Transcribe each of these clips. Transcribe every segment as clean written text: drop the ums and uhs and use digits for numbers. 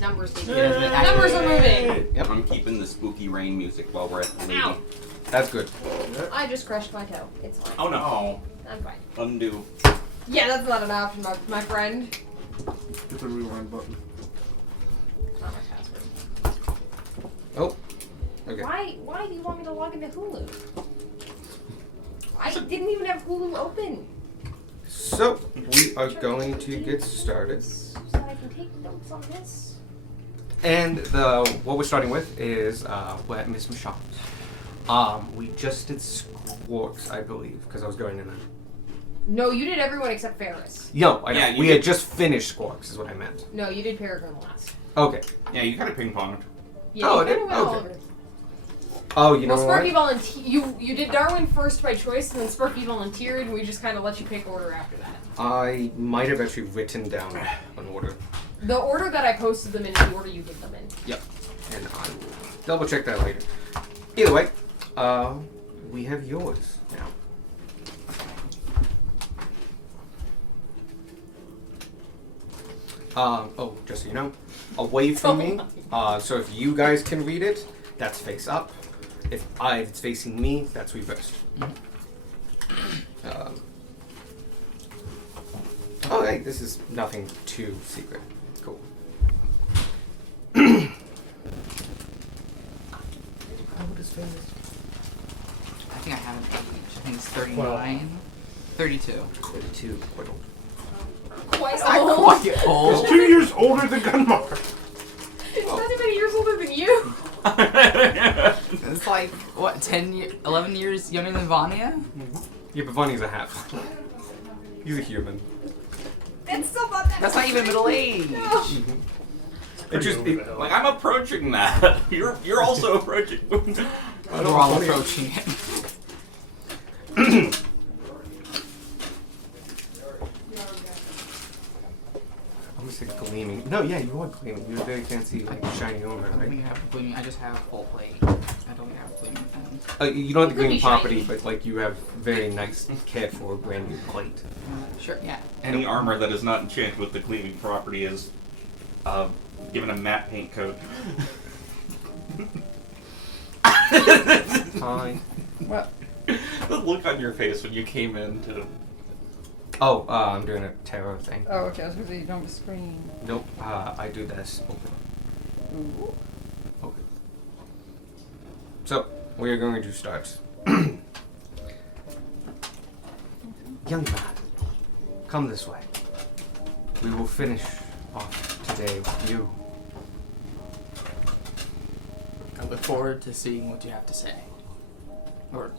Numbers moving. Yeah. Numbers are moving. Yep, I'm keeping the spooky rain music while we're at the lady. Ow. That's good. I just crushed my toe. It's fine. Oh no. I'm fine. Undo. Yeah, that's not an option, my friend. Hit the rewind button. It's not my password. Oh. Okay. Why do you want me to log into Hulu? I didn't even have Hulu open. So, we are going to get started. So that I can take notes on this. And what we're starting with is we're at Miss Michelle's. We just did Squawks, I believe, because I was going in there. No, you did everyone except Ferris. Yo, I know. Yeah, we you had just finished Squawks, is what I meant. No, you did Peregrine last. Okay. Yeah, you kind of ping-ponged. Yeah, Oh, you I did? kinda went all Okay. over it. Oh, you know Well, what? Sparky volunteered. You did Darwin first by choice, and then Sparky volunteered, and we just kind of let you pick order after that. I might have actually written down an order. The order that I posted them in is the order you did them in. Yep. And I will double check that later. Either way, we have yours now. Oh, just so you know, away from me. So if you guys can read it, that's face up. If it's facing me, that's reversed. Oh, hey, this is nothing too secret. Cool. What is famous? I think I have an age. I think it's 39. 32. 32, quite old. Quite Not old. quite He's old. 2 years older than Gunmar. It's not that many years older than you. It's like, what, 11 years younger than Vanya? Yeah, but Vonnie's a half. He's a human. It's still not that. That's not even middle age. No. It just, Like, I'm approaching that. You're also approaching. We're all approaching it. I'm gonna say gleaming. No, yeah, you are gleaming. You're very fancy, like shiny armor, I don't right? think I have gleaming. I just have full plate. I don't think I have gleaming thing. You don't have the It could gleaming be property, shiny. but like you have very nice, cared for, brand new plate. Sure, yeah. Any armor that is not enchanted with the gleaming property is given a matte paint coat. Fine. What? The look on your face when you came in to. Oh, I'm doing a tarot thing. Oh, okay. I was gonna say you don't have a screen. Nope, I do this. Ooh. Okay. So, we are going to start. Young lad, come this way. We will finish off today with you. I look forward to seeing what you have to say. Or,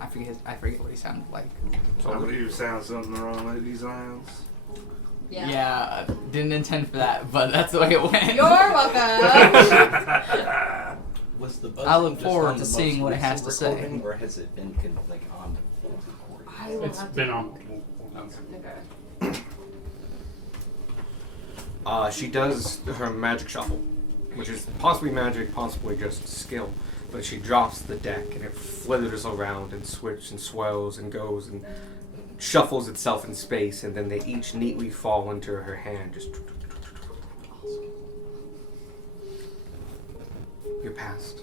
I forget what he sounded like. I believe you sound something wrong with these lines. Yeah. I didn't intend for that, but that's the way it went. You're welcome. Was the buzz I look just forward on to the seeing most what it has recent to say. recording, or has it been like on the full recording? I will It's have been to. on. Okay. She does her magic shuffle, which is possibly magic, possibly just skill. But she drops the deck and it flitters around and switches and swirls and goes and shuffles itself in space, and then they each neatly fall into her hand. Just you're past.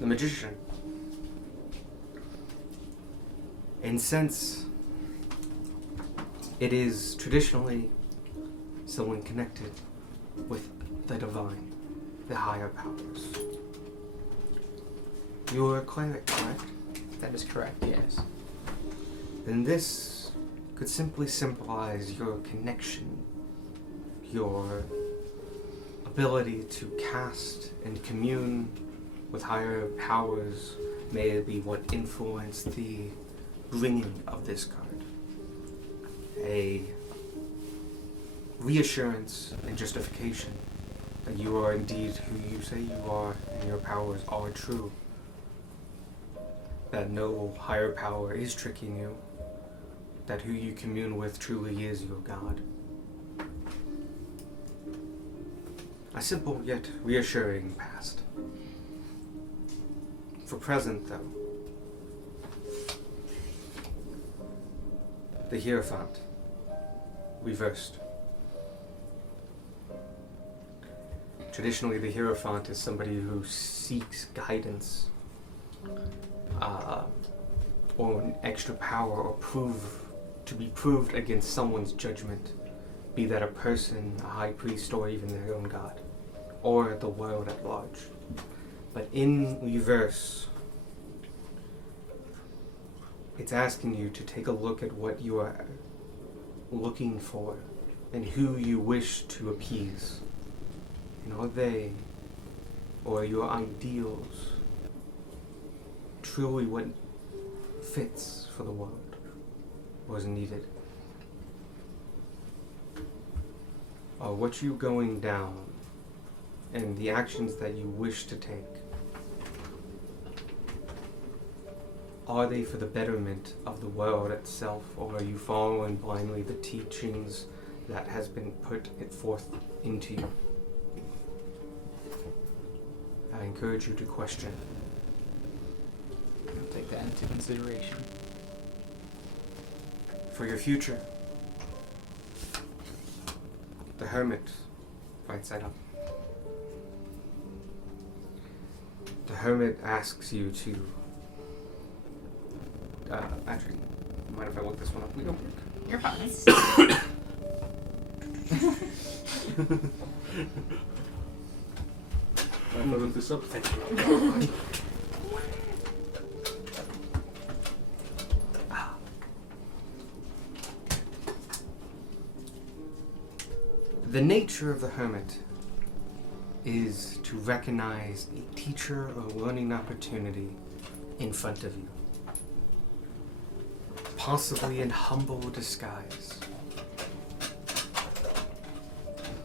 The magician. And since it is traditionally someone connected with the divine, the higher powers. You are a cleric, correct? That is correct, yes. Then this could simply symbolize your connection, your ability to cast and commune with higher powers may be what influenced the bringing of this card. A reassurance and justification that you are indeed who you say you are and your powers are true. That no higher power is tricking you. That who you commune with truly is your God. A simple yet reassuring past. For present, though, the Hierophant reversed. Traditionally, the Hierophant is somebody who seeks guidance, or an extra power, or to be proved against someone's judgment, be that a person, a high priest, or even their own god, or the world at large. But in reverse, it's asking you to take a look at what you are looking for and who you wish to appease. And are they, or your ideals, truly what fits for the world, or is needed? Are what you're going down and the actions that you wish to take, are they for the betterment of the world itself, or are you following blindly the teachings that has been put forth into you? I encourage you to question. I'll take that into consideration. For your future, the Hermit, right side up. The Hermit asks you to actually, mind if I look this one up real quick? You're fine. I look this up. Thank you. The nature of the Hermit is to recognize a teacher or learning opportunity in front of you, possibly in humble disguise.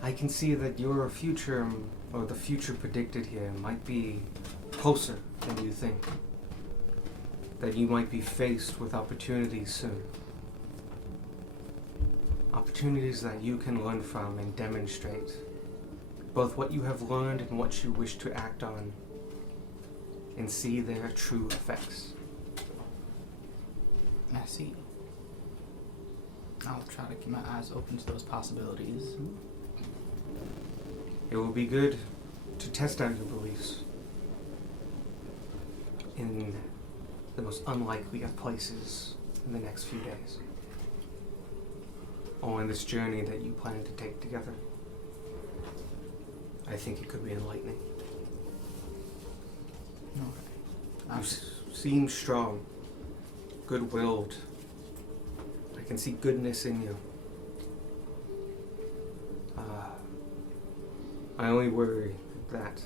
I can see that your future, or the future predicted here, might be closer than you think. That you might be faced with opportunities soon. Opportunities that you can learn from and demonstrate both what you have learned and what you wish to act on, and see their true effects. I see. I'll try to keep my eyes open to those possibilities. It will be good to test out your beliefs in the most unlikely of places in the next few days, or in this journey that you plan to take together. I think it could be enlightening. Okay. You seem strong, good-willed. I can see goodness in you. I only worry that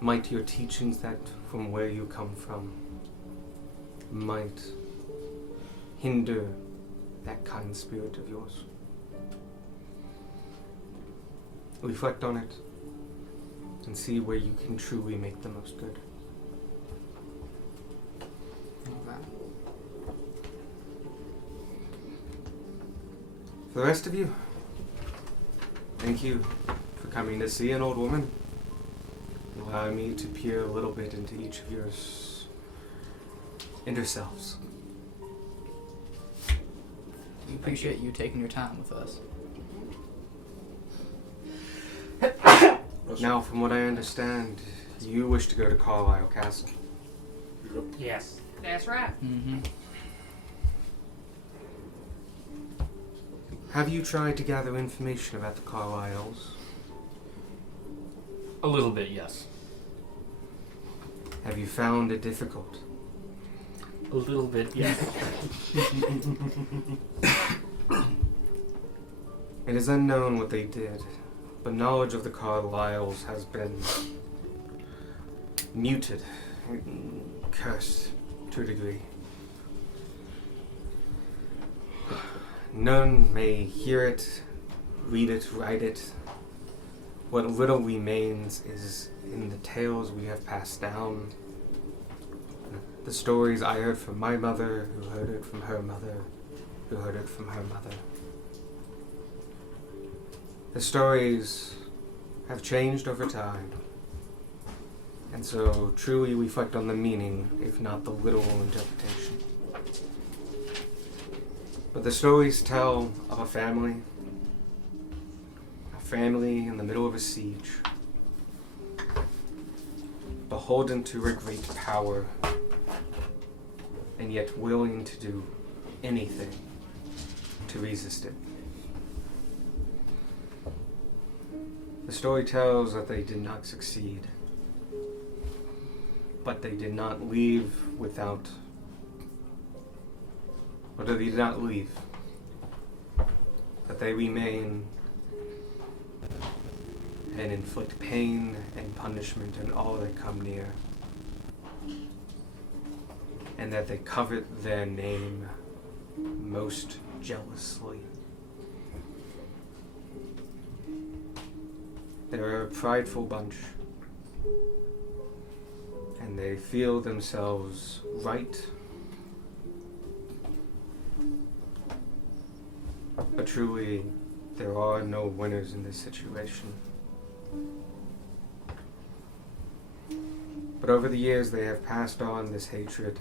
might your teachings that from where you come from might hinder that kind spirit of yours. Reflect on it and see where you can truly make the most good. Okay. For the rest of you, thank you for coming to see an old woman. Allow me to peer a little bit into each of your inner selves. We appreciate you taking your time with us. Now, from what I understand, you wish to go to Carlisle Castle. Yes. That's right. Mm-hmm. Have you tried to gather information about the Carlisles? A little bit, yes. Have you found it difficult? A little bit, yes. It is unknown what they did, but knowledge of the Carlisles has been muted, cursed to a degree. None may hear it, read it, write it. What little remains is in the tales we have passed down, the stories I heard from my mother, who heard it from her mother, who heard it from her mother. The stories have changed over time, and so truly reflect on the meaning, if not the literal interpretation. But the stories tell of a family in the middle of a siege, beholden to a great power, and yet willing to do anything to resist it. The story tells that they did not succeed, but they did not leave without, or they did not leave, that they remain and inflict pain and punishment on all that come near, and that they covet their name most jealously. They're a prideful bunch, and they feel themselves right, but truly there are no winners in this situation. But over the years they have passed on this hatred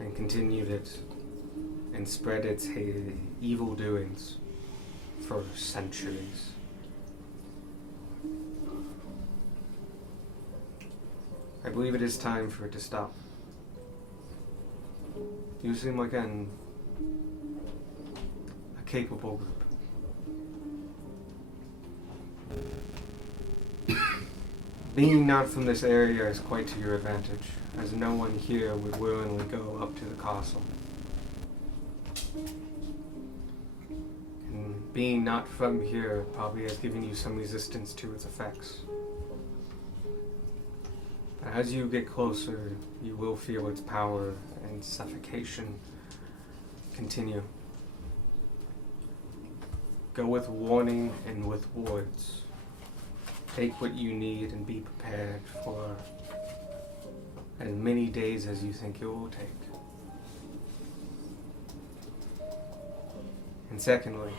and continued it and spread its evil doings for centuries. I believe it is time for it to stop. You seem like a capable group. Being not from this area is quite to your advantage, as no one here would willingly go up to the castle. And being not from here probably has given you some resistance to its effects. But as you get closer, you will feel its power and suffocation continue. Go with warning and with wards. Take what you need and be prepared for as many days as you think it will take. And secondly,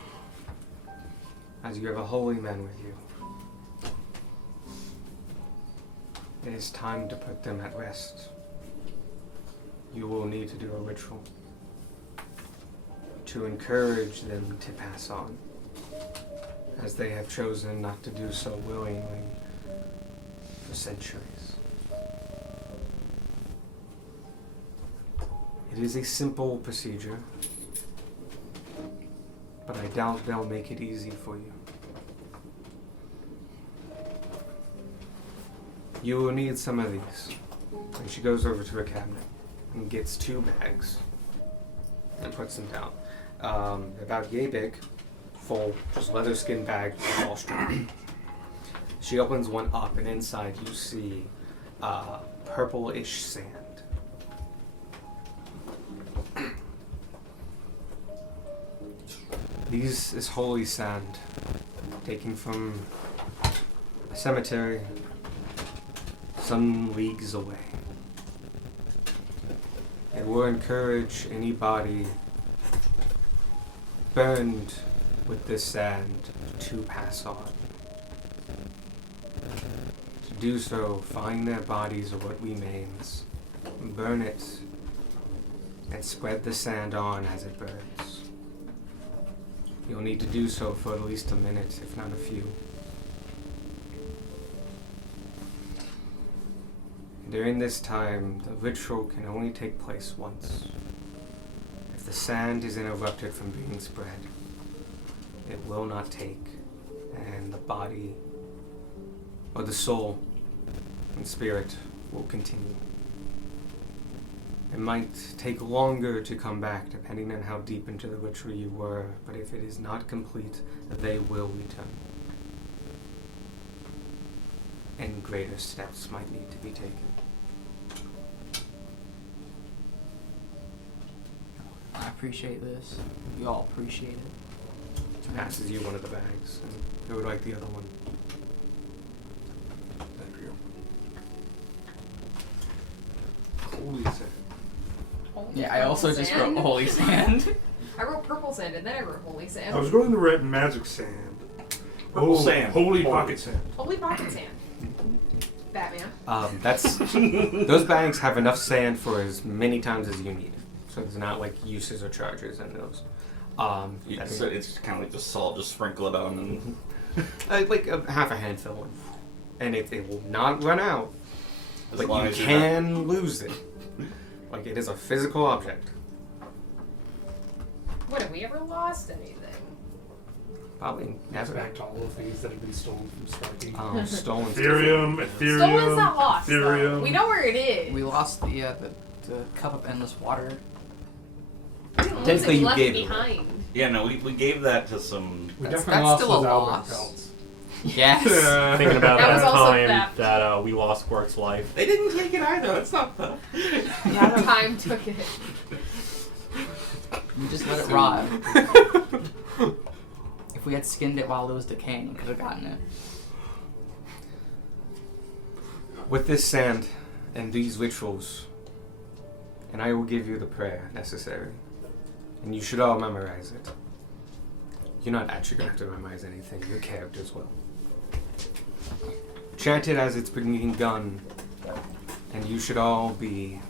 as you have a holy man with you, it is time to put them at rest. You will need to do a ritual to encourage them to pass on, as they have chosen not to do so willingly for centuries. It is a simple procedure, but I doubt they'll make it easy for you. You will need some of these. And she goes over to a cabinet and gets 2 bags and puts them down. About yay big, full, just leather skin bag, all strapped. She opens one up, and inside you see purple-ish sand. This is holy sand, taken from a cemetery some leagues away. It will encourage any body burned with this sand to pass on. To do so, find their bodies of what remains, burn it, and spread the sand on as it burns. You'll need to do so for at least a minute, if not a few. During this time, the ritual can only take place once. If the sand is interrupted from being spread, it will not take, and the body, or the soul and spirit will continue. It might take longer to come back depending on how deep into the ritual you were, but if it is not complete, they will return. And greater steps might need to be taken. I appreciate this. We all appreciate it. Passes you one of the bags, and who would like the other one? Holy sand. Holy Yeah, I also purple just sand. wrote holy sand. I wrote purple sand and then I wrote holy sand. I was going to red magic sand. Purple sand. Holy pocket sand. Holy pocket sand. Batman. That's those bags have enough sand for as many times as you need. So there's not like uses or charges in those. So it's kind of like just salt, just sprinkle it on. And like half a handful, and it will not run out. as But long you as you're can lose it. Like it is a physical object. What, have we ever lost anything? Probably That's never. back to all the things that have been stolen from Sparky. Stolen. Ethereum, Stolen's not lost, though. Ethereum. We know where it is. We lost the cup of endless water. We didn't lose it, Technically, we you left gave it it. behind. Yeah, no, we gave that to some. We That's definitely lost still a those Albert loss. belts. Yes. Thinking about That was that also time theft. that we lost Squirt's life. They didn't take it either. That's not the. Time took it. We just let it rot. If we had skinned it while it was decaying, we could have gotten it. With this sand and these rituals, and I will give you the prayer necessary, and you should all memorize it. You're not actually going to have to memorize anything. Your characters will. Chant it as it's being done, and you should all be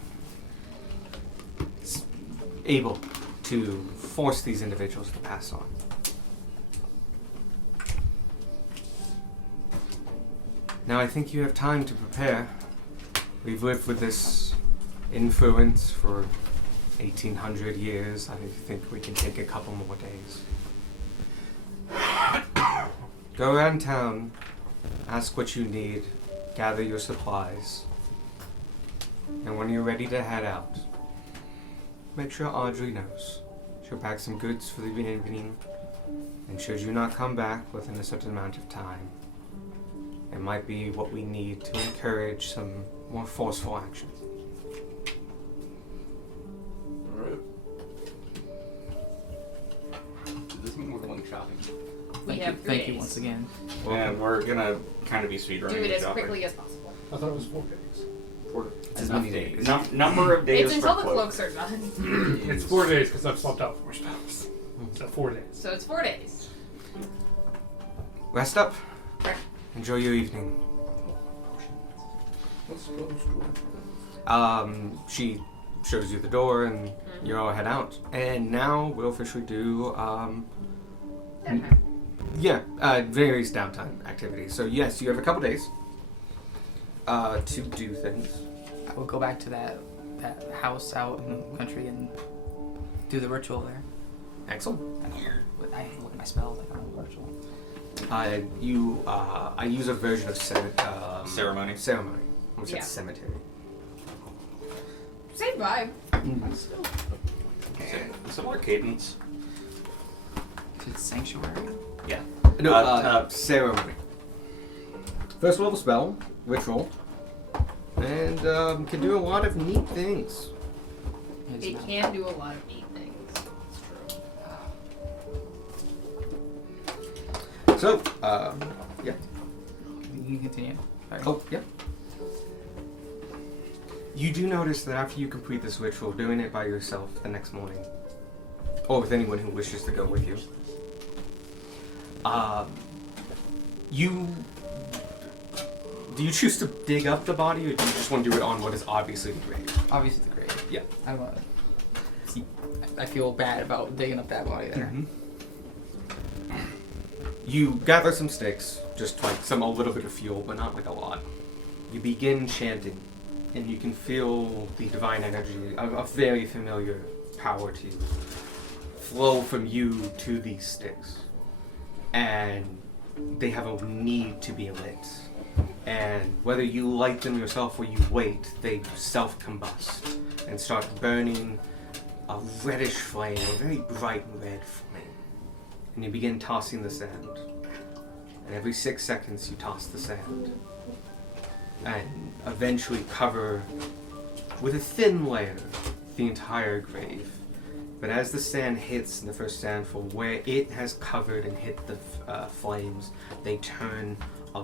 able to force these individuals to pass on. Now I think you have time to prepare. We've lived with this influence for 1800 years. I think we can take a couple more days. Go around town, ask what you need, gather your supplies, and when you're ready to head out, make sure Audrey knows. She'll pack some goods for the evening, and should you not come back within a certain amount of time, it might be what we need to encourage some more forceful action. Alright. Does this mean we're going shopping? Have 3 Thank you days. once again. And we're gonna kind of be speedrunning. Do it the as job, quickly as possible. I thought it was 4 days. As Enough many days. Number of days It's until for the cloaks are done. It's 4 days because I've swapped out 4 spells. So 4 days. So it's 4 days. Rest up. Okay. Enjoy your evening. She shows you the door and you all head out. And now we'll officially do, various downtime activities. So yes, you have a couple days to do things. I will go back to that house out in the country and do the ritual there. Excellent. I have to look at my spells. I don't know the ritual. I use a version of Ceremony. Ceremony. I almost said Yeah. cemetery. Same vibe. Similar cadence. To the sanctuary. Yeah. No, ceremony. First level spell, ritual, and can do a lot of neat things. It can do a lot of neat things. It's true. So, yeah. You can continue. Sorry. Oh, yeah. You do notice that after you complete this ritual, doing it by yourself the next morning, or with anyone who wishes to go with you, do you choose to dig up the body, or do you just want to do it on what is obviously the grave? Obviously the grave. Yeah. I want. I feel bad about digging up that body there. You gather some sticks, just like a little bit of fuel, but not like a lot. You begin chanting, and you can feel the divine energy, a very familiar power to you, flow from you to these sticks. And they have a need to be lit. And whether you light them yourself or you wait, they self-combust and start burning a reddish flame, a very bright red flame. And you begin tossing the sand. And every 6 seconds you toss the sand. And eventually cover with a thin layer the entire grave. But as the sand hits in the first sandful, where it has covered and hit the flames, they turn a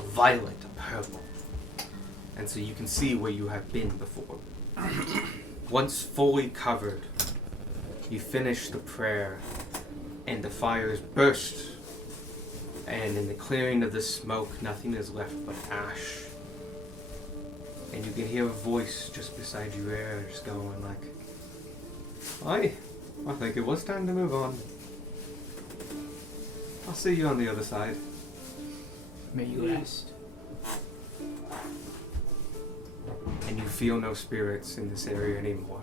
violet, a purple. And so you can see where you have been before. Once fully covered, you finish the prayer, and the fires burst. And in the clearing of the smoke, nothing is left but ash. And you can hear a voice just beside your ear, just going like, "Hi, I think it was time to move on. I'll see you on the other side. May you rest. And you feel no spirits in this area anymore.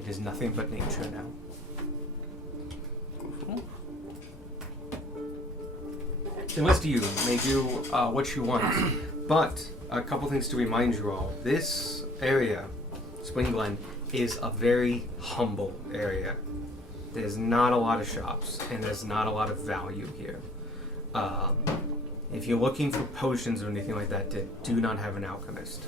It is nothing but nature now. The rest of you may do what you want, but a couple things to remind you all. This area, Spring Glen, is a very humble area. There's not a lot of shops, and there's not a lot of value here. If you're looking for potions or anything like that, they do not have an alchemist.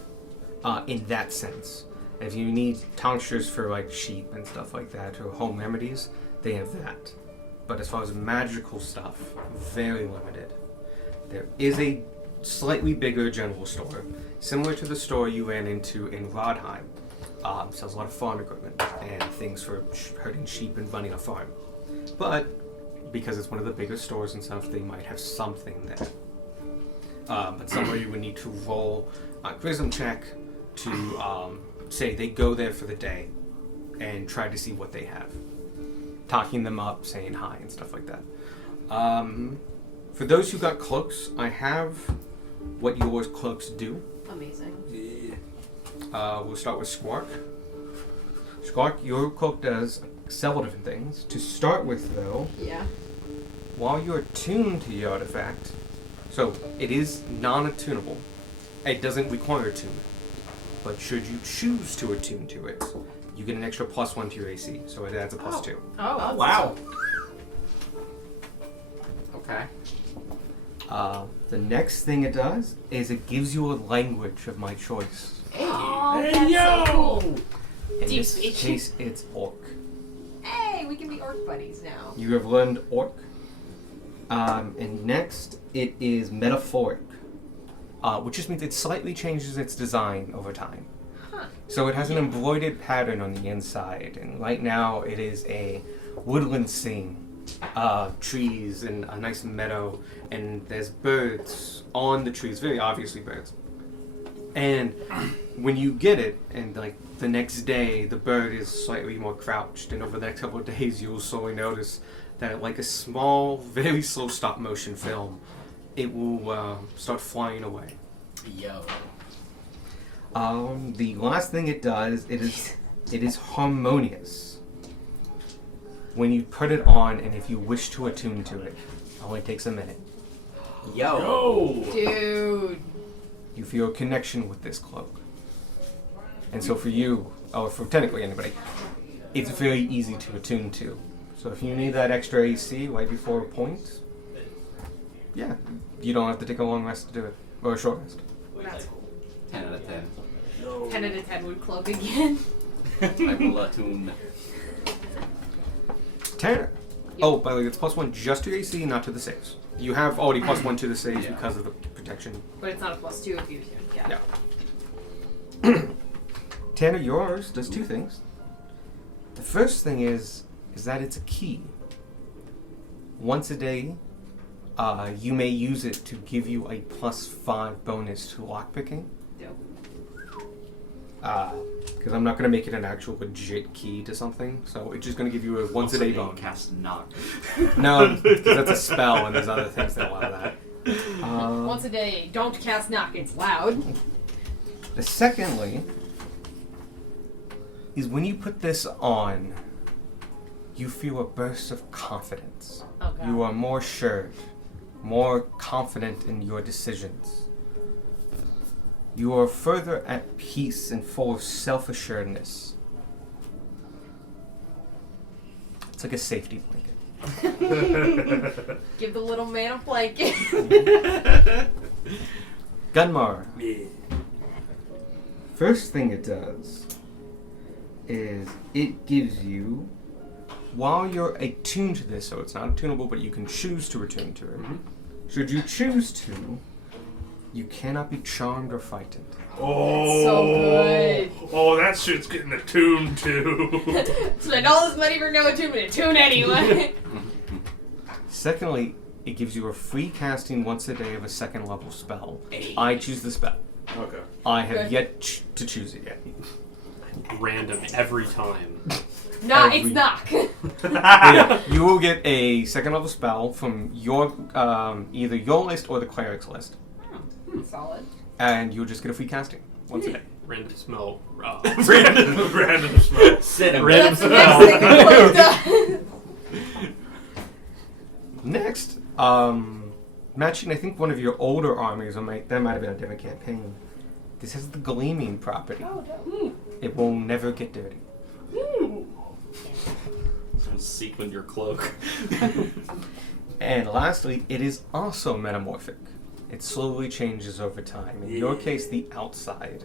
In that sense. If you need tinctures for like sheep and stuff like that, or home remedies, they have that. But as far as magical stuff, very limited. There is a slightly bigger general store, similar to the store you ran into in Rodheim. Sells a lot of farm equipment and things for herding sheep and running a farm. But because it's one of the bigger stores and stuff, they might have something there. But somewhere you would need to roll a charisma check to say they go there for the day and try to see what they have. Talking them up, saying hi and stuff like that. For those who got cloaks, I have what yours cloaks do. Amazing. We'll start with Squark. Squark, your cloak does several different things. To start with, though, Yeah. while you're attuned to the artifact, so it is non-attunable. It doesn't require attunement. But should you choose to attune to it, you get an extra +1 to your AC, so it adds a +2. Oh, that's Wow. Okay. The next thing it does is it gives you a language of my choice. Oh, that's so cool. In Deep this speech. case, it's Orc. Hey, we can be orc buddies now. You have learned Orc. And next, it is Metaphoric, which just means it slightly changes its design over time. Huh. So it has an embroidered pattern on the inside, and right now it is a woodland scene. Trees and a nice meadow, and there's birds on the trees, very obviously birds. And when you get it, and like the next day, the bird is slightly more crouched, and over the next couple of days, you'll slowly notice that, like a small, very slow stop motion film, it will start flying away. Yo. The last thing it does, it is harmonious. When you put it on, and if you wish to attune to it, it only takes a minute. Yo. Dude. You feel a connection with this cloak. And so for you, or for technically anybody, it's very easy to attune to. So if you need that extra AC right before a point, yeah, you don't have to take a long rest to do it, or a short rest. That's cool. 10 out of 10. 10 out of 10 would cloak again. I will attune. Tanner. Oh, by the way, it's +1 just to AC, not to the saves. You have already +1 to the saves Yeah. because of the protection. But it's not a +2 if you attune. Yeah. Yeah. Tanner, yours does two things. The first thing is that it's a key. Once a day, you may use it to give you a +5 bonus to lockpicking. Dope. Because I'm not going to make it an actual legit key to something, so it's just going to give you a once a day bonus. Cast knock. No, because that's a spell, and there's other things that allow that. Once a day, don't cast knock, it's loud. Secondly, is when you put this on, you feel a burst of confidence. Oh, God. You are more assured, more confident in your decisions. You are further at peace and full of self-assuredness. It's like a safety blanket. Give the little man a blanket. Gunmar. Yeah. First thing it does is it gives you, while you're attuned to this, so it's not attunable, but you can choose to attune to it. Should you choose to, you cannot be charmed or frightened. Oh, so good. Oh, that shit's getting attuned to. Spend all this money for no attunement. Attune anyway. Secondly, it gives you a free casting once a day of a second level spell. I choose the spell. Okay. I have Good. yet to choose it yet. Random every time. Nah, every- it's knock. But yeah, you will get a second level spell from your either your list or the cleric's list, Solid. and you'll just get a free casting once a day. Random smell. Random smell. Cinnamon. Random That's the next smell. thing the cloak does. Next, matching I think one of your older armies, or that might have been a different campaign. This has the gleaming property. Oh, no. It will never get dirty. Someone sequined your cloak. And lastly, it is also metamorphic. It slowly changes over time. In your case, the outside.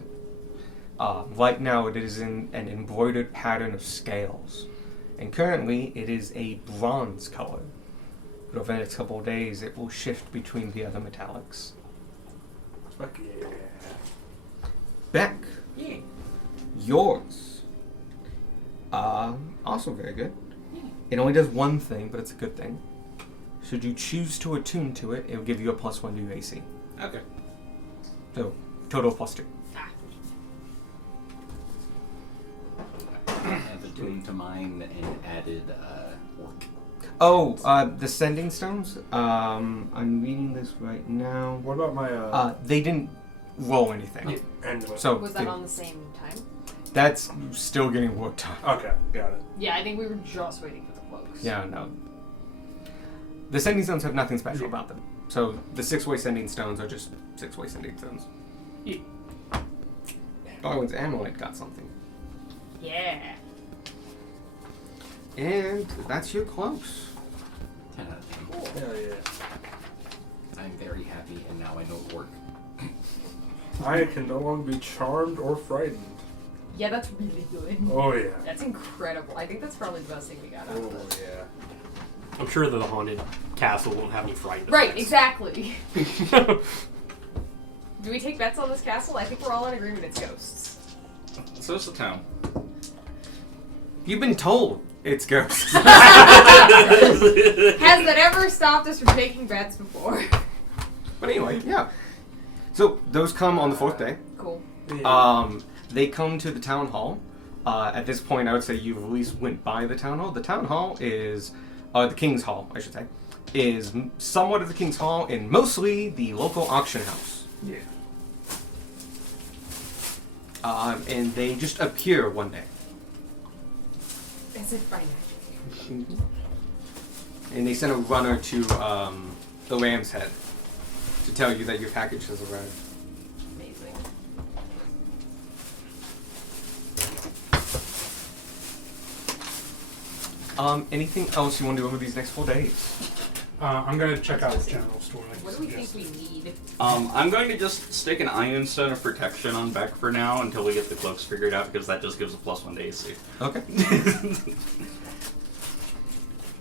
Right now, it is in an embroidered pattern of scales. And currently, it is a bronze color. But over the next couple of days, it will shift between the other metallics. Fuck yeah. Beck, yours. Also very good. It only does one thing, but it's a good thing. Should you choose to attune to it, it will give you a +1 to your AC. Okay. So, total of +2. I have attuned to mine and added work. Oh, the Sending Stones. I'm reading this right now. What about my They didn't roll anything. and So, Was that on the same time? that's still getting worked on. Okay, got it. Yeah, I think we were just waiting for the cloaks. Yeah, no. The Sending Stones have nothing special about them. So, the 6-way Sending Stones are just 6-way Sending Stones. Yeah. Darwin's Amulet got something. Yeah. And that's your close. 10 out of 10. Hell yeah. I'm very happy, and now I know work. I can no longer be charmed or frightened. Yeah, that's really good. Oh yeah. That's incredible. I think that's probably the best thing we got out of Oh this. yeah. I'm sure that the haunted castle won't have any frightened Right, effects. exactly. Do we take bets on this castle? I think we're all in agreement it's ghosts. So is the town. You've been told it's ghosts. Has that ever stopped us from taking bets before? But anyway, yeah. So, those come on the 4th day. Cool. They come to the town hall. At this point, I would say you've at least went by the town hall. The town hall is, the King's Hall, I should say, is somewhat of the King's Hall and mostly the local auction house. Yeah. And they just appear one day. As if by magic. And they send a runner to the Ram's Head to tell you that your package has arrived. Amazing. Anything else you want to do over these next 4 days? I'm gonna check out the general store. Like What you do we think suggested. we need? I'm going to just stick an Iron Stone of Protection on Beck for now until we get the cloaks figured out, because that just gives a +1 to AC. Okay.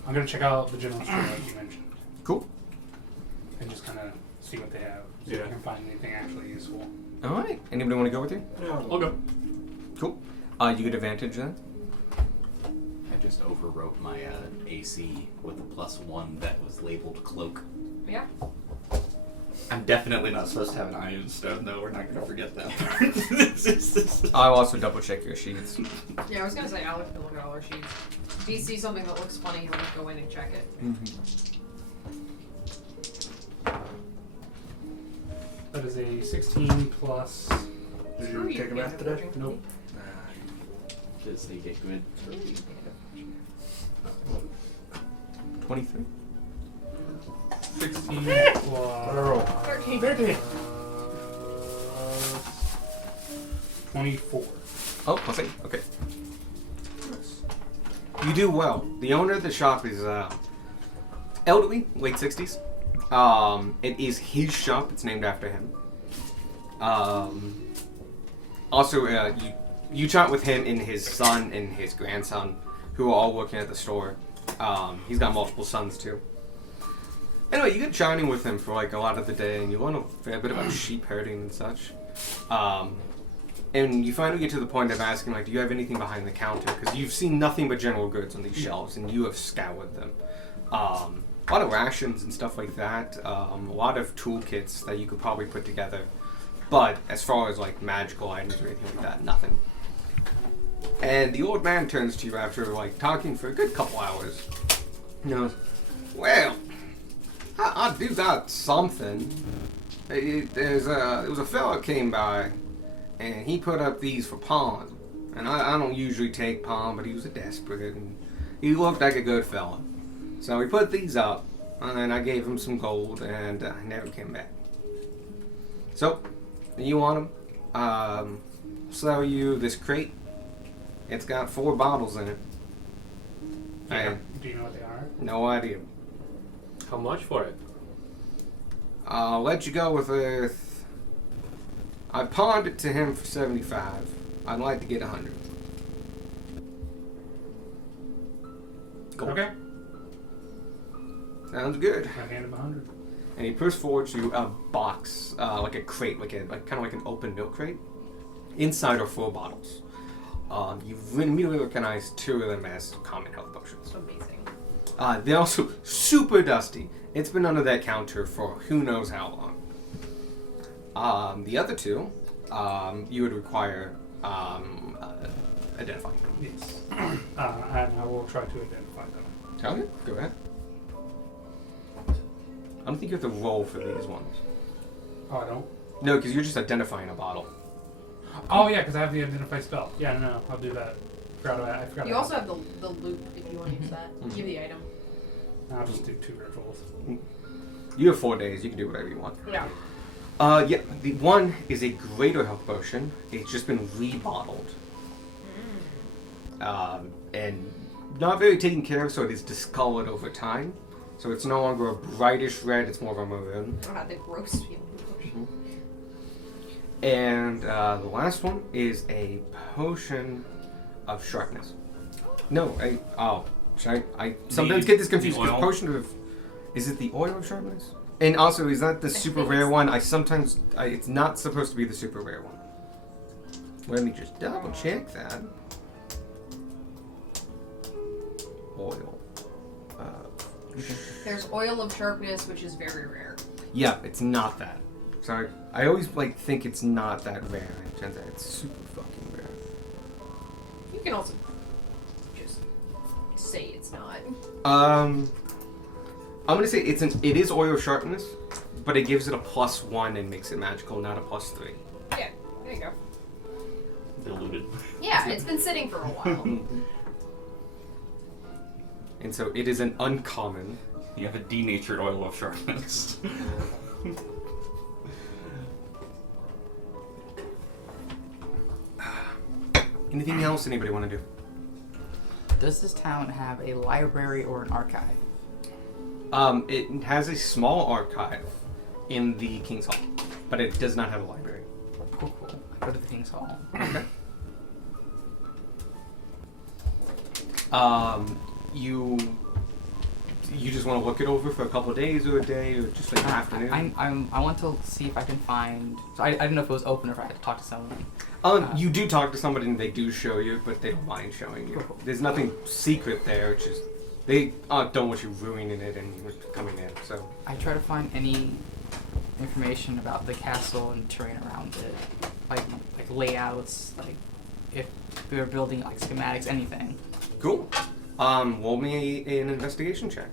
I'm gonna check out the general store like you mentioned, Cool. and just kind of see what they have. See if Yeah. I can find anything actually useful. All right. Anybody want to go with you? I'll go. Cool. You get advantage then. I just overwrote my AC with a +1 that was labeled cloak. Yeah. I'm definitely not supposed to have an Iron Stone, though. We're not going to forget that. I'll also double check your sheets. Yeah, I was gonna say I'll have to look at all our sheets. If you see something that looks funny, he'll just go in and check it. That is a 16 plus. Did Screw you take a get math it, today? Virgin. Nope. Does they get good? Screw you, get it. 23. 16 Roll. plus 13. 24. Oh, plus 8. Okay. You do well. The owner of the shop is elderly, late 60s. It is his shop. It's named after him. Also, you chat with him and his son and his grandson, who are all working at the store. He's got multiple sons too. Anyway, you get chatting with him for like a lot of the day, and you learn a fair bit about sheep herding and such. And you finally get to the point of asking, like, do you have anything behind the counter? Because you've seen nothing but general goods on these shelves, and you have scoured them. A lot of rations and stuff like that. A lot of toolkits that you could probably put together. But as far as like magical items or anything like that, nothing. And the old man turns to you after like talking for a good couple hours. He goes, "Well, I do got something. There was a fellow came by, and he put up these for pawn. And I don't usually take pawn, but he was a desperate, and he looked like a good fella. So he put these up, and then I gave him some gold, and never came back. So, you want them? Sell you this crate. It's got 4 bottles in it. Do you know what they are? No idea. How much for it? I'll let you go with I pawned it to him for 75. I'd like to get 100. Cool. Okay. Sounds good. I hand him 100. And he puts forward to you a box, like a crate, kind of like an open milk crate. Inside are 4 bottles. You immediately recognize 2 of them as common health potions. Amazing. They're also super dusty. It's been under that counter for who knows how long. The other 2, you would require identifying them. Yes. And I will try to identify them. Okay, go ahead. I don't think you have to roll for these ones. Oh, I don't? No, because you're just identifying a bottle. Oh, yeah, because I have the identify spell. Yeah, no, I'll do that. I forgot You about also have the loop if you want to use that. Mhm. Give the item. that. I'll just do 2 rituals. You have 4 days. You can do whatever you want. Yeah. Yeah, the one is a greater health potion. It's just been rebottled. And not very taken care of, so it is discolored over time. So it's no longer a brightish red, it's more of a maroon. Ah, the gross feeling. And the last one is a potion of sharpness. No, I sometimes get this confused because oil? potion of... Is it the oil of sharpness? And also, is that the super rare one? It's not supposed to be the super rare one. Let me just double check that. Oil. There's oil of sharpness, which is very rare. Yeah, it's not that. So I always think it's not that rare. It turns out it's super fucking rare. You can also just say it's not. I'm gonna say it is oil of sharpness, but it gives it a +1 and makes it magical, not a +3. Yeah, there you go. Diluted. Yeah, it's been sitting for a while. And so it is an uncommon. You have a denatured oil of sharpness. Anything else anybody want to do? Does this town have a library or an archive? It has a small archive in the King's Hall, but it does not have a library. Cool. I go to the King's Hall. Okay. You just want to look it over for a couple of days or a day or just like an afternoon? I want to see if I can find... So I didn't know if it was open or if I had to talk to someone. You do talk to somebody and they do show you, but they don't mind showing you. Cool. There's nothing secret there. It's just they don't want you ruining it and you coming in. So I try to find any information about the castle and terrain around it, like layouts, like if we were building like schematics, anything. cool. Roll me an investigation check.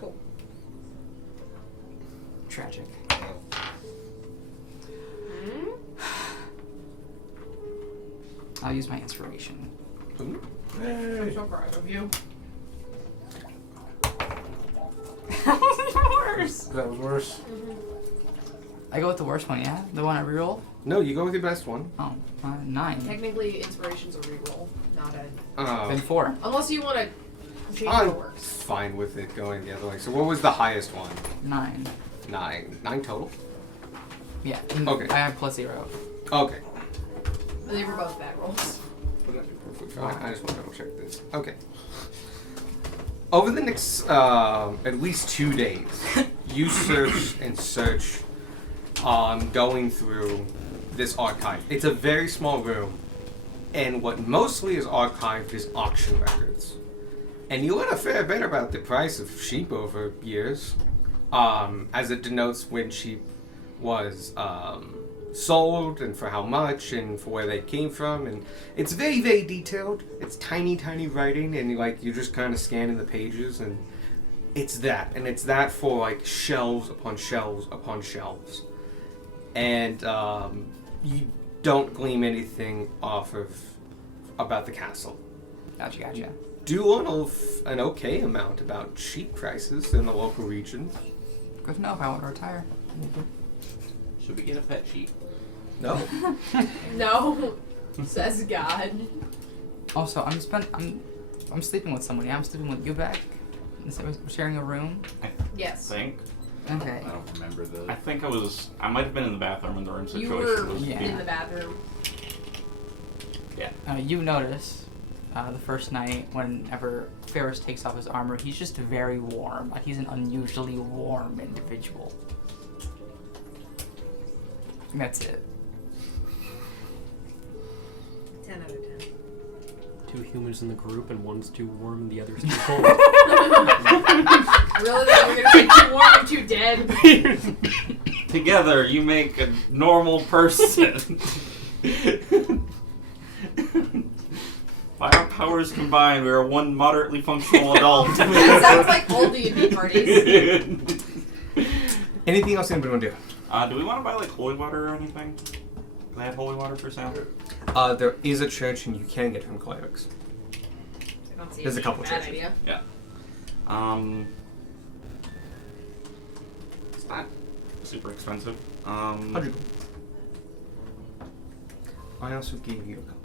Cool. Tragic. I'll use my inspiration. Ooh. I'm so proud of you. That was even worse. That was worse. I go with the worst one, yeah? The one I reroll? No, you go with your best one. Oh, 9. Technically, inspiration's a reroll, not a. Then 4. Unless you want to change I'm what works. fine with it going the other way. So what was the highest one? 9. 9 total. Yeah. Okay. I have +0. Okay. They were both bad rolls. Perfect. Fine. I just want to double check this. Okay. Over the next at least 2 days, you search and search going through this archive. It's a very small room, and what mostly is archived is auction records. And you learn a fair bit about the price of sheep over years, as it denotes when sheep was sold and for how much and for where they came from, and it's very, very detailed. It's tiny, tiny writing, and like you're just kind of scanning the pages, and it's that for like shelves upon shelves upon shelves, and you don't glean anything off of about the castle. Gotcha. Do know an okay amount about sheep prices in the local region. Good to know if I want to retire. Should we get a pet sheep? No. No, says God. Also, I'm sleeping with somebody. I'm sleeping with you back. We're sharing a room. I Yes. think. Okay. I don't remember I the. think I might have been in the bathroom when the room You situation were was. Yeah. in the bathroom. You notice the first night whenever Ferris takes off his armor, he's just very warm. Like he's an unusually warm individual. And that's it. 10 out of 10. 2 humans in the group, and one's too warm and the other's too cold. Really? You're gonna say too warm and too dead? Together, you make a normal person. By our powers combined, we are one moderately functional adult. That sounds like old D&D parties. Anything else anybody want to do? Do we want to buy like holy water or anything? Do they have holy water for sale? There is a church, and you can get from clerics. I don't see There's a it couple being bad churches. idea. Yeah. It's not super expensive. 100 gold. I also gave you a couple.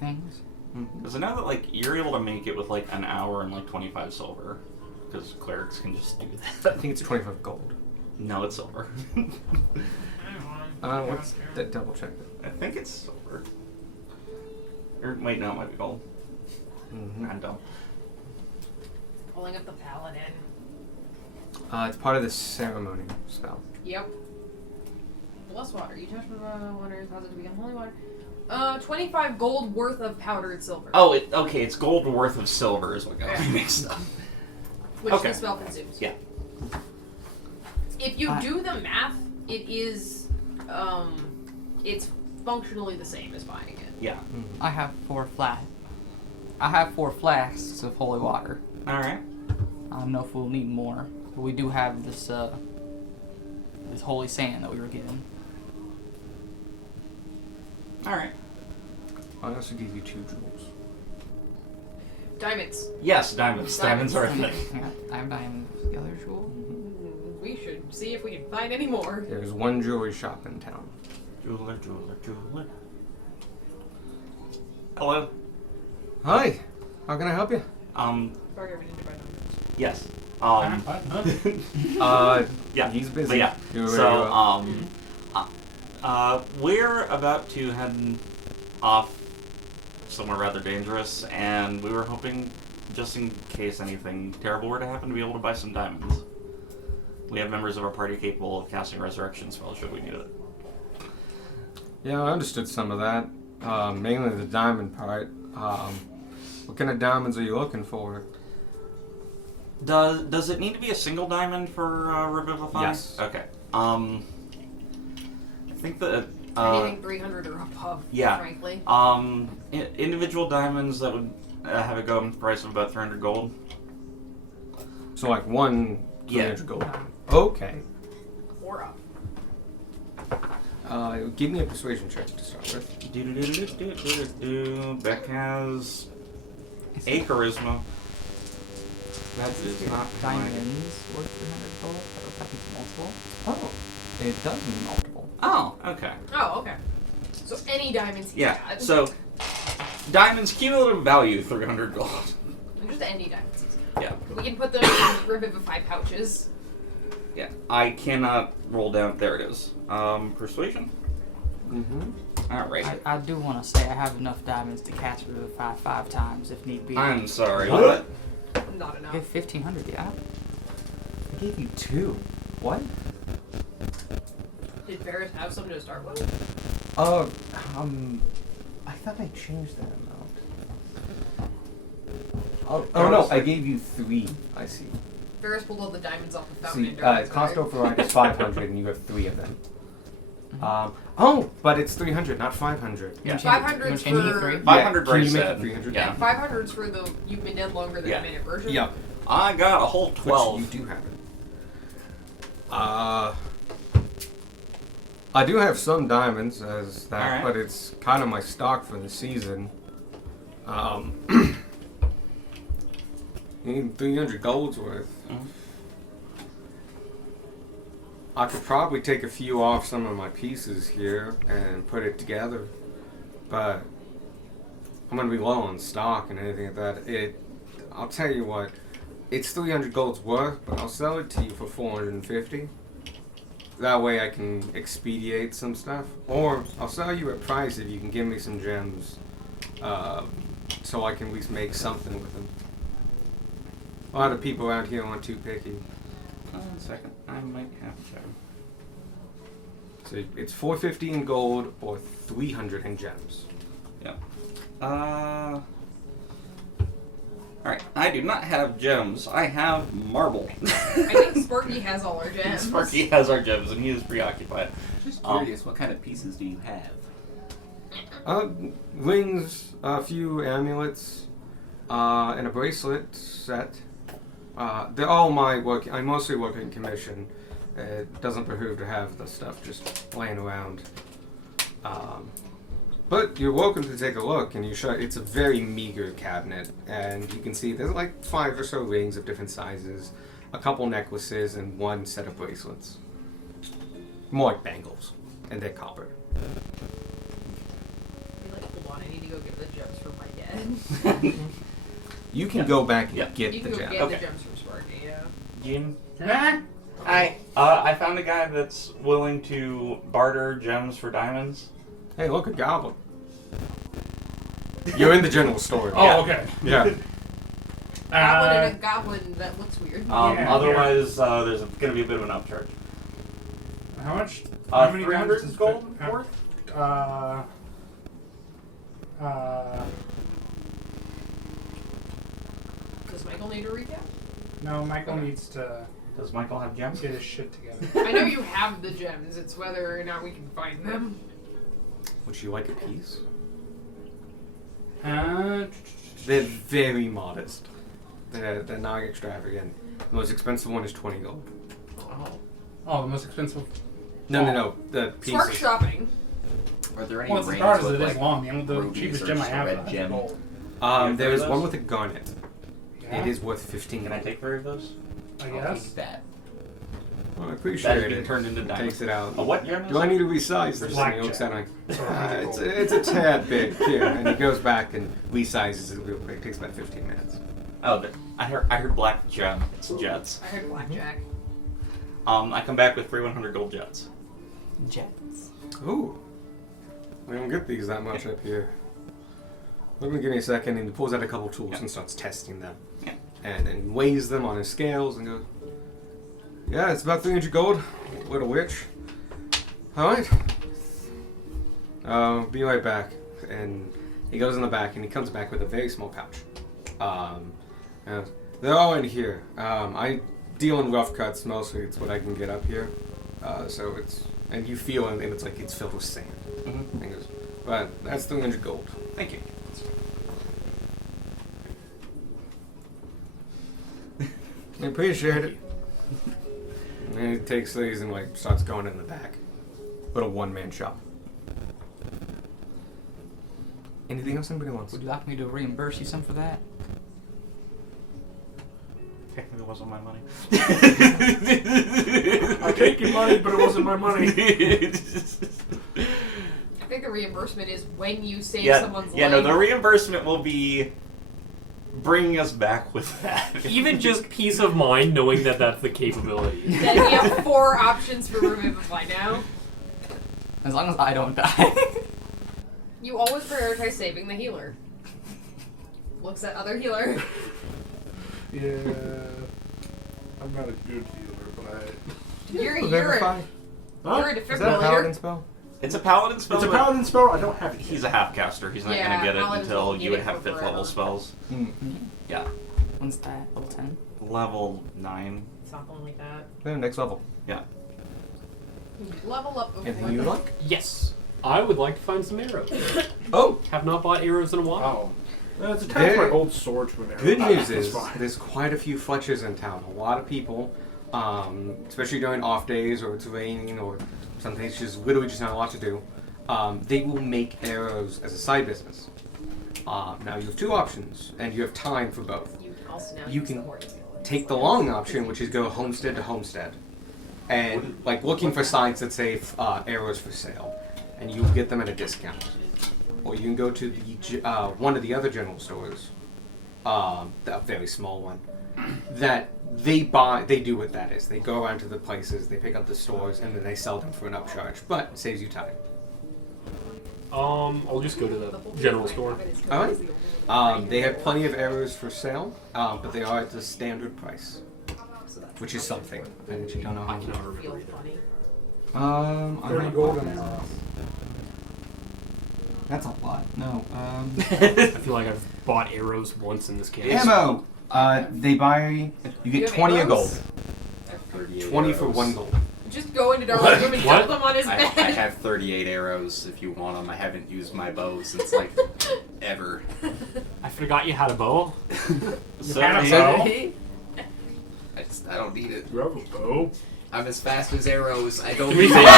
Things. Because I know that like you're able to make it with like an hour and like 25 silver. Because clerics can just do I that. think it's 25 gold. No, it's silver. What's that? Double check that. I think it's silver. Or wait, no, it might be gold. I'm dumb. Pulling up the paladin. It's part of the ceremony spell. Yep. Bless water. You touch water, cause it to become holy water. 25 gold worth of powdered silver. Oh, okay, it's gold worth of silver is what got me mixed up. Which okay. the spell consumes. Yeah. If you do the math, it is, it's functionally the same as buying it. Yeah. I have 4 flasks of holy water. Alright. I don't know if we'll need more, but we do have this this holy sand that we were given. Alright. I also gave you 2 jewels. Diamonds. Yes, diamonds. Diamonds are a thing. Yeah, I have diamond. The other jewel. We should see if we can find any more. There's one jewelry shop in town. Jeweler. Hello. Hi. How can I help you? Bargain we need to buy diamonds. Yes. Yeah. He's busy. But yeah. You're So, we're about to head off somewhere rather dangerous, and we were hoping, just in case anything terrible were to happen, to be able to buy some diamonds. We have members of our party capable of casting resurrection spells should we need it. Yeah, I understood some of that. Mainly the diamond part. What kind of diamonds are you looking for? Does it need to be a single diamond for Revivify? Yes. Okay. I think that Anything 300 or above, yeah. frankly. Individual diamonds that would have a going price of about 300 gold. So like one Yeah. 300 gold. Okay. Or up. Give me a persuasion check to start with. Beck has a charisma. That is not Diamonds worth 300 gold. That would be multiple. Oh, it does mean multiple. Oh, okay. Oh, okay. So any diamonds he's Yeah. got. So diamonds cumulative value 300 gold. Just any diamonds he's got. Yeah. We can put them in Revivify pouches. Yeah. I cannot roll down. There it is. Persuasion. All right. I do want to say I have enough diamonds to cast Revivify 5 times if need be. I'm sorry. What? Not enough. Okay, 1500, yeah. I gave you 2. What? Did Ferris have some to start with? I thought I changed that amount. Oh no, I gave you 3. I see. Ferris pulled all the diamonds off the fountain See, and Darwin's cost bag. override is 500, and you have 3 of them. But it's 300, not 500. Yeah. 500's change it to for 3? 500 can very you make sad. it 300? Yeah. 500's for the you've been dead longer than Yeah. a minute version. Yep. I got a whole 12. Which you do have it. I do have some diamonds as that, Alright. but it's kind of my stock for the season. You need 300 gold's worth. Mhm. I could probably take a few off some of my pieces here and put it together, but I'm gonna be low on stock and anything like that. I'll tell you what, it's 300 gold's worth, but I'll sell it to you for 450. That way I can expedite some stuff, or I'll sell you at price if you can give me some gems, so I can at least make something with them. A lot of people out here aren't too picky. 1 second. I might have to. So it's 450 in gold or 300 in gems. Yeah. Alright, I do not have gems. I have marble. I think Sparky has all our gems. Sparky has our gems and he is preoccupied. Just curious, what kind of pieces do you have? Rings, a few amulets, and a bracelet set. They're all my work. I mostly work in commission. It doesn't behoove to have the stuff just laying around. But you're welcome to take a look, and it's a very meager cabinet, and you can see there's like 5 or so rings of different sizes, a couple necklaces, and 1 set of bracelets. More like bangles, and they're copper. Be like, hold on, I need to go get the gems for my dad. You can go back and Yeah. get You the can go gem. get Okay. the gems from Sparky, yeah. Jim? Huh? I found a guy that's willing to barter gems for diamonds. Hey, look, a goblin. You're in the general store. Oh, Yeah. okay. Yeah. Goblin and a goblin, that looks weird. Yeah, Otherwise, there's going to be a bit of an upcharge. How much? How many 300 diamonds is gold it? worth? Does Michael need a recap? No, Michael needs to Does Michael have gems? get his shit together. I know you have the gems, it's whether or not we can find them. Would you like a piece? They're very modest. They're not extravagant. The most expensive one is 20 gold. Oh, the most expensive. No. The pieces. Smart shopping. Are there any Well, it's as rings far as with it is like long. The rubies cheapest or gem I just a have red is gem? gold. There is those? one with a garnet. Yeah, It is worth 15 Can I gold. take 3 of those? I I'll guess. take that? Well, I That appreciate is being it. turned into Takes diamonds. it out. What gem is Do I it? need to resize this? And he looks at it like, it's a tad big here. And he goes back and resizes it real quick. It takes about 15 minutes. Oh, I heard black gem. It's jets. I heard blackjack. I come back with 3 100 gold jets. Jets. Ooh. We don't get these that much up here. Let me give me a second, and he pulls out a couple tools and starts testing them. Yeah. And then weighs them on his scales and goes, yeah, it's about 300 gold. Little witch. Alright. Be right back. And he goes in the back, and he comes back with a very small pouch. And they're all in here. I deal in rough cuts mostly. It's what I can get up here. So it's, and you feel it, and it's like it's filled with sand. Mm-hmm. And he goes, but that's 300 gold. Thank you. I appreciate it. And he takes these and like starts going in the back. Little one-man shop. Anything else anybody wants? Would you like me to reimburse you some for that? Technically, it wasn't my money. I take your money, but it wasn't my money. I think the reimbursement is when you save someone's life. Yeah, no, the reimbursement will be bringing us back with that. Even just peace of mind knowing that that's the capability. Then we have 4 options for Revivify now. As long as I don't die. You always prioritize saving the healer. Looks at other healer. Yeah. I'm not a good healer, but You're a Revivify? Huh? Is that a paladin spell? It's a paladin spell. It's a but paladin spell. I don't have it. He's a half caster. He's not Yeah, gonna get it paladins until won't you get would it have for 5th level forever. spells. Yeah, When's that? Level 10? level 9. Something like that. Then next level. Yeah. Level up before. Anything you would like? Yes. I would like to find some arrows. Oh, Have not bought arrows in a while. It's attached to my old swordsman arrow. good news That's is fine. there's quite a few Fletchers in town. A lot of people, especially during off days or it's raining or some days literally just not a lot to do, they will make arrows as a side business. Now you have two options, and you have time for both. You can also now You use can the horns. Take the long option, which is go homestead to homestead, and like looking for signs that say arrows for sale, and you get them at a discount. Or you can go to the one of the other general stores, a very small one, that they do what that is. They go around to the places, they pick up the stores, and then they sell them for an upcharge, but it saves you time. I'll just go to the general store. Alright. They have plenty of arrows for sale, but they are at the standard price, which is something. And you don't know how I much. cannot remember Feel either. funny. 30 gold an arrow. That's a lot. No. I feel like I've bought arrows once in this game. Ammo. They buy. You You get have 20 a arrows? gold. 38 20 for arrows. 1 gold. Just go into Darla's room and What? dump them on his I bed. have 38 arrows if you want them. I haven't used my bow since like ever. I forgot you had a bow. So, had a hey, bow? I don't need it. You have a bow? I'm as fast as arrows. I don't Can we need say it. before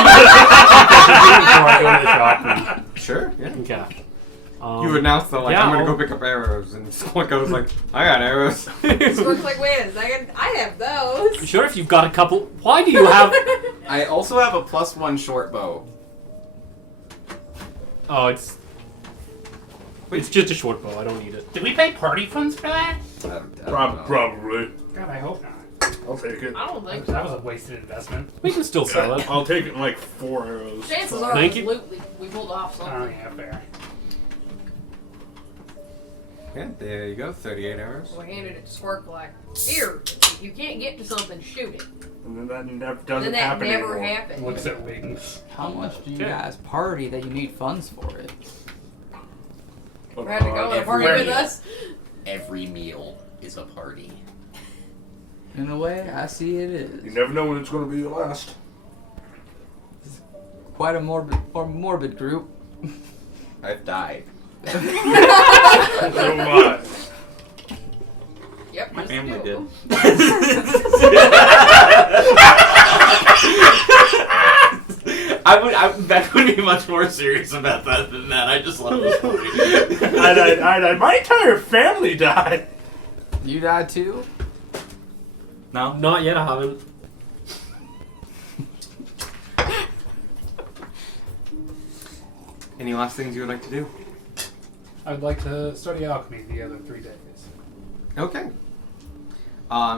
I go to the shop? Sure, yeah. Okay. You announce that, like, yeah, I'm gonna I'll- go pick up arrows, and someone goes like, I got arrows. Squirt like, wait a second, I have those. Sure, if you've got a couple. Why do you have? I also have a +1 short bow. Oh, it's just a short bow. I don't need it. Did we pay party funds for that? I don't know. Probably. God, I hope not. I'll take it. I don't think so. That was a wasted investment. We can still sell it. I'll take it in like 4 arrows. Chances So- are, Thank you. absolutely, we pulled off Oh, something. yeah, fair. Yeah, there you go, 38 arrows. We handed it to Squirk like, here, if you can't get to something, shoot it. And then that never And doesn't then that happen never anymore. happened. Looks at wings. How much do you Yeah. guys party that you need funds for it? We had to go and party every- with us. Every meal is a party. In the way I see it You is. never know when it's going to be your last. Quite a morbid group. I've died. So much. Yep, my just family do. did. Beck would be much more serious about that than that. I just love this movie. My entire family died. You died too? No? Not yet. I haven't. Any last things you would like to do? I would like to study alchemy the other 3 days. Okay.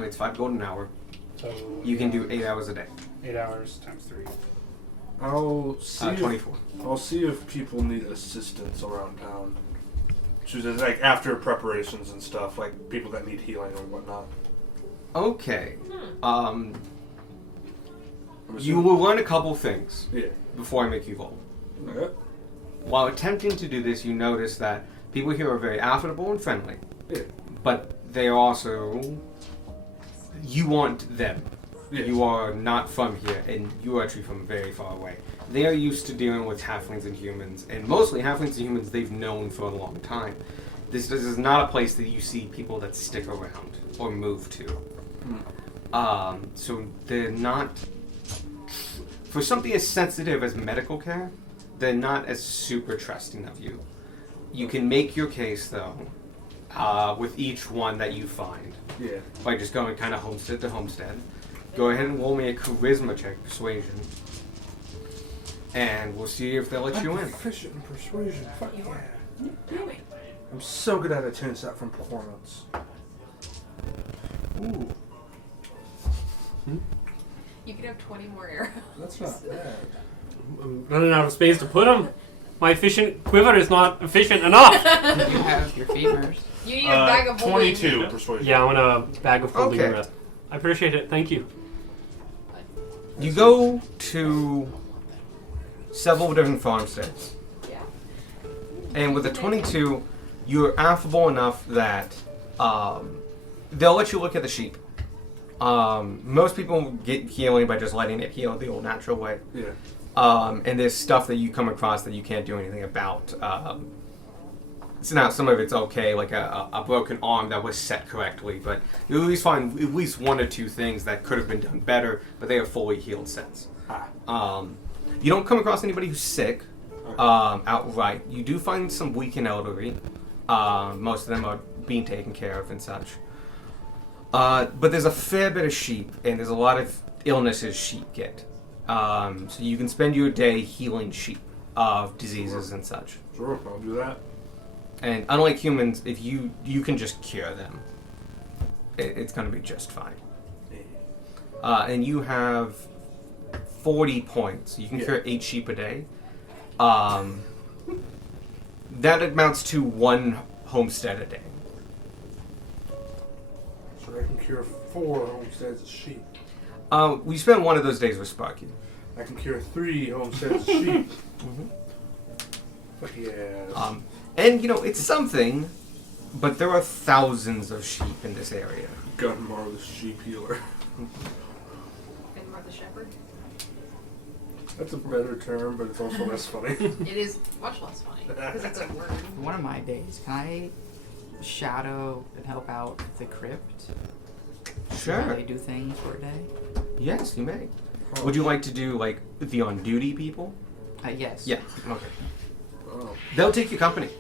It's 5 gold an hour. So You can do 8 hours a day. 8 hours times 3. I'll see. 24. I'll see if people need assistance around town. So just like after preparations and stuff, like people that need healing or whatnot. Okay. I'm You assuming- will learn a couple things Yeah. before I make you roll. Okay. While attempting to do this, you notice that people here are very affable and friendly. Yeah. But they are also... You want them. Yeah. You are not from here, and you are actually from very far away. They are used to dealing with halflings and humans, and mostly halflings and humans they've known for a long time. This is not a place that you see people that stick around or move to. So they're not... For something as sensitive as medical care, they're not as super trusting of you. You can make your case, though, with each one that you find, Yeah. by just going kind of homestead to homestead. Go ahead and roll me a charisma check, persuasion. And we'll see if they'll let you in. Proficient in persuasion. Fuck You yeah. are. Really? I'm so good at a 10 set from performance. Ooh. You could have 20 more arrows. That's not bad. I'm running out of space to put them. My efficient quiver is not efficient enough. You have your femurs. You need a bag of holding. 22 persuasion. Yeah, I'm gonna bag of holding Okay. the rest. I appreciate it. Thank you. You go to several different farmsteads. Yeah. And with a 22, you're affable enough that they'll let you look at the sheep. Most people get healing by just letting it heal the old natural way. Yeah. And there's stuff that you come across that you can't do anything about. So now some of it's okay, like a broken arm that was set correctly, but you at least find at least one or two things that could have been done better, but they are fully healed sets. You don't come across anybody who's sick outright. You do find some weak and elderly. Most of them are being taken care of and such. But there's a fair bit of sheep, and there's a lot of illnesses sheep get. So you can spend your day healing sheep of diseases and such. Sure, I'll do that. And unlike humans, if you can just cure them, it's going to be just fine. And you have 40 points. You can cure 8 sheep a day. That amounts to 1 homestead a day. So I can cure 4 homesteads of sheep. We spend one of those days with Sparky. I can cure 3 homesteads of sheep. But yeah. And, it's something, but there are thousands of sheep in this area. Gunmar the sheep healer. Gunmar the shepherd. That's a better term, but it's also less funny. It is much less funny because it's a word. One of my days, can I shadow and help out the crypt? Sure. How they do things for a day? Yes, you may. Would you like to do, like, the on-duty people? Yes. Yeah. Okay. Oh. They'll take your company.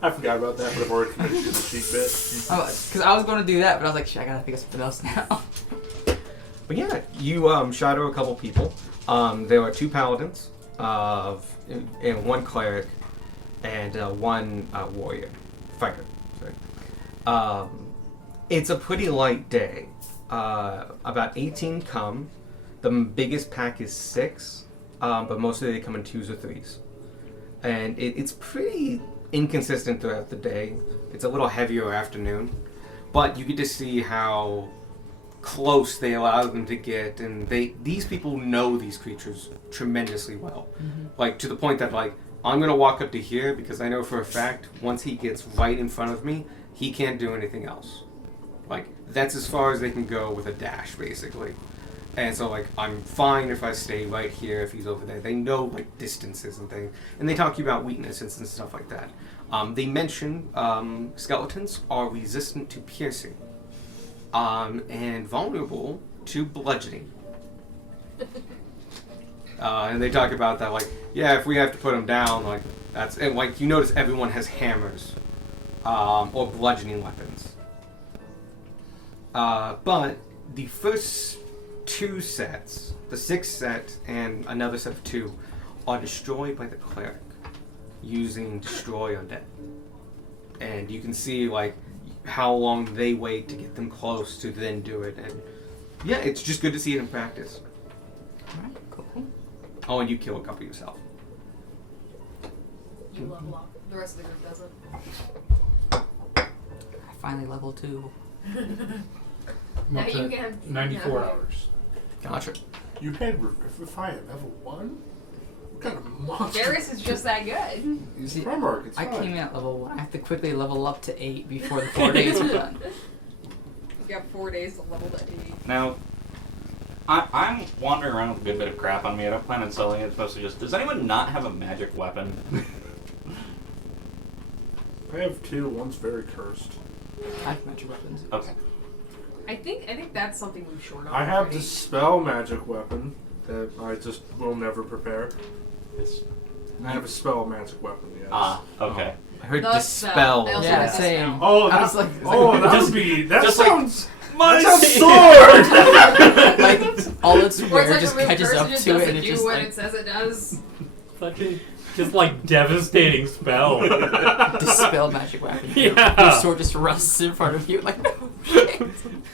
I forgot about that, but I've already committed to the sheep bit. Oh, because I was going to do that, but I was like, shit, I gotta think of something else now. But yeah, you shadow a couple people. There are 2 paladins, and 1 cleric, and 1 warrior, fighter. Sorry. It's a pretty light day. About 18 come. The biggest pack is 6, but mostly they come in 2s or 3s. And it's pretty inconsistent throughout the day. It's a little heavier afternoon, but you get to see how close they allow them to get, and these people know these creatures tremendously well. Like, to the point that, like, I'm gonna walk up to here because I know for a fact once he gets right in front of me, he can't do anything else. Like, that's as far as they can go with a dash, basically. And so, like, I'm fine if I stay right here if he's over there. They know, like, distances and things. And they talk to you about weaknesses and stuff like that. They mention skeletons are resistant to piercing. And vulnerable to bludgeoning. And they talk about that, like, yeah, if we have to put them down, like, that's... And, like, you notice everyone has hammers. Or bludgeoning weapons. But the first 2 sets, the 6th set and another set of 2, are destroyed by the cleric using Destroy Undead. And you can see, like, how long they wait to get them close to then do it. And yeah, it's just good to see it in practice. Alright, cool. Oh, and you kill a couple yourself. You level up. The rest of the group doesn't. I finally level 2. Now Up you to can have 94 hours. Gotcha. You had Revivify at level 1? What kind of monster? Darius is just that good. He's See, Primarch, it's I fine. came in at level 1. I have to quickly level up to 8 before the 4 days are done. You got 4 days to level to 8. Now, I'm wandering around with a good bit of crap on me. I don't plan on selling it. It's mostly just, does anyone not have a magic weapon? I have 2. One's very cursed. I have magic weapons. Okay. I think that's something we've short on. I have already. Dispel magic weapon that I just will never prepare. I have a spell magic weapon, yes. Ah, okay. I heard The Dispel. spell. I also Yeah, have same. Dispel. Oh, I that, was like- that would be... That just like sounds... my Like, all its Or rare it's like just remove catches curse, up it just to it doesn't and it's do just what like, it says it does. Fucking, just like devastating spell. Dispel magic weapon. Yeah. Your sword just rusts in front of you like, oh shit.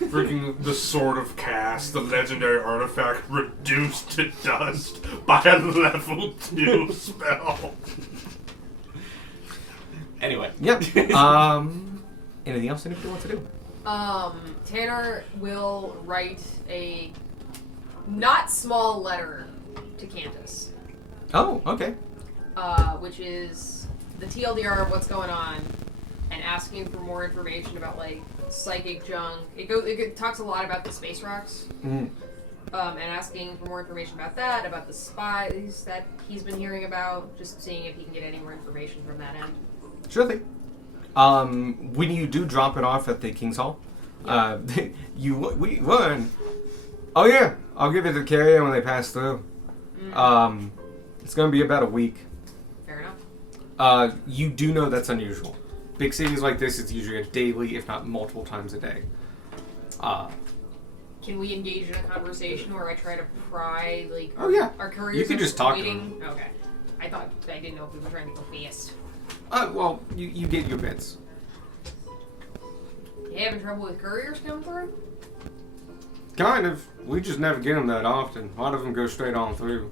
Freaking the Sword of Cast, the legendary artifact reduced to dust by a level 2 spell. Anyway. Yep. Anything else anybody wants to do? Tanner will write a not small letter to Candace, Oh, okay. which is the TLDR of what's going on, and asking for more information about like psychic junk. It talks a lot about the space rocks. Mm. And asking for more information about that, about the spies that he's been hearing about, just seeing if he can get any more information from that end. Sure thing. When you do drop it off at the King's Hall, we learn. Oh yeah, I'll give it to the carrier when they pass through. It's gonna be about a week. Fair enough. You do know that's unusual. Big cities like this, it's usually a daily, if not multiple times a day. Can we engage in a conversation where I try to pry, like, Oh, yeah. our couriers You can are just talk to waiting? Okay. I didn't know if we were trying to go fast. Well, you get your bits. You having trouble with couriers coming through? Kind of. We just never get them that often. A lot of them go straight on through.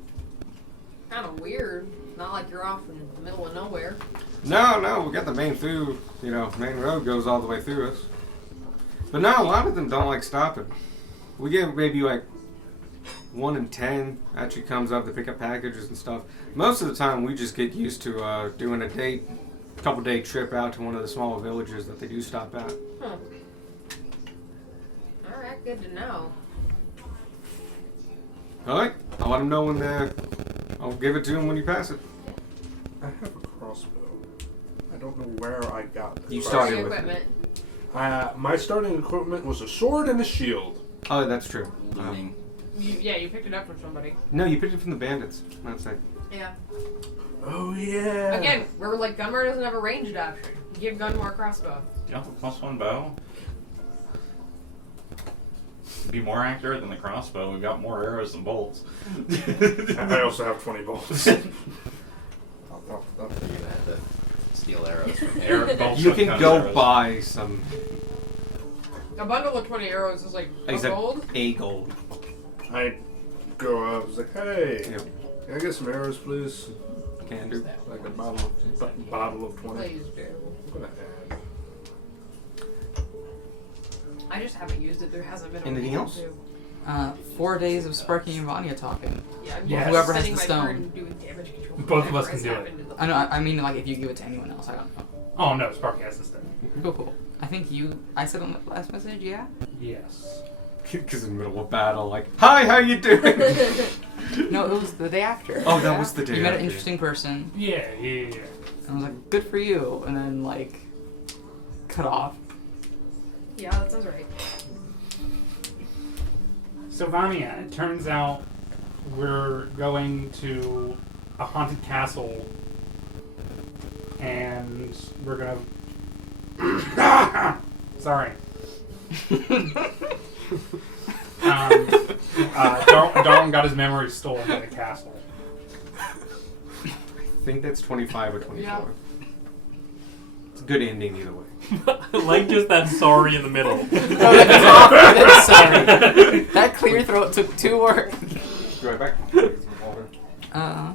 Kind of weird. Not like you're off in the middle of nowhere. No, we got the main through. Main road goes all the way through us. But no, a lot of them don't like stopping. We get maybe like 1 in 10 actually comes up to pick up packages and stuff. Most of the time, we just get used to doing a couple day trip out to one of the smaller villages that they do stop at. Huh. Alright, good to know. Alright, I'll let them know when they're... I'll give it to them when you pass it. I have a crossbow. I don't know where I got this. You Starting started with equipment. My starting equipment was a sword and a shield. Oh, that's true. Looting. You picked it up from somebody. No, you picked it from the bandits. That's it. Yeah. Oh yeah. Again, we're like, Gunmar doesn't have a ranged option. You give Gunmar a crossbow. Do you have a +1 bow? Be more accurate than the crossbow. We've got more arrows than bolts. I also have 20 bolts. You had to steal arrows from Bolts You with can guns, go arrows. buy some A bundle of 20 arrows is like a gold. A gold. I go up. I was like, hey, Yep. can I get some arrows, please? Can do. Like a bottle of 20. Please do. I'm gonna add. I just haven't used it. There hasn't been a Anything reason else? to. 4 days of Sparky and Vanya talking. Yeah, I'm Yes. Whoever has spending the my stone. turn doing damage control. Both of us Whatever can has do it. happened to the- I mean, like, if you give it to anyone else, I don't know. Oh no, Sparky has this thing. Cool. I think I said on the last message, yeah? Yes. Because in the middle of battle, like, hi, how you doing? No, it was the day after. Oh, that was the day You met an after. interesting person, Yeah. and I was like, good for you, and then, like, cut off. Yeah, that sounds right. So Vanya, it turns out we're going to a haunted castle, and we're gonna. Sorry. Darwin got his memory stolen in the castle. I think that's 25 or 24. Yeah. It's a good ending either way. Like just that sorry in the middle. Sorry. That clear throat took 2 words. Go right back.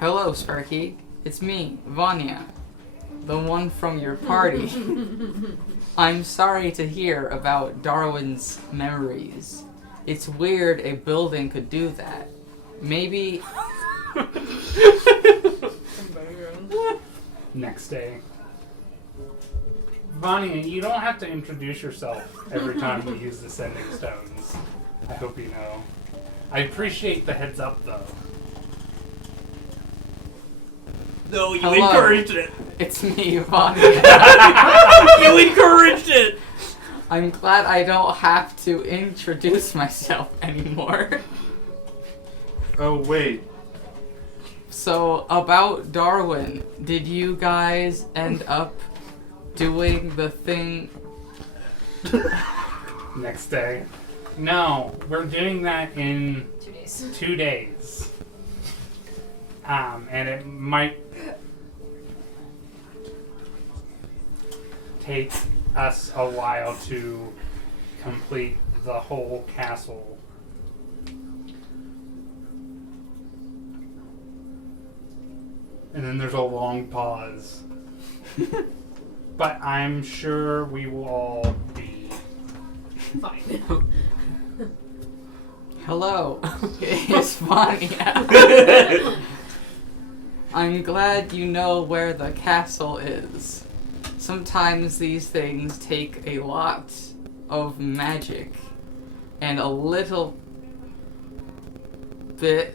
Hello, Sparky. It's me, Vanya. The one from your party. I'm sorry to hear about Darwin's memories. It's weird a building could do that. Maybe... Next day. Vanya, you don't have to introduce yourself every time we use the sending stones. I hope you know. I appreciate the heads up, though. No, you Hello. encouraged it. It's me, Vanya. You encouraged it. I'm glad I don't have to introduce myself anymore. Oh wait. So, about Darwin, did you guys end up doing the thing? Next day. No, we're doing that in 2 days. 2 days. And it might take us a while to complete the whole castle. And then there's a long pause. But I'm sure we will all be Fine. Hello, it's Vanya. I'm glad you know where the castle is. sometimes these things take a lot of magic and a little bit.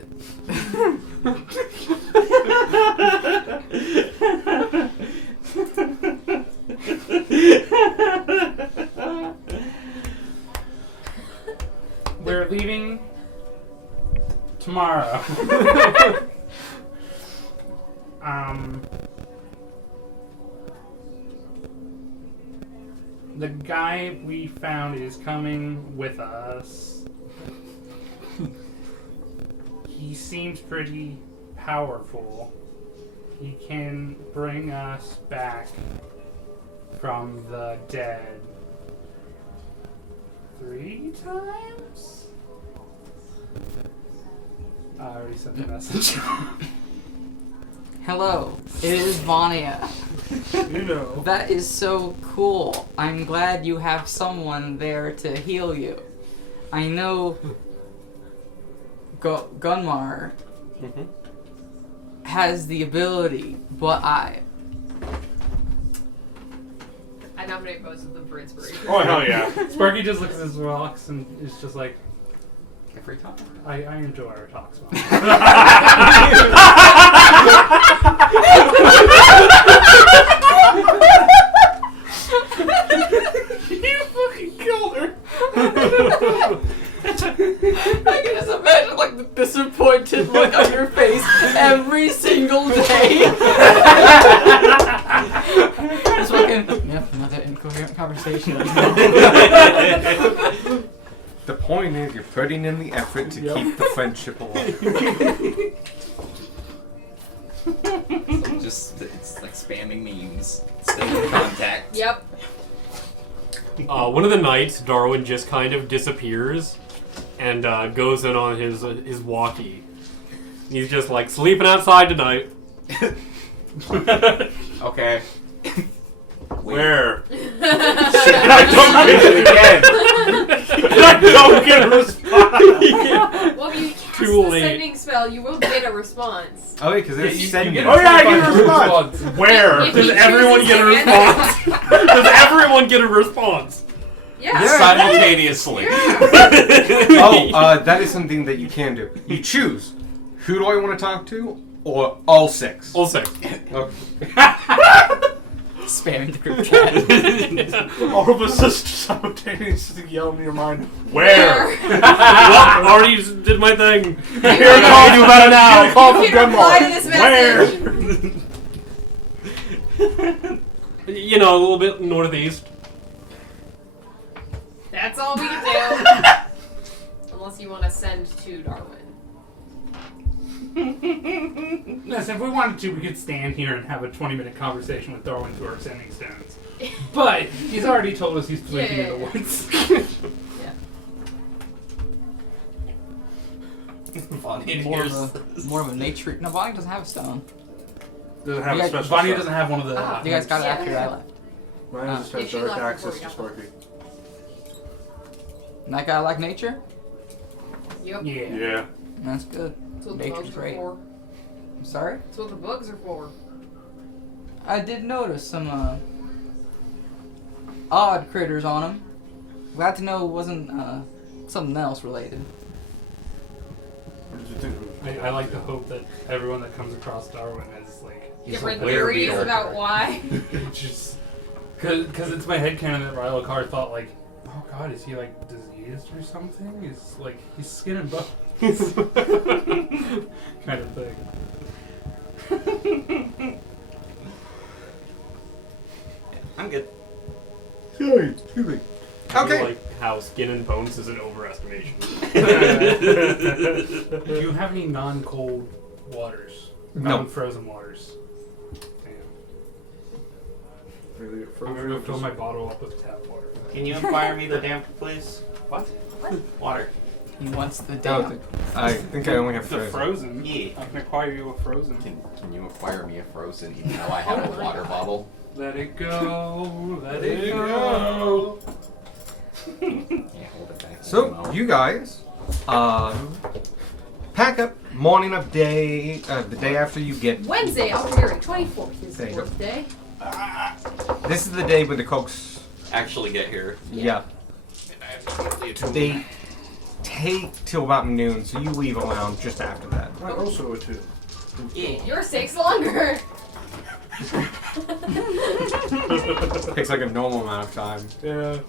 We're leaving tomorrow. The guy we found is coming with us. He seems pretty powerful. He can bring us back from the dead 3 times? I already sent the message. Hello, it is Vania. You know. That is so cool. I'm glad you have someone there to heal you. I know Gunmar has the ability, but I nominate both of them for inspiration. Oh, hell yeah. Sparky just looks at his rocks and is just like, Every time. I enjoy our talks. You fucking killed her. can just imagine like the disappointed look on your face every single day. Just fucking, yep, another incoherent conversation. The point is, you're putting in the effort to keep the friendship alive. It's like spamming memes. Stay in contact. Yep. One of the nights, Darwin just kind of disappears and goes in on his walkie. He's just like sleeping outside tonight. Okay. Where? I don't get it again. I don't get a response. Well, if you cast Too the late. sending spell, you will get a response. Oh, wait, because it's sending. Oh yeah, I get a response. Where? If Does he everyone chooses get a to response? Does everyone get a response? Yeah. Simultaneously. Oh, that is something that you can do. You choose. Who do I want to talk to? Or all 6? All 6. Okay. Spamming the group chat. All of us just simultaneously yell in your mind, where? Well, I already just did my thing. Here a call do about it now. Here a call from You can reply to Denmark. this Where? You know, a little bit northeast. That's all we can do. Unless you want to send to Darwin. Listen, if we wanted to, we could stand here and have a 20-minute conversation with Darwin through our sending stones. But he's already told us he's sleeping in the woods. More of a nature. No, Bonnie doesn't have a stone. Doesn't have You a guys- special Bonnie shot. doesn't have one of the. You guys got it Yeah. after I left. Mine just Yeah, has she direct left access before to we got Sparky. And that guy like nature? Yep. Yeah. Yeah. That's good. That's what the Nature's bugs are great. for. I'm sorry? That's what the bugs are for. I did notice some odd critters on him. Glad to know it wasn't something else related. What did you think? I like to hope that everyone that comes across Darwin is like. Different a theories weird about why. Just. Because it's my headcanon that Rilo Carr thought, like, oh god, is he like diseased or something? Is like, he's skin and bones. Kind of thing. I'm good. Sorry, excuse me. I feel Okay. like how skin and bones is an overestimation. Do you have any non-cold waters? No. Non-frozen waters? Damn. Really, I'm gonna go fill my bottle up with tap water. Can you inquire me the damp, please? What? Water. He wants the Oh, damn. I think I only have The frozen. frozen? Yeah. I can acquire you a frozen. Can you acquire me a frozen even though I have a water bottle? Let it go. Let it you go. Yeah, hold it back. So, you guys, pack up, morning of day, the day after you get. Wednesday, February 24th is There the you go. birthday. This is the day when the Cokes. Actually get here. Yeah. They take till about noon, so you leave around just after that. I also a 2. Yeah, yours takes longer. Takes like a normal amount of time. Yeah.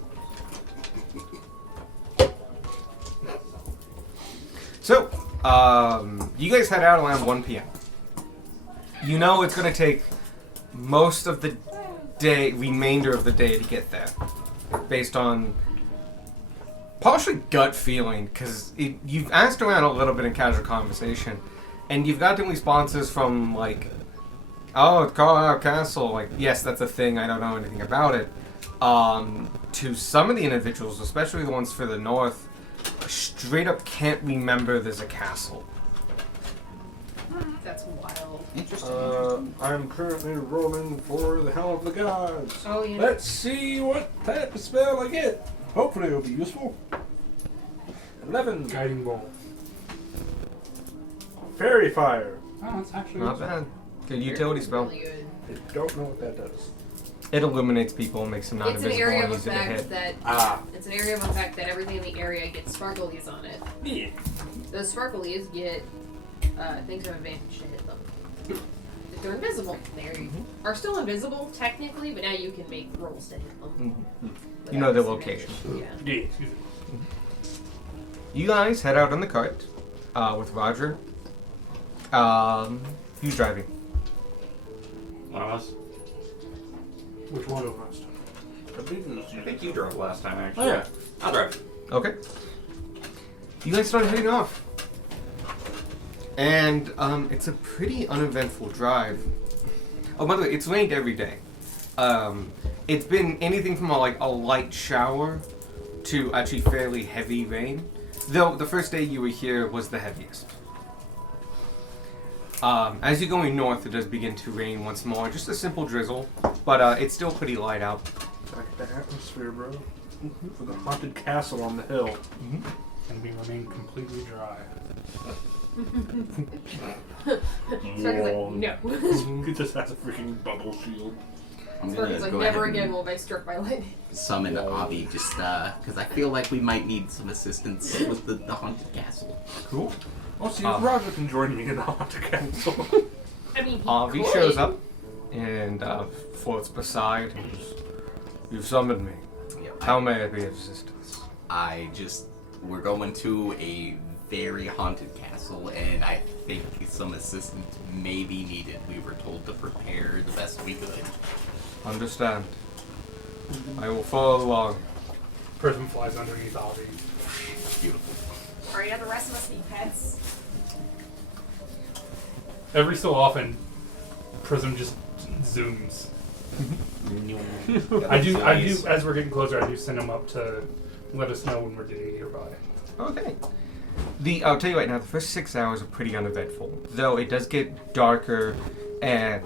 So, you guys head out around 1 p.m. You know it's going to take most of the remainder of the day to get there. Based on partially gut feeling, because you've asked around a little bit in casual conversation, and you've gotten responses from, like, oh, it's Carlisle Castle, like, yes, that's a thing, I don't know anything about it. To some of the individuals, especially the ones further north, straight up can't remember there's a castle. That's wild. Interesting. I'm currently rolling for the Helm of the Gods. Oh, yeah. Let's see what type of spell I get. Hopefully it'll be useful. 11. Guiding bolt. Fairy Fire. Oh, it's actually Not bad. Good utility spell. Really good. I don't know what that does. It illuminates people and makes them not It's an invisible area and of use it to effect hit. that Ah. it's an area of effect that everything in the area gets sparklies on it. Yeah. Those sparklies get things of advantage to hit them. If they're invisible, they are still invisible technically, but now you can make rolls to hit them. You know their without location. disadvantage. Yeah. Yeah, excuse me. You guys head out on the cart with Roger. Who's driving? One of us. Which one of us? I believe it was I you. think you drove last time, actually. Oh, yeah. I'll drive. Okay. You guys start heading off. And it's a pretty uneventful drive. Oh, by the way, it's rained every day. It's been anything from a light shower to actually fairly heavy rain. Though the first day you were here was the heaviest. As you're going north, it does begin to rain once more. Just a simple drizzle, but it's still pretty light out. Like the atmosphere, bro. For the haunted castle on the hill. And we remain completely dry. Sparky's like, no. It just has a freaking bubble shield. I'm Sparky's gonna like, go never ahead again and will I be struck by lightning. summon Avi just because I feel like we might need some assistance with the haunted castle. Cool. Oh, see if Roger can join me in the haunted castle. I mean, he Avi could. shows up and floats beside. You've summoned me. Yep. How may I be of assistance? We're going to a very haunted castle, and I think some assistance may be needed. We were told to prepare the best we could. Understand. I will follow along. Prism flies underneath Avi. Beautiful. Alright, the rest of us need pets. Every so often, Prism just zooms. I do. As we're getting closer, I do send him up to let us know when we're getting nearby. Okay. I'll tell you right now, the first 6 hours are pretty uneventful. Though it does get darker and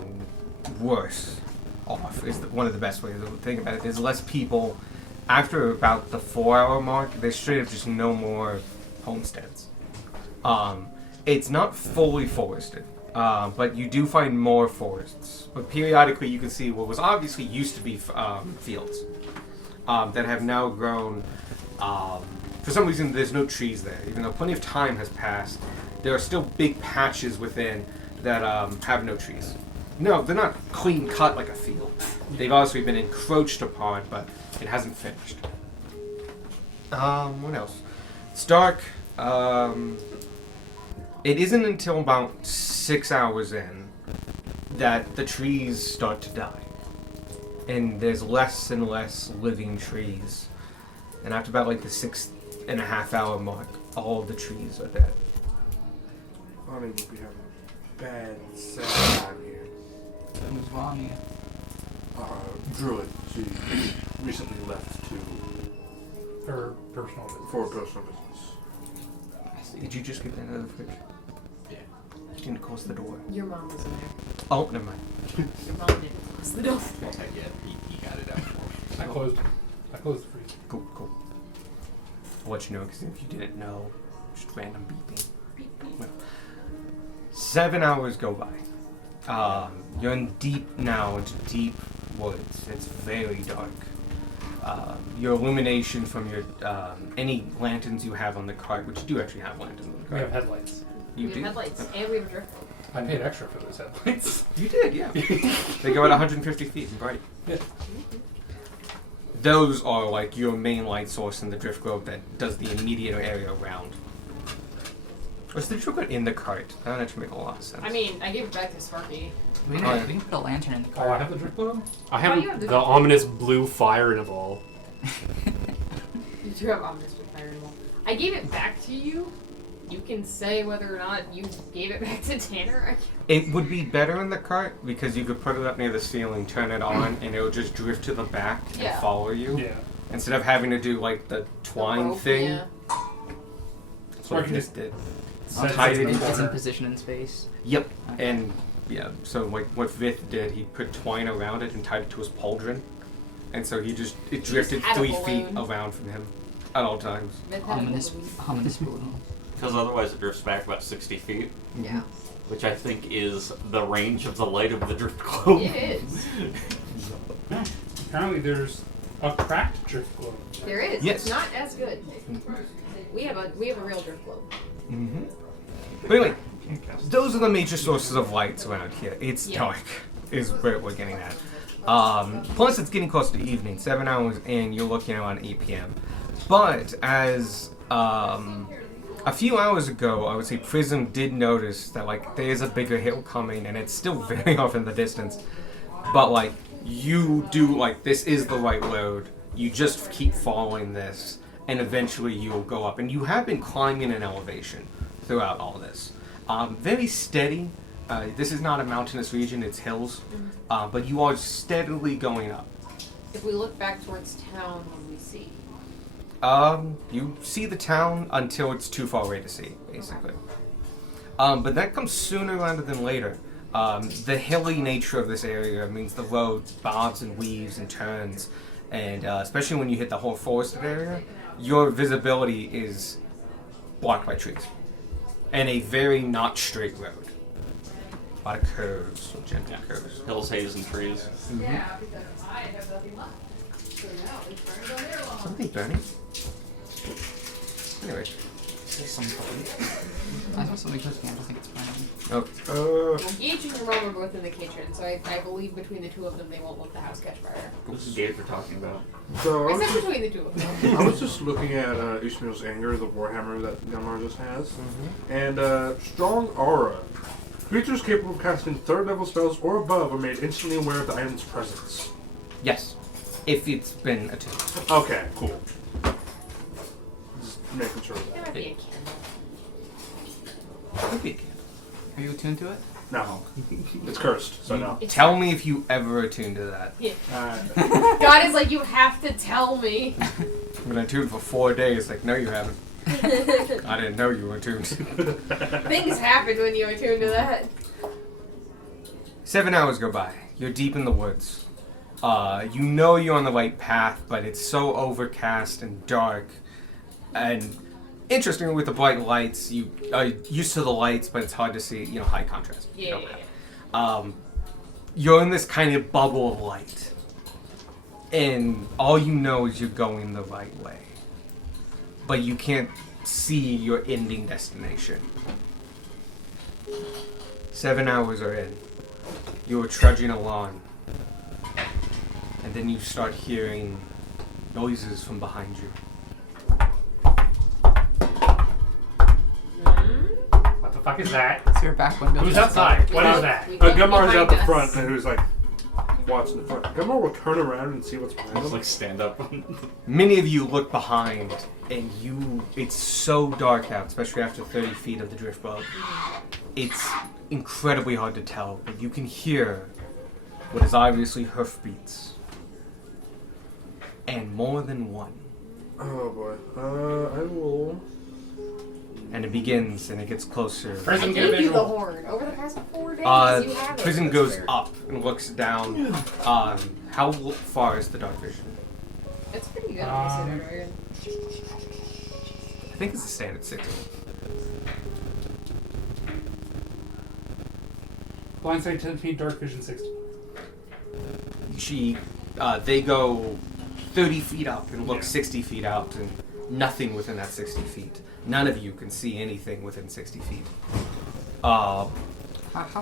worse off, is one of the best ways to think about it. There's less people. After about the 4-hour mark, there's straight up just no more homesteads. It's not fully forested, but you do find more forests. But periodically you can see what was obviously used to be fields that have now grown. For some reason, there's no trees there. Even though plenty of time has passed, there are still big patches within that have no trees. No, they're not clean cut like a field. They've obviously been encroached upon, but it hasn't finished. What else? It's dark. It isn't until about 6 hours in that the trees start to die. And there's less and less living trees. And after about the 6.5-hour mark, all the trees are dead. Bonnie would be having a bad, sad time here. Who's Vanya? Druid. She recently left For personal business. for personal business. Did you just get that out of the fridge? Yeah. You didn't close the door. Your mom was in there. Oh, never mind. Your mom didn't close the door. Yeah, he got it out for I closed the freezer. Cool, cool. I'll let you know, because if you didn't know, just random beeping. Well, 7 hours go by. You're in deep woods. It's very dark. Your illumination from your any lanterns you have on the cart, which you do actually have lanterns on the We cart. have headlights. You we do? have headlights, and we have a drift boat. I paid extra for those headlights. You did, yeah. They go at 150 feet and bright. Yeah. Those are like your main light source in the drift globe that does the immediate area around. Was the drift globe in the cart? That would actually make a lot of sense. I mean, I gave it back to Sparky. We Oh, yeah. can put a lantern in the Oh, I car. have the drift globe? I Oh, have you have the- the ominous blue fire in a ball. You do have ominous with fire animal. I gave it back to you. You can say whether or not you gave it back to Tanner. It would be better in the cart because you could put it up near the ceiling, turn it on, and it would just drift to the back and Yeah. follow you. Yeah. Instead of having to do like the twine rope, thing. yeah. That's what Or I you just did. Set tied it it in in. the It's in corner. position in space. Yep. Okay. And yeah, so like what Vith did, he put twine around it and tied it to his pauldron. And so it drifted had a 3 feet balloon. around from him at all times. Ominous balloon. Because otherwise it drifts back about 60 feet, Yeah. which I think is the range of the light of the drift globe. It is. Apparently there's a cracked drift globe. There is. Yes. It's not as good. We have a real drift globe. Mm-hmm. But anyway, those are the major sources of lights around here. It's Yeah. dark, is what we're getting at. Plus, it's getting close to evening. 7 hours in, you're looking around 8 p.m. But as a few hours ago, I would say Prism did notice that like there is a bigger hill coming, and it's still very off in the distance. But like you do, like this is the right road. You just keep following this, and eventually you'll go up. And you have been climbing an elevation throughout all this. Very steady. This is not a mountainous region; it's hills. But you are steadily going up. If we look back towards town, what do we see? You see the town until it's too far away to see, basically. But that comes sooner rather than later. The hilly nature of this area means the road bobs and weaves and turns, and especially when you hit the whole forested area, your visibility is blocked by trees. And a very not straight road. A lot of curves, gentle curves. Hills, haze, and trees. Yeah, because I have nothing left. So now it's trying to go there long. Something burning? Anyway. Say something. I saw something cooking. I don't think it's burning. Okay. Well, Gage and Jerome are both in the kitchen, so I believe between the two of them they won't let the house catch fire. This is Gabe we're talking about. So I said between the two of them. I was just looking at Ishmael's Anger, the Warhammer that Gunmar just has, and Strong Aura. Creatures capable of casting 3rd level spells or above are made instantly aware of the item's presence. Yes. If it's been attuned. Okay, cool. Just making sure of There that. might be a candle. Could be a candle. Are you attuned to it? No. It's cursed, so no. Tell me if you ever attuned to that. Yeah. Uh, God is like, you have to tell me. I've been attuned for 4 days. Like, no, you haven't. I didn't know you were attuned. Things happen when you attune to that. 7 hours go by. You're deep in the woods. You know you're on the right path, but it's so overcast and dark. And interestingly, with the bright lights, you are used to the lights, but it's hard to see, high contrast. You Yeah, know yeah, that. You're in this kind of bubble of light. And all you know is you're going the right way. But you can't see your ending destination. 7 hours are in. You are trudging along. And then you start hearing noises from behind you. What the fuck is that? It's your back window. Who's outside? What is that? We look Gunmar's behind out the us. front, and who's like watching the front. Gunmar will turn around and see what's behind Just him. like stand up. Many of you look behind, and it's so dark out, especially after 30 feet of the drift boat. It's incredibly hard to tell, but you can hear what is obviously hoofbeats. And more than one. Oh boy. I will. And it begins, and it gets closer. I Prism, get a gave you the visual. horn over the past 4 days. You have it. Prison goes up and looks down. How far is the dark vision? It's pretty good. Honestly, Dragon. I think it's a standard 60. Blind sight 10 feet, dark vision 60. They go 30 feet up and look Yeah. 60 feet out, and nothing within that 60 feet. None of you can see anything within 60 feet. How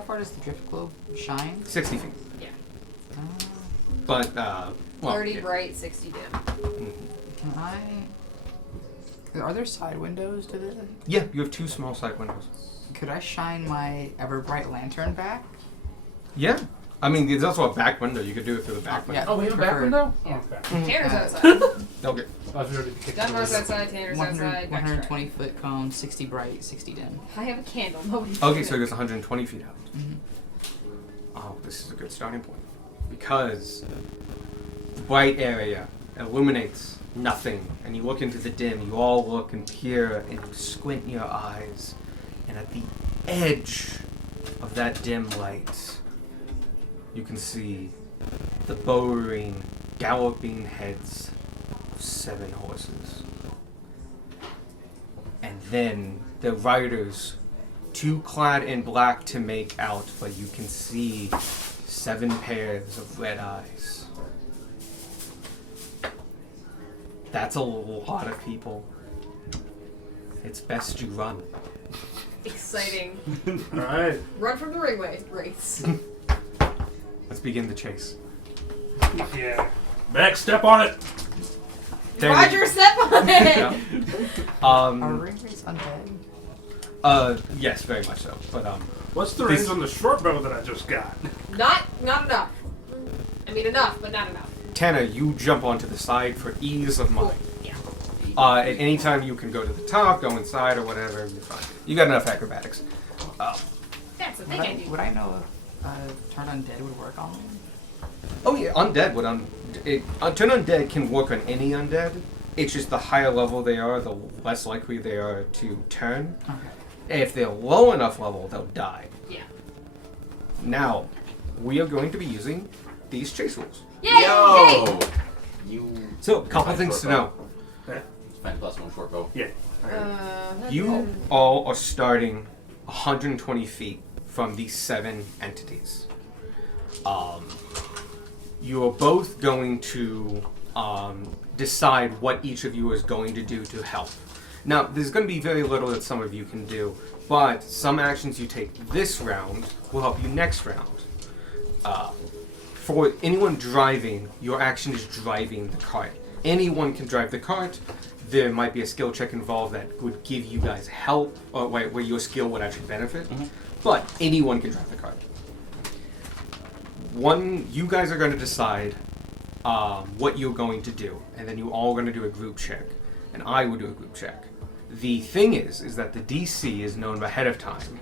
far does the drift globe shine? 60 feet. Yeah. But, 30 yeah. bright, 60 dim. Can I? Are there side windows to this? Yeah, you have 2 small side windows. Could I shine my ever bright lantern back? Yeah. I mean, there's also a back window. You could do it through the back window. Yeah. Oh, we have a back Prefer- window? Yeah. Oh, okay. Tanner's Uh, outside. Okay. I was ready to kick the Dunbar's door. outside, Tanner's outside. 120 foot cone, 60 bright, 60 dim. I have a candle. Nobody's Okay, doing so it. it goes 120 feet out. Mhm. Oh, this is a good starting point. Because the bright area illuminates nothing, and you look into the dim, you all look and peer and squint your eyes, and at the edge of that dim light, you can see the bowering, galloping heads of 7 horses. And then the riders, 2 clad in black to make out, but you can see 7 pairs of red eyes. That's a lot of people. It's best you run. Exciting. Alright. Run from the race. Let's begin the chase. Yeah. Max, step on it! Roger, step on it! Yeah. Are ring rays undead? Yes, very much so. But What's the This- range on the short bow that I just got? Not enough. I mean, enough, but not enough. Tanner, you jump onto the side for ease of mind. Yeah. At any time you can go to the top, go inside, or whatever. You're fine. You got enough acrobatics. That's the thing Would I I, do. would I know if turn undead would work on me? Oh yeah, undead would turn undead can work on any undead. It's just the higher level they are, the less likely they are to turn. Okay. If they're low enough level, they'll die. Yeah. Now, we are going to be using these chase rules. Yay! Yay! Yo! You So, a couple things to know. spend +1 short bow. Yeah. You all are starting 120 feet from these 7 entities. You are both going to decide what each of you is going to do to help. Now, there's going to be very little that some of you can do, but some actions you take this round will help you next round. For anyone driving, your action is driving the cart. Anyone can drive the cart. There might be a skill check involved that would give you guys help, or where your skill would actually benefit. But anyone can drive the cart. You guys are going to decide what you're going to do, and then you all are going to do a group check, and I will do a group check. The thing is that the DC is known ahead of time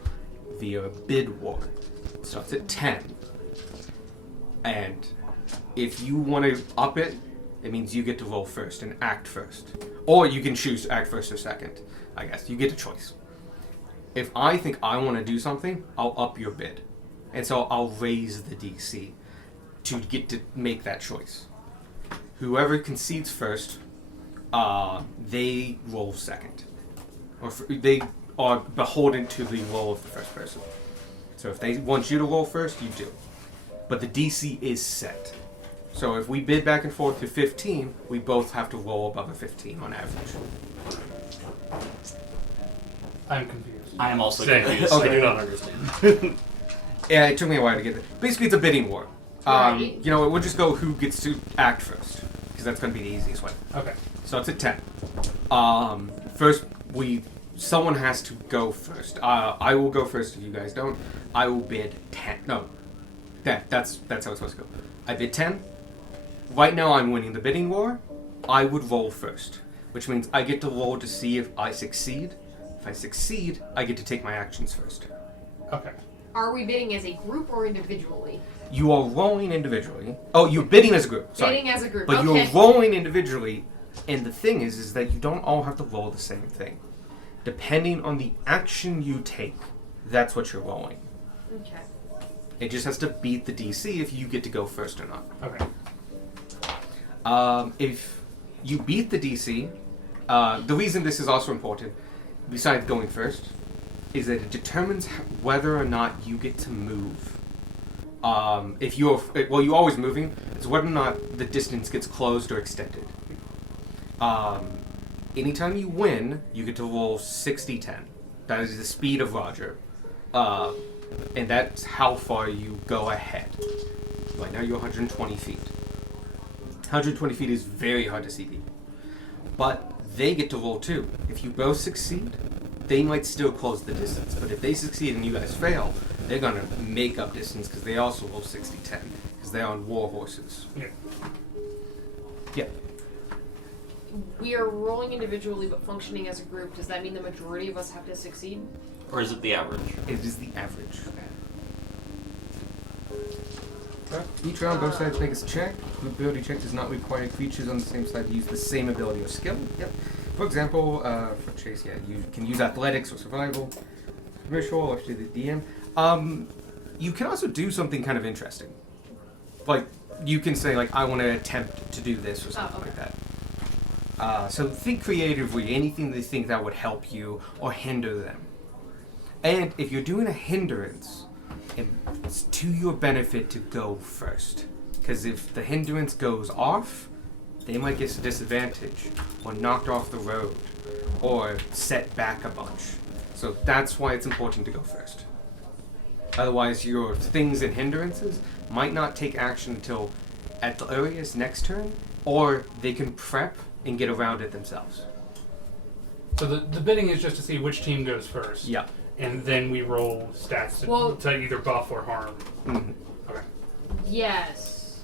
via bid war. It starts at 10. And if you want to up it, it means you get to roll first and act first. Or you can choose to act first or second, I guess. You get a choice. If I think I want to do something, I'll up your bid. And so I'll raise the DC to get to make that choice. Whoever concedes first, they roll second. They are beholden to the roll of the first person. So if they want you to roll first, you do. But the DC is set. So if we bid back and forth to 15, we both have to roll above a 15 on average. I'm confused. I am also Same. confused. Okay. I do not understand. Yeah, it took me a while to get there. Basically, it's a bidding war. Right. We'll just go who gets to act first, because that's going to be the easiest way. Okay. So it's at 10. First, someone has to go first. I will go first if you guys don't. I will bid 10. No, that's how it's supposed to go. I bid 10. Right now, I'm winning the bidding war. I would roll first, which means I get to roll to see if I succeed. If I succeed, I get to take my actions first. Okay. Are we bidding as a group or individually? You are rolling individually. Oh, you're bidding as a group. Sorry. Bidding as a group. But okay. you're rolling individually, and the thing is that you don't all have to roll the same thing. Depending on the action you take, that's what you're rolling. Okay. It just has to beat the DC if you get to go first or not. Okay. If you beat the DC, the reason this is also important, besides going first, is that it determines whether or not you get to move If you're you're always moving. It's whether or not the distance gets closed or extended. Anytime you win, you get to roll 60-10. That is the speed of Roger, and that's how far you go ahead. Right now you're 120 feet. 120 feet is very hard to see people, but they get to roll too. If you both succeed, they might still close the distance, but if they succeed and you guys fail, they're gonna make up distance because they also roll 60-10 because they're on war horses. Yeah. Yeah. We are rolling individually but functioning as a group. Does that mean the majority of us have to succeed? Or is it the average? It is the average. Okay. Each round, both sides make a check. The ability check does not require creatures on the same side to use the same ability or skill. Yep. For example, for Chase, yeah, you can use athletics or survival. Commercial or to the DM. You can also do something kind of interesting. Like, you can say, like, I want to attempt to do this or something like that. So think creatively, anything they think that would help you or hinder them. And if you're doing a hindrance, it's to your benefit to go first. Because if the hindrance goes off, they might get a disadvantage, or knocked off the road, or set back a bunch. So that's why it's important to go first. Otherwise, your things and hindrances might not take action until at the earliest next turn, or they can prep and get around it themselves. So the bidding is just to see which team goes first. Yeah. And then we roll stats to either buff or harm. Mm-hmm. Okay. Yes.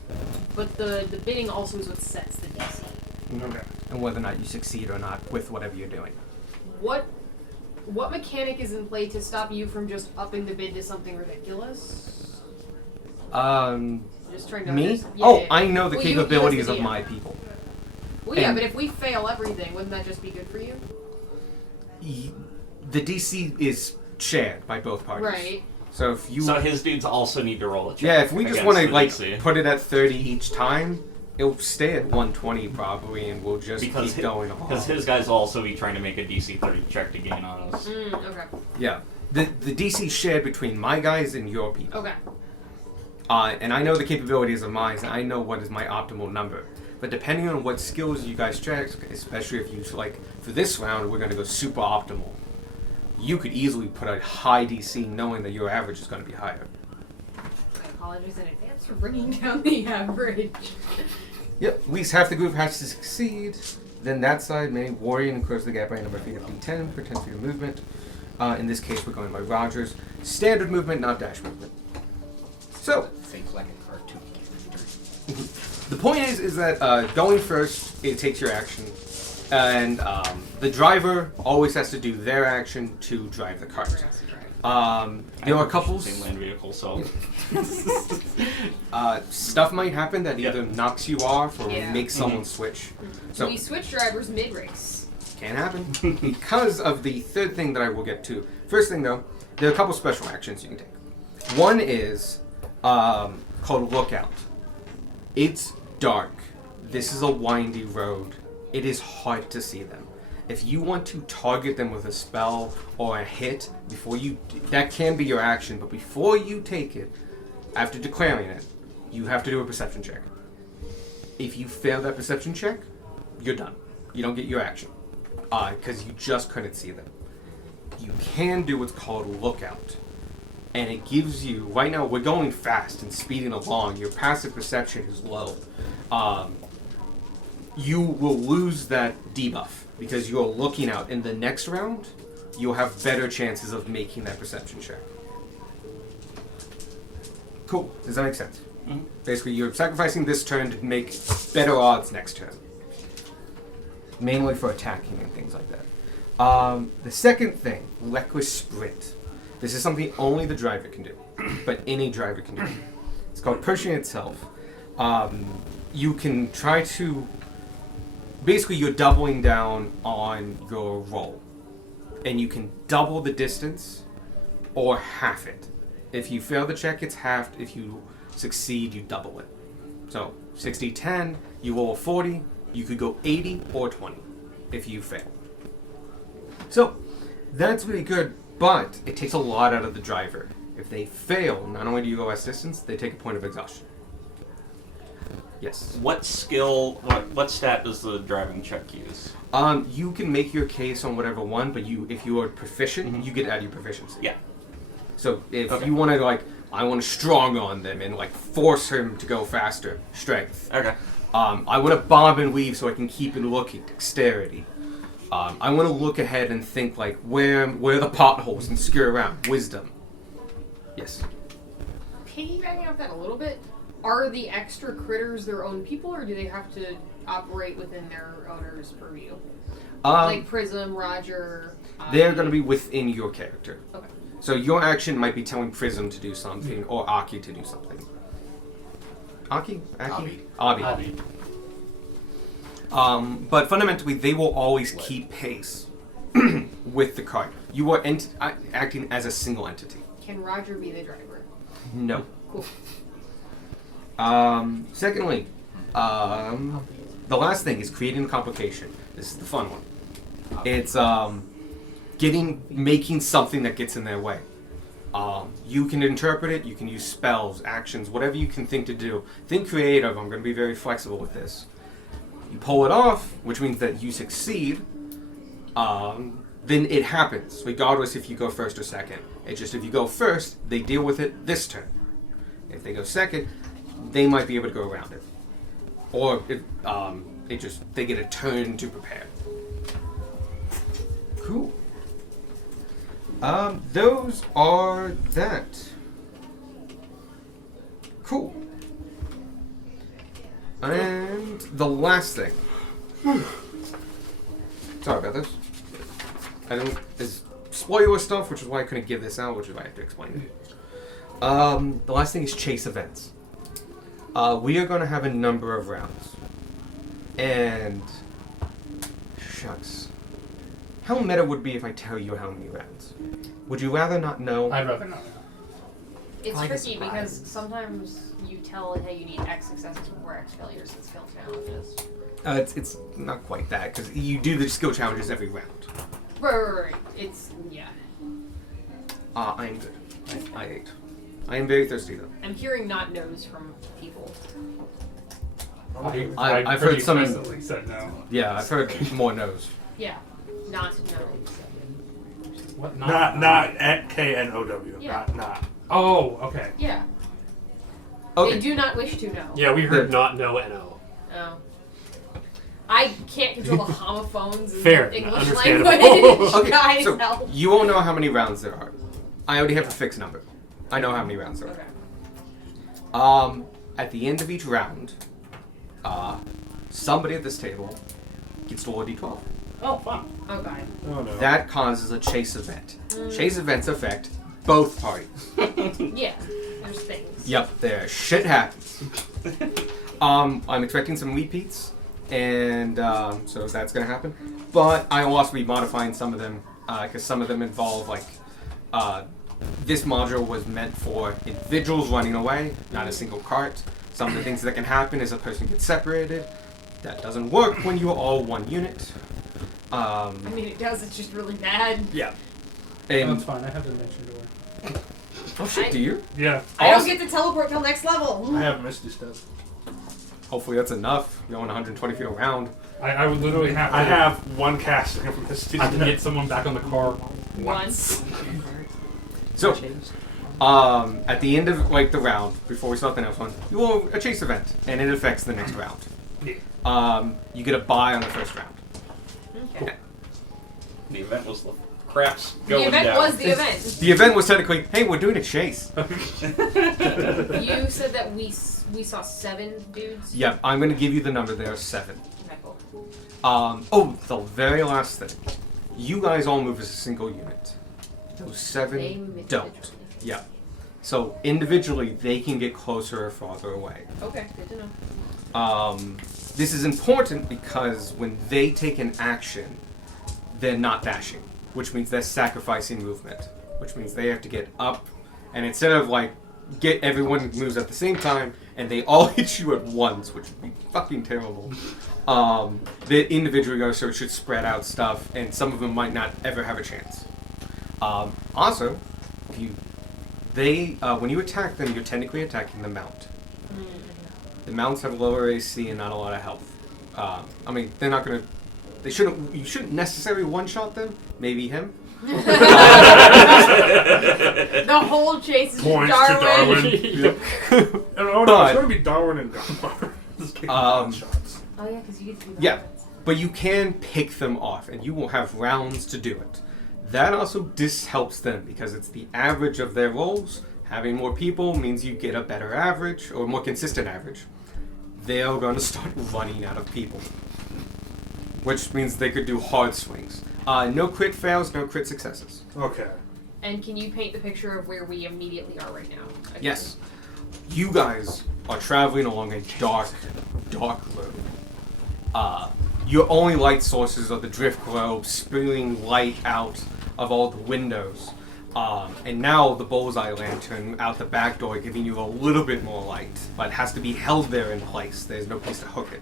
But the bidding also is what sets the DC. Okay. And whether or not you succeed or not with whatever you're doing. What mechanic is in play to stop you from just upping the bid to something ridiculous? Just trying to Me? understand. Oh, Yeah. I know the Well, you as capabilities the of DM. my people. Well, yeah, And- but if we fail everything, wouldn't that just be good for you? The DC is shared by both parties. Right. So if you... So his dudes also need to roll a check. Yeah, if we just against want to, the like, DC. put it at 30 each time, it'll stay at 120 probably, and we'll just Because keep going on. Because his guys will also be trying to make a DC 30 check to gain on us. Okay. Yeah. The DC shared between my guys and your people. Okay. And I know the capabilities of mine, and I know what is my optimal number. But depending on what skills you guys check, especially if you, like, for this round, we're going to go super optimal. You could easily put a high DC knowing that your average is going to be higher. I apologize in advance for bringing down the average. Yep, at least half the group has to succeed. Then that side may worry and close the gap by a number of feet of D10 for 10 feet of movement. In this case, we're going by Rogers. Standard movement, not dash movement. So, Think like a cartoon character. the point is that going first, it takes your action. And the driver always has to do their action to drive the cart. There are couples. Land vehicle, so Stuff might happen that either knocks you off or Yeah. makes someone switch. So We switch drivers mid-race. can happen because of the third thing that I will get to. First thing though, there are a couple special actions you can take. One is called Lookout. It's dark. This is a windy road. It is hard to see them. If you want to target them with a spell or a hit, that can be your action, but before you take it, after declaring it, you have to do a perception check. If you fail that perception check, you're done. You don't get your action, because you just couldn't see them. You can do what's called Lookout, and it gives you, right now we're going fast and speeding along, your passive perception is low. You will lose that debuff because you're looking out. In the next round, you'll have better chances of making that perception check. Cool. Does that make sense? Mhm. Basically, you're sacrificing this turn to make better odds next turn. Mainly for attacking and things like that. The second thing, Reckless Sprint. This is something only the driver can do, but any driver can do. It's called Pushing Itself. You can try to... Basically, you're doubling down on your roll. And you can double the distance or half it. If you fail the check, it's halved. If you succeed, you double it. So, 60-10, you roll a 40. You could go 80 or 20 if you fail. So, that's really good, but it takes a lot out of the driver. If they fail, not only do you go assistance, they take a point of exhaustion. Yes. What what stat does the driving check use? You can make your case on whatever one, but if you are proficient, you get to add your proficiency. Yeah. So if you want to I want to strong on them and force him to go faster, strength. Okay. I want to bob and weave so I can keep it looking, dexterity. I want to look ahead and think where are the potholes and screw around, wisdom. Yes. Piggybacking off that a little bit, are the extra critters their own people, or do they have to operate within their owner's purview? Like Prism, Roger. They're going to be within your character. Okay. So your action might be telling Prism to do something or Aki to do something. Aki? Aki? Abi. But fundamentally, they will always keep pace with the cart. You are acting as a single entity. Can Roger be the driver? No. Cool. Secondly, the last thing is creating a complication. This is the fun one. It's making something that gets in their way. You can interpret it, you can use spells, actions, whatever you can think to do. Think creative. I'm going to be very flexible with this. You pull it off, which means that you succeed, then it happens, regardless if you go first or second. It's just if you go first, they deal with it this turn. If they go second, they might be able to go around it. Or if, they get a turn to prepare. Cool. Those are that. Cool. And the last thing. Sorry about this. Is spoiler stuff, which is why I couldn't give this out, which is why I have to explain it. The last thing is chase events. We are going to have a number of rounds. And shucks. How meta would it be if I tell you how many rounds? Would you rather not know? I'd rather not know. It's I like a tricky because sometimes you tell it, hey, you need X successes before X failures and skill challenges. It's not quite that, because you do the skill challenges every round. Right. It's, yeah. I'm good. I ate. I am very thirsty, though. I'm hearing not no's from people. I've heard some. Explicitly said no. Yeah, I've heard more no's. Yeah. Not no. What? Not at KNOW. Yeah. Not. Oh, okay. Yeah. Okay. They do not wish to know. Yeah, we heard not no no. Oh. I can't control the homophones in Fair, English understandable. language. Okay, Guys, so help. you won't know how many rounds there are. I already have a fixed number. I know how many rounds there are. Okay. At the end of each round, somebody at this table gets to roll a d12. Oh, fun. Oh, God. Oh no. That causes a chase event. Chase events affect both parties. Yeah. There's things. Yep, there. Shit happens. I'm expecting some repeats, and so that's going to happen. But I will also be modifying some of them, because some of them involve, this module was meant for individuals running away, not a single cart. Some of the things that can happen is a person gets separated. That doesn't work when you are all one unit. I mean, it does. It's just really bad. Yeah. Oh, And, it's fine. I have dimension door. oh shit, do you? Yeah. I don't get to teleport till next level. I have Misty Step. Hopefully that's enough. Going 120 feet around. I would literally have to. I have one casting of Misty I have to Step. get someone back on the car Once. So, at the end of the round, before we start the next one, you roll a chase event, and it affects the next round. Yeah. You get a bye on the first round. Okay. The event was the craps The going event down. was the event. The event was technically, hey, we're doing a chase. You said that we saw 7 dudes. Yeah, I'm going to give you the number. There are 7. Okay, cool. The very last thing. You guys all move as a single unit. Those 7 They move don't. individually. Yeah. So individually, they can get closer or farther away. Okay, good to know. This is important because when they take an action, they're not dashing, which means they're sacrificing movement, which means they have to get up, and instead of get everyone moves at the same time, and they all hit you at once, which would be fucking terrible. The individual goes, so it should spread out stuff, and some of them might not ever have a chance. Also, They, when you attack them, you're technically attacking the mount. The mounts have lower AC and not a lot of health. I mean, they're not gonna. They shouldn't. You shouldn't necessarily one-shot them. Maybe him. The whole chase is Points Darwin. to Darwin. Oh no, But- it's gonna be Darwin and Gunbar. Just kidding, shots. Oh yeah, because you get to do that. Yeah, but you can pick them off, and you will have rounds to do it. That also helps them because it's the average of their rolls. Having more people means you get a better average or more consistent average. They are going to start running out of people, which means they could do hard swings. No crit fails, no crit successes. Okay. And can you paint the picture of where we immediately are right now? Again? Yes, you guys are traveling along a dark road. Your only light sources are the drift globe spewing light out of all the windows. And now the bullseye lantern out the back door giving you a little bit more light, but it has to be held there in place. There's no place to hook it.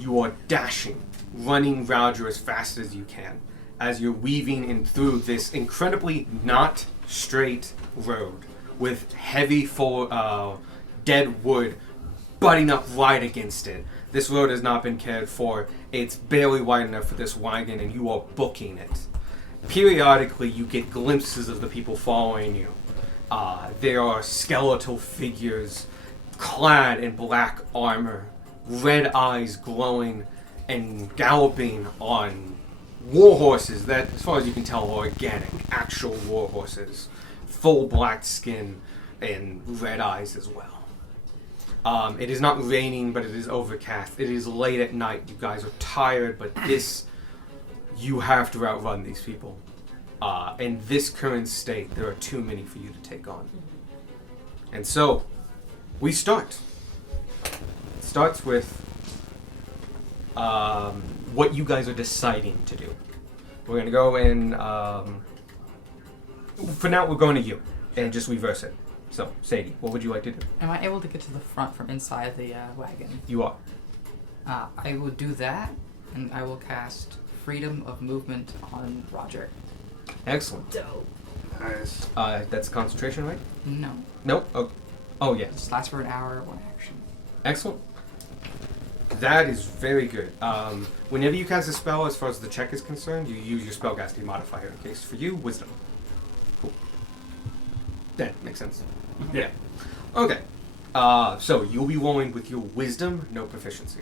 You are dashing, running Roger as fast as you can, as you're weaving in through this incredibly not straight road with heavy dead wood butting up right against it. This road has not been cared for. It's barely wide enough for this wagon, and you are booking it. Periodically, you get glimpses of the people following you. There are skeletal figures clad in black armor, red eyes glowing and galloping on war horses that, as far as you can tell, are organic, actual war horses. Full black skin and red eyes as well. It is not raining, but it is overcast. It is late at night. You guys are tired, but you have to outrun these people. In this current state, there are too many for you to take on. And so, we start. It starts with what you guys are deciding to do. We're going to go in... for now, we're going to you, and just reverse it. So, Sadie, what would you like to do? Am I able to get to the front from inside the wagon? You are. I will do that, and I will cast Freedom of Movement on Roger. Excellent. Dope. Nice. That's concentration, right? No. Nope. Oh, yeah. This lasts for an hour, one action. Excellent. That is very good. Whenever you cast a spell, as far as the check is concerned, you use your spellcasting modifier. In case for you, Wisdom. Cool. That makes sense. Yeah. Okay. So you'll be rolling with your Wisdom, no proficiency.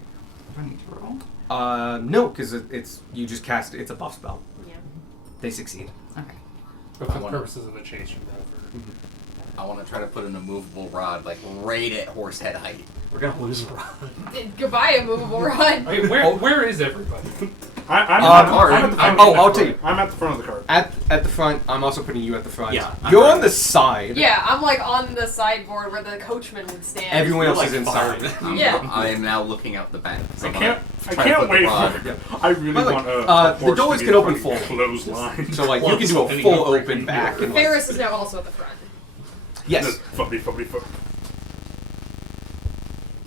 Do I need to roll? No, because it's you just cast it. It's a buff spell. Yeah. They succeed. Okay. But for the purposes of the chase, you roll for. I want to try to put an immovable rod like right at Horsehead height. We're gonna lose a rod. Goodbye, immovable rod. Okay, where is everybody? I'll tell you. I'm at the front of the cart. At the front, I'm also putting you at the front. Yeah, You're on the side. Yeah, I'm like on the sideboard where the coachman would stand. Everyone else You're, is like, inside. fine. Yeah. I am now looking out the back. So I I'm can't try to put the wait rod- for it. I really By the way, want a the horse doors to be can a open fucking full. clothesline. So like you Well, can do a something full over open here. back. And, like, Ferris is now also at the front. yes. Fuppy.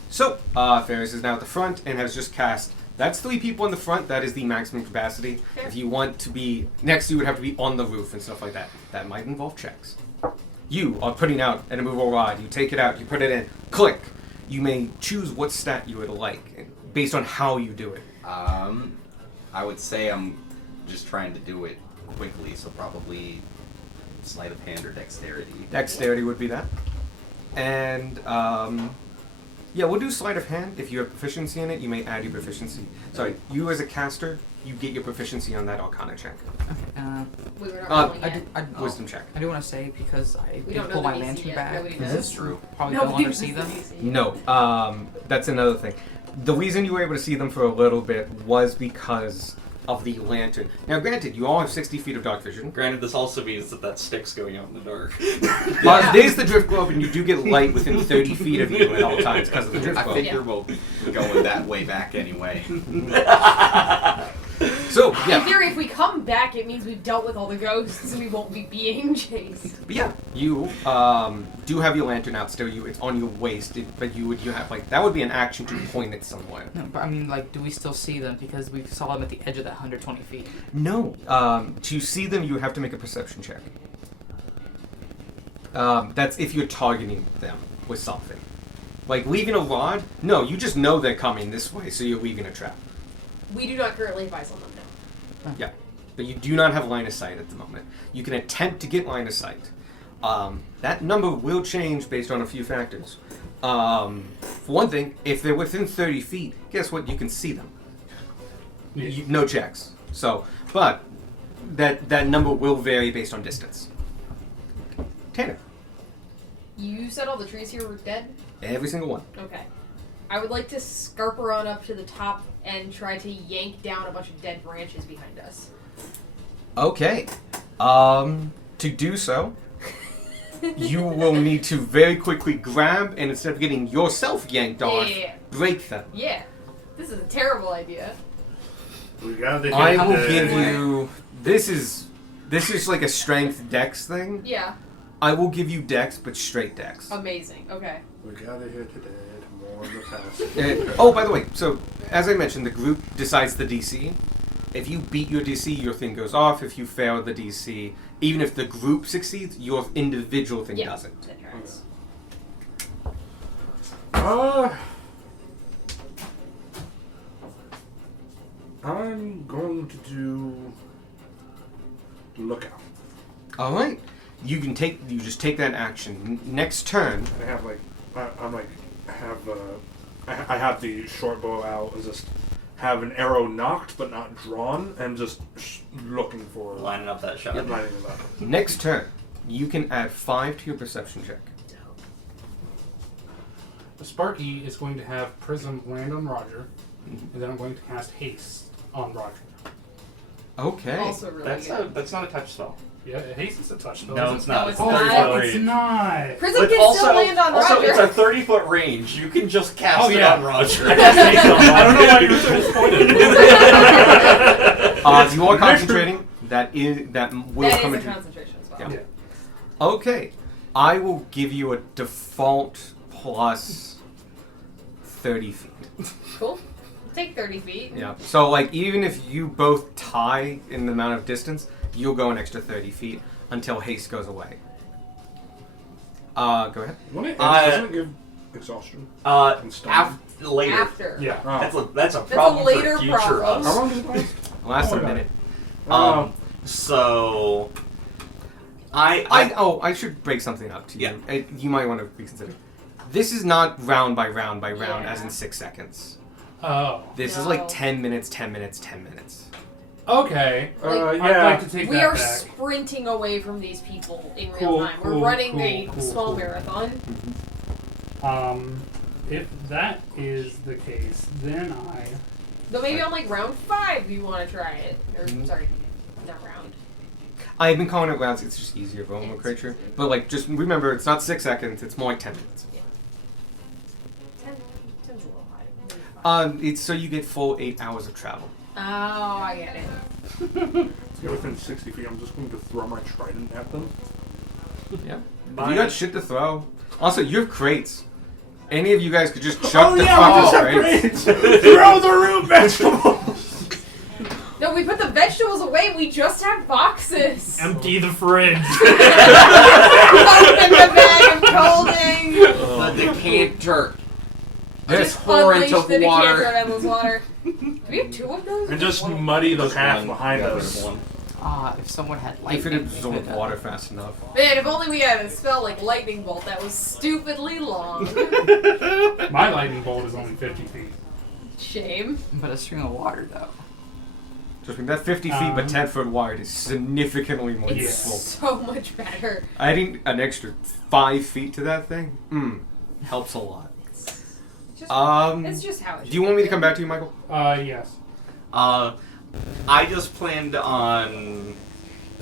So Ferris is now at the front and has just cast. That's 3 people in the front. That is the maximum capacity. Okay. If you want to be next, you would have to be on the roof and stuff like that. That might involve checks. You are putting out an immovable rod. You take it out. You put it in. Click. You may choose what stat you would like based on how you do it. I would say I'm just trying to do it quickly, so probably sleight of hand or dexterity. Dexterity would be that. And yeah, we'll do sleight of hand. If you have proficiency in it, you may add your proficiency. Sorry, you as a caster, you get your proficiency on that Arcana check. Okay. We were not rolling I yet. do, Wisdom check. I do want to say because I We did don't know pull the my DC lantern yet. back. Nobody This knows. is true. Probably Nobody no longer knows see the them. DC. No, that's another thing. The reason you were able to see them for a little bit was because of the lantern. Now, granted, you all have 60 feet of dark vision. Granted, this also means that stick's going out in the dark. There's the drift globe, and you do get light within 30 feet of you at all times because of the drift I globe. figure we'll be going that way back anyway. So, In yeah. theory, if we come back, it means we've dealt with all the ghosts and we won't be being chased. But yeah, you do have your lantern out still. It's on your waist, but you have like that would be an action to point it somewhere. No, but I mean, like, do we still see them? Because we saw them at the edge of that 120 feet. No, to see them, you have to make a perception check. That's if you're targeting them with something. Like leaving a rod? No, you just know they're coming this way, so you're leaving a trap. We do not currently advise on them now. Yeah, but you do not have line of sight at the moment. You can attempt to get line of sight. That number will change based on a few factors. For one thing, if they're within 30 feet, guess what? You can see them. No checks. So, but that number will vary based on distance. Tanner. You said all the trees here were dead? Every single one. Okay. I would like to scarper on up to the top and try to yank down a bunch of dead branches behind us. Okay. To do so, you will need to very quickly grab, and instead of getting yourself yanked off, break them. Yeah. This is a terrible idea. We got the I will give you... This is like a strength dex thing. Yeah. I will give you dex, but straight dex. Amazing. Okay. We gotta hit the dead, more in the past. Oh, by the way, so as I mentioned, the group decides the DC. If you beat your DC, your thing goes off. If you fail the DC, even if the group succeeds, your individual thing doesn't. That tracks. I'm going to do lookout. All right, you just take that action. Next turn, I have I have the short bow out and just have an arrow knocked but not drawn and just looking for Lining up that shot. lining it up. next turn, you can add 5 to your perception check. Sparky is going to have Prism land on Roger, and then I'm going to cast Haste on Roger. Okay. Also really good. That's not a touch spell. Yeah, Haste is a touch spell. No, isn't it's it? not. No, it's a not. 30-foot It's range. not. Prism But can also, still land on also, Roger. it's a 30-foot range. You can just cast it yeah. on Roger. I don't know why you were so disappointed. If you are concentrating, that will That come is a into. concentration as well. Yeah. Yeah. Okay, I will give you a default plus 30 feet. Cool. Take 30 feet. Yeah. So like even if you both tie in the amount of distance, you'll go an extra 30 feet until haste goes away. Go ahead. Doesn't it give exhaustion? And stun? Later. After. Yeah. Oh. That's a problem later for future problem. How us. long does it last? Last Oh a my minute. So I should break something up to you. Yeah. You might want to reconsider. This is not round by round by round, Yeah. as in 6 seconds. Oh. This is like 10 minutes, 10 minutes, 10 minutes. Okay. Like, I'd like to take We that are back. sprinting away from these people in real Cool, time. We're cool, running cool, a cool, small cool. marathon. If that is the case, then Though maybe on like round 5 you want to try it. Or Mhm. sorry, not round. I've been calling it rounds. It's just easier for Yeah, a it's creature. easier. But like, just remember, it's not 6 seconds. It's more like 10 minutes. 10's a little high. Maybe 5. It's so you get full 8 hours of travel. Oh, I get it. You're within 60 feet. I'm just going to throw my trident at them. Yeah. If you got shit to throw. Also, you have crates. Any of you guys could just chuck Oh the yeah, we fucking just have crates. crates. Throw the root vegetables. No, we put the vegetables away. We just have boxes. empty the fridge. Open the bag of holding. The decanter. Yes. Just pour unleash into the decanter water. of endless water. Do we have 2 of those? And just One. muddy the Just path one. behind Got rid us. of one. If someone had lightning, If it they absorbed could, water fast enough. Man, if only we had a spell like lightning bolt that was stupidly long. My lightning bolt is only 50 feet. Shame. But a string of water, though. Just that 50 feet but 10 foot wide is significantly more It's useful. so much better. Adding an extra 5 feet to that thing, helps a lot. It's just how it Do you want me to come back to you, Michael? Yes. I just planned on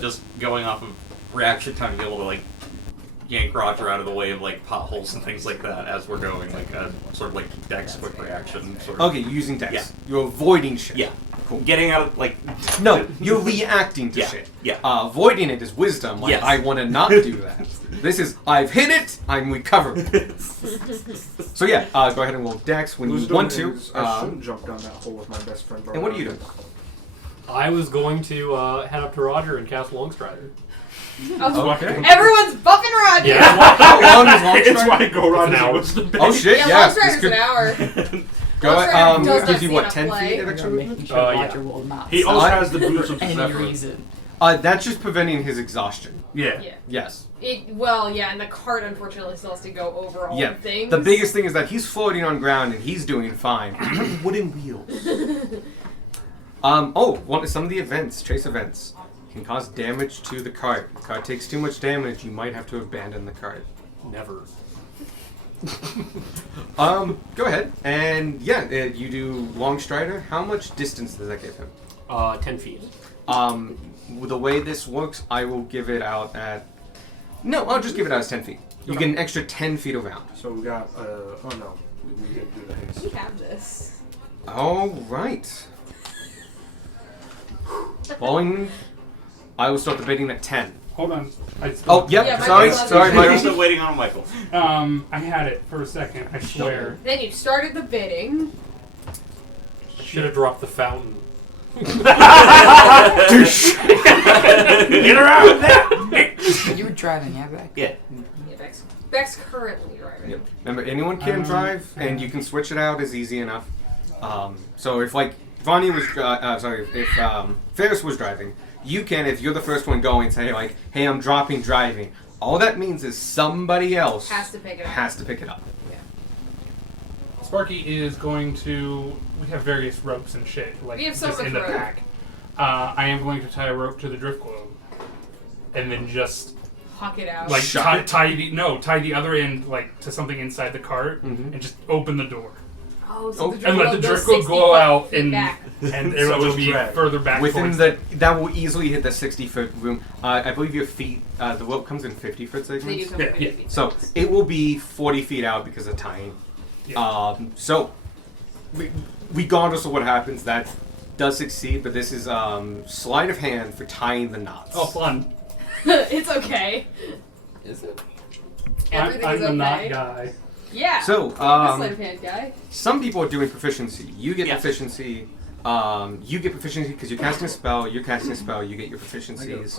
just going off of reaction time to be able to like yank Roger out of the way of like potholes and things like that as we're going, like a sort of like dex quick reaction sort of. Okay, you're using dex. Yeah. You're avoiding shit. Yeah. Cool. Getting out of like No, you're reacting to Yeah, shit. yeah. Avoiding it is wisdom. Like, Yes. I want to not do that. This is, I've hit it, I'm recovering. So yeah, go ahead and roll dex when you Wisdom want to. is, I shouldn't jump down that hole with my best friend. And what are you doing? I was going to head up to Roger and cast Longstrider. Okay. Everyone's buffing Roger. Yeah. How long is Long It's Strider? why I go around It's an hour. what's the Oh shit! Yeah, Yeah. Long this Strider's could an hour. go. Long Strider does not Gives you see what? enough 10 play. feet of extra Making movement. sure yeah. Roger will not He also stop has the boots of for any Zephyr. reason. That's just preventing his exhaustion. Yeah. Yeah. Yes. And the cart unfortunately still has to go over all Yeah. the things. The biggest thing is that he's floating on ground and he's doing fine. Wooden wheels. Some of the events, chase events, can cause damage to the cart. If the cart takes too much damage, you might have to abandon the cart. Never. Go ahead. And you do Long Strider. How much distance does that give him? 10 feet. The way this works, I will give it out at... No, I'll just give it out as 10 feet. You get an extra 10 feet around. So we got, oh no. We didn't do the haste. We have this. Alright. Following, I will start the bidding at 10. Hold on. Oh, yep, Yeah, sorry, Michael's sorry, up. We're Michael. still waiting on Michael. I had it for a second. I swear. Then you started the bidding. Should have dropped the fountain. Get her out of that! You were driving, yeah, back. Yeah. Yeah, Beck's currently driving. Yep. Remember, anyone can drive, and you can switch it out is easy enough. So if Vanya was, if Ferris was driving, you can, if you're the first one going, say hey, I'm dropping driving. All that means is somebody else Has to pick it up. has to pick it up. Sparky is going to. We have various ropes and shit, like We have so just much in the rope. pack. I am going to tie a rope to the drift globe, and then just Huck it out. like Shut tie it? tie the other end like to something inside the cart, Mhm. and just open the door, so and let the drift globe globe go out feet and back. and So it will just be drag. further back Within towards that will easily hit the 60-foot room. I believe your feet, the rope comes in 50-foot They do segments. come Yeah, with yeah. 50 So it will be 40 feet out because of tying. Yeah. Regardless of what happens, that does succeed, but this is sleight of hand for tying the knots. Oh, fun! It's okay. Is it? Everything's I'm the okay. knot guy. Yeah. So, This sleight of hand guy. some people are doing proficiency. You get Yes. proficiency. You get proficiency because you're casting a spell. You're casting a spell. You get your I get a proficiencies.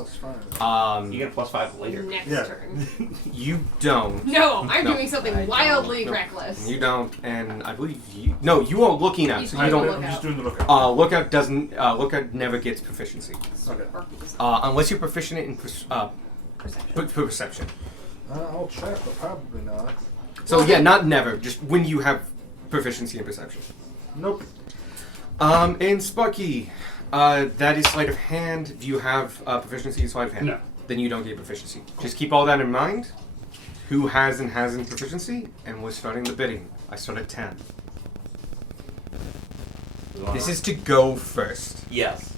+5. You get a +5 later. Next Yeah. turn. You don't. No, I'm No. doing something I wildly don't. reckless. You don't, and I believe you. No, you are looking at, so you He's don't. doing I'm just doing the lookout. Lookout doesn't. Lookout never gets proficiency, Okay. unless you're proficient in Perception. perception. I'll check, but probably not. So Well, yeah, then- not never. Just when you have proficiency in perception. Nope. And Sparky, that is sleight of hand. Do you have proficiency in sleight of hand? No. Then you don't get proficiency. Just keep all that in mind. Who has and hasn't proficiency, and we're starting the bidding. I start at 10. This is to go first. Yes.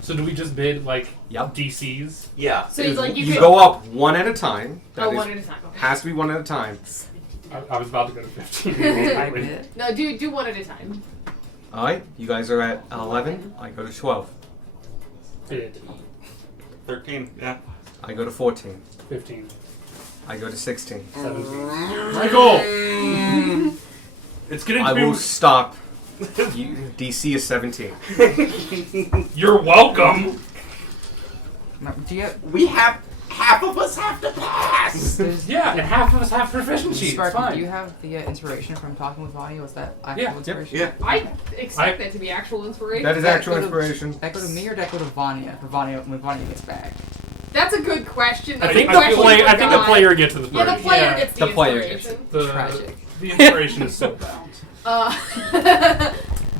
So do we just bid like Yep. DCs? Yeah. So he's like, you You could go up one at a time. That Oh, is- one at a time. Okay. has to be one at a time. I was about to go to 15. I did. No, do one at a time. All right, you guys are at 11. I go to 12. Bid. 13. Yeah. I go to 14. 15. I go to 16. 17. Michael! It's getting I to be... will stop. DC is 17. You're welcome! No, do you have, We have half of us have to pass. there's, Yeah, and half of us have proficiency. It's Sparky, fine. do you have the inspiration from talking with Vanya? Was that actual Yeah. inspiration? Yeah. I expect that to be actual inspiration. That is That actual go to- inspiration. Did that go to me or did that go to Vanya? For Vanya when Vanya gets back. That's a good question. I That's think a the question player. for I think the God. player gets the Yeah, the first. player Yeah, gets the, the player inspiration. The, Tragic. the inspiration is so bound.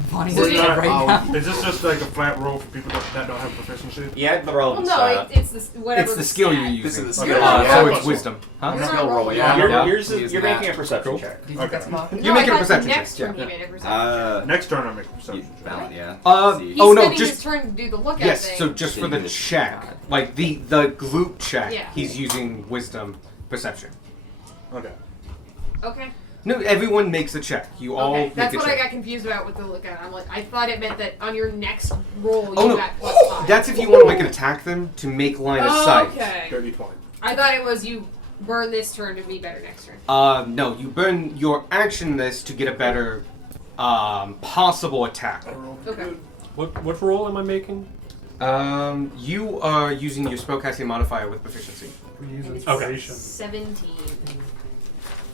Vanya's So dead you- right now. Is this just like a flat roll for people that don't have proficiency? Yeah, the well, relevant no, stat. it's the whatever. It's the skill stat. you're using. This is the Okay. skill. Yeah. So Yeah. it's wisdom. Huh? You're not Skill roll, rolling. yeah. Yeah. You're making a perception Cool. check. Do you think Okay. that's mock? You're No, making a I thought perception next check, turn yeah. he made a perception. Next turn I make a perception check. Valid, yeah. Uh, He's oh no, spending just his turn to do the lookout yes. thing. So just for the Goodness. check, like the group check, Yeah. he's using wisdom, perception. Okay. Okay. No, everyone makes a check. You all Okay. make That's a what check. I got confused about with the lookout. I'm like, I thought it meant that on your next roll you Oh no, got +5. that's if you want to like attack them to make line of sight. Okay. 30-20. I thought it was you burn this turn to be better next turn. No, you burn your action this to get a better possible attack. Okay. What roll am I making? You are using your spellcasting modifier with proficiency. And it's Okay. 17.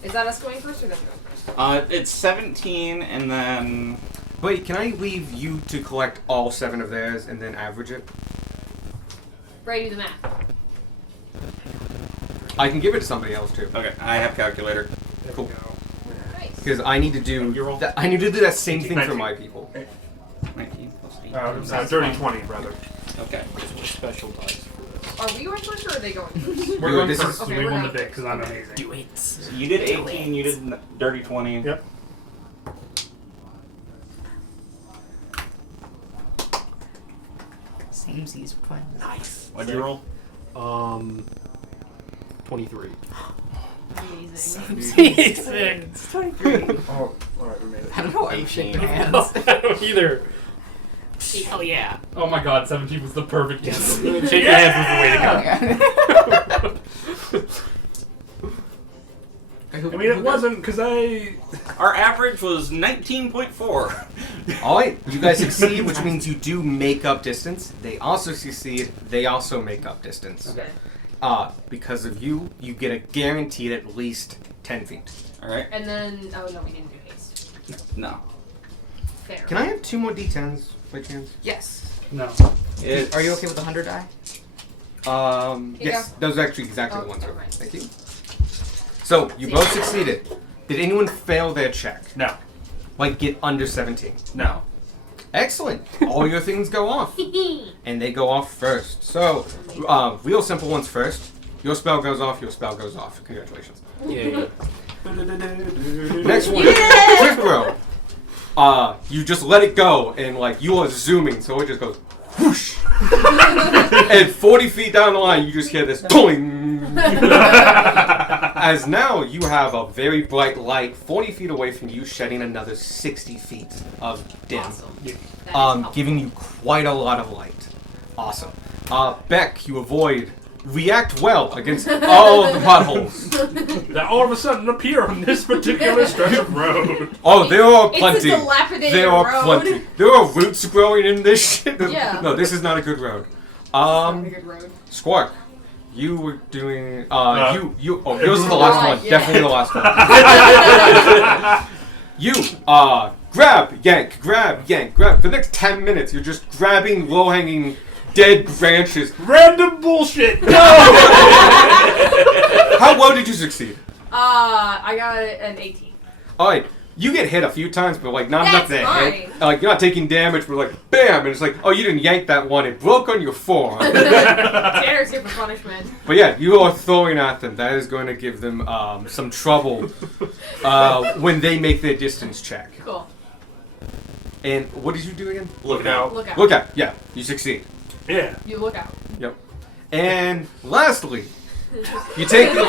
Is that us going first or them going first? It's 17, and then Wait, can I leave you to collect all 7 of theirs and then average it? Brady, do the math. I can give it to somebody else too. okay, I have calculator. Cool. Nice. Because I need to do You roll? that. I need to do that same thing for 19. my people. 19 plus 8. Dirty 20, rather. Okay. Special dice for this. Are we going first or are they going first? We're going this first. So Okay, we we're won the going bit because I'm amazing. Do it. So you did 18, you did dirty 20. Yep. Samesies fun. Nice. What'd you roll? 23. Amazing. Samesies. 23. Oh, alright, we made it. I don't know why you shaking 18. hands. I don't either. Hell yeah. Oh my god, 17 was the perfect Yes. answer. Shake your hands was the way to go. I mean, it wasn't because I. Our average was 19.4. Alright, you guys succeed, which means you do make up distance. They also succeed, they also make up distance. Okay. Because of you, you get a guaranteed at least 10 feet. Alright. And then, oh no, we didn't do haste. No. Fair. Can I have 2 more d10s by chance? Yes. No. It's, Are you okay with 100 die? you Yes, go. those are actually exactly Oh, the ones. never mind. Thank you. So, you both succeeded. Did anyone fail their check? No. Like, get under 17? No. Excellent. All your things go off. And they go off first. So, real simple ones first. Your spell goes off, your spell goes off. Congratulations. Yeah. Next one. Quick throw. You just let it go, and like you are zooming, so it just goes whoosh. And 40 feet down the line, you just hear this boing. As now you have a very bright light 40 feet away from you, shedding another 60 feet of dim, Awesome. That is helpful. giving you quite a lot of light. Awesome. Beck, you avoid. React well against all of the potholes. That all of a sudden appear on this particular stretch of road. Oh, there are It's a plenty. dilapidated There are road. plenty. There are roots growing in this shit. Yeah. No, this is not a good road. Not a good road. Squark, you were doing. Oh, yours is the last one. Yeah. Definitely the last one. You, grab, yank. For the next 10 minutes, you're just grabbing low-hanging dead branches. Random bullshit. No. How well did you succeed? I got an 18. Alright, you get hit a few times, but like not enough That's to hit. fine. Like you're not taking damage, but like bam, and it's like, oh, you didn't yank that one. It broke on your forearm. Tanner's here for punishment. But yeah, you are throwing at them. That is going to give them some trouble when they make their distance check. Cool. And what did you do again? Look out. Look out. Look out. Yeah, you succeed. Yeah. You look out. Yep. And lastly, you take the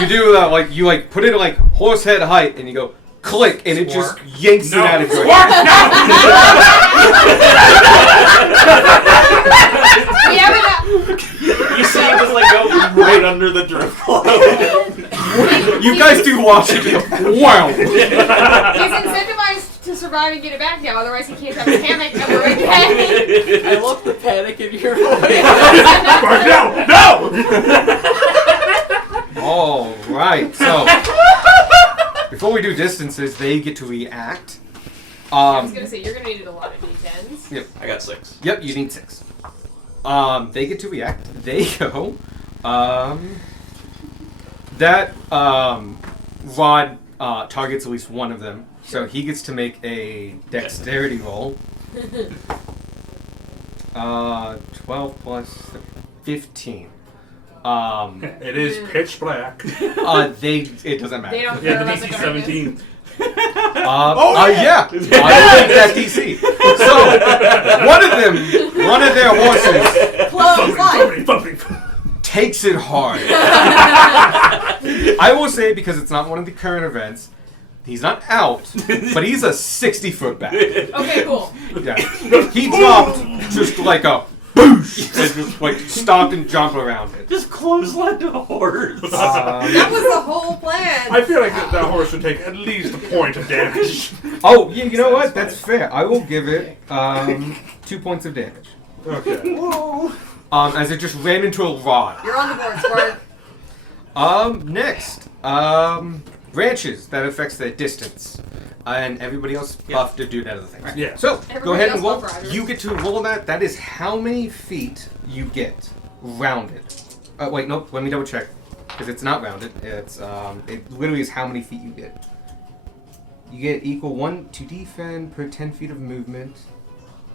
you do like you like put it like horse head height, and you go click, and it just yanks it out of your hand. you see him just like go right under the drip cloud. You guys do watch it. Wow. He's incentivized to survive and get it back now, otherwise he can't have a panic ever again. I love the panic in your voice. No. All right. So before we do distances, they get to react. I was gonna say, you're gonna need a lot of d10s. Yep. I got 6. Yep. You need 6. They get to react. They go. That rod targets at least one of them, so he gets to make a dexterity roll. 12 plus 15. It is pitch black. It doesn't matter. They don't care Yeah, the about DC the 17. Yeah. I will take that DC. So one of their horses Close line. takes it hard. I will say, because it's not one of the current events, he's not out, but he's a 60-foot back. Okay, cool. Yeah. He dropped just like a boosh and just like stopped and jumped around it. Just clothesline to a horse. That was the whole plan. I feel like that horse should take at least a point of damage. Oh, yeah, you know what? That's fair. I will give it 2 points of damage. Okay. As it just ran into a rod. You're on the board, Spark. Next. Branches. That affects their distance. And everybody else buffed to do that other thing. Yeah. So, go Everybody ahead and else roll. buff riders. You get to roll that. That is how many feet you get rounded. Wait, nope. Let me double check. Because it's not rounded. It's, it literally is how many feet you get. You get equal 1 to defend per 10 feet of movement.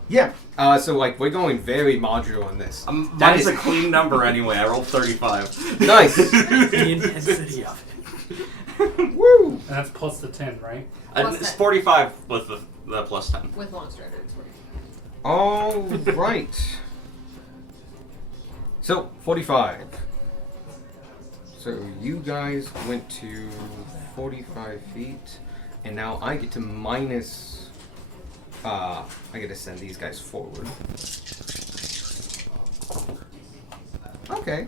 Yeah. So, like, we're going very modular on this. That Mine's is a clean number anyway. I rolled 35. nice. The intensity of it. Woo! And that's plus the 10, right? Plus It's 10. 45 with the plus 10. With long strider, it's 40. All right. So, 45. So, you guys went to 45 feet, and now I get to minus. I get to send these guys forward. Okay.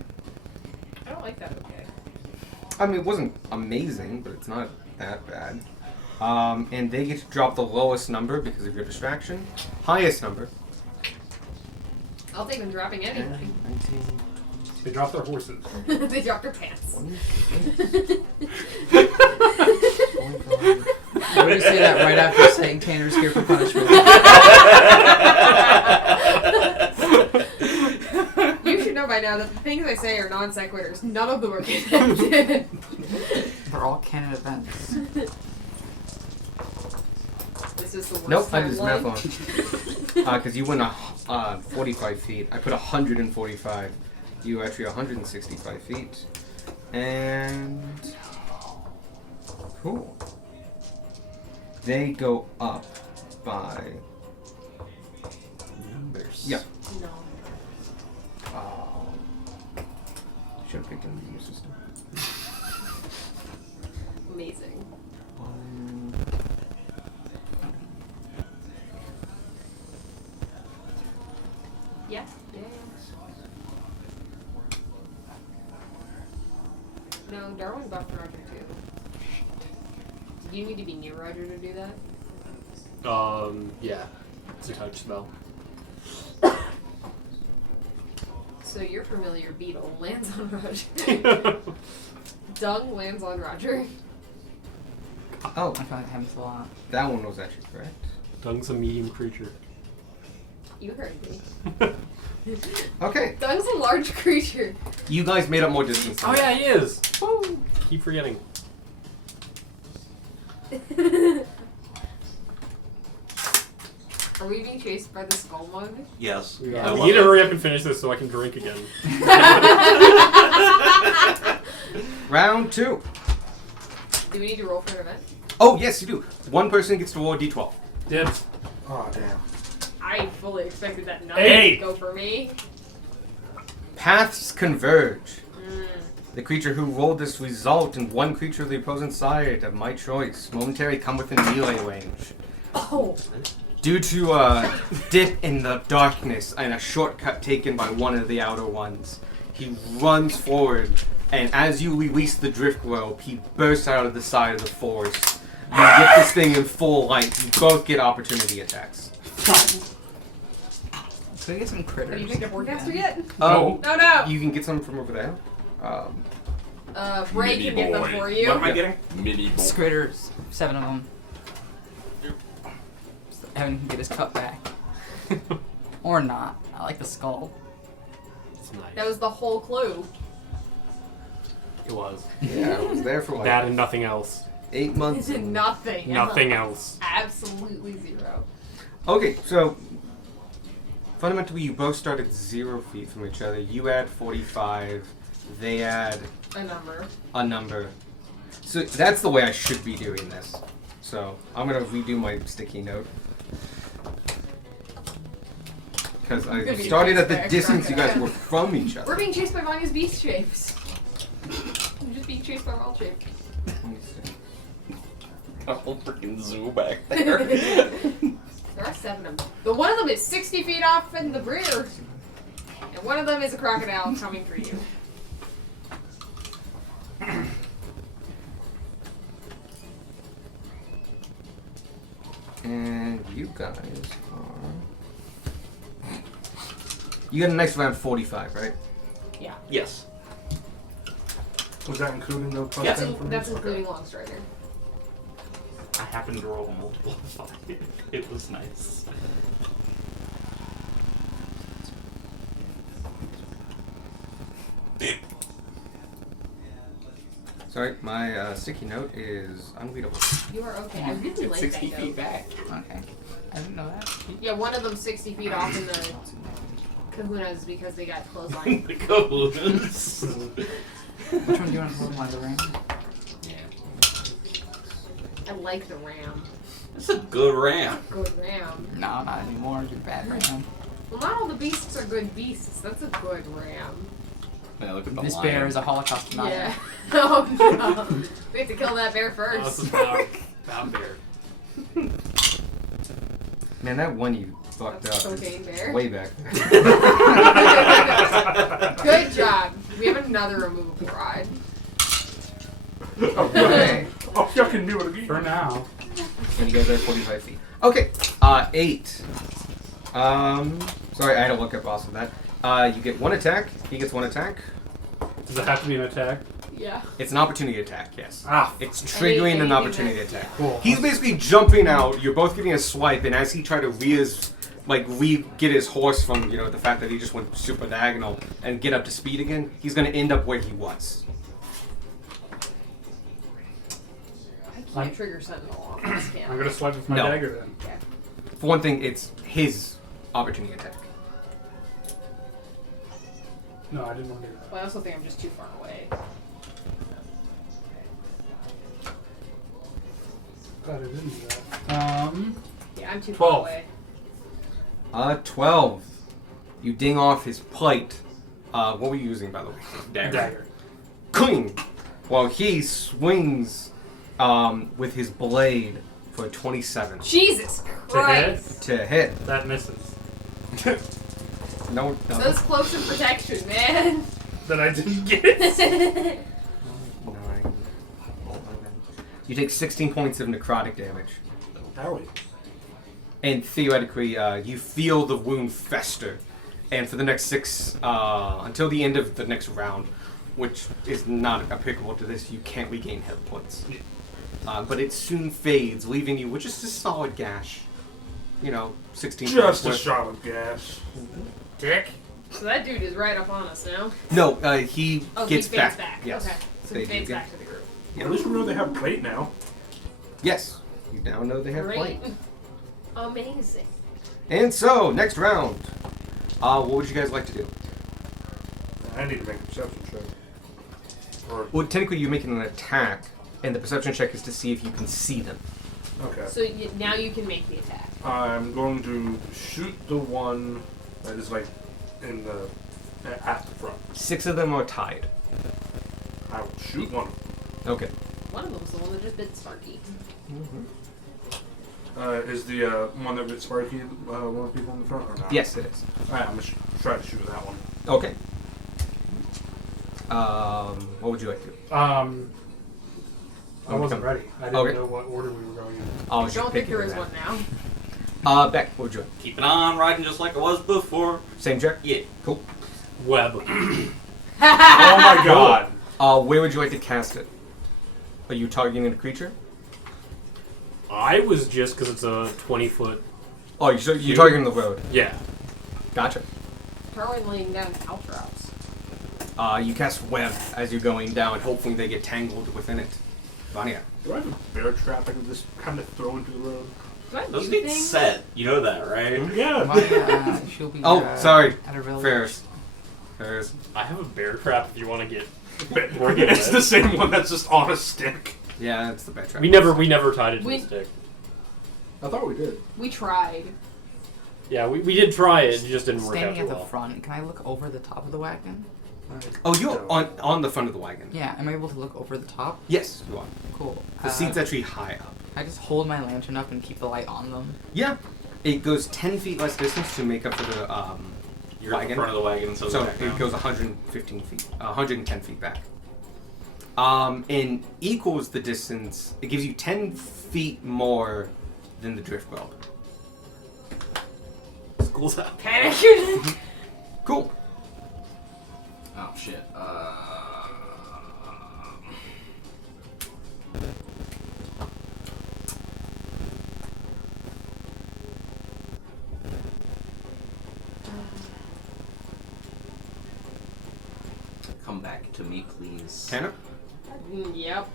I don't like that, okay. I mean, it wasn't amazing, but it's not that bad. And they get to drop the lowest number because of your distraction. Highest number. I'll take them dropping 10, anything. 19, They drop their horses. They dropped their pants. 25. Why would you say that right after saying Tanner's here for punishment? You should know by now that the things I say are non sequiturs. None of them are connected. They're all canon events. This is the worst Nope, I did this math timeline. on. Because you went 45 feet. I put 145. You actually 165 feet. And... Cool. They go up by... Numbers. Yeah. No. Should have picked in the new system. Amazing. Yeah. Yeah. No, Darwin buffed Roger too. Do you need to be near Roger to do that? Yeah. It's a touch spell. So your familiar beetle lands on Roger. Dung lands on Roger. Oh, I feel like it happens a lot. that one was actually correct. Dung's a medium creature. You heard me. Okay, Dung's a large creature. you guys made up more distance. than Oh that. yeah, he is. Woo! Keep forgetting. Are we being chased by the skull mug? Yes. We I need love to it. hurry up and finish this so I can drink again. Round 2. Do we need to roll for an event? Oh, yes, you do. One person gets to roll a d12. Dibs. Oh, damn. I fully expected that not Hey! to go for me. Paths converge. Mm. The creature who rolled this result in one creature of the opposing side of my choice. Momentarily come within melee range. Oh. Due to a dip in the darkness and a shortcut taken by one of the outer ones, he runs forward, and as you release the drift rope, he bursts out of the side of the forest. You get this thing in full light. You both get opportunity attacks. So we get some critters. Have you picked up Warcaster yet? No. No, no. You can get some from over there. Ray can get them boy. for you. What am I getting? Mini boy. Critters. 7 of them. So Evan can get his cut back. Or not. I like the skull. It's nice. That was the whole clue. It was. Yeah, I was there for like That and nothing else. 8 months. Nothing. Nothing else. Absolutely zero. Okay, so fundamentally, you both start at 0 feet from each other. You add 45. They add A number. a number. So that's the way I should be doing this. So I'm gonna redo my sticky note because I Gonna be started at the chased by a distance you guys crocodile. were from each We're other. being chased by Vanya's beast shapes. We're just being chased by wild shape. Let me see. A whole freaking zoo back there. There are 7 of them. The one of them is 60 feet off in the rear. And one of them is a crocodile coming for you. And you guys are You get a nice round 45, right? Yeah. Yes. Was that including the plus Yes. 10 for me? That's including Long Strider. I happened to roll a multiple of 5. It was nice. Sorry, my sticky note is unreadable. You are okay. I really It's like 60 that feet note. back. Okay. I didn't know that. Yeah, one of them 60 feet off in the kahunas because they got clothesline. The codes. Which one do you want to hold on the ring? I like the ram. It's a good ram. Good ram. No, not anymore. You're bad ram. Well, not all the beasts are good beasts. That's a good ram. Yeah, look at the This lion. bear is a Holocaust denier. Yeah. Oh no. We have to kill that bear Oh, this first. is bound bear. Man, that one you fucked That's up. cocaine is bear. Way back there. Good job. We have another removable rod. Okay. Oh, fucking knew it again. For now. And you guys are 45 feet. Okay. 8. Sorry, I had to look up also that. You get 1 attack. He gets 1 attack. Does it have to be an attack? Yeah. It's an opportunity attack, yes. Ah, It's triggering an Anything opportunity that- attack. cool. He's basically jumping out. You're both giving a swipe, and as he tried to get his horse from the fact that he just went super diagonal and get up to speed again, he's going to end up where he was. I can't trigger Sentinel off this I'm camp. gonna swipe with my No. dagger then. For one thing, it's his opportunity attack. No, I didn't want to do that. Well, I also think I'm just too far away. Glad I didn't do that. Yeah, I'm too 12. far away. 12. You ding off his plate. What were you using, by the way? Dagger. Cling! While he swings with his blade for 27 Jesus Christ! to hit. That misses. No, So it's close in protection, man. That I didn't get. 9. You take 16 points of necrotic damage. Howie. And theoretically, you feel the wound fester. And for the next 6, until the end of the next round, which is not applicable to this, you can't regain hit points. But it soon fades, leaving you with just a solid gash. 16 Just points a worth. shot of gas. Dick. So that dude is right up on us now. No, he Oh, gets he fades back. Yes. Okay. So he They do fades get- back to the group. At least we know they have plate now. Yes. You now know they have Great. plate. Amazing. And so, next round. What would you guys like to do? I need to make a perception check. Or, Well, technically you're making an attack, and the perception check is to see if you can see them. okay. So now you can make the attack. I'm going to shoot the one that is like in the at the front. 6 of them are tied. I will shoot one. Okay. One of them was the one that just bit Sparky. Is the one that bit Sparky one of the people in the front or not? Yes, it is. Alright, I'm going to try to shoot that one. Okay. What would you like to do? I wasn't ready. I didn't Okay. know what order we were going in. I was Don't just think picking there is that. one now. Beck, what would you like? Keeping on riding just like it was before. Same check? Yeah. Cool. Web. Oh my god! Where would you like to cast it? Are you targeting a creature? I was just because it's a 20-foot. Oh, you're targeting the road. Yeah. Gotcha. Darwin laying down caltrops. You cast web as you're going down. Hopefully they get tangled within it. Vanya. Do I have a bear trap I can just kind of throw into the road? Do I Those do need things? set. You know that, right? Yeah! She'll be Oh, sorry. at a village. Ferris. I have a bear trap if you want to get. It's the same one that's just on a stick. Yeah, that's the bad trap. We never tied it to We- the stick. I thought we did. We tried. Yeah, we did try it. It just didn't work out Standing too at the well. front, can I look over the top of the wagon? Oh, you're on the front of the wagon. Yeah, am I able to look over the top? Yes, you are. Cool. The seat's actually high up. I just hold my lantern up and keep the light on them. Yeah. It goes 10 feet less distance to make up for the You're at the wagon. front of the wagon, so, So back it now. goes 115 feet, 110 feet back. And equals the distance. It gives you 10 feet more than the drift weld. School's out. Panic. come back to me, please? Tanner? Yep.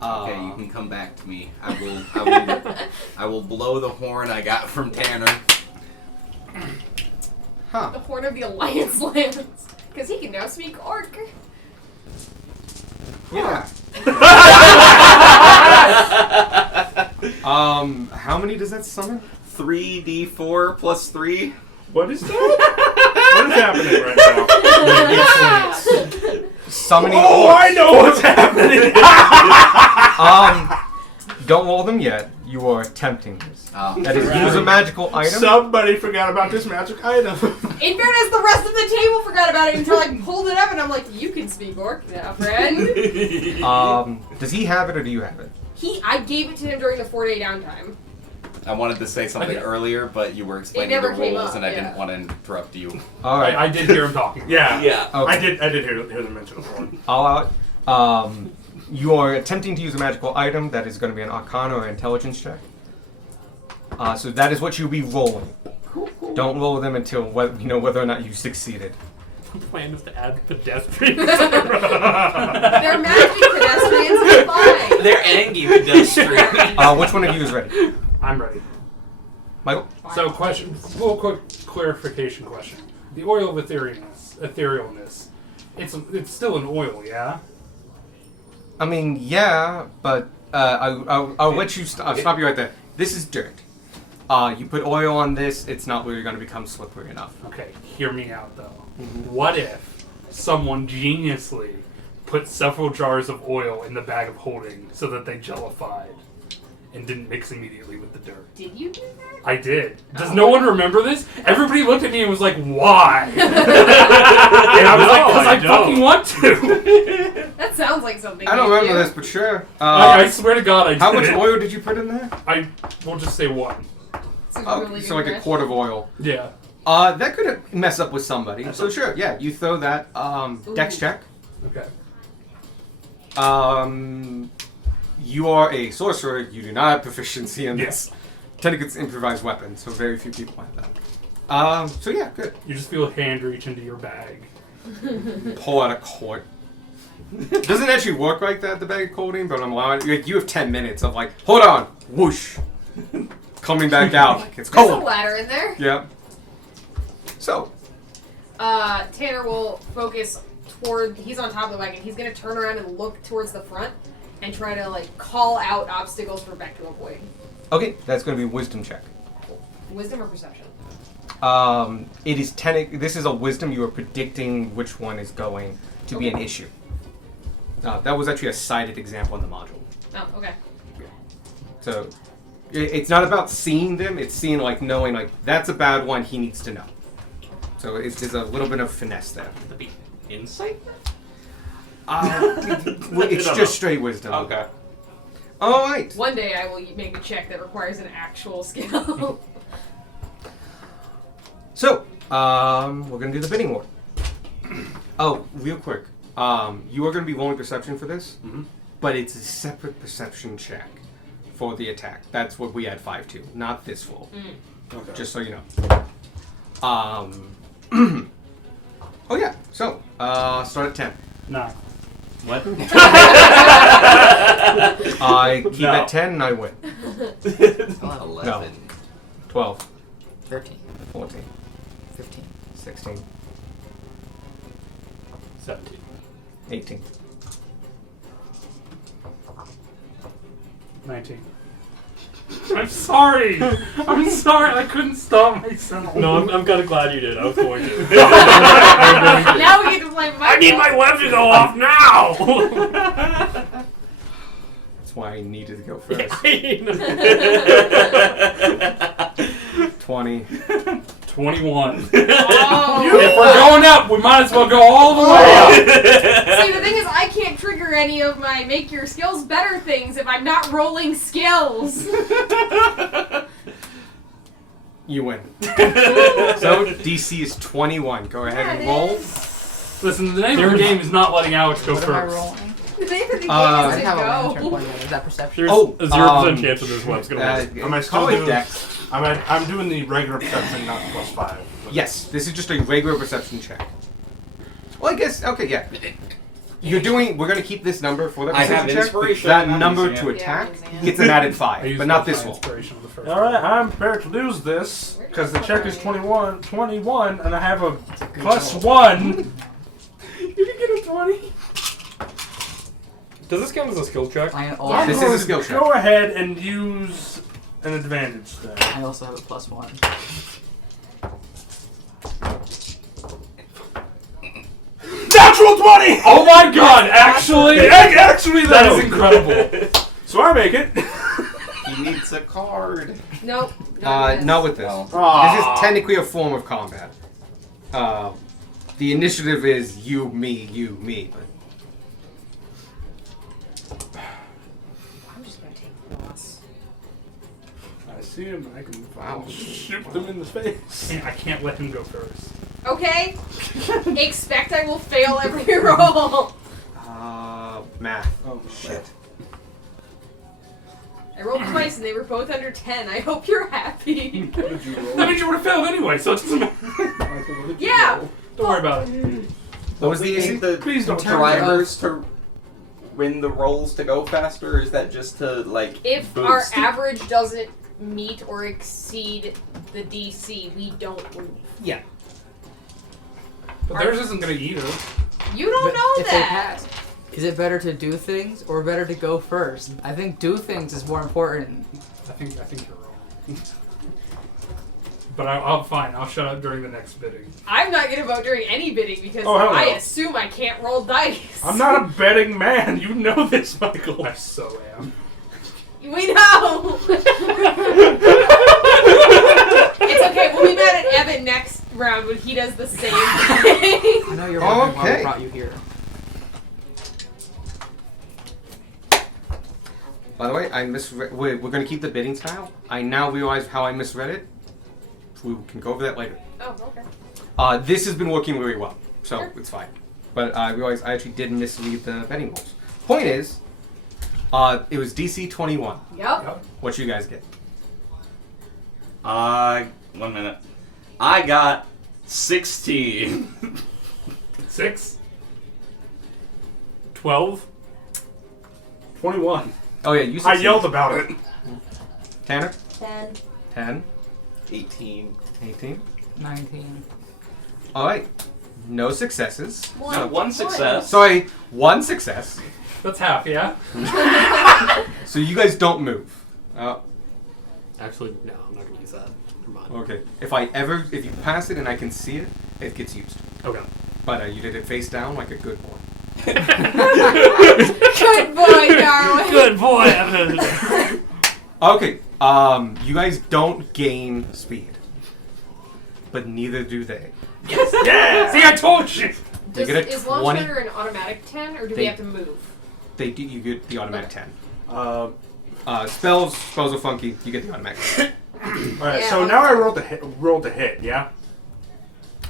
Okay, you can come back to me. I will blow the horn I got from Tanner. Huh. The Horn of the Alliance lands. Because he can now speak Orc. Yeah. How many does that summon? 3d4 plus 3. What is that? What is happening right now? Summoning Oh, orcs. I know what's happening! Don't roll them yet. You are attempting this. Oh. That is, use a magical item. Somebody forgot about this magic item. In fairness, the rest of the table forgot about it until I pulled it up and I'm like, you can speak Orc now, friend. Does he have it or do you have it? I gave it to him during the 4-day downtime. I wanted to say something earlier, but you were explaining never the came rules, up, and I yeah. didn't want to interrupt you. All right. I did hear him talking. Yeah. Yeah. Okay. I did hear them mention the horn. All out. You are attempting to use a magical item that is going to be an Arcana or Intelligence check. So that is what you'll be rolling. Don't roll them until you know whether or not you succeeded. The plan is to add pedestrians. They're magic pedestrians, it's fine. They're angry pedestrian. Which one of you is ready? I'm ready. Michael? So, question, little quick clarification question. The oil of etherealness, it's still an oil, yeah? I mean, yeah, but I'll let you. I'll stop you right there. This is dirt. You put oil on this, it's not really going to become slippery enough. Okay, hear me out though. What if someone geniusly put several jars of oil in the bag of holding so that they jellified and didn't mix immediately with the dirt? Did you do that? I did. Does no one remember this? Everybody looked at me and was like, why? And I was like, because I fucking want to. That sounds like something I don't you remember do. this, but sure. I swear to God I did. How much oil did you put in there? We'll just say one. It's a really So good like a question. quart of oil. Yeah. That could mess up with somebody. So sure, yeah, you throw that. Dex check. Okay. You are a sorcerer. You do not have proficiency in this. Technically, it's improvised weapon, so very few people have that. So yeah, good. You just feel a hand reach into your bag. Pull out a quart. Doesn't actually work like that, the bag of holding, but I'm allowing. Like, you have 10 minutes of like, hold on, whoosh, coming back out. Like, it's There's a cold. ladder in there. Yeah. So, Tanner will focus toward. He's on top of the wagon. He's gonna turn around and look towards the front and try to like call out obstacles for Beck to avoid. okay, that's going to be a wisdom check. Wisdom or perception? It is this is a wisdom. You are predicting which one is going to be an issue. That was actually a cited example in the module. Oh, okay. So it's not about seeing them. It's seeing like knowing like that's a bad one. He needs to know. So there's a little bit of finesse there. That'd be insight? It's just straight wisdom. Okay. All right. One day I will make a check that requires an actual skill. So we're gonna do the bidding war. Oh, real quick. You are gonna be rolling perception for this, but it's a separate perception check for the attack. That's what we had 5 to, not this roll. Okay. Just so you know. Oh yeah. So start at 10. No. What? I keep No. at 10 and I win. 11. 12, 13, 14, 15. 16, 17. 18. 19. I'm sorry! I'm sorry, I couldn't stop myself. No, I'm kind of glad you did. I was going to. Now we get to play. I need my web to go off now! That's why I needed to go first. 20. 21. Oh. If we're going up, we might as well go all the way up. See, the thing is, I can't trigger any of my make your skills better things if I'm not rolling skills. You win. So DC is 21. Go ahead and roll. Listen, the name of the game is not letting Alex go What am I first. rolling? The name of the game I is to have a lantern go. pointing. Is that perception? There's Oh, a 0% chance of this web's gonna work. Am I still call it doing Dex? I'm doing the regular perception, not +5. Yes, this is just a regular perception check. Well, I guess. Okay, yeah. You're doing. We're gonna keep this number for that I have perception check. inspiration. That I'm number using to it. attack Yeah, I'm using it. gets an added I 5, used but not my this one. inspiration on the first All right, one. I'm prepared to lose this because the check is 21, and I have a +1. You didn't get a 20. Does this count as a skill check? I I'm also, This is going a skill to check. Go ahead and use an advantage then. I also have a +1. Natural 20! Oh my god, actually? Actually, though. That is incredible. So I make it. He needs a card. Nope. Not with this. No. This is technically a form of combat. The initiative is you, me. I'm just gonna take the loss. I see him, and I can Wow. shoot them in the face. I can't let him go first. Okay. Expect I will fail every roll. Math. Oh, shit. I rolled twice and they were both under 10. I hope you're happy. What did you roll? That means you would have failed anyway, so it doesn't matter. Michael, what did you Yeah. roll? Don't worry about it. What was we the AC? need the Please don't tell drivers to win the rolls to go faster, or is that just to, like, If boost? our average doesn't meet or exceed the DC, we don't move. Yeah. But theirs isn't going to either. You don't But know if they that. pass, is it better to do things or better to go first? I think do things is more important. I think you're wrong. But I'll fine. I'll shut up during the next bidding. I'm not going to vote during any bidding because Oh, hell no. I assume I can't roll dice. I'm not a betting man. You know this, Michael. I so am. We know. It's okay. We'll be mad at Evan next round when he does the same thing. I know you're wondering why Okay. we brought you here. By the way, I misread. We're going to keep the bidding style. I now realize how I misread it. We can go over that later. Oh, okay. This has been working really well, so Sure. it's fine. But I realized I actually did misread the betting rules. Point is, it was DC 21. Yep. What you guys get? 1 minute. I got 16. 6. 12. 21. Oh yeah, you I succeed. yelled about it. Tanner? 10. 10. 18. 18. 19. Alright. No successes. So one success. Sorry, one success. That's half, yeah? So you guys don't move. Actually, no, I'm not gonna use that. Never mind. Okay. If you pass it and I can see it, it gets used. Okay. But you did it face down like a good boy. Good boy, Darwin. Good boy, Evan. Okay. You guys don't gain speed, but neither do they. Yeah! See, I told you! They get a Is launch 20. cutter an automatic 10, or do They- we have to move? They do. You get the automatic 10. All Spells are funky. You get the automatic. right, Yeah, so okay. now I rolled to hit, yeah?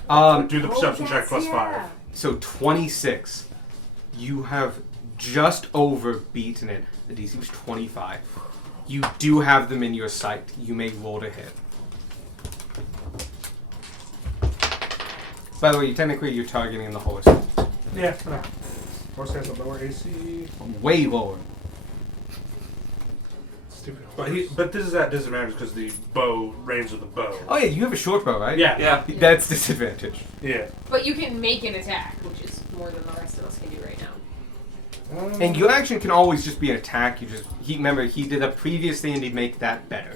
Do the Oh, perception check yes, plus yeah. 5. So 26. You have just over beaten it. The DC was 25. You do have them in your sight. You may roll to hit. By the way, technically you're targeting the horse. Yeah. Horse has a lower AC. Way lower. Stupid horse. But this is at disadvantage because the bow, range of the bow. Oh yeah, you have a short bow, right? Yeah. Yeah. That's disadvantage. Yeah. But you can make an attack, which is more than the rest of us can do right now. And your action can always just be an attack. Remember he did a previous thing and he'd make that better.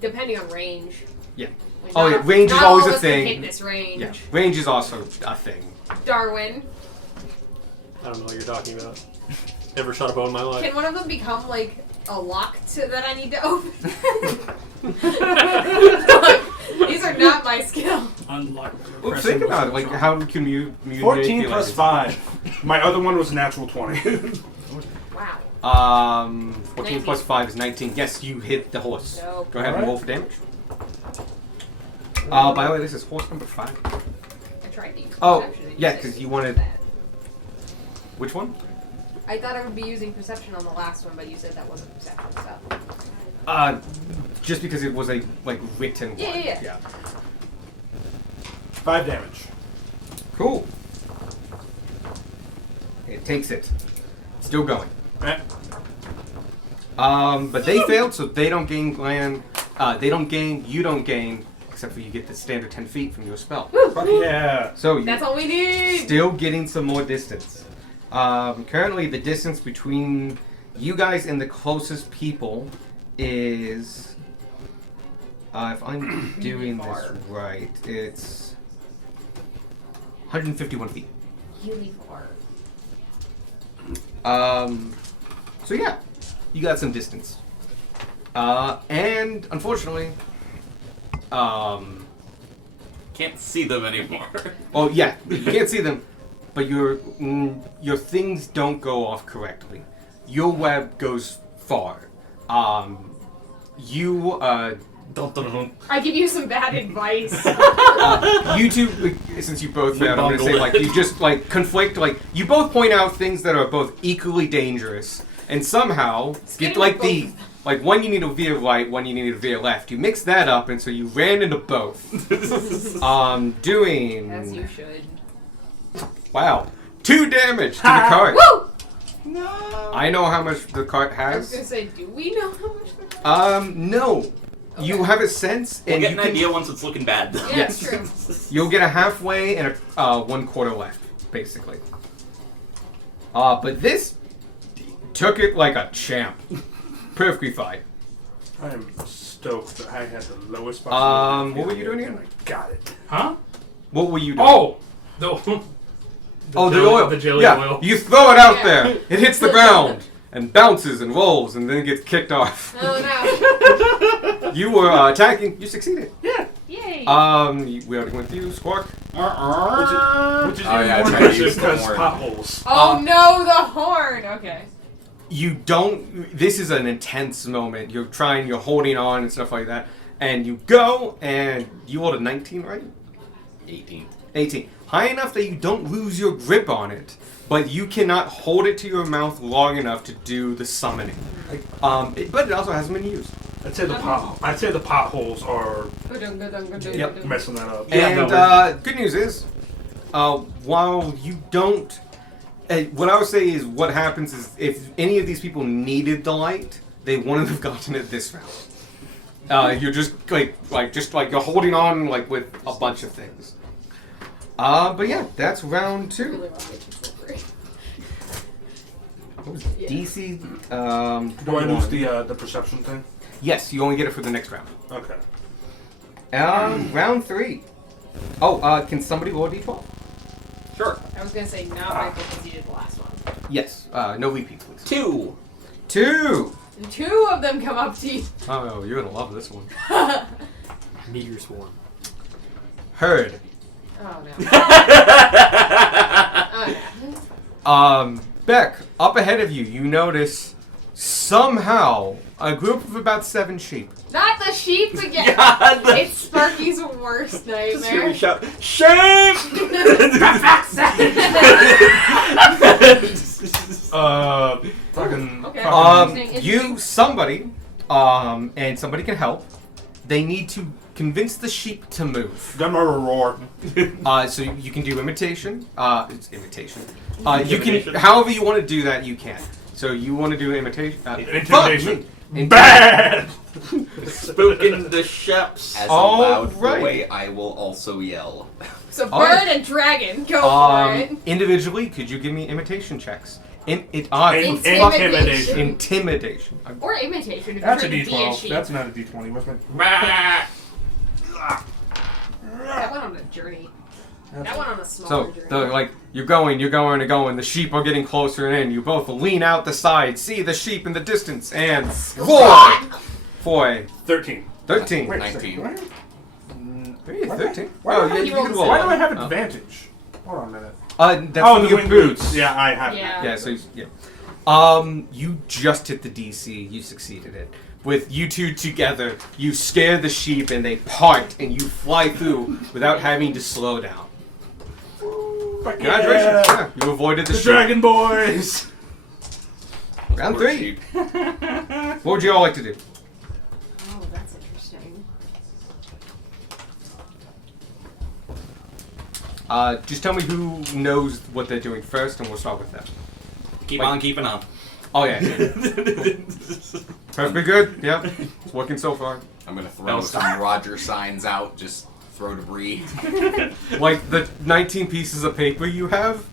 Depending on range. Yeah. Like, Oh, not- yeah, range is not always all a of us can thing. hit this range. Yeah. Range is also a thing. Darwin, I don't know what you're talking about. Never shot a bow in my life. can one of them become like a lock that I need to open? Look, these are not my skill. Unlock. Well, think about it. Like, how can you 14 plus 5. My other one was a natural 20. Wow. 14 plus 5 is 19. Yes, you hit the horse. Nope. Go ahead and Alright. roll for damage. By the way, this is horse number 5. I tried to use Oh, perception and yeah, said 'cause you use wanted- that. Which one? I thought I would be using perception on the last one, but you said that wasn't perception, so. Just because it was a written one. Yeah. 5 damage. Cool. takes it. Still going. Eh. But they failed, so they don't gain land. They don't gain. You don't gain, except for you get the standard 10 feet from your spell. Fuck yeah. So That's you're all we need. still getting some more distance. Currently, the distance between you guys and the closest people is, if I'm doing this right, it's 151 feet. Really far. So yeah, you got some distance. And unfortunately, Can't see them anymore. oh yeah, you can't see them, but your things don't go off correctly. Your web goes far. You Dun, dun, dun. I give you some bad advice. you two, since you both failed, I'm gonna say bungled like it. you just like conflict. Like you both point out things that are both equally dangerous, and somehow get like the like one you need to veer right, one you need to veer left. You mix that up, and so you ran into both. Doing As you should. wow, 2 damage to the cart. Woo! No. I know how much the cart I was gonna has. say, do we know how much? No. You have a sense, We'll and get you an can. idea once it's looking bad. Yeah, Yes. it's true. You'll get a halfway and a 1/4 left, basically. But this took it like a champ. Perfectly fine. I am stoked that I had the lowest What were you doing again? I got it. Huh? What were you doing? Oh! The the jelly, oil. The jelly yeah, oil. you throw it out Yeah. there. It hits the ground and bounces and rolls and then gets kicked off. Oh no. You were attacking. You succeeded. Yeah. Yay. We already went through Squawk. Which is Oh, yeah, even more I tried to impressive use the because horn. potholes. Oh no, the horn. Okay. You don't. This is an intense moment. You're trying. You're holding on and stuff like that. And you go and you rolled a 19, right? 18. 18. High enough that you don't lose your grip on it, but you cannot hold it to your mouth long enough to do the summoning. But it also hasn't been used. I'd say the potholes are Yep. messing that up. And good news is, while you don't, what I would say is what happens is if any of these people needed the light, they wouldn't have gotten it this round. You're just like you're holding on like with a bunch of things. But yeah, that's round 2. Really want to get you for free. What was Yeah. DC? Do I lose the perception thing? Yes, you only get it for the next round. Okay. Round 3. Oh, can somebody roll a d12? Sure. I was gonna say not Michael because you did the last one. Yes. No repeats, please. 2. 2. And 2 of them come up to you. Oh, you're gonna love this one. Meteor swarm. Heard. Oh no. Oh no. Beck, up ahead of you, you notice somehow a group of about 7 sheep. Not the sheep again. God, It's Sparky's worst Just hear nightmare. me shout, "Shape!" Fucking. Okay. Somebody, and somebody can help. They need to convince the sheep to move. Gunrunner roar. So you can do imitation. It's imitation. You Intimidation. can, however you want to do that, you can. So you want to do imitation? Intimidation. Intimidation. Bad. Spooking the sheps. As a All loud right. boy, I will also yell. So All bird right. and dragon, go for it. Individually, could you give me imitation checks? Intimidation. Intimidation. Or imitation if That's a you're trying to be a D12. sheep. That's not a D20. What's my? That went on a journey. That went on a So smaller journey. the like you're going. The sheep are getting closer in. You both lean out the side, see the sheep in the distance, and roar for a 13. 13. Wait, 19. Wait, Hey, 13. Why Oh, do yeah, I- you can roll. Why do I have advantage? Hold on a minute. That's Oh, the your wing boots. Yeah, I have. Yeah. Yeah. So yeah. You just hit the DC. You succeeded it. With you two together, you scare the sheep and they part and you fly through without having to slow down. Fuck Congratulations. yeah. Yeah, you avoided the The sheep. Dragon Boys. Round Poor 3. sheep. What would you all like to do? Oh, that's interesting. Just tell me who knows what they're doing first, and we'll start with them. Keep Like- on keeping on. Oh yeah. Perfectly good. Yep. It's working so far. I'm gonna throw No, some stop. Roger signs out. Just throw debris. Like the 19 pieces of paper you have.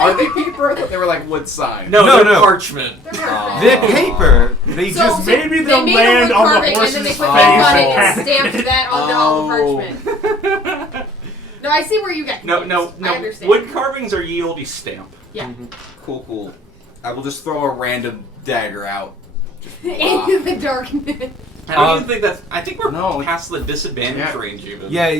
Are they paper? I thought they were like wood signs. No, No, they're no. parchment. They're paper. They So- just Maybe They they'll made land a wood on the carving and horse's then they face. put ink on it and and stamped that on the parchment. No, I see where you get No, confused. no, I no. understand. Wood carvings are ye olde stamp. Yeah. Cool. I will just throw a random dagger out. Into the darkness. I don't even think that's. I think we're No. past the disadvantage Yeah. range even. yeah.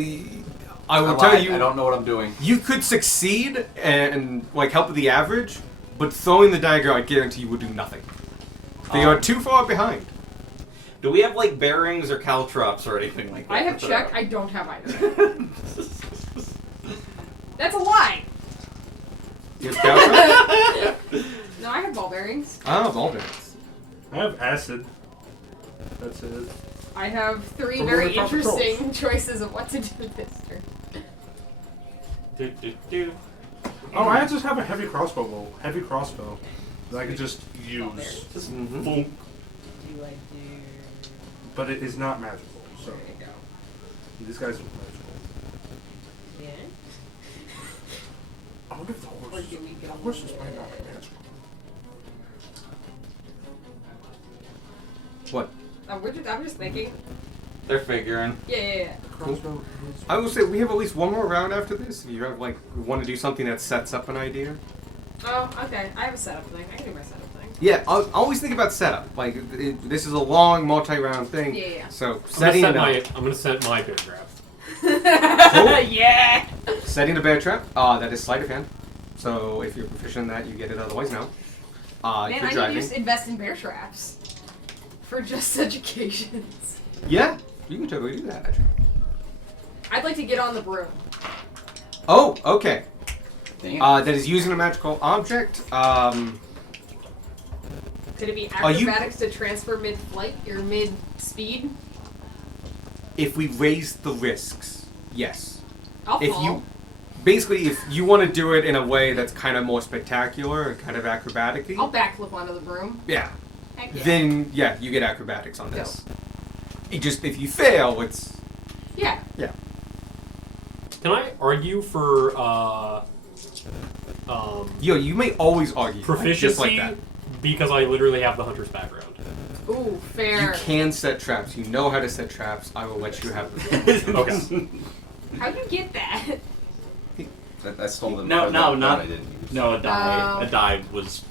I will tell you. I don't know what I'm doing. You could succeed and like help with the average, but throwing the dagger, I guarantee you, will do nothing. They are too far behind. Do we have like bearings or caltrops or anything like that? I have to checked. throw? I don't have either. That's a lie. You have caltrops? No, I have ball bearings. Ah, ball bearings. I have acid. That's it. I have 3 From very Rolling Top interesting choices of what to do with this turn. Do, do, do. Oh, I just have a heavy crossbow that I can just use. Just Mhm. boom. Do I do? But it is not magical, so There you go. these guys are magical. Yeah. I wonder if the Or do we go? horses might not be magical. What? I'm just thinking. They're figuring. Yeah. Crossbow is I will say we have at least one more round after this. If you have like want to do something that sets up an idea. Oh, okay. I have a setup thing. I can do my setup thing. Yeah, I always think about setup. Like this is a long multi-round thing. Yeah. So setting it up. I'm gonna set my bear trap. Yeah. Setting the bear trap. That is sleight of hand. So if you're proficient in that, you get it. Otherwise, no. If Man, you're I need driving. to just invest in bear traps for just such occasions. Yeah, you can totally do that. Actually. I'd like to get on the broom. Oh, okay. Damn. That is using a magical object. Could it be Are you- acrobatics to transfer mid-flight or mid-speed? If we raise the risks, yes. I'll If fall. you, basically, if you want to do it in a way that's kind of more spectacular and kind of acrobatic-y, I'll backflip onto the broom. yeah, Heck yeah. then yeah, you get acrobatics on this. It just if you fail, it's Yeah. Can I argue for you may always argue proficiency just like that. because I literally have the hunter's background? Ooh, You fair. can set traps. You know how to set traps. I will let you have them. Okay. How'd you get that? I stole them. No, from no, the- not- I didn't use. No, a die. Oh. A die was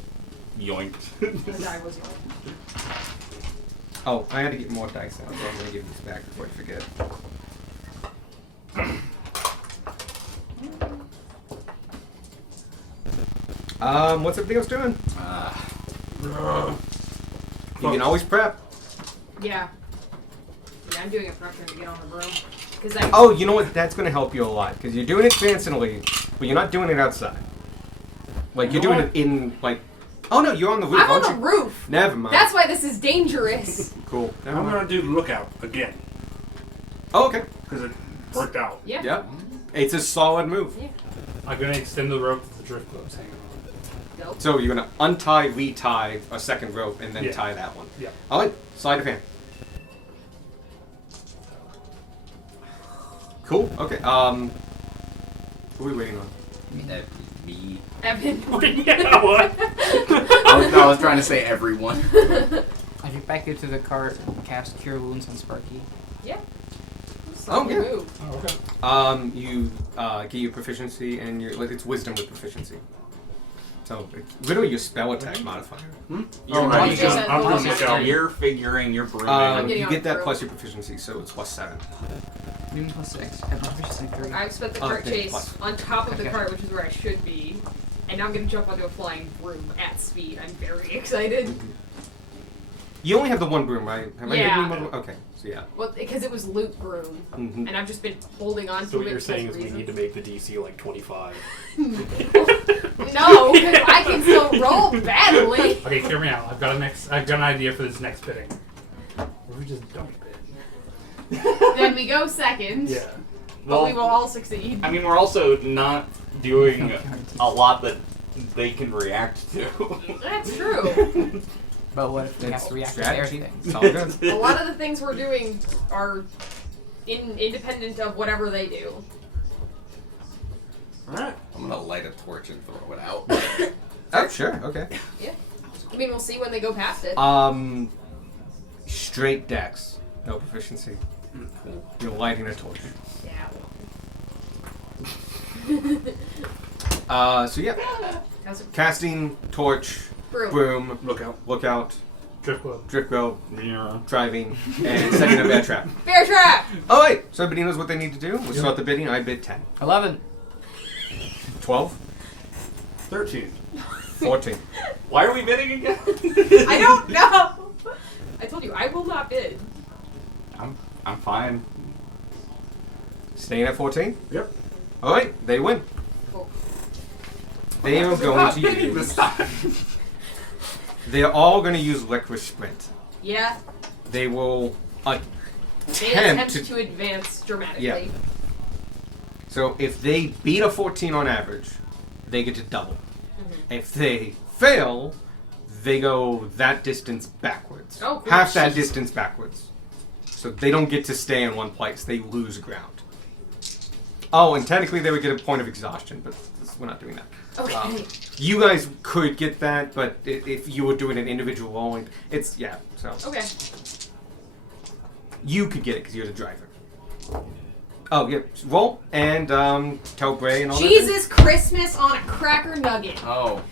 yoinked. The die was yours. Oh, I had to get more dice out, so I'm gonna give these back before I forget. What's everything else doing? You can always prep. Yeah. Yeah, I'm doing a prep turn to get on the broom. Cause I. Oh, you know what? That's gonna help you a lot because you're doing it fancily, but you're not doing it outside. Like you're doing it in like. Oh no, you're on the roof. I'm on aren't the you? roof. Never mind. That's why this is dangerous. cool. Never I'm mind. gonna do lookout again Oh, okay. because it worked out. Yeah. Yep. It's a solid move. Yeah. I'm gonna extend the rope that the drift boat's hanging on. Dope. So you're gonna untie, retie a second rope, and then Yeah. tie that one. Yeah. All right. Sleight of hand. Cool. Okay. Who are we waiting on? Me. Evan. Yeah, what? I was trying to say everyone. I get back into the cart, cast Cure Wounds on Sparky. Yeah. Oh, yeah. Move. Oh, okay. You get your proficiency and your it's wisdom with proficiency. So it's literally your spell attack modifier. You're, Oh, I'm you're, just- I'm on lookout. you're figuring, you're brooming. getting You on get that through. plus your proficiency, so it's plus 7. Even plus 6. I have proficiency 3. I've spent the Oh, cart then chase plus. on top of the Okay. cart, which is where I should be. And now I'm gonna jump onto a flying broom at speed. I'm very excited. You only have the one broom, right? Have I Yeah. given you one? Okay, so yeah. Well, because it was loot broom. Mhm. And I've just been holding on to So what it you're for saying is we reasons. need to make the DC like 25. No, because I can still roll badly. Okay, hear me out. I've got an idea for this next pitting. What if we just dump it? Then we go second. Yeah. But we will all succeed. I mean, we're also not doing a lot that they can react to. That's true. But what if we have It's to react to strategy. their things? It's all good. A lot of the things we're doing are independent of whatever they do. Alright. I'm gonna light a torch and throw it out. Oh, sure. Okay. Yeah. I mean, we'll see when they go past it. Straight dex. No proficiency. You're lighting a torch. Yeah. So yeah. How's it? Casting, torch, Broom. broom, Look out. Drift club. drift globe, Yeah. driving, and setting a bear trap. Bear trap! Oh wait, so everybody knows what they need to do? We'll start the bidding. I bid 10. 11. 12. 13. 14. Why are we bidding again? I don't know! I told you, I will not bid. I'm fine. Staying at 14? Yep. Alright, they win. Cool. They are going to Bidding this use... time. They're all going to use Licorice Sprint. Yeah. They will They attempt attempt to advance dramatically. Yeah. So if they beat a 14 on average, they get to double. If they fail, they go that distance backwards. Oh, cool. Half that distance backwards. So they don't get to stay in one place. They lose ground. Oh, and technically they would get a point of exhaustion, but we're not doing that. Okay. You guys could get that, but if you were doing an individual rolling, it's, yeah, so. Okay. You could get it because you're the driver. Oh, yeah, roll and tell Bray and all Jesus Christmas on a cracker nugget. Oh.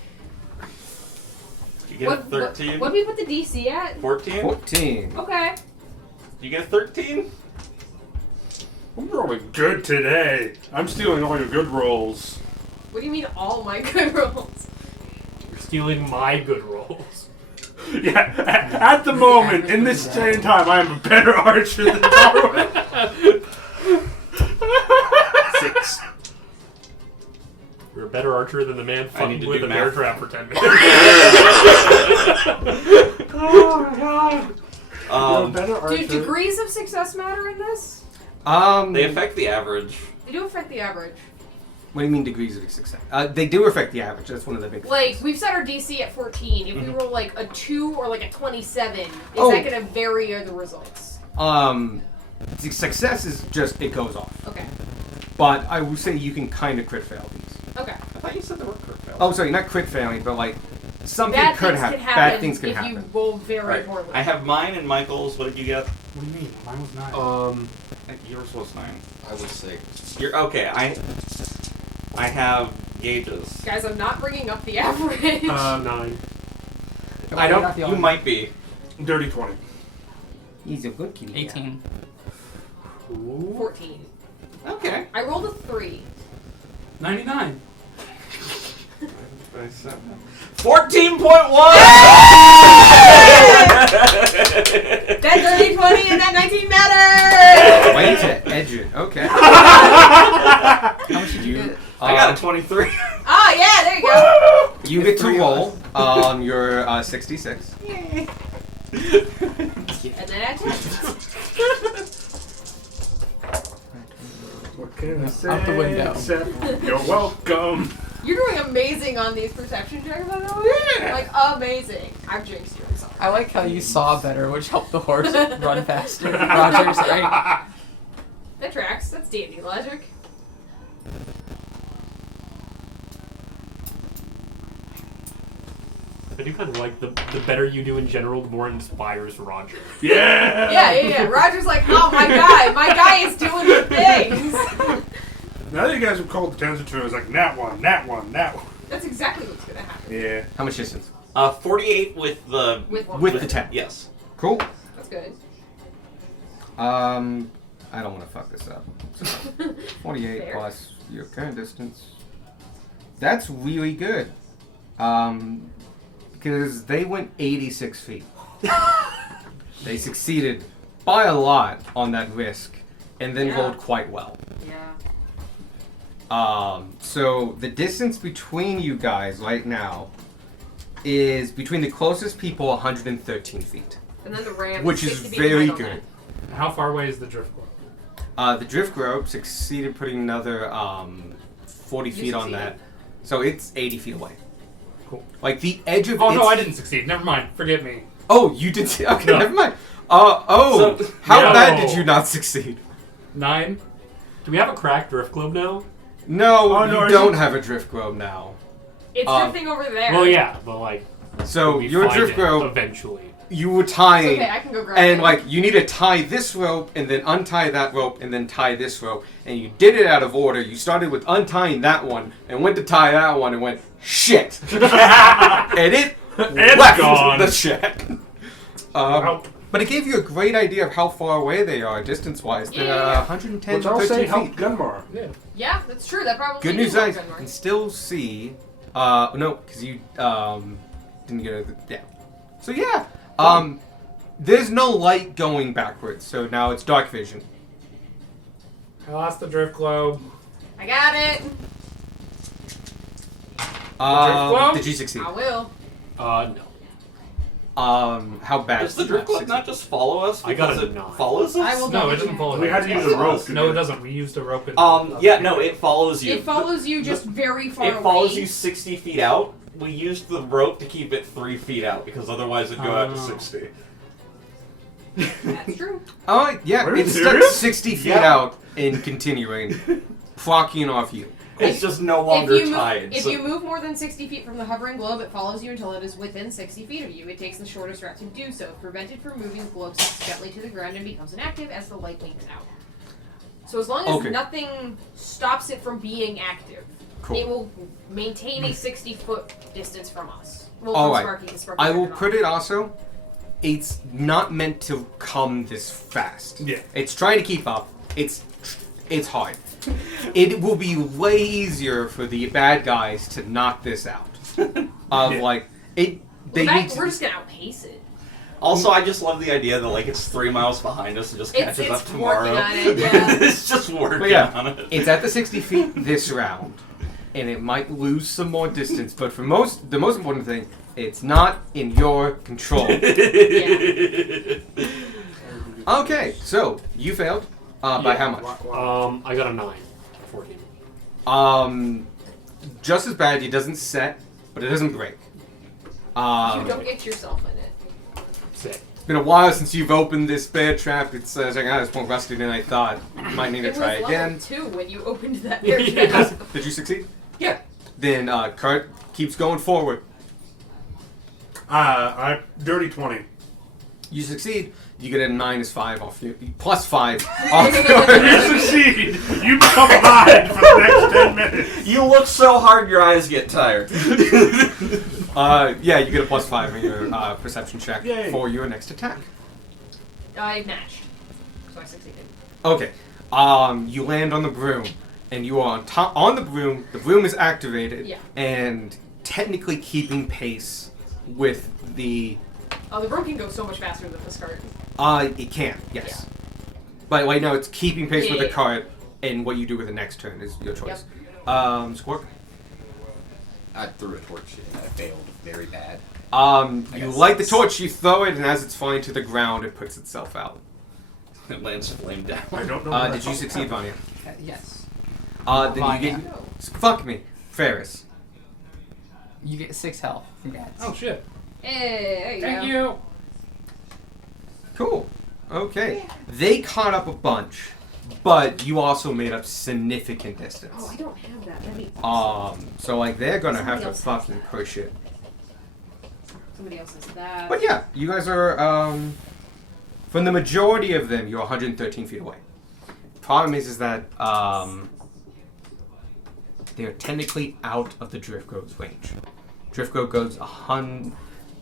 You get a 13? What did we put the DC at? 14? that. 14. Okay. You get a 13? I'm rolling good today. I'm stealing all your good rolls. What do you mean all my good rolls? You're stealing my good rolls. Yeah, at the moment, in this day and time, I am a better archer than Darwin. 6. You're a better archer than the man I need fucking to with do a bear math. trap for 10 minutes. Oh my god. You're a better archer. Do degrees of success matter in this? They affect the average. They do affect the average. What do you mean degrees of success? They do affect the average. That's one of the big Like, things. we've set our DC at 14. If we roll like a 2 or like a 27, is Oh. that going to vary the results? The success is just, it goes off. Okay. But I would say you can kind of crit fail these. Okay. I thought you said there were crit fails. Oh, sorry, not crit failing, but like, something Bad could things happen. can happen Bad things can if happen. you roll very Alright, poorly. I have mine and Michael's. What did you get? What do you mean? Mine was 9. Yours was 9. I was 6. You're okay. I have gauges. Guys, I'm not bringing up the average. 9. I Not don't. the You only- might be. Dirty 20. He's a good kitty. 18. 14. Okay. I rolled a 3. 99. 14.1. That dirty 20 and that 19 matter! Way to edge it. Okay. How much did you get? I got a 23. Oh, yeah, there you go. You get to roll on your 66. And then add 10. What can I say? Out the window. Except you're welcome. You're doing amazing on these perception checks, by the way. Like, amazing. I've jinxed you. I'm sorry. I like how you saw better, which helped the horse run faster. Roger's right. That tracks. That's D&D logic. I do kind of like the better you do in general, the more it inspires Roger. Yeah. Yeah. Roger's like, oh, my guy is doing the things. Now that you guys have called attention to it, it's like, nat one. That's exactly what's going to happen. Yeah. How much distance? 48 with the. With the 10. Yes. Cool. That's good. I don't want to fuck this up. So, 48 Fair. plus your current distance. That's really good. Because they went 86 feet. They succeeded by a lot on that risk, and then Yeah. rolled quite well. Yeah. So the distance between you guys right now is between the closest people 113 feet, And then the ram which is 60 feet very behind on good. How far away is the drift club? The drift grove succeeded putting another 40 You feet on succeeded. that, so it's 80 feet away. Cool. Like the edge of Oh its... no, I didn't succeed. Never mind. Forget me. Oh, you did see... Okay, No. never mind. So- How No. bad did you not succeed? 9. Do we have a cracked drift globe now? No, Oh, no, you are don't you- have a drift globe now. It's drifting over there. Well, yeah, but like So we your find drift it globe, eventually. you were It's tying... okay, I can go grab And it. like you need to tie this rope and then untie that rope and then tie this rope, and you did it out of order. You started with untying that one and went to tie that one and went shit, and it It's left gone. the shack. But it gave you a great idea of how far away they are distance-wise. They're Yeah. 110 Which to I'll 13 say feet. helped Gunmar. Yeah. Yeah, that's true. That probably Good is news more is than you Mark. can still see. No, because you didn't get over the So yeah, there's no light going backwards. So now it's dark vision. I lost the drift globe. I got it. globe? Did you succeed? I will. No. How bad? Does the did you drift globe succeed? not just follow us? I got because a it 9. follows us? I will No, double it doesn't check. follow. We had to use a rope. No, it doesn't. We used a rope. Yeah, no, it follows you. It follows you just very far It follows away. you 60 feet out. We used the rope to keep it 3 feet out because otherwise it'd go out to Oh. 60. That's true. Oh yeah, Are you it's stuck serious? 60 feet Yeah. out and continuing, flocking off you. It's just no longer tied. If so you move more than 60 feet from the hovering globe, it follows you until it is within 60 feet of you. It takes the shortest route to do so. If prevented from moving, the globe sinks gently to the ground and becomes inactive as the light leaks out. So as long as Okay. nothing stops it from being active, Cool. it will maintain a 60-foot distance from us. Well, All from right. Sparky, 'cause Sparky I will turned it put it also. It's not meant to come this fast. Yeah. It's trying to keep up. It's hard. It will be way easier for the bad guys to knock this out. Yeah. Like it. They Well, need we're to, just gonna outpace it. also, I just love the idea that like it's 3 miles behind us and just It's- catches it's up tomorrow. working on it, yeah. It's just working But yeah, on it. it's at the 60 feet this round, and it might lose some more distance. But for the most important thing, it's not in your control. Okay, so you failed by how much? I got a 9. 14. Just as bad. It doesn't set, but it doesn't break. you don't get yourself in it. Sick. It's been a while since you've opened this bear trap. It's it's more rusty than I thought. Might need to It try was again. level 2 when you opened that Yeah. air Did you succeed? Yeah. Then Kurt keeps going forward. I dirty 20. You succeed. You get a -5 off your +5 off You your. succeed. You become blind for the next 10 minutes. You look so hard, your eyes get tired. Yeah, you get a +5 on your perception check Yay. for your next attack. I matched. So I succeeded. Okay. You land on the broom, and you are on the broom. The broom is activated, Yeah. and technically keeping pace with the. Oh, the broom can go so much faster than this cart. It can, yes. But right now, it's keeping pace with the Yeah. cart, and what you do with the next turn is your choice. Squawk. I threw a torch and I failed very bad. You guess light the it's- torch, you throw it, and as it's falling to the ground, it puts itself out. It lands flame down. I don't know. where Did that you comes succeed, from. Vanya? Yes. Then you Vanya. get. Fuck me, Ferris. You get 6 health. Congrats. Oh shit! Hey, there you Thank go. you. Cool. Okay. They caught up a bunch, but you also made up significant distance. Oh, I don't have that. That'd be So like they're gonna have Somebody to else has fucking that. push it. Somebody else has that. But yeah, you guys are from the majority of them, you're 113 feet away. Problem is that they're technically out of the drift goat's range. Drift goat goes 100.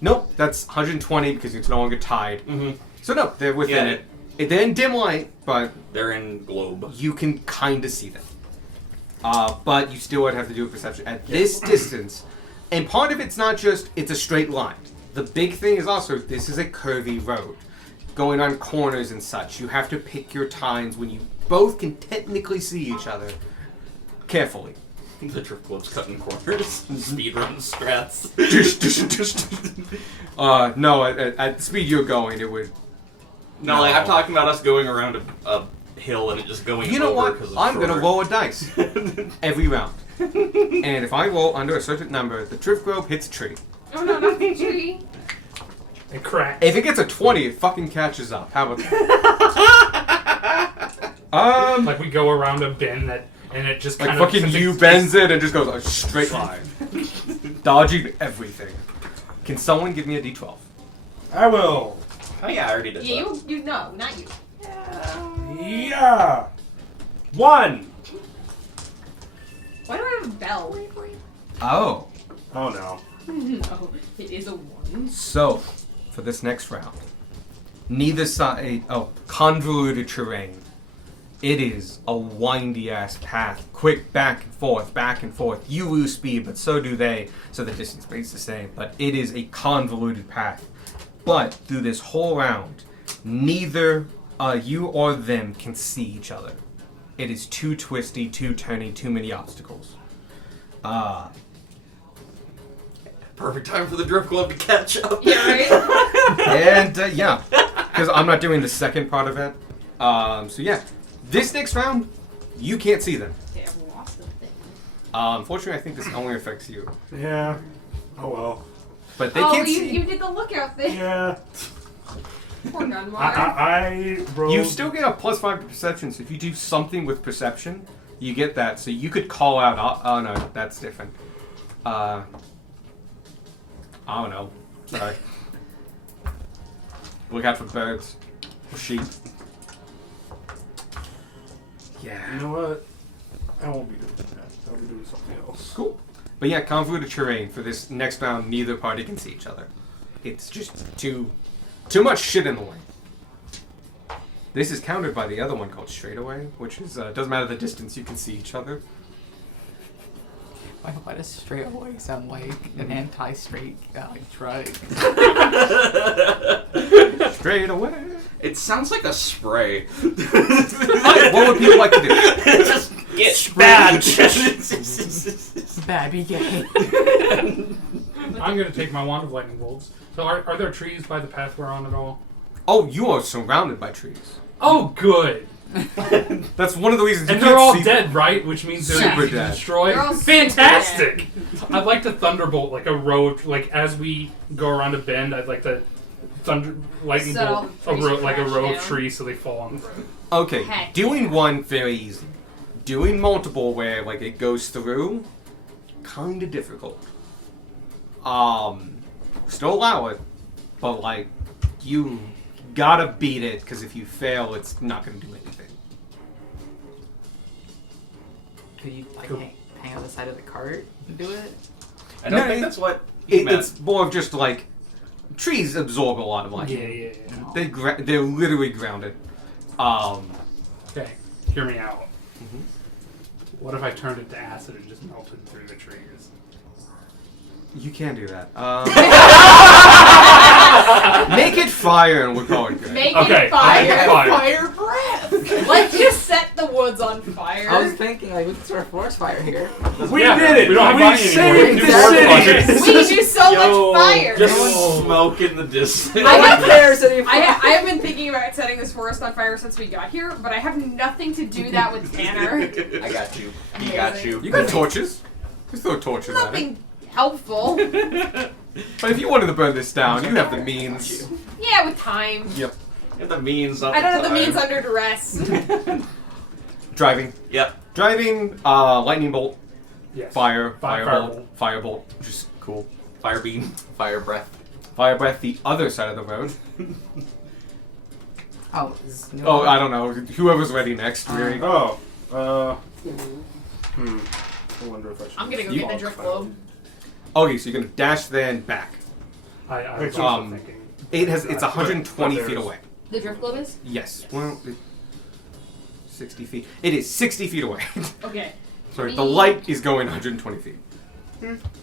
Nope, that's 120 because it's no longer tied. Mm-hmm. So no, they're within Yeah. it. They're in dim light, but They're in globe. you can kind of see them. But you still would have to do a perception at this distance. And part of it's not just it's a straight line. The big thing is also this is a curvy road, going on corners and such. You have to pick your times when you both can technically see each other carefully. The drift globe's cutting corners. Speedrun strats. No, at the speed you're going, it would. No, like I'm talking about us going around a hill and it just going You know over what? because I'm gonna roll a dice every round. And if I roll under a certain number, the drift globe hits a tree. Oh no, not the tree. It cracks. If it gets a 20, it fucking catches up. How about that? Like we go around a bend and it just Like kind of fucking you bends it and just goes a straight line. Dodging everything. Can someone give me a d12? I will. Oh yeah, I already did Yeah, that. you no, not you. Yeah. 1. Why do I have a bell? Oh. Oh no. No, it is a 1. So, for this next round, neither side. Oh, convoluted terrain. It is a windy ass path, quick back and forth, back and forth. You lose speed, but so do they, so the distance remains the same. But it is a convoluted path. But through this whole round, neither you or them can see each other. It is too twisty, too turny, too many obstacles. Perfect time for the drift glove to catch up. Yeah, right? And yeah, because I'm not doing the second part of it. So yeah, this next round, you can't see them. Okay, I've lost the thing. Unfortunately, I think this only affects you. Yeah. Oh well. But they oh, can't you, see. you did the lookout thing. Yeah. Poor Gunmar. I rolled. You still get a +5 to perception, so if you do something with perception, you get that. So you could call out. Oh no, that's different. I don't know. Sorry. Look out for birds. Or sheep. Yeah. You know what? I won't be doing that. I'll be doing something else. Cool. But yeah, convoluted terrain. For this next round, neither party can see each other. It's just too much shit in the way. This is countered by the other one called straightaway, which is doesn't matter the distance, you can see each other. Why does straightaway sound like an anti-straight drug? Straight away. It sounds like a spray. What would people like to do? Just get Bad. Bad, be gay. I'm gonna take my wand of lightning bolts. So are there trees by the path we're on at all? Oh, you are surrounded by trees. Oh, good. That's one of the reasons. And you they're can't all see dead, right? Which means they're Super easy to dead. destroy. They're all Fantastic. I'd like to thunderbolt like a row. Like as we go around a bend, I'd like to lightning Set all bolt the a trees row, to like a crash row of down. trees so they fall on the road. Okay, Heck doing yeah. one very easy. Doing multiple where like it goes through, kind of difficult. Still allow it, but like you gotta beat it because if you fail, it's not gonna do anything. Could you like Cool. hang on the side of the cart and do it? I don't No, think that's what he meant. It's more of just like trees absorb a lot of light. Yeah. They're literally grounded. Okay, hear me out. What if I turned it to acid and just melted through the trees? You can do that. Make it fire and we'll call it good. Make Okay, it fire. fire. breath. Let's just set the woods on fire. I was thinking like we could start a forest fire here. We Yeah, did it. we don't have money anymore. saved the Exactly. city. We do so Yo, much fire. Just smoke in the distance. I have There's any I have been thinking about setting this forest on fire since we got here, but I have nothing to do that with Tanner. I got you. He got you. You got torches. Just throw torches at it. Nothing helpful. But if you wanted to burn this down, you have the means. Yeah, with time. Yep. And the means. I don't have the means under duress. Driving. Yep. Driving, lightning bolt, Yes. fire, Firebolt. firebolt, just cool. Fire beam. Fire breath. Fire breath the other side of the road. Oh, is no Oh, I don't know. Whoever's ready next, really. Oh. I wonder if I should. I'm gonna go You- get the drift globe. Okay, so you're gonna dash then back. I was Um, also thinking. It's 120 But feet there's- away. The drift globe is? Yes. Well, 60 feet. It is 60 feet away. Okay. Sorry, the light is going 120 feet.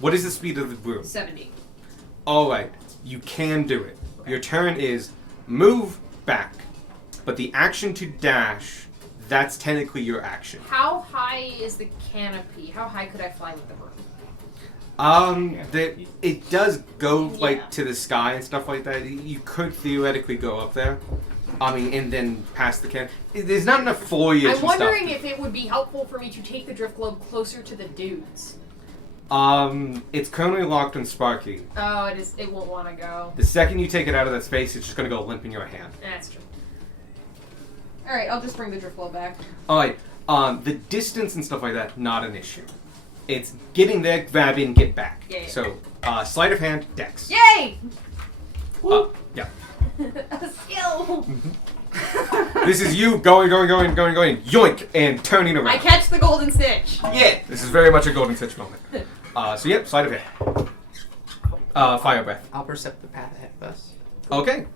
What is the speed of the broom? 70. Alright, you can do it. Your turn is move back. But the action to dash, that's technically your action. How high is the canopy? How high could I fly with the broom? It does go Yeah. like to the sky and stuff like that. You could theoretically go up there. I mean, and then past the can. There's not enough foliage. I'm and wondering stuff. if it would be helpful for me to take the drift globe closer to the dudes. It's currently locked on Sparky. Oh, it won't want to go. The second you take it out of that space, it's just gonna go limp in your hand. That's true. Alright, I'll just bring the drift globe back. Alright, the distance and stuff like that, not an issue. It's getting there, grab in, get back. Yeah. So, sleight of hand, dex. Yay! Yeah. A skill! This is you going, yoink, and turning around. I catch the golden snitch. Yeah! This is very much a golden stitch moment. So, yep, sleight of hand. Fire breath. I'll percept the path ahead of us. Okay.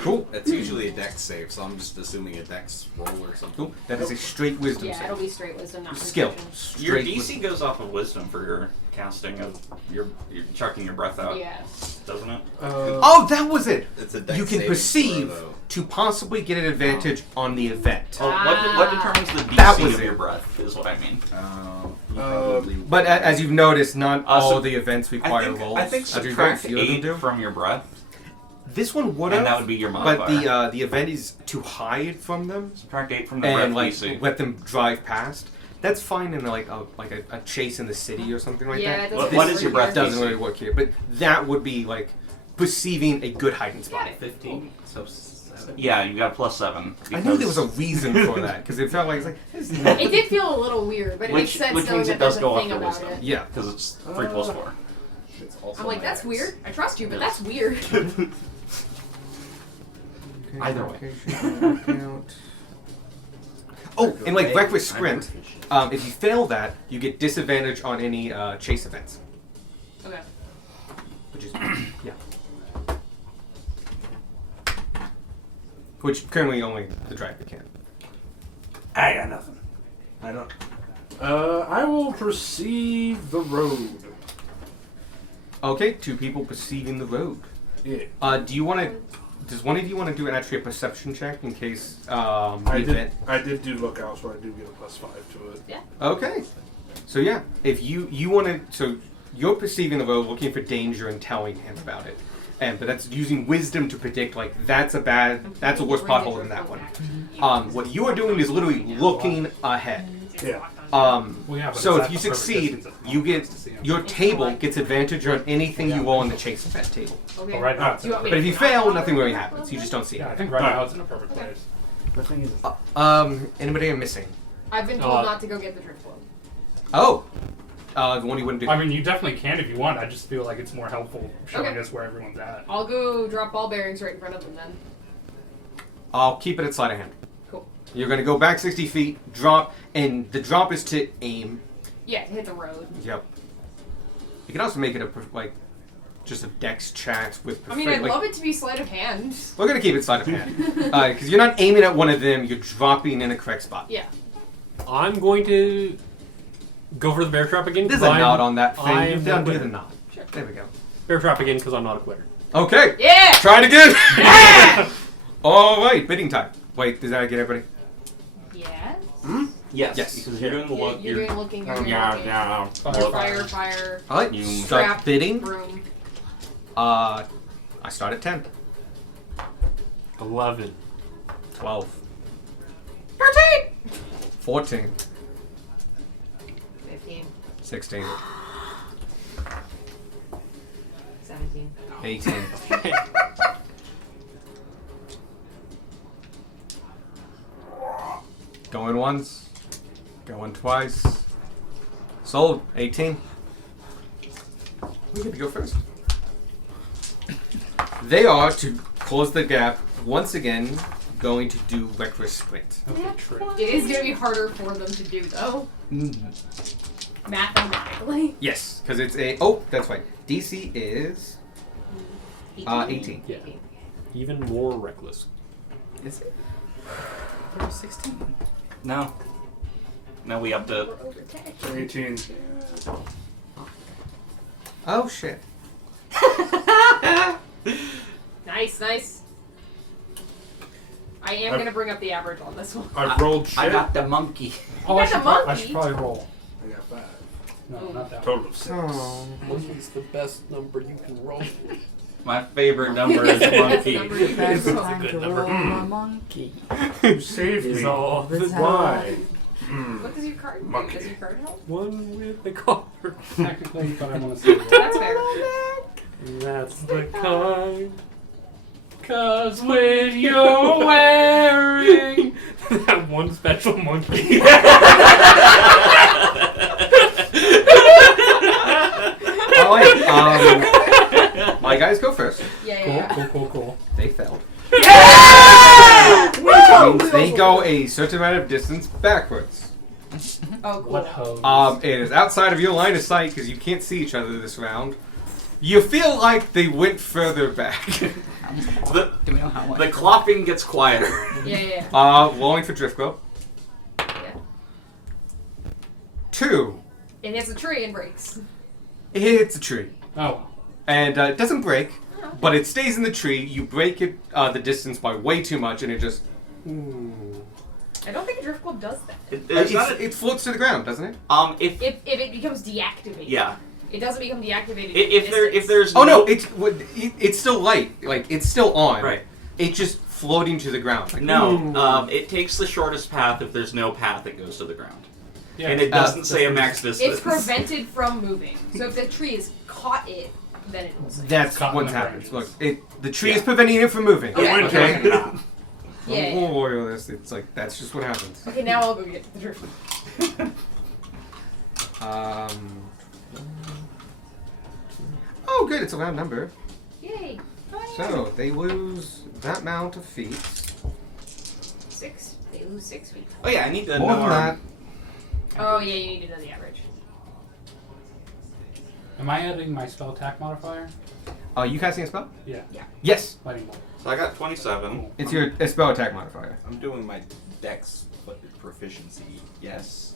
Cool. That's usually a dex save, so I'm just assuming a dex roll or something. Cool. That is a straight wisdom Yeah, save. it'll be straight wisdom, not Skill. perception. Your Straight DC goes off of wisdom for your casting of you're chucking your breath out, Yeah. doesn't it? Oh, that was it! It's a dex You can saving perceive throw, though. to possibly get an advantage on the event. Oh, what determines the That DC was of it. your breath is what I mean. You probably But as you've noticed, not all so the events require rolls. I think As you subtract very few of them 8 do. from your breath, This one would have, and that would be your but modifier. the event is to hide from them Subtract 8 from the and breath like DC. let them drive past. That's fine in like a chase in the city or something like Yeah, that. it doesn't What work is your here. breath Doesn't DC? really work here, but that would be like perceiving a good hiding spot. 15, so 7. Yeah, you got a +7. I knew there was a reason for that because it felt like it's like this is not- It did feel a little weird, but it makes sense which knowing means that it does there's go a off thing the about wisdom. it. yeah. Because it's 3 + 4. It's also I'm like, my that's dex. weird. I trust you, but that's weird. Either way. Oh, and like reckless sprint. If you fail that, you get disadvantage on any chase events, Okay. which is yeah. Which currently only the driver can. I got nothing. I don't. I will perceive the road. Okay, 2 people perceiving the road. Yeah. Do you want to? Does one of you want to do actually a perception check in case the I event? did do lookout, so I do get a +5 to it. Yeah. Okay. So yeah, if you want to, so you're perceiving the road, looking for danger, and telling him about it, but that's using wisdom to predict like that's a worse pothole than that one. What you are doing is literally looking ahead. Yeah. Well, yeah, but So it's if you at the perfect succeed, distance of you get to see 'em. your table gets advantage on anything you roll on the chase event table. Okay. Oh, right now it's Do you want me But to if you not fail, bother nothing really with happens. You just don't see Yeah, I it. think right now it's in a perfect place. The thing is, Anybody I'm missing? I've been told not to go get the drift globe. Oh, the one you wouldn't do. I mean, you definitely can if you want. I just feel like it's more helpful showing Okay. us where everyone's at. I'll go drop ball bearings right in front of them then. I'll keep it at sleight of hand. Cool. You're gonna go back 60 feet, drop, and the drop is to aim. Yeah, to hit the road. Yep. You can also make it just a dex check with. I mean, I'd love it to be sleight of hand. We're gonna keep it sleight of hand because you're not aiming at one of them. You're dropping in a correct spot. Yeah. I'm going to go for the bear trap again. There's 'cause a I'm- nod on that thing. I You am down not do a the quitter. nod. There we go. Bear trap again because I'm not a quitter. Okay. Yeah! Try it again. Yeah! All right. Bidding time. Wait, does that get everybody? Yes. Yes. Yes. Because you're doing the Yeah, look. you're doing looking. You're doing Yeah, looking. yeah. Fire. All right. You Start Trap. bidding. Broom. I start at 10. 11. 12. 13! 14. 15. 16. 17. 18. Going once. Going twice. Sold. 18. We get to go first. They are, to close the gap, once again, going to do reckless sprint. It is going to be harder for them to do, though. Mathematically. Yes, because it's a... Oh, that's right. DC is 18. Yeah. Even more reckless. Is it? 16. No. No, we upped it. 18. Oh, shit. Nice. I am going to bring up the average on this one. I've rolled shit. I got the monkey. Oh, got the I monkey. should probably roll. I got 5. No, not that one. Total of 6. Oh. Monkey's the best number you can roll. My favorite number is monkey. Number you Best guys- time good to number. roll a monkey. You saved Is me. all the Why? What does your card do? Monkey. Does your card help? One with the card. Technically, but I want to say That's fair. That's the kind. 'Cause when you're wearing that one special monkey. Alright, my guys go first. Yeah. Cool. They failed. Yeah! Which means they go a certain amount of distance backwards. Oh, cool. What hose? It is outside of your line of sight because you can't see each other this round. You feel like they went further back. The, Do we know how much? the clopping gets quieter. Yeah. Rolling for Drift Glow. Yeah. 2. It hits a tree and breaks. It hits a tree. Oh. And it doesn't break, but it stays in the tree. You break it the distance by way too much, and it just... I don't think a drift club does that. It floats to the ground, doesn't it? If If it becomes deactivated. yeah, It doesn't become deactivated. if there's Oh no, it's still light. Like, it's still on. right. It's just floating to the ground. Like, No, it takes the shortest path. If there's no path, it goes to the ground. Yeah. And it doesn't say a max distance. It's prevented from moving. So if the tree has caught it, then it will sink. That's Caught in what the happens. Look, branches. the tree Yeah. is preventing it from moving. Okay. We're taking it out. Yeah. Don't worry on this. It's like, that's just what happens. Okay, now I'll go get the drift. Oh, good. It's a round number. Yay. So, they lose that amount of feet. 6. They lose 6 feet. Oh yeah, I need to More know. than that. Oh yeah, you need to know the average. Am I adding my spell attack modifier? You casting a spell? Yeah. Yes. Lightning bolt. So I got 27. It's your spell attack modifier. I'm doing my dex proficiency. Yes.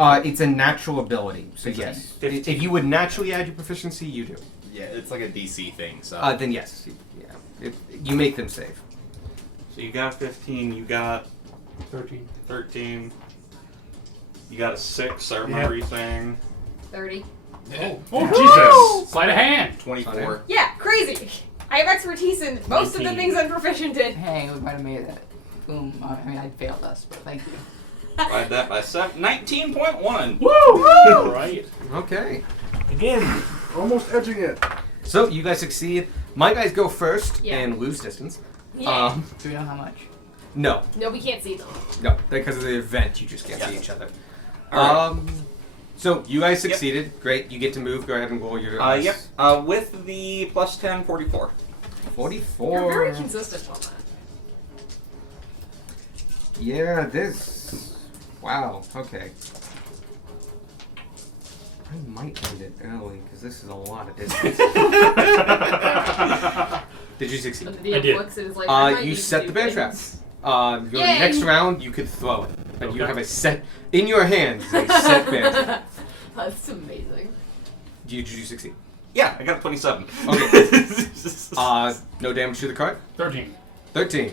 It's a natural ability, so 15. yes. 15. If you would naturally add your proficiency, you do. Yeah, it's like a DC thing. So. Then yes. Yeah. You make them save. So you got 15. You got 13. 13. You got a 6. I remember Yep. you saying. 30. Oh, Jesus! Sleight of hand! 24. Yeah, crazy. I have expertise in most of the 19. things I'm proficient in. Hey, we might have made it. Boom. I mean, I failed us, but thank you. Divide that by 7. 19.1. Woo! Right. Okay. Again, almost edging it. So you guys succeed. My guys go first Yeah. and lose distance. Yeah. Do we know how much? No, No, we can't see them. no, because of the event, you just can't Yeah. see each other. All So you guys succeeded. Great. You get to move. Go ahead and roll your. Yep. With the plus 10, 44. 44. You're very consistent on that. Yeah, this. Wow. Okay. I might end it early because this is a lot of distance. Did you succeed? And the I did. looks and is like, I might You need to set do the bear things. trap. Your Yay! next round, you could throw it, but you Okay. have a set in your hands. A set bear trap. That's amazing. Did you succeed? Yeah, I got a 27. Okay. No damage to the card. 13. 13.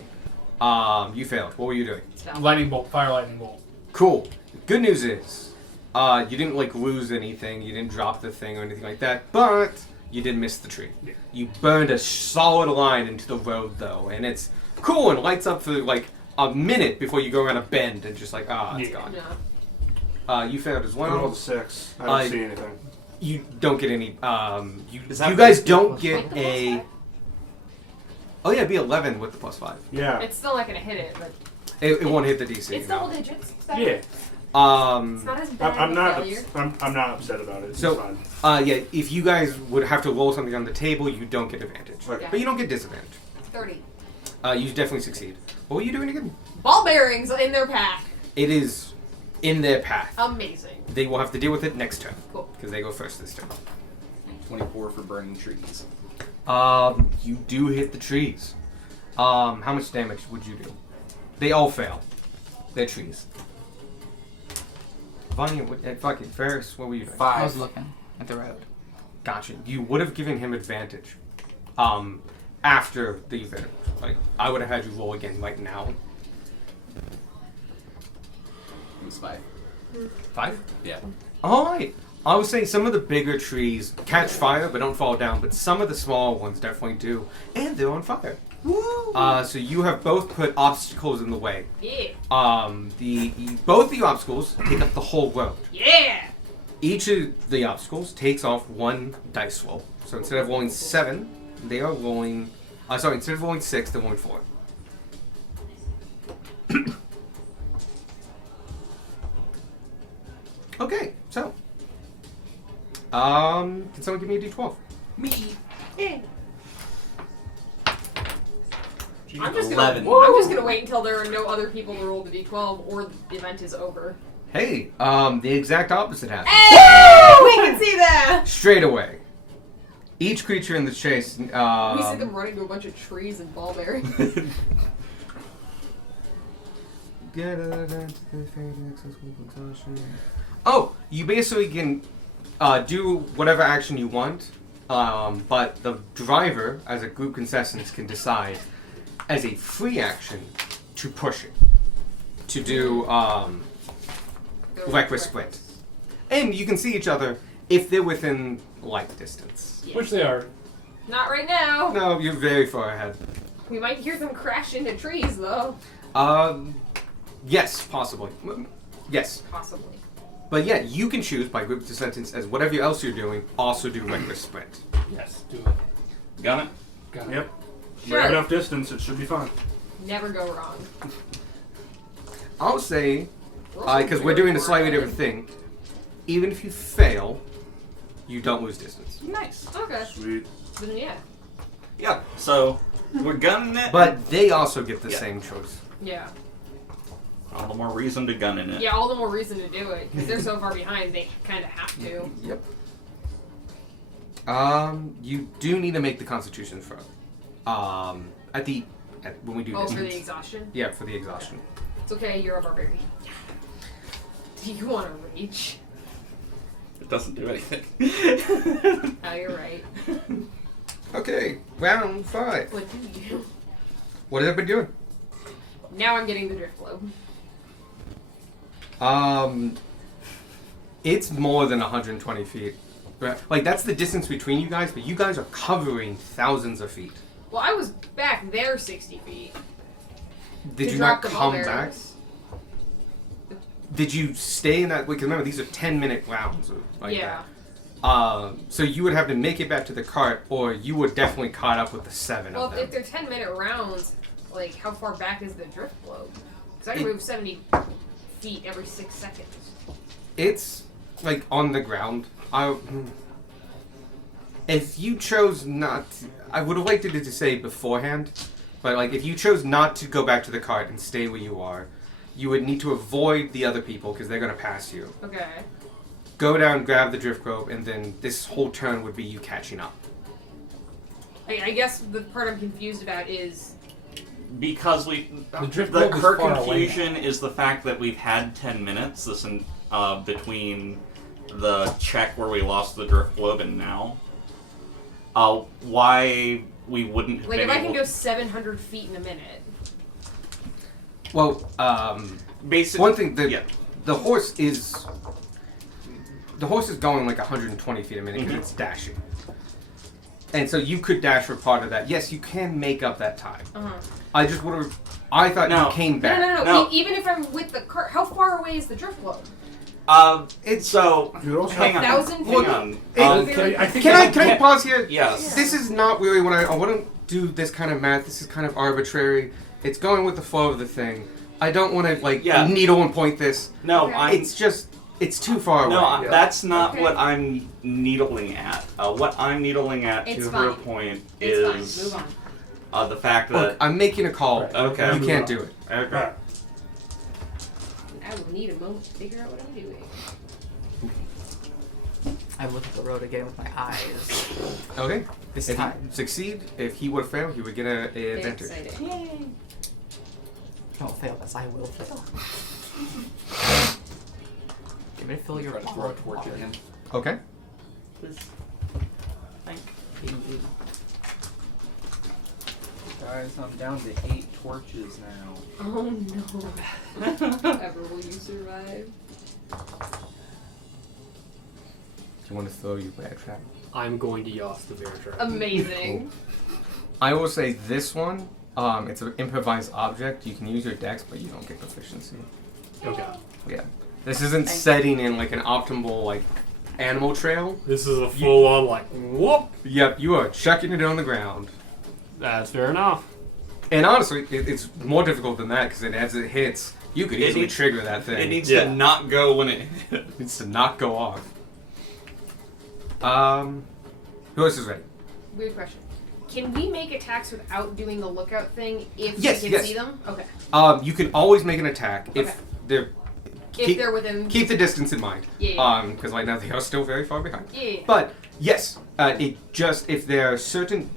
You failed. What were you doing? Lightning bolt. Fire lightning bolt. Cool. Good news is, you didn't like lose anything. You didn't drop the thing or anything like that. But you did miss the tree. Yeah. You burned a solid line into the road though, and it's cool and lights up for like a minute before you go around a bend and just like it's Yeah. gone. No. You failed as I rolled a well. 6. I don't see anything. You don't get any. Is that You guys plus don't plus get five? a. Oh yeah, it'd be 11 with the +5. Yeah. It's still not gonna hit it, but It won't hit the DC. it's no. double digits. So Yeah. It's not as bad I'm of a not. failure. I'm not upset about it. It's So- fine. Yeah, if you guys would have to roll something on the table, you don't get advantage. Okay. But you don't get disadvantage. 30. You definitely succeed. What were you doing again? Ball bearings in their path. It is in their path. Amazing. They will have to deal with it next turn. Cool. Because they go first this turn. 24 for burning trees. You do hit the trees. How much damage would you do? They all fail. They're trees. Vanya, fucking Ferris, what were you doing? I was 5. looking at the road. Gotcha. You would have given him advantage. After the event. Like, I would have had you roll again right now. It was 5. 5? Yeah. Alright. I would say some of the bigger trees catch fire but don't fall down, but some of the smaller ones definitely do, and they're on fire. So you have both put obstacles in the way. Yeah. Both the obstacles take up the whole road. Yeah. Each of the obstacles takes off 1 dice roll. So instead of rolling 7, they are rolling. Instead of rolling 6, they're rolling 4. Okay, so. Can someone give me a d12? Me. Yeah. I'm 11. just gonna wait until there are no other people to roll the d12 or the event is over. Hey, the exact opposite happens. Hey! We can see that! Straight away. Each creature in the chase. We see them running to a bunch of trees and ballberry. Oh, you basically can do whatever action you want, but the driver, as a group consensus, can decide as a free action to push it. To do reckless sprint. And you can see each other if they're within light distance. Yeah. Which they are. Not right now. No, you're very far ahead. We might hear them crash into trees, though. Yes, possibly. Yes. Possibly. But yeah, you can choose by group to sentence as whatever else you're doing, also do reckless sprint. Yes, do it. Got it? Got it. Yep. Sure. We have enough distance, it should be fine. Never go wrong. I'll say, Also because we're very doing a slightly far different thing, even if you fail, you don't lose distance. Nice. ahead. Okay. Sweet. Then yeah. Yeah, so we're gunning it. But they also get the Yeah. same choice. Yeah. All the more reason to gun in it. Yeah, all the more reason to do it, because they're so far behind, they kind of have to. Yep. You do need to make the Constitution throw. When we do Oh, for distance. the exhaustion? Yeah, for the exhaustion. It's okay, you're a barbarian. Do you want to reach? It doesn't do anything. Oh, you're right. Okay, round 5. What do you do? What have I been doing? Now I'm getting the drift globe. It's more than 120 feet. Like, that's the distance between you guys, but you guys are covering thousands of feet. Well, I was back there 60 feet. Did to you drop not the come ball back? bearings. Did you stay in that? Because remember, these are 10-minute rounds. Like Yeah. that. So you would have to make it back to the cart, or you were definitely caught up with the 7 Well, of if them. they're 10-minute rounds, like, how far back is the drift globe? Because I can It- move 70 feet every 6 seconds. It's like on the ground. If you chose not, I would have liked it to say beforehand, but like if you chose not to go back to the cart and stay where you are, you would need to avoid the other people because they're gonna pass you. Okay. Go down, grab the drift globe, and then this whole turn would be you catching up. I guess the part I'm confused about is... Because The drift the globe is her far away confusion is the fact that we've had 10 minutes between the check where we lost the drift globe and now. Why we wouldn't have Like, been if I can able go 700 feet in a minute... Well, basically one thing, yeah. the horse is going like 120 feet a minute because it's dashing. And so you could dash for part of that. Yes, you can make up that time. Uh-huh. I just would have. I thought No. you came No, back. no. No. Even if I'm with the cart, how far away is the drift globe? It's So You also hang on. 1,000 Hang feet? on. I think Can I pause here? Yes. This is not really what I want to do. This kind of math. This is kind of arbitrary. It's going with the flow of the thing. I don't want to Yeah. needle and point this. No, Okay. I'm It's too far away. No, that's not Okay. what I'm needling at. What I'm needling at, It's to fine. her point, It's fine. is Move on. the fact Look, that I'm making a call. Okay. You can't do it. okay. I will need a moment to figure out what I'm doing. I look at the road again with my eyes. Okay. This If time. he succeed, if he would fail, he would get an Get advantage. excited. Yay! Don't fail this. I will fail. Give me to fill your Try to throw a wallet torch water. at him. Okay. Indeed. Guys, I'm down to 8 torches now. Oh no. Ever will you survive? you want to throw your bear trap? I'm going to Yoss the bear trap. Amazing. I will say this one, it's an improvised object. You can use your dex, but you don't get proficiency. Okay. Yeah. This isn't setting in like an optimal like animal trail. This is a full-on like whoop. Yep, you are chucking it on the ground. That's fair enough. And honestly, it's more difficult than that because as it hits, you could easily trigger that thing. It needs Yeah. to not go when it. It needs to not go off. Who else is ready? Weird question. Can we make attacks without doing the lookout thing if Yes, we can yes. see them? Okay. You can always make an attack Okay. if they're. If they're within. Keep the distance in mind. Yeah. Because right now they are still very far behind. Yeah. But yes, it just if there are certain,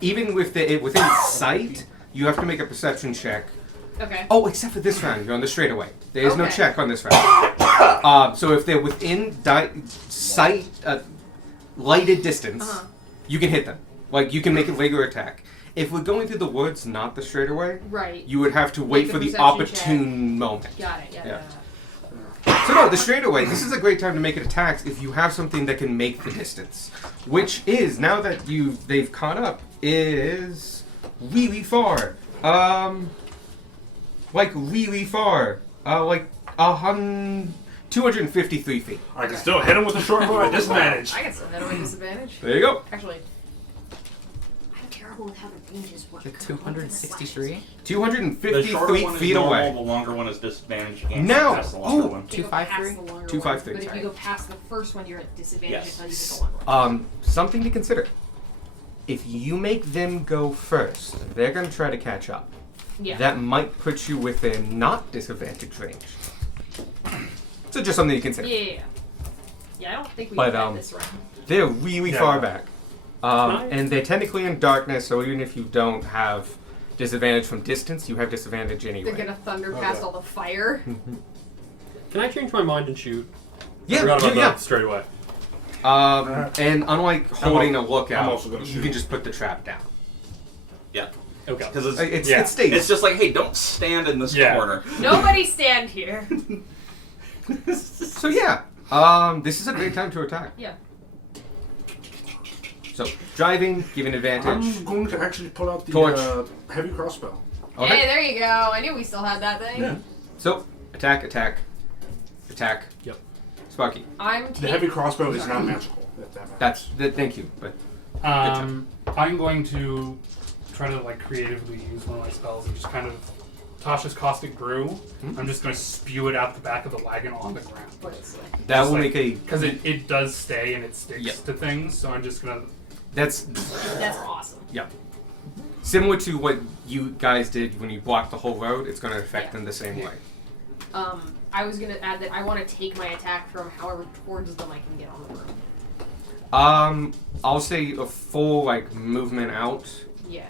even with within sight, you have to make a perception check. Okay. Oh, except for this round, you're on the straightaway. There is no Okay. check on this round. So if they're within sight, lighted distance, you can hit them. Like you can make a regular attack. If we're going through the woods, not the straightaway, Right. you would have to wait Make a for the perception opportune moment. Got it. Yeah. So no, the straightaway. This is a great time to make an attack if you have something that can make the distance, which is now that they've caught up is really far. Like really far. Like 253 feet. I can still hit him with a short bow at disadvantage. I can still hit him with disadvantage. There you go. Actually, I'm terrible with how the ranges work. The 263? The 253 shorter one is feet normal, away. the longer one is disadvantage. You can't Now- pass the longer oh. one. You go past 253? the longer 253. one, but if you go past the first one, you're at disadvantage until you hit the longer one. Something to consider. If you make them go first, they're going to try to catch up. Yeah. That might put you within not disadvantage range. So just something to consider. Yeah. Yeah, I don't think we But, can this round. They're really Yeah. far back. Nice. And they're technically in darkness, so even if you don't have disadvantage from distance, you have disadvantage anyway. They're gonna thunder past all the fire. Can I change my mind and shoot? Yeah, I forgot about yeah. that straight away. And unlike holding a lookout, I'm also gonna you shoot. can just put the trap down. Yeah. Okay. Because Yeah. It stays. it's just like, hey, don't stand in this Yeah. corner. Nobody stand here. So yeah, this is a great time to attack. Yeah. So driving, giving advantage. I'm going to actually pull out the Torch. heavy crossbow. Okay. Hey, there you go. I knew we still had that thing. Yeah. So attack, attack, attack. Yep. Sparky. I'm The taking. heavy crossbow is not magical. If that matters. Thank you, but I'm going to try to like creatively use one of my spells and just kind of Tasha's caustic brew. I'm just going to spew it out the back of the wagon on the ground that will like- make a. because it does stay and it sticks Yep. to things. So I'm just gonna. That's That's awesome. similar to what you guys did when you blocked the whole road. It's going to affect Yeah. them the same way. I was gonna add that I want to take my attack from however towards them I can get on the room. I'll say a full like movement out. Yeah.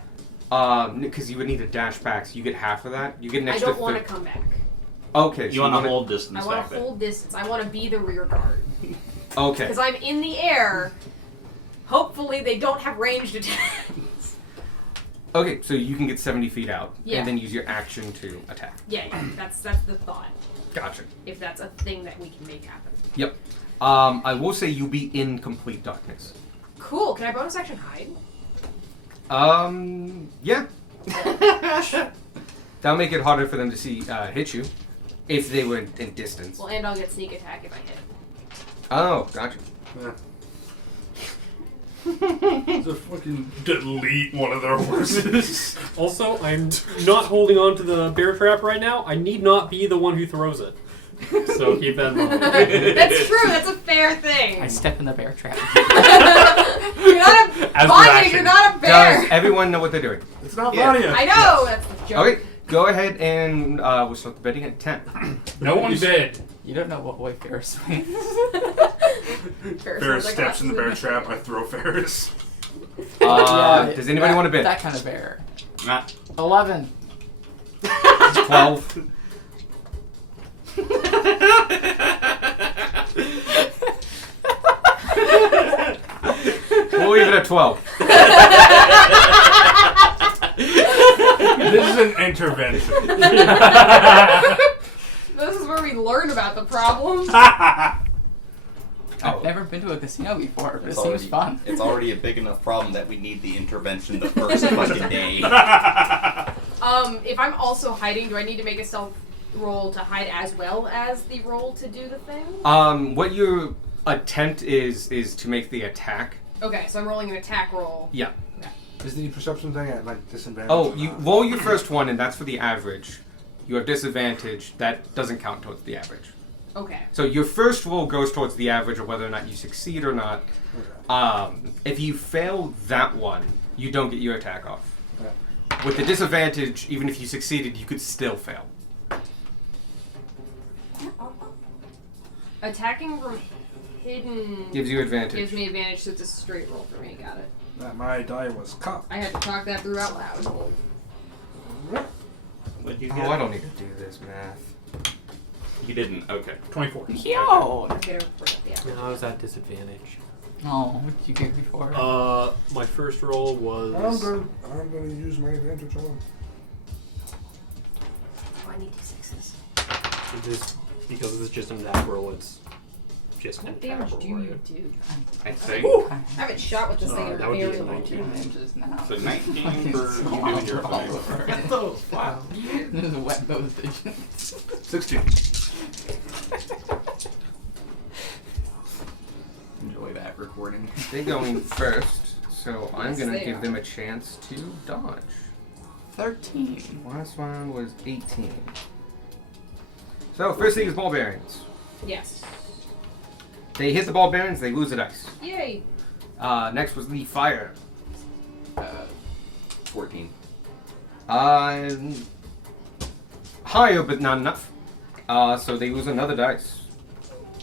Because you would need a dash back, so you get half of that. You get an I extra. don't want to come back. Okay. You want to hold distance I want back to there. hold distance. I want to be the rear guard. Okay. Because I'm in the air. Hopefully they don't have ranged attacks. Okay, so you can get 70 feet out, Yeah. and then use your action to attack. Yeah, that's the thought. Gotcha. If that's a thing that we can make happen. Yep. I will say you'll be in complete darkness. Cool. Can I bonus action hide? Yeah. That'll make it harder for them to see hit you, if they were in distance. Well, and I'll get sneak attack if I hit. Oh, gotcha. Yeah. To fucking delete one of their horses. Also, I'm not holding on to the bear trap right now. I need not be the one who throws it. So keep that in mind. That's true. That's a fair thing. I step in the bear trap. You're not a As Vanya, reaction. you're not a bear. Does everyone know what they're doing? It's not Yeah. Vanya. I know. That's the joke. Okay, go ahead and we'll start the betting at 10. No one bid. You don't know what way Ferris swings. Ferris steps in the bear trap. I throw Ferris. Does anybody want to bid? That kind of bear. Nah. 11. 12. We'll leave it at 12. This is an intervention. This is where we learn about the problem. Oh, I've never been to a casino before, but it It's seems fun. It's already a big enough problem that we need the intervention the first fucking day. If I'm also hiding, do I need to make a stealth roll to hide as well as the roll to do the thing? What your attempt is to make the attack. Okay, so I'm rolling an attack roll. Yeah. Is the perception thing at like disadvantage? Oh, you roll your first one, and that's for the average. You have disadvantage. That doesn't count towards the average. Okay. So your first roll goes towards the average of whether or not you succeed or not. Okay. If you fail that one, you don't get your attack off. Okay. With the disadvantage, even if you succeeded, you could still fail. Attacking from hidden Gives you advantage. gives me advantage, so it's a straight roll for me. Got it. That my die was cocked. I had to talk that through out loud. What'd you Oh, get? I don't need to do this math. You didn't. Okay. 24. Yo! Okay, report it, yeah. How is that disadvantage? Oh, what did you get before? My first roll was. I'm gonna use my advantage on. Oh, I need d6s. This, because this is just an attack roll, it's just an What attack damage roll. do you right? do? I think. I haven't shot with this thing in a that would be very a long 19. time. Inches now. So 19 for you doing your thing. Wow. Just wet those digits. 16. Enjoy that recording. They're going first, so I'm Yes, going to they give are. them a chance to dodge. 13. Last one was 18. So, first thing is ball bearings. Yes. They hit the ball bearings, they lose a dice. Yay. Next was the fire. 14. Higher, but not enough. So they lose another dice.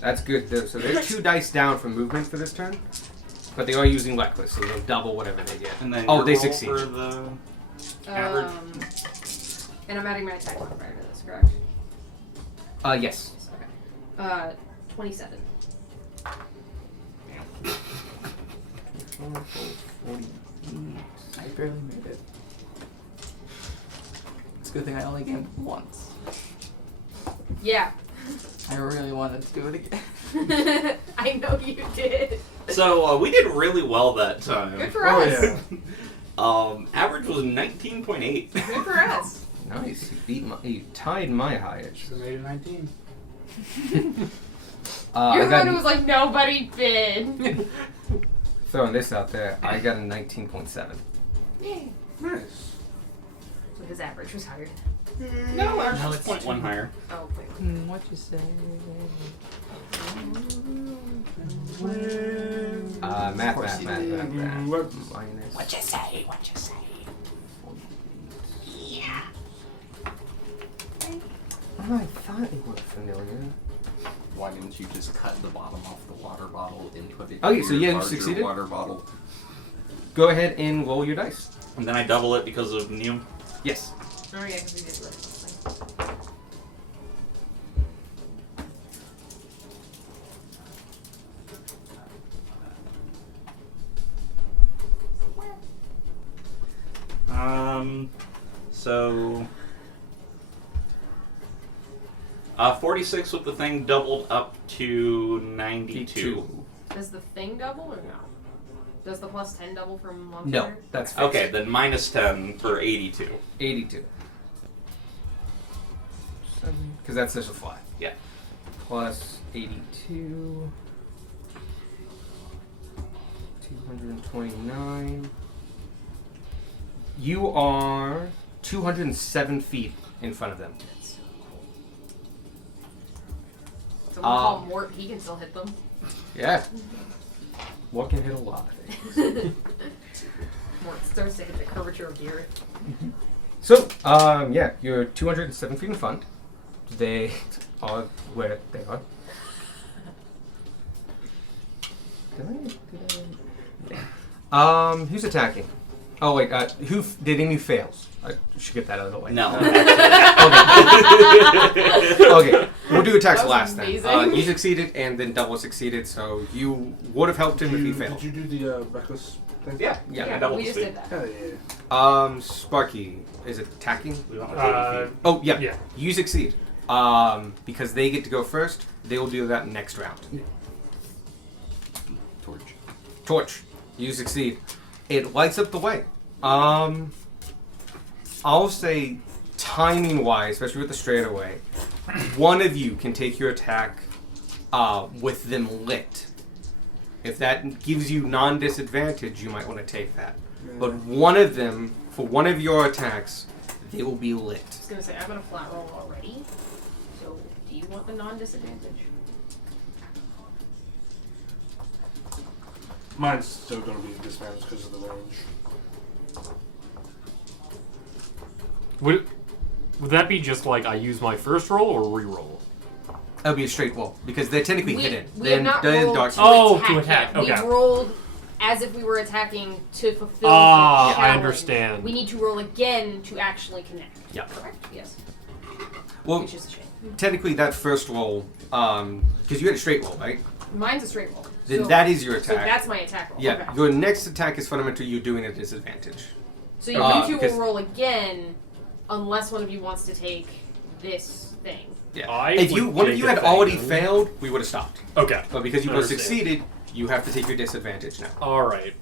That's good, though. So there's 2 dice down for movement for this turn. But they are using Reckless, so they'll double whatever they get. And then Oh, your they roll succeed. For the average. And I'm adding my attack modifier to this, correct? Yes. Okay. 27. I barely made it. It's a good thing I only gamed once. Yeah. I really wanted to do it again. I know you did. So we did really well that time. Good for Oh us. yeah. Average was 19.8. Good for us. Nice. You tied my highest. Should have made it 19. You're I the got one who was like, nobody bid. throwing this out there. I got a 19.7. Yay. Nice. So his average was higher. No, ours Now was it's 0.1 higher. Oh, wait. What you say? Math. What? Minus. You say? What you say? Oh, I thought it looked familiar. Why didn't you just cut the bottom off the water bottle and put it Okay, in so your yeah, you larger succeeded? water bottle? Go ahead and roll your dice. And then I double it because of new. Yes. Oh, yeah, because we did last time. So 46 with the thing doubled up to 92. Does the thing double or no? Does the plus 10 double from monster? No, that's fixed. Okay, then minus 10 for 82. 82. Because that's just a flat. Yeah. Plus 82. 229. You are 207 feet in front of them. So we'll call Mort, he can still hit them. Yeah. What can hit a lot of things? Mort starts to hit the curvature of the earth. So, yeah, you're 207 feet in front. They are where they are. Who's attacking? Oh wait, did any fails? I should get that out of the way. No. Okay, we'll do attacks That was last then. amazing. You succeeded and then double succeeded, so you would have helped him if he failed. Did you do the reckless thing? Yeah, Yeah, I doubled we the just speed. did that. Hell yeah. Sparky is attacking. We went with 80 feet. Oh yeah, Yeah. you succeed. Because they get to go first, they will do that next round. Torch. You succeed. It lights up the way. I'll say, timing-wise, especially with the straightaway, one of you can take your attack with them lit. If that gives you non-disadvantage, you might want to take that. But one of them, for one of your attacks, they will be lit. I was gonna say, I'm gonna flat roll already. So, do you want the non-disadvantage? Mine's still going to be a disadvantage because of the range. Would that be just like I use my first roll or re-roll? That'll be a straight roll because they're technically hidden. We have not they're in rolled dark to space. Oh, attack to attack, yet. okay. We've rolled as if we were attacking to fulfill Ah, the I challenge. understand. We need to roll again to actually connect. Yeah. Correct? Yes. Well, Which is a shame. technically that first roll, because you had a straight roll, right? Mine's a straight roll. Then So- that is your So attack. that's my attack roll. Yeah, Okay. your next attack is fundamentally you doing a disadvantage. So you two because- will roll again unless one of you wants to take this thing. Yeah. I If would you one of take you a had thing, already then. failed, we would have stopped. Okay. But because you both Understand. succeeded, you have to take your disadvantage now. Alright.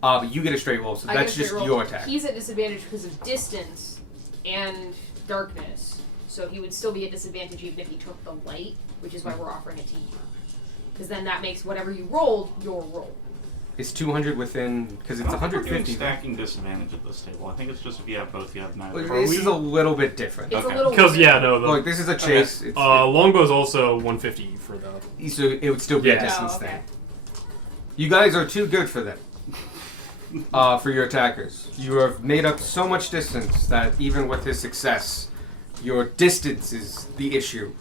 But you get a straight roll, so I get that's a straight just roll. your attack. He's at disadvantage because of distance and darkness. So he would still be at disadvantage even if he took the light, which is why we're offering it to you. Because then that makes whatever you rolled your roll. It's 200 within, because it's I don't think we're doing 150. stacking disadvantage at this table. I think it's just if you have both, you have neither. Well, Are this we- is a little bit different. It's Okay. a little Because, weird. yeah, no, Look, this is a chase. It's, longbow's also 150 for the... so it would still be a Yeah. distance Oh, okay. thing. You guys are too good for them. For your attackers. You have made up so much distance that even with his success, your distance is the issue.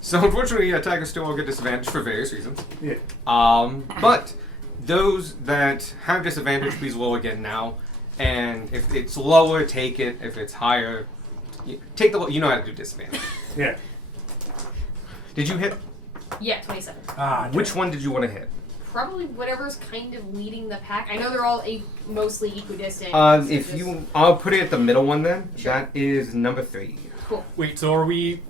So unfortunately, attackers still will get disadvantage for various reasons. Yeah. But those that have disadvantage, please roll again now. And if it's lower, take it. If it's higher, take the. You know how to do disadvantage. Yeah. Did you hit? Yeah, 27. Which one did you want to hit? Probably whatever's kind of leading the pack. I know they're all mostly equidistant. so If just- you, I'll put it at the middle one then. Sure. That is number 3. Cool. Wait, so are we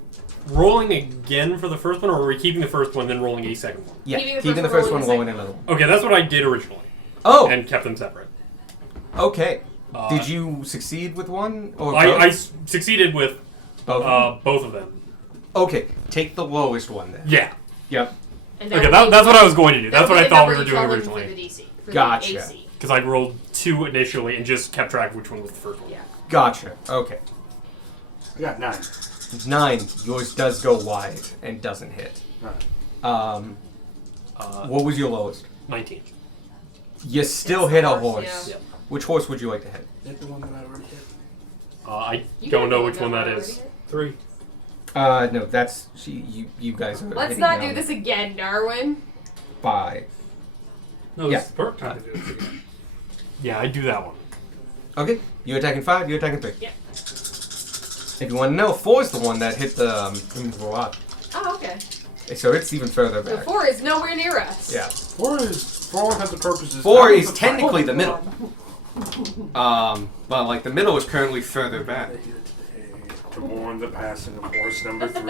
rolling again for the first one, or are we keeping the first one then rolling a second one? Yeah, Keeping the keeping the first first one, one, rolling rolling the another one. Okay, that's what I did originally. Oh, And kept them separate. okay. Uh, Did you succeed with one or I both? succeeded with Both? both of them. Okay, take the lowest one then. Yeah. Yep. And Okay, would be- that's what I was going to do. that That's would what be I the thought we number were you doing fell in for originally. the DC. For Gotcha. The AC. Because I rolled 2 initially and just kept track of which one was the first one. Yeah. Gotcha. Okay. I got 9. 9. Yours does go wide and doesn't hit. Alright. What was your lowest? 19. You still It's hit the a horse, horse. yeah. Which horse would you like to hit? Hit the one that I already hit. I You don't can know roll which one that number is. already. 3. No, that's you guys are. Let's hitting not down do this again, Darwin. 5. No, Yeah. it's perfect time to do it again. Yeah, I do that one. Okay, you attacking 5. You attacking 3. Yeah. If you want to know, 4 is the one that hit the rock. Oh, okay. So it's even further So back. 4 is nowhere near us. Yeah. 4 has the purposes. 4 that is was the technically the final. middle. But like the middle is currently further back. To mourn the passing of horse number 3.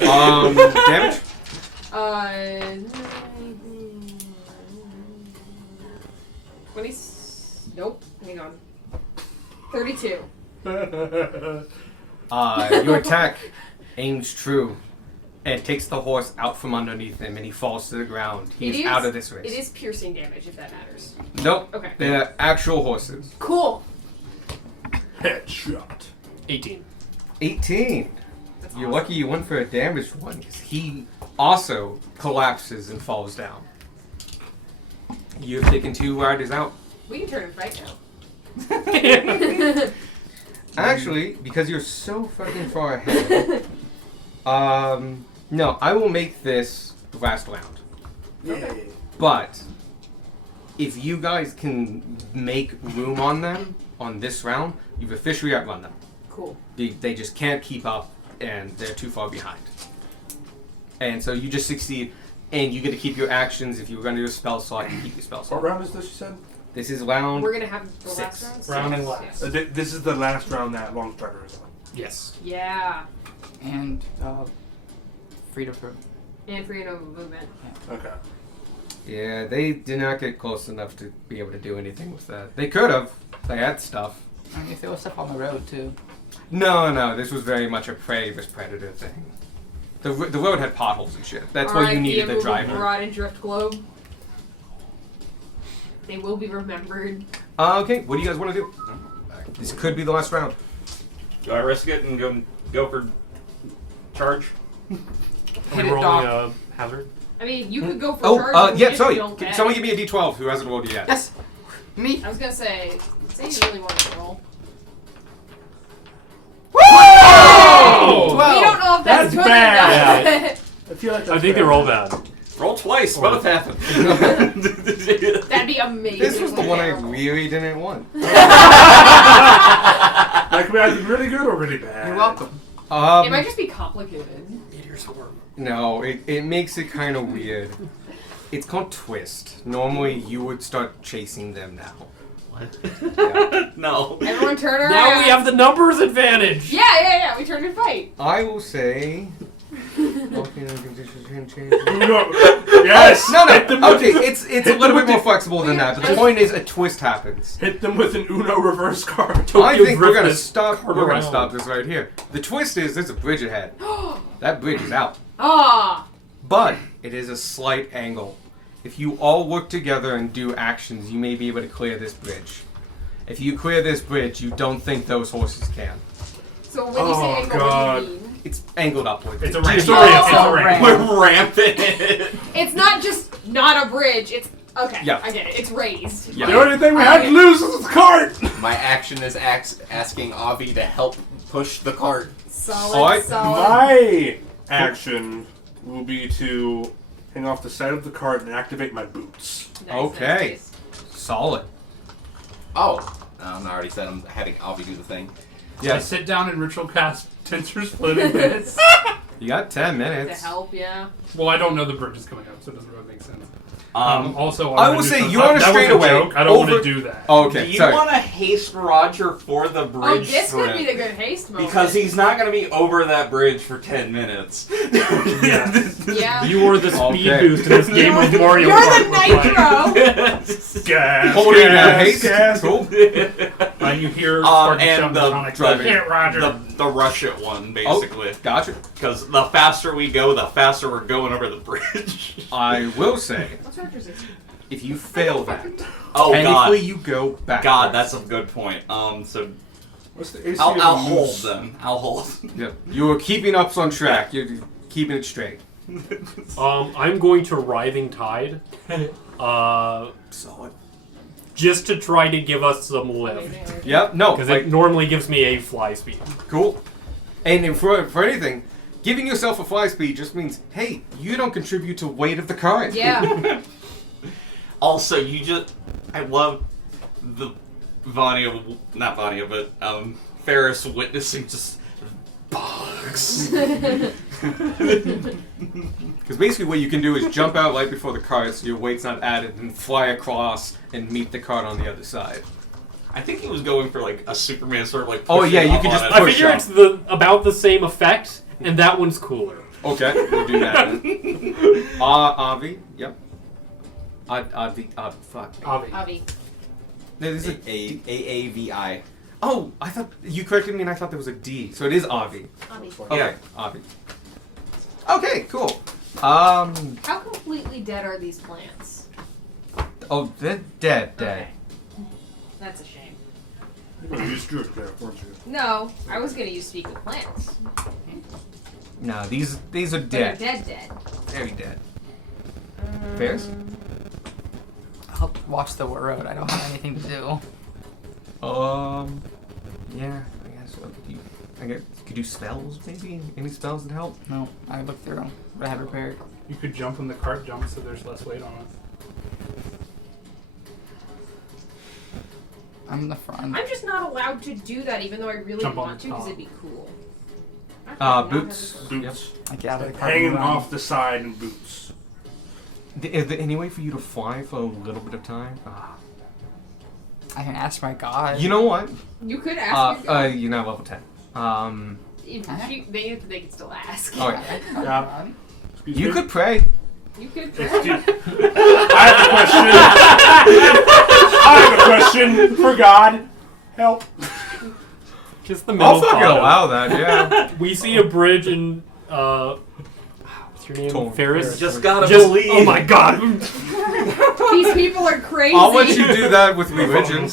Damage? Mm, 20. Nope. Hang on. 32. Your attack aims true and takes the horse out from underneath him, and he falls to the ground. It He's is- out of this race. It is piercing damage, if that matters. Nope. Okay. They're actual horses. Cool. Headshot. 18. 18. That's You're awesome. lucky you went for a damaged one, because he also collapses and falls down. You've taken 2 riders out. We can turn and fight now. Actually, because you're so fucking far ahead, no, I will make this the last round. Yay. But if you guys can make room on them on this round, you've officially outrun them. Cool. They just can't keep up, and they're too far behind. And so you just succeed, and you get to keep your actions. If you were going to do a spell slot, you keep your spell What slot. round is this, you said? This is round. We're gonna have the 6. last round. Round and Six. last. This is the last round that Long Strider is on. Yes. Yeah. And freedom of And freedom of movement. Okay. Yeah, they did not get close enough to be able to do anything with that. They could have. They had stuff. I mean, if there was stuff on the road too. No, this was very much a prey versus predator thing. The road had potholes and shit. That's why you R.I.P. needed the immovable driver. Broad and drift globe. They will be remembered. Okay, what do you guys want to do? This could be the last round. Do I risk it and go for charge? Are we Hit it, rolling Doc. a hazard? I mean, you could go for charge. but we yeah, just sorry. don't Can get someone it. give me a D12 who hasn't rolled yet? Yes! Me! I was gonna say you really want to roll. Oh! We don't know if that's, That's good bad. enough. I feel like I think they're all bad. Roll twice, Or- both happen. That'd be amazing. This was the one I terrible. really didn't want. That could be either really good or really bad. You're welcome. It might just be complicated. Meteor's horn. No, it makes it kind of weird. It's called twist. Normally, you would start chasing them now. What? Yeah. No. Everyone turn around. Now we have the numbers advantage! Yeah. We turn and fight. I will say. Volcano conditions can change. Yes. No. Hit them with, Okay, it's a little bit more flexible than that. But the point is, a twist happens. hit them with an Uno reverse card. I Tokyo think we're drift gonna this stop. card We're gonna around. stop this right here. The twist is there's a bridge ahead. That bridge is out, Ah. but it is a slight angle. If you all work together and do actions, you may be able to clear this bridge. If you clear this bridge, you don't think those horses can. So when you say Oh, angle, God. what do you mean? It's angled upward. It's a ramp. It's a ramp. It's a Oh, ramp. We're rampant. It's not just not a bridge. It's okay. Yeah. I get it. It's raised. Yeah. The only thing we had to lose was the cart. My action is asking Avi to help push the cart. Solid. Alright. Solid. My action will be to hang off the side of the cart and activate my boots. Nice, Okay. nice. Solid. Oh, I already said I'm having Avi do the thing. I Yes. sit down and ritual cast Tensor Split in minutes. You got 10 To minutes. help, yeah. Well, I don't know the bridge is coming up, so it doesn't really make sense. Also, I I'm will gonna do say some- you're on a that was straightaway joke. I don't want over- to do that. Oh, Do okay. you Sorry. want to haste Roger for the Oh, bridge this could be sprint? the good haste moment. Because he's not going to be over that bridge for 10 minutes. Yeah. Yeah. You are the speed Okay. boost in this game of Mario You're Kart. the we're playing. nitro. Gas. Holding gas, haste. gas. Cool. And you hear Sparky and shout the Sonic, driving. "Hit Roger." the rush it one, basically. Gotcha. Because the faster we go, the faster we're going over the bridge. I will say, What's Roger's AC? if you fail that, Oh, technically God. you go back. God, that's a good point. So What's the AC I'll of a hold moose? them. I'll hold. Yep. You are keeping us on track. You're keeping it straight. I'm going to Writhing Tide. Solid. Just to try to give us some lift. Amazing. Yep. No. Because Like, it normally gives me a fly speed. cool. And if for anything, giving yourself a fly speed just means, hey, you don't contribute to weight of the cart. Yeah. Also, I love the not Vanya, but Ferris witnessing just bugs. Because basically what you can do is jump out right before the cart so your weight's not added and fly across and meet the cart on the other side. I think he was going for like a Superman sort of like. Oh, pushing yeah, you up could on just it. I push figure up. it's about the same effect, and that one's cooler. Okay, we'll do that then. Avi. Yep. Avi. Fuck. Avi. Avi. No, this is AAVI. Oh, I thought you corrected me, and I thought there was a D. So it is Avi. Avi. Okay, Yeah. Avi. Okay, cool. How completely dead are these plants? Oh, they're dead. Okay. That's a shame. You were just good, Jeff, weren't you? No, I was gonna use speak with plants. No, these are But they're dead. dead. Very dead. Bears? I'll watch the road. I don't have anything to do. Yeah, I guess. What could you? I guess could do spells maybe. Any spells that help? No, I looked through what I had prepared. You could jump when the cart jumps, so there's less weight on it. I'm in the front. I'm just not allowed to do that, even though I really Jump on want the to, because top. it'd be cool. Actually, no, Boots. Boots. I get out of the car. Hanging and run. off the side in boots. Is there any way for you to fly for a little bit of time? I can ask my god. You know what? You could ask. your guy. You're not level 10. If they can still ask. Oh, yeah. Yeah. Excuse You me? could pray. You could. Excuse- I have a question for God. Help. Just the middle I'll fucking bottom. allow that, yeah. We see a bridge in what's your name? Torn. Ferris. Just gotta Just- believe. Oh my god. These people are crazy. I'll let you do that with religion.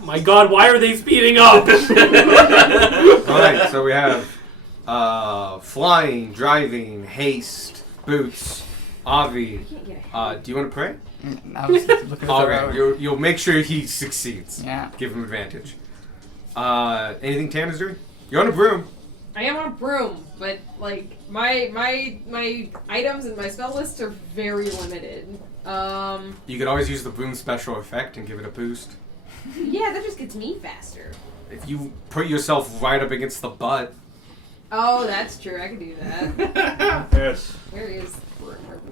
My god, why are they speeding up? Alright, so we have flying, driving, haste, boots, Avi. Do you want to pray? I was looking at the Alright, road. you'll make sure he succeeds. Yeah. Give him advantage. Anything Tana's doing? You're on a broom. I am on a broom, but like my items and my spell lists are very limited. You could always use the broom special effect and give it a boost. Yeah, that just gets me faster. If you put yourself right up against the butt. Oh, that's true. I can do that. Yes. Where is?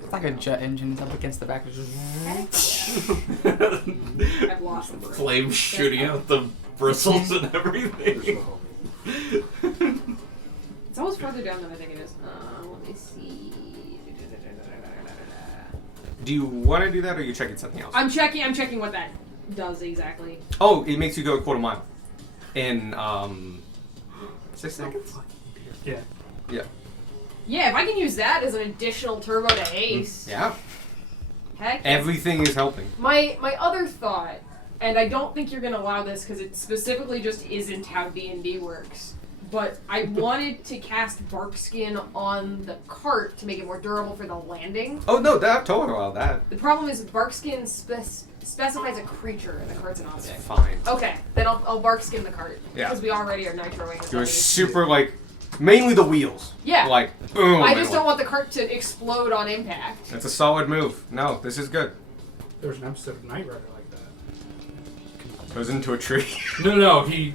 It's like a jet engine. It's up against the back. It's just... I've lost the broom. Flames shooting out the bristles and everything. It's always further down than I think it is. Let me see. Do you want to do that or are you checking something else? I'm checking what that does exactly. Oh, it makes you go a quarter mile. In 6 seconds? Yeah. Yeah. Yeah, if I can use that as an additional turbo to haste. Yeah. Heck. Everything is helping. My other thought, and I don't think you're gonna allow this because it specifically just isn't how D&D works. But I wanted to cast Barkskin on the cart to make it more durable for the landing. Oh no, that totally allowed that. The problem is Barkskin specifies a creature and the cart's an object. Fine. Okay, then I'll Barkskin the cart. Yeah. Because we already are nitroing. You're super like, mainly the wheels. Yeah. Like, boom. I just don't want the cart to explode on impact. That's a solid move. No, this is good. There was an episode of Knight Rider like that. Goes into a tree. No, he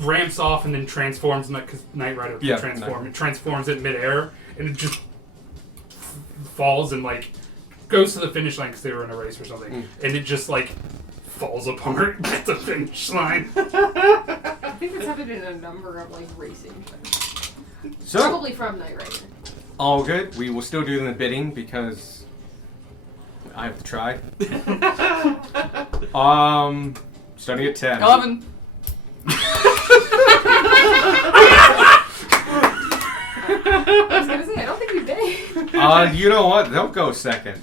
ramps off and then transforms, because Knight Rider can Yeah, transform. Knight. It transforms in midair, and it just falls and, like, goes to the finish line because they were in a race or something. And it just, like, falls apart at the finish line. I think that's happened in a number of, like, racing shows. So, Probably from Knight Rider. all good. We will still do the bidding because I have to try. Starting at 10. 11. I was gonna say, I don't think we did. You know what? They'll go second.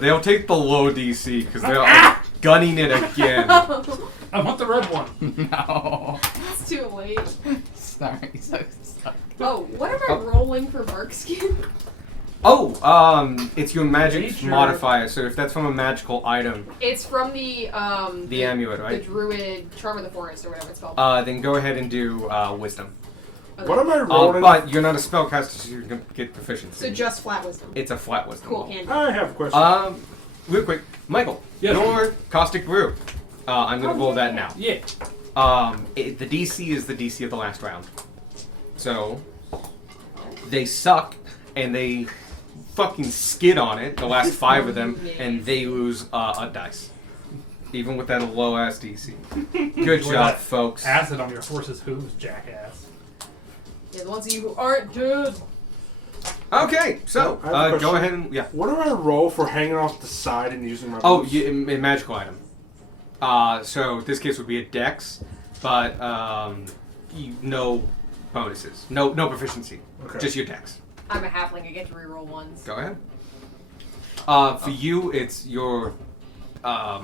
They'll take the low DC because they're gunning it again. I want the red one. No. It's too late. Sorry. So stuck. Oh, what am I rolling for Barkskin? Oh, it's your magic Nature. modifier. So if that's from a magical item, It's from the amulet, The right? Druid Charm of the Forest or whatever it's called. Then go ahead and do wisdom. What am I rolling? But you're not a spellcaster, so you can get proficiency. So just flat wisdom. It's a flat wisdom. Cool, roll. handy. I have a question. Real quick, Michael. Yes. Your caustic brew. I'm gonna roll that now. Yeah. The DC is the DC of the last round. So they suck and they fucking skid on it. The last 5 of them, and they lose a dice, even with that low ass DC. Good Enjoy job, that folks. Acid on your horse's hooves, jackass. Yeah, the ones of you who aren't dead. Okay, so I have a go question. ahead and What do I roll for hanging off the side and using my Oh, boots? a magical item. So this case would be a dex, but no bonuses, no proficiency, Okay. just your dex. I'm a halfling. I get to reroll ones. Go ahead. For you, it's your. I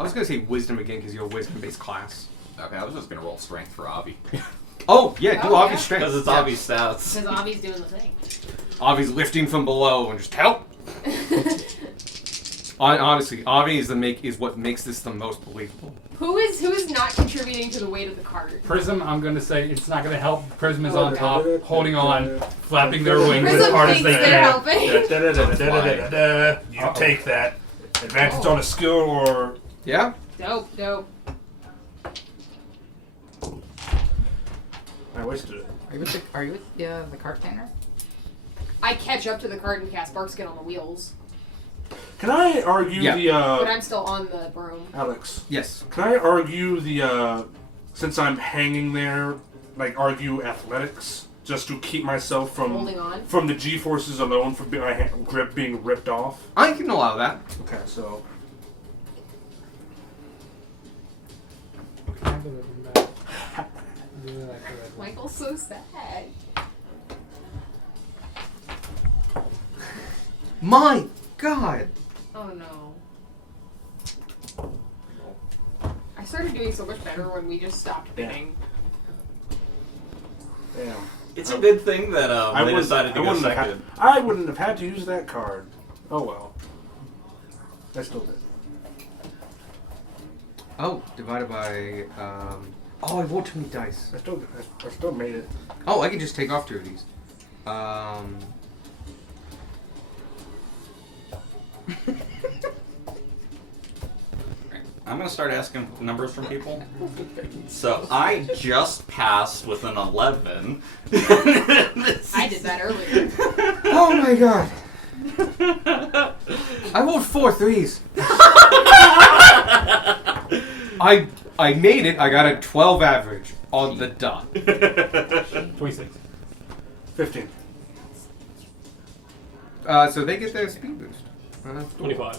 was gonna say wisdom again because you're a wisdom-based class. Okay, I was just gonna roll strength for Avi. Oh yeah, do Oh, obvious yeah. strength. Because it's Yeah. Avi's stats. Because Avi's doing the thing. Avi's lifting from below and just help. Honestly, Avi is what makes this the most believable. Who is not contributing to the weight of the cart? Prism, I'm going to say it's not going to help. Prism is on top, holding on, flapping their wings as Prism hard as thinks they they're can. helping. You take that. Advantage on a skill or... Yeah. Dope. I wasted it. Are you with the cart canner? I catch up to the cart and cast Barkskin on the wheels. Can I argue Yeah. But I'm still on the broom. Alex? Yes. Can I argue since I'm hanging there, like argue athletics, just to keep myself Holding on. from the G-forces alone, from my grip being ripped off? I can allow that. Okay, so Michael's so sad. My God. Oh no. I started doing so much better when we just stopped bidding. damn. It's a good thing that they decided to go second. I wouldn't have had to use that card. Oh well. I still did. Oh, divided by. Oh, I rolled too many dice. I still made it. Oh, I can just take off 2 of these. I'm gonna start asking numbers from people. So I just passed with an 11. I did that earlier. Oh my God. I rolled 4 threes. I made it. I got a 12 average on the dot. 26. 15. So they get their speed boost. 25.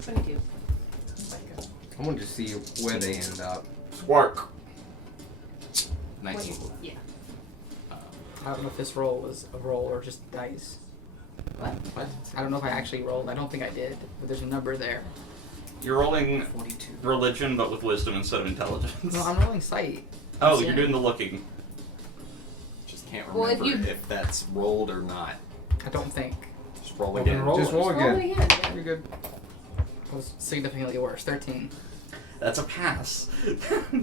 Thank you. I wanted to see where they end up. Spark. 19. Yeah. I don't know if this roll was a roll or just dice. What? I don't know if I actually rolled. I don't think I did, but there's a number there. You're rolling 42. religion, but with wisdom instead of intelligence. No, I'm rolling sight. Oh, Yeah. you're doing the looking. Just can't Well, if remember you- if that's rolled or not. I don't think. Just roll Open again. roll. Just roll Roll it again. again. Yeah. You're good. It was significantly worse. 13. That's a pass.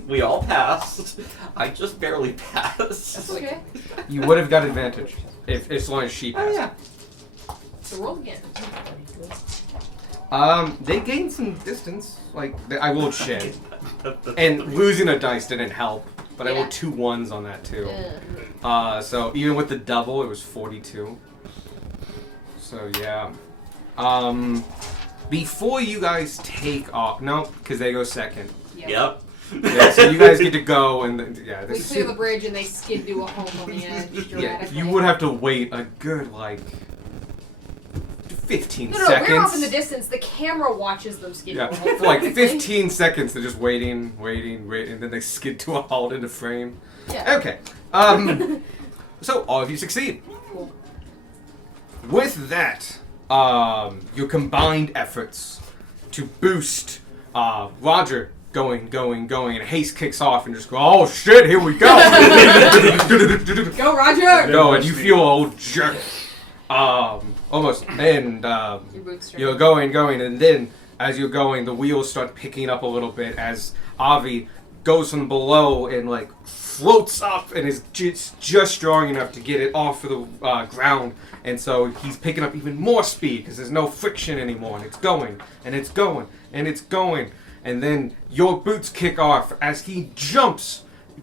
We all passed. I just barely passed. That's okay. You would have got advantage if as long as she Oh passed. yeah. So roll again. They gained some distance. Like I rolled shit, and losing a dice didn't help. But I Yeah. rolled 2 1s on that too. So even with the double, it was 42. So yeah. Before you guys take off, no, because they go second. Yep. Yeah, so you guys get to go, and yeah, We this clear the bridge and they skid to a home on the edge. yeah, Dramatically. you would have to wait a good 15 No, seconds. we're off in the distance. The camera watches them skid Yeah, to a home. for like practically. 15 seconds, they're just waiting, and then they skid to a halt in the frame. Yeah. Okay. So all of you succeed. Cool. With that, your combined efforts to boost Roger going, and Haste kicks off and just go, oh shit, here we go. Go, Roger! No, and you feel old jerk. Almost, and Your boots straight. you're going, and then as you're going, the wheels start picking up a little bit as Avi goes from below and like floats up and is just strong enough to get it off of the ground, and so he's picking up even more speed because there's no friction anymore, and it's going, and it's going, and it's going, and then your boots kick off as he jumps,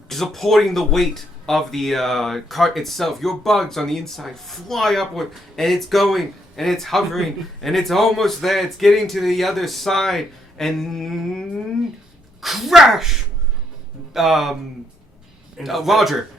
supporting the weight of the cart itself. Your bugs on the inside fly upward, and it's going, and it's hovering, and it's almost there. It's getting to the other side, and crash! Roger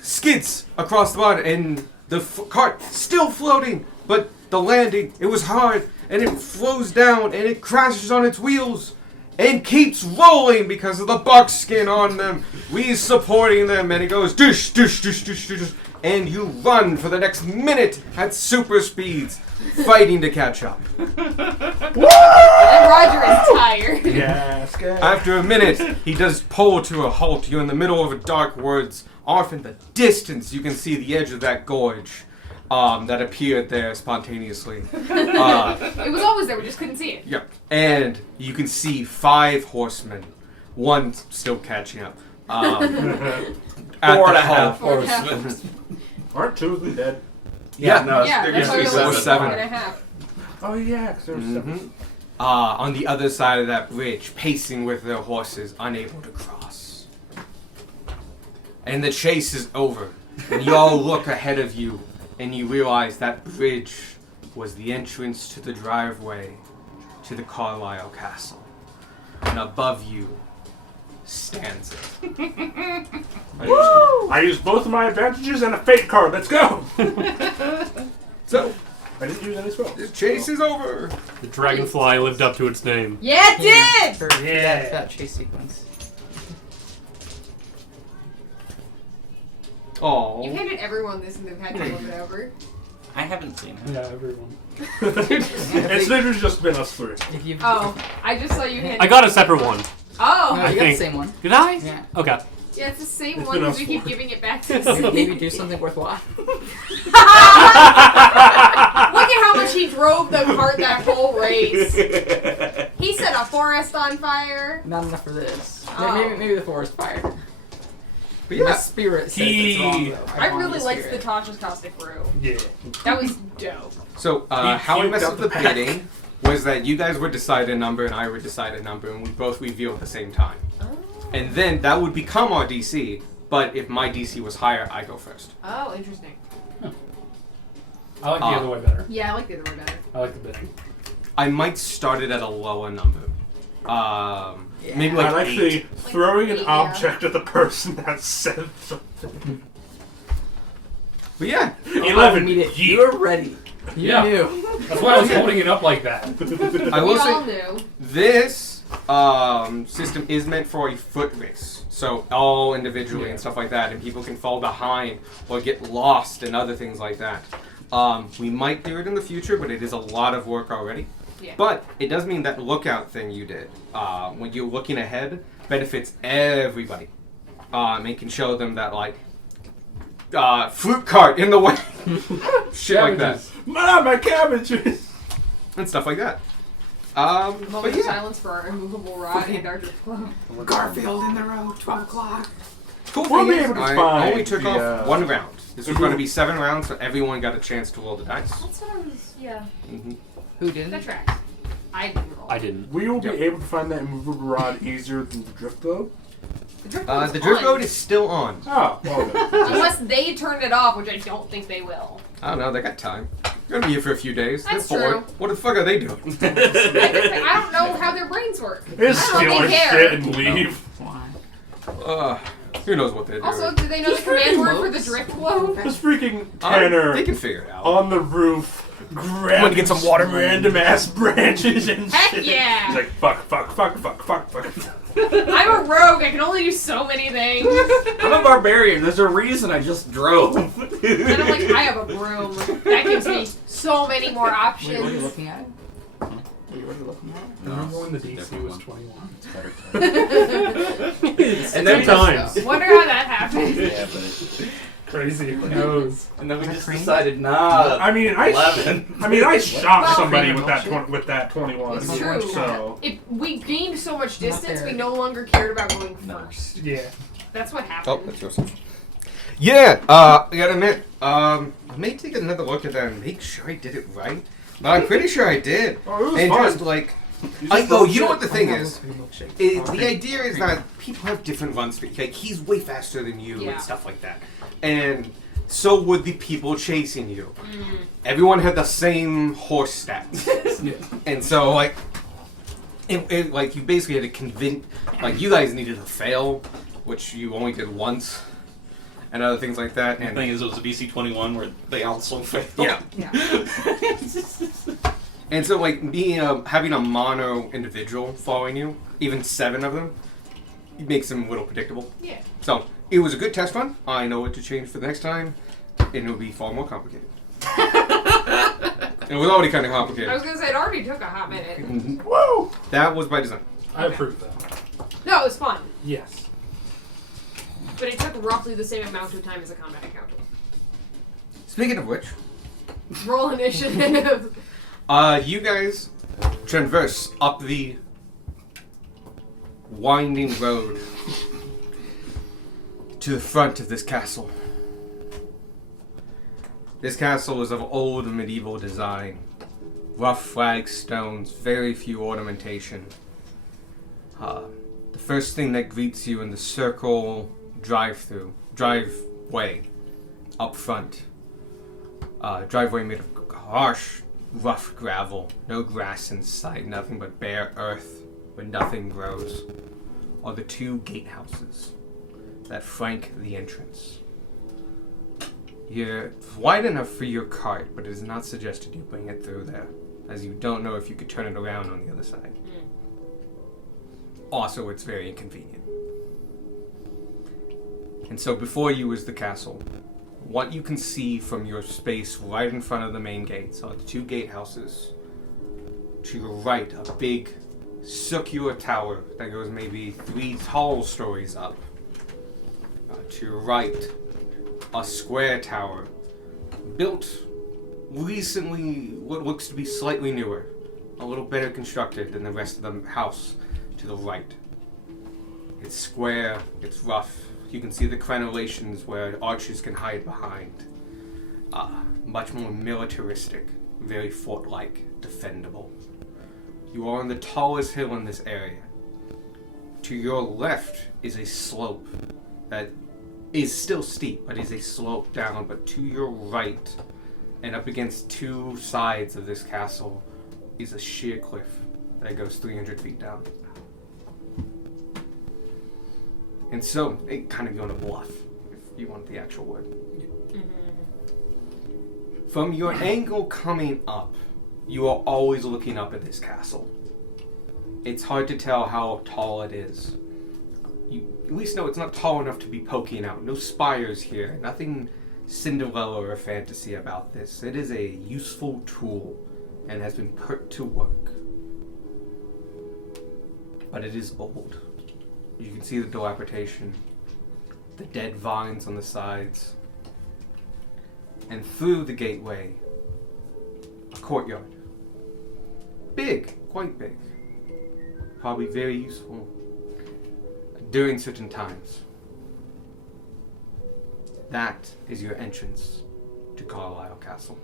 skids across the water, and the cart still floating, but the landing, it was hard, and it flows down, and it crashes on its wheels, and keeps rolling because of the buckskin on them. We supporting them, and it goes dish, dish, dish, dish, dish, and you run for the next minute at super speeds, fighting to catch up. And Roger is tired. Yes, good. After a minute, he does pull to a halt. You're in the middle of a dark woods. Off in the distance, you can see the edge of that gorge that appeared there spontaneously. It was always there, we just couldn't see it. Yep. And you can see 5 horsemen. One still catching up. At 4.5 Four and a horsemen. Aren't 2 of them dead? Yeah. No, Yeah, there that's used why to it be was 7. 4.5. Oh yeah, because there was 7. On the other side of that bridge, pacing with their horses, unable to cross. And the chase is over. And you all look ahead of you, and you realize that bridge was the entrance to the driveway to the Carlisle Castle. And above you stands it. I used both of my advantages and a fate card. Let's go! So, I didn't use any spells. the chase is over. The dragonfly lived up to its name. Yeah, it did! For Yeah. that chase sequence. Oh. You've handed everyone this and they've had to look it over. I haven't seen it. Yeah, everyone. It's literally just been us three. If you Oh, I just saw you hand. I got a separate one. Oh! no, I you got the think- same one. Did I? Yeah. Okay. Yeah, it's the same It's one been because us we keep four. giving it back to Maybe do something worthwhile. Look at how much he drove the cart that whole race. He set a forest on fire. Not enough for this. Oh. Maybe the forest fire. But My yeah, spirit says it's wrong, though. I want really the liked the spirit. Tasha's Caustic Brew. Yeah. That was dope. so He how I puked messed out up the the pack. bidding was that you guys would decide a number and I would decide a number and we both reveal at the same time. And then that would become our DC, but if my DC was higher, I go first. Oh, interesting. I like the other way better. Yeah, I like the other one better. I like the bidding. I might start it at a lower number. Maybe like I'm actually 8. throwing an Yeah. object at the person that said something. But yeah, 11. You were ready. You Yeah. knew. That's why I was holding it up like that. I We will all say knew. this system is meant for a foot race. So all individually and stuff like that, and people can fall behind or get lost and other things like that. We might do it in the future, but it is a lot of work already. Yeah. But it does mean that lookout thing you did, when you're looking ahead, benefits everybody. It can show them that, like, fruit cart in the way. Shit like that. Mom, my cabbages! And stuff like that. Moment But of yeah. silence for our immovable rod and our flow. Garfield in the road, 12 o'clock. Cool We'll thing be is, able to I find only took the, off one round. This was the going to group. be 7 rounds, so everyone got a chance to roll the dice. That's what I was, yeah. Who That didn't? tracks. I didn't roll. I didn't. We will be Yep. able to find that immovable rod easier than the drift boat. The drift boat's The drift on. boat is still on. Oh, well then. Unless they turned it off, which I don't think they will. I don't know, they got time. They're going to be here for a few days. That's They're bored. true. What the fuck are they doing? I don't know how their brains work. Just I don't steal know our if they care. shit and leave. Why? Who knows what they're doing? Also, do they know the Just command freaking word for the moats. drift flow? This freaking Tanner They can figure it out. on the roof grabbing Want to get some water? random ass branches and Heck shit. yeah! He's like, fuck, fuck, fuck, fuck, fuck, fuck. I'm a rogue. I can only do so many things. I'm a barbarian. There's a reason I just drove. And I'm like, I have a broom. That gives me so many more Wait, what are you options. looking at? Wait, what are you looking at? Remember when the it's a DC different was one. 21? It's better. And Good times. Wonder how that happened. Yeah, but Crazy, who knows? and then we Is that just cream? decided, nah. I mean, I 11. shot Well, somebody cream with that 21. It's true. So If we gained so much distance, there. we no longer cared about going No. first. Yeah. That's what Oh, happened. that's yours. Yeah, I gotta admit, I may take another look at that and make sure I did it right. But I'm pretty sure I did. Oh, it was And fun. just like, You just you broke know what shit. the thing is? The idea is that people have different run speed. Like, he's way faster than you Yeah. and stuff like that. And so would the people chasing you. Everyone had the same horse stats. And so, like, like you basically had to convince, like, you guys needed to fail, which you only did once, and other things like that. And the And thing is, it was a BC 21 where they also failed. yeah. Yeah. And so, like, being having a mono individual following you, even 7 of them, it makes them a little predictable. Yeah. So it was a good test run. I know what to change for the next time, and it'll be far more complicated. It was already kind of I was complicated. gonna say it already took a hot minute. Mhm. Woo! That was by design. I approve that. No, it was fun, Yes. but it took roughly the same amount of time as a combat encounter. Speaking of which, Roll initiative. you guys traverse up the winding road to the front of this castle. This castle is of old medieval design. Rough flagstones, very few ornamentation. The first thing that greets you in the circle driveway up front. Driveway made of harsh rough gravel, no grass in sight, nothing but bare earth where nothing grows, are the 2 gatehouses that flank the entrance. You're wide enough for your cart, but it is not suggested you bring it through there, as you don't know if you could turn it around on the other side. Also, it's very inconvenient. And so before you is the castle. What you can see from your space right in front of the main gates are the 2 gatehouses. To your right, a big circular tower that goes maybe 3 tall stories up. To your right, a square tower built recently, what looks to be slightly newer, a little better constructed than the rest of the house to the right. It's square, it's rough. You can see the crenellations where archers can hide behind. Much more militaristic, very fort-like, defendable. You are on the tallest hill in this area. To your left is a slope that is still steep, but is a slope down. But to your right, and up against 2 sides of this castle, is a sheer cliff that goes 300 feet down. And so, it kind of going to bluff, if you want the actual word. From your angle coming up, you are always looking up at this castle. It's hard to tell how tall it is. You at least know it's not tall enough to be poking out. No spires here. Nothing Cinderella or fantasy about this. It is a useful tool and has been put to work. But it is old. You can see the dilapidation, the dead vines on the sides, and through the gateway, a courtyard. Big, quite big. Probably very useful during certain times. That is your entrance to Carlisle Castle.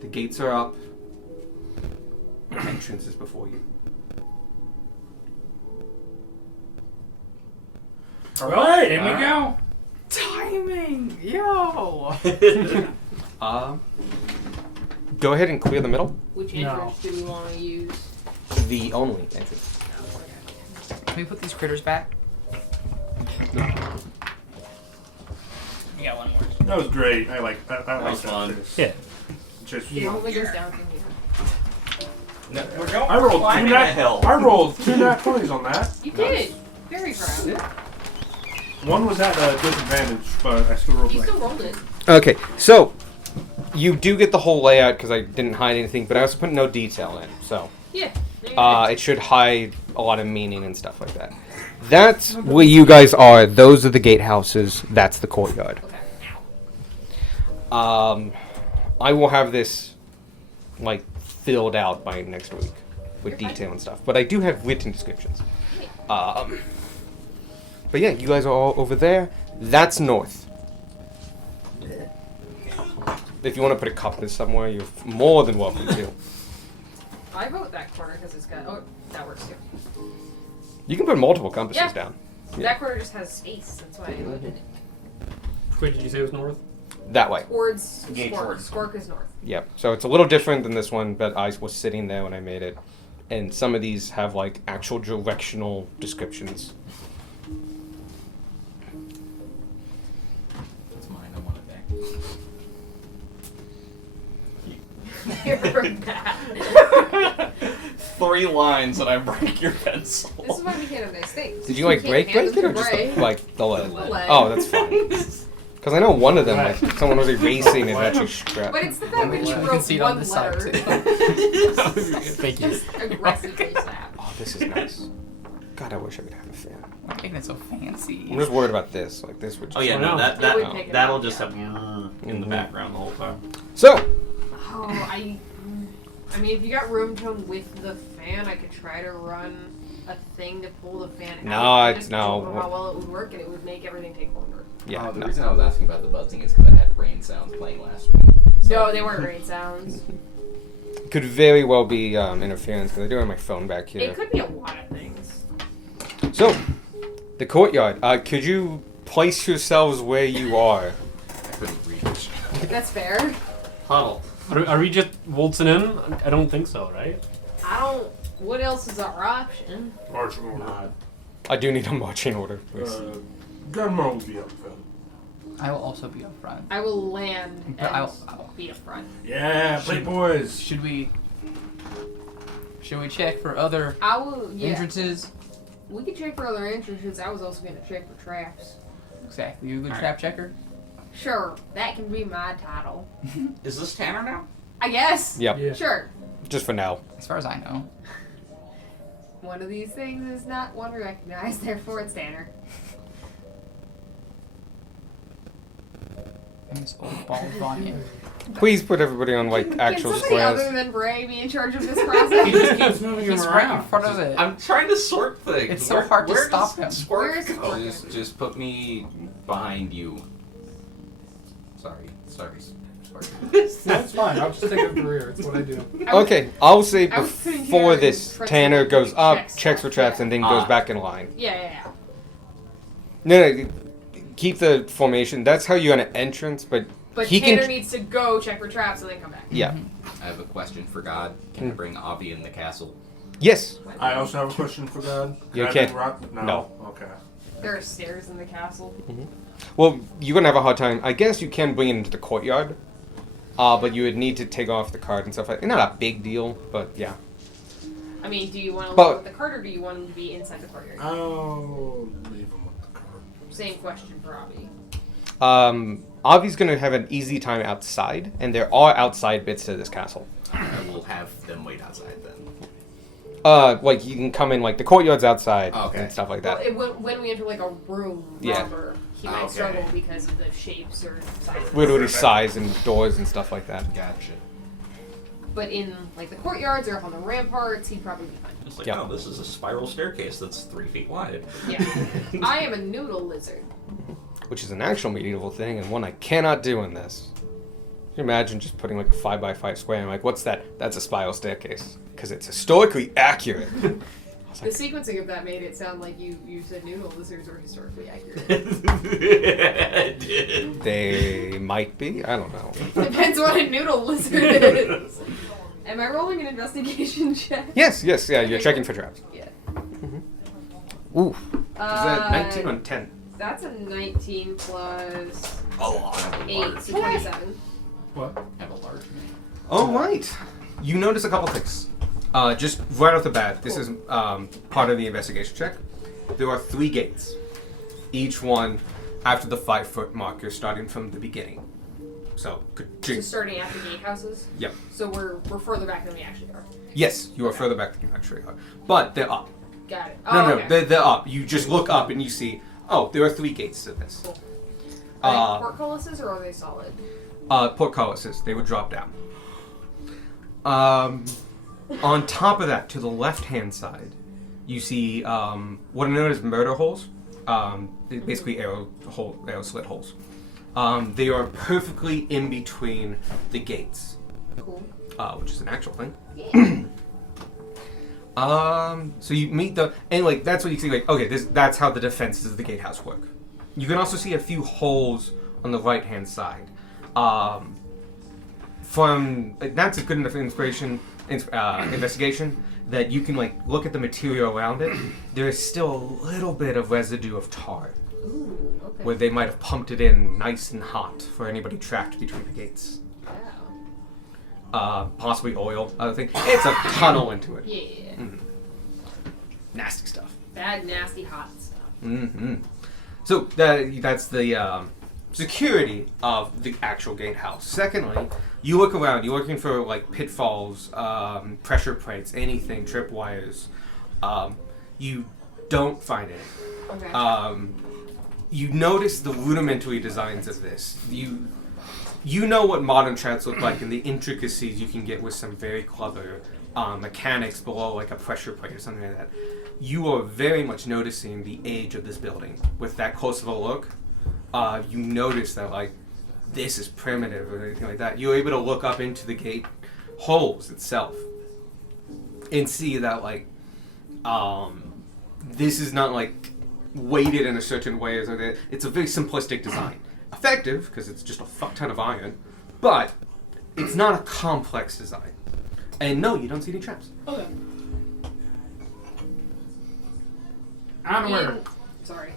The gates are up. The entrance is before you. Alright, in we go. Timing! Yo! Go ahead and clear the middle. Which entrance do we want to use? The only entrance. Can we put these critters back? No. You got one more. That was great. I like that. I like was that. fun. Chase. Yeah. Chase was Yeah, fun. it goes down from here. No, we're going. I rolled climbing two a nat. hill. I rolled 2 nat 20s on that. You did. Very proud. One was at a disadvantage, but I still rolled. You like, still rolled it. Okay, so you do get the whole layout because I didn't hide anything, but I also put no detail in, so Yeah. There you go. it should hide a lot of meaning and stuff like that. That's where you guys are. Those are the gatehouses. That's the courtyard. Okay. I will have this like filled out by next week with You're fine. detail and stuff, but I do have written descriptions. But yeah, you guys are all over there. That's north. If you want to put a compass somewhere, you're more than welcome to. I vote that corner because it's got. Oh, that works too. You can put multiple compasses Yeah. down. That corner just has space. That's why I voted it. Wait, did you say it was north? That way. Towards Gate Squark. towards. Squark is north. Yep. So it's a little different than this one, but I was sitting there when I made it. And some of these have like actual directional descriptions. It's mine. I want it back. You're bad. 3 lines and I break your pencil. This is why we can't have nice things. Did you like can't break hand it them or to just Bray. like the lead? The lead. Oh, that's fine. Because I know one of them, like someone was erasing and actually scrapped. But it's the fact that you We can wrote see it on one this side, letter. too. Thank you. Just aggressively slap. Oh, this is nice. God, I wish I could have a fan. I'm making it so fancy. I'm just worried about this. Like this would just. Oh yeah, I no, know. that It would take it that'll out, just yeah. have in the Mhm. background the whole time. So, Oh, I mean, if you got room tone with the fan, I could try to run a thing to pull the fan No, out. I it's- just no. don't know how well it would work, and it would make everything take longer. yeah. The No. reason I was asking about the buzzing is because I had rain sounds playing last week. So No, they weren't rain sounds. Could very well be interference because I do have my phone back here. It could be a lot of things. So, the courtyard. Could you place yourselves where you are? I couldn't reach. That's fair. Huddle. Are we just waltzing in? I don't think so, right? I don't. What else is our option? Marching order. I do need a marching order, please. Gunmar will be up front. I will also be up front. I will land But and I'll- be up front. Yeah, play boys. Should we check for other I will. Yeah. entrances? We can check for other entrances. I was also going to check for traps. Exactly. You're a good All trap checker. Sure, that can be my title. Is this Tanner now? I guess. Yep, Yeah. Sure. just for now. As far as I know. One of these things is not one recognized, therefore it's Tanner. And this old bald Vanya. Please put everybody on like Can actual somebody squares. other than Bray be in charge of this He process? just keeps moving him He's right in around. front of it. I'm trying to sort things. It's so hard to where stop does him. Squirt Where is go? Squirt? Just put me behind you. Sorry. That's fine. I'll just take a career. It's what I do. Okay, I'll say I was sitting before here this, pressing Tanner it, goes up, checks checks for stuff, traps, yeah. and then goes Ah. back in line. Yeah. No, keep the formation. That's how you're gonna entrance, but But he Tanner can. needs to go check for traps and then come back. Yeah. I have a question for God. Can I bring Avi in the castle? Yes. I also have a question for God. You I can't- bring Rock? no. Okay. There are stairs in the castle. Well, you're gonna have a hard time. I guess you can bring it into the courtyard, but you would need to take off the card and stuff like. Not a big deal, but yeah. I mean, do you want to But- look with the cart or do you want him to be inside the courtyard? I'll leave him with the card. Same question for Robbie. Avi's gonna have an easy time outside, and there are outside bits to this castle. I will have them wait outside then. Like you can come in like the courtyard's outside Okay. and stuff like Well, that. when we enter like a room, Yeah. lumber, he might Okay. struggle because of the shapes or sizes. Literally size and doors and stuff like that. Gotcha. But in like the courtyards or up on the ramparts, he'd probably be fine. It's like, Yeah. oh, this is a spiral staircase that's 3 feet wide. Yeah. I am a noodle lizard. Which is an actual medieval thing and one I cannot do in this. Can you imagine just putting like a 5x5 square and like, what's that? That's a spiral staircase. Because it's historically accurate. The sequencing of that made it sound like you said noodle lizards were historically accurate. They might be. I don't know. Depends what a noodle lizard is. Am I rolling an investigation check? Yes, yeah, you're checking for traps. Yeah. Ooh. Is that 19 Uh, on 10? That's a 19 plus Oh, I have a 8, large. so 27. What? I have a large man. All right. You notice a couple things. Just right off the bat, this is part of the investigation check. There are 3 gates. Each one after the 5-foot marker starting from the beginning. So, So starting at the gatehouses? Yep. So we're further back than we actually are. Yes, you are further back than you actually are. But they're up. Got it. No, Oh, no, okay. they're up. You just look up and you see, oh, there are 3 gates to this. Cool. Are they Uh, portcullises or are they solid? Portcullises, they would drop down. On top of that, to the left-hand side, you see what are known as murder holes. They're basically arrow slit holes. They are perfectly in between the gates, Cool. which is an actual thing. Yeah. So you meet and like that's what you see. Like, okay, that's how the defenses of the gatehouse work. You can also see a few holes on the right-hand side. That's a good enough investigation that you can like look at the material around it. There is still a little bit of residue of tar, Ooh, okay. where they might have pumped it in nice and hot for anybody trapped between the gates. Wow. Possibly oil, other thing. It's a tunnel into it. Yeah. Nasty stuff. Bad, nasty, hot stuff. Mm-hmm. So that's the security of the actual gatehouse. Secondly, you look around. You're looking for like pitfalls, pressure plates, anything, tripwires. You don't find it. Okay. You notice the rudimentary designs of this. You know what modern traps look like and the intricacies you can get with some very clever mechanics below like a pressure plate or something like that. You are very much noticing the age of this building. With that close of a look, you notice that like this is primitive or anything like that. You're able to look up into the gate holes itself and see that like this is not like weighted in a certain way. It's a very simplistic design. Effective because it's just a fuck ton of iron, but It's not a complex design. And no, you don't see any traps. Okay. I'm aware. Sorry.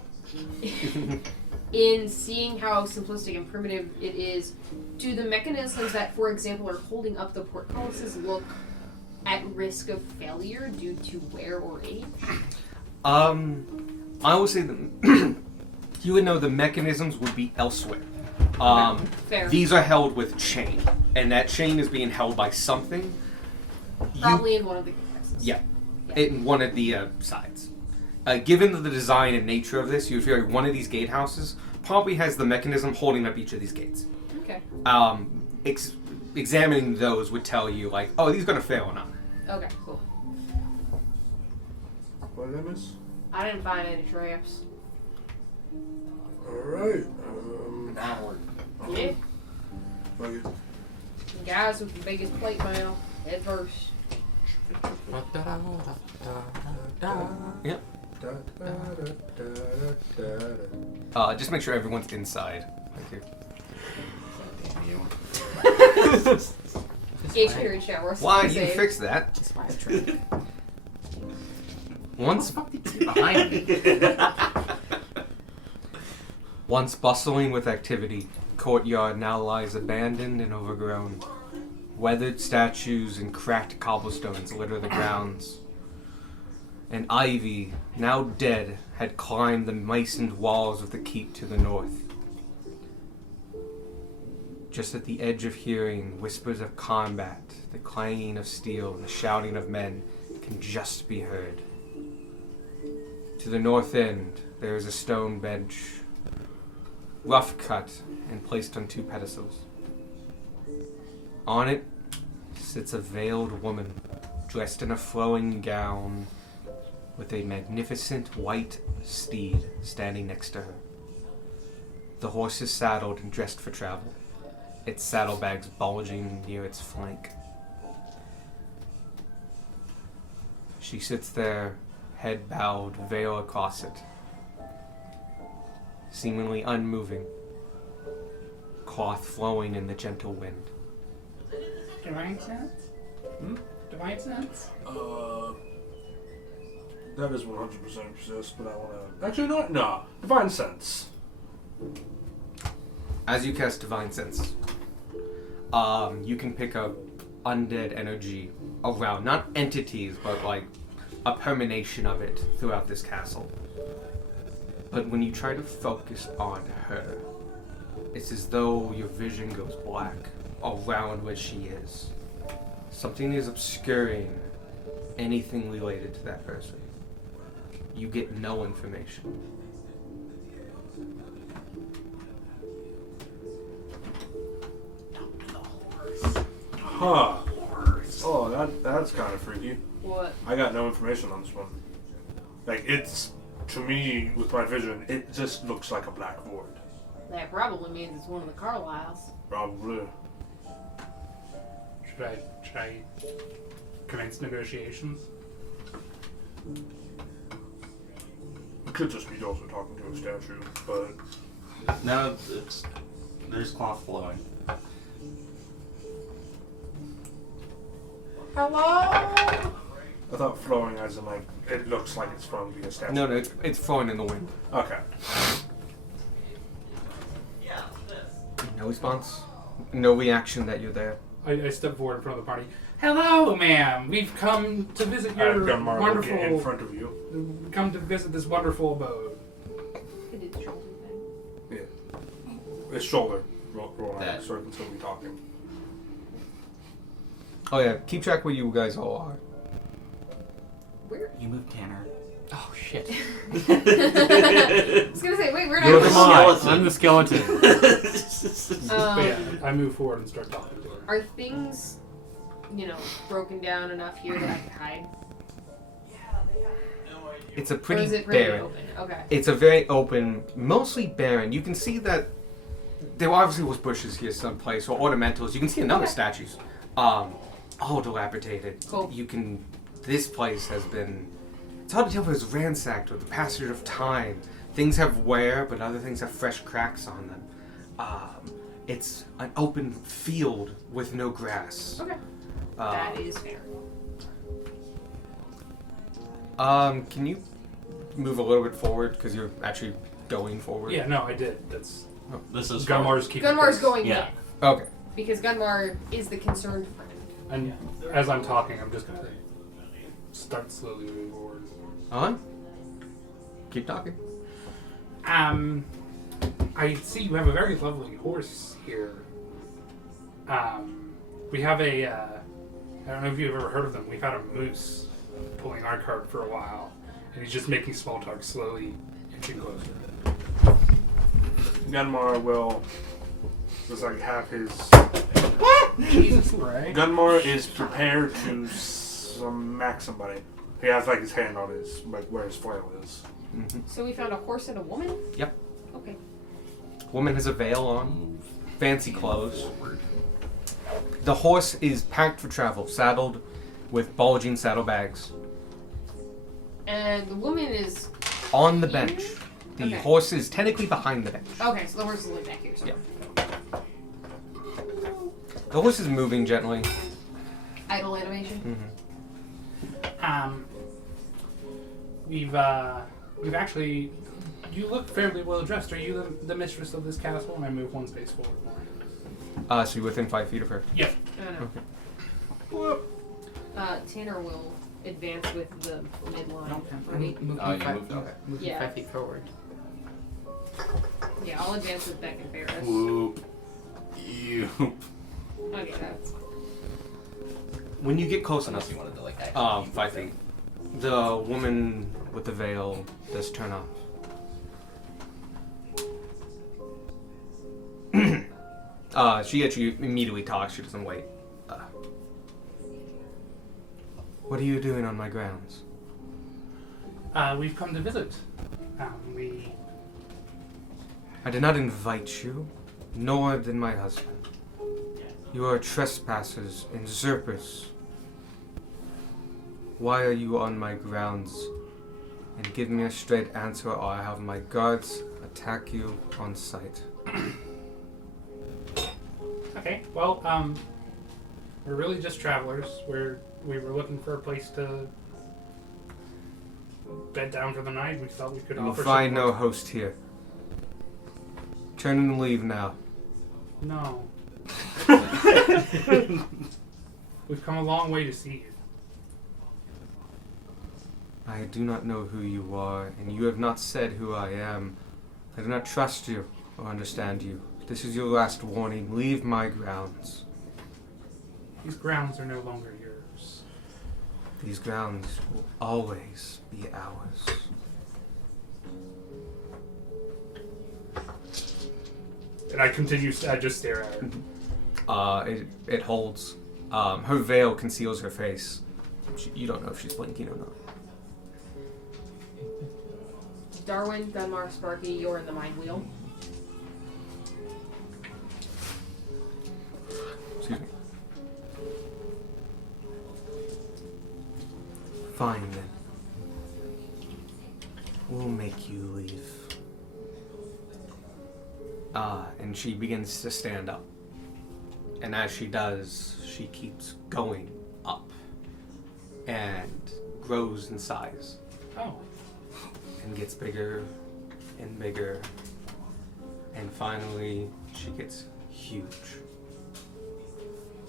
In seeing how simplistic and primitive it is, do the mechanisms that, for example, are holding up the portcullises look at risk of failure due to wear or age? I would say that you would know the mechanisms would be elsewhere. Fair. These are held with chain, and that chain is being held by something. Probably in one of the cases. Yeah, in one of the sides. Given the design and nature of this, you feel like one of these gatehouses probably has the mechanism holding up each of these gates. Okay. Examining those would tell you, like, oh, these are going to fail or not. Okay, cool. What did I miss? I didn't find any traps. Alright. Onward. Yeah. Fuck it. The guys with the biggest plate mail, head first. Yep. Just make sure everyone's inside. Thank you. Damn you. HQ shower. Why you fix that? Just buy a trip. Once Behind me. Once bustling with activity, courtyard now lies abandoned and overgrown. Weathered statues and cracked cobblestones litter the grounds. And ivy, now dead, had climbed the masoned walls of the keep to the north. Just at the edge of hearing, whispers of combat, the clanging of steel, and the shouting of men can just be heard. To the north end, there is a stone bench, rough cut and placed on 2 pedestals. On it sits a veiled woman, dressed in a flowing gown, with a magnificent white steed standing next to her. The horse is saddled and dressed for travel, its saddlebags bulging near its flank. She sits there, head bowed, veil across it, seemingly unmoving, cloth flowing in the gentle wind. Divine sense? Divine sense? That is 100% persist, but I want to... Actually, not. No. Divine Sense. As you cast Divine Sense, you can pick up undead energy around, not entities, but like a permanation of it throughout this castle. But when you try to focus on her, it's as though your vision goes black around where she is. Something is obscuring anything related to that person. You get no information. Huh. Oh, that's kind of freaky. What? I got no information on this one. Like, it's, to me, with my vision, it just looks like a black void. That probably means it's one of the Carlisles. Probably. Should I commence negotiations? It could just be also talking to a statue, but... No, there's cloth flowing. Hello? I thought flowing as in, like, it looks like it's from via statue. No, it's flowing in the wind. Okay. No response? No reaction that you're there? I step forward in front of the party. Hello, ma'am. We've come to visit your I've got Marlo wonderful... in front of you. Come to visit this wonderful abode. I did the shoulder thing. Yeah. His shoulder. Roll That. so I can still be talking. Oh yeah, keep track where you guys all are. Where? You moved Tanner. Oh shit. I was gonna say, wait, we're You're not. the skeleton. I'm the skeleton. But yeah, I move forward and start talking to her. Are things, broken down enough here that I can hide? It's a Or pretty is it pretty barren. open? Okay. It's a very open, mostly barren. You can see that there obviously was bushes here someplace or ornamentals. You can see another Okay. statues. All dilapidated. Cool. This place has been, it's hard to tell if it was ransacked with the passage of time. Things have wear, but other things have fresh cracks on them. It's an open field with no grass. Okay. Uh, That is fair. Can you move a little bit forward because you're actually going forward? Yeah, no, I did. That's This is Gunmar's keeping Gunmar's pace. going Yeah. in. Okay. Because Gunmar is the concerned friend. And as I'm talking, I'm just gonna start slowly moving forward. Keep talking. I see you have a very lovely horse here. We have a, I don't know if you've ever heard of them. We've had a moose pulling our cart for a while, and he's just making small talk, slowly inching closer. Gunmar will just like have his. Jesus, Ray. Gunmar is prepared to smack somebody. He has like his hand on his like where his flail is. Mm-hmm. So we found a horse and a woman? Yep. Okay. Woman has a veil on, fancy clothes. The horse is packed for travel, saddled with bulging saddlebags. And the woman is... On the bench. The Okay. horse is technically behind the bench. Okay, so the horse is like back here somewhere. The horse is moving gently. Idle animation? Mm-hmm. We've actually... You look fairly well dressed. Are you the mistress of this castle? And I move one space forward more. So you're within 5 feet of her. Yep. No. Tanner will advance with the midline. Right? Move Oh, me you five, moved? Okay. move me Yeah. 5 feet forward. Yeah, I'll advance with Beck and Ferris. Whoop. You. Okay, that's... When you get close Unless enough, you wanted to like actually 5 feet, the woman with the veil does turn off. She actually immediately talks. She doesn't wait. What are you doing on my grounds? We've come to visit. I did not invite you, nor did my husband. You are trespassers and usurpers. Why are you on my grounds? And give me a straight answer, or I have my guards attack you on sight. Okay, well, we're really just travelers. We were looking for a place to bed down for the night. We thought we could You will offer find no support. host here. Turn and leave now. No. We've come a long way to see you. I do not know who you are, and you have not said who I am. I do not trust you or understand you. This is your last warning. Leave my grounds. These grounds are no longer yours. These grounds will always be ours. And I continue. I just stare at her. It holds. Her veil conceals her face. You don't know if she's blinking or not. Darwin, Gunmar, Sparky, you're in the mind wheel. Excuse me. Fine then. We'll make you leave. And she begins to stand up. And as she does, she keeps going up and grows in size Oh. and gets bigger and bigger. And finally, she gets huge.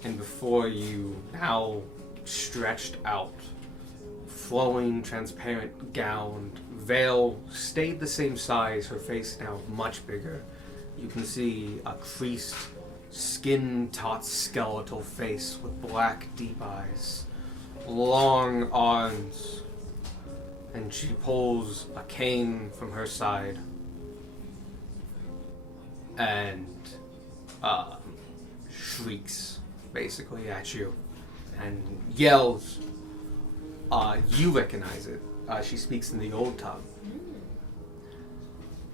And before you, now stretched out, flowing, transparent gown, veil stayed the same size, her face now much bigger. You can see a creased, skin-taut skeletal face with black, deep eyes, long arms, and she pulls a cane from her side and shrieks basically at you and yells. You recognize it. She speaks in the old tongue.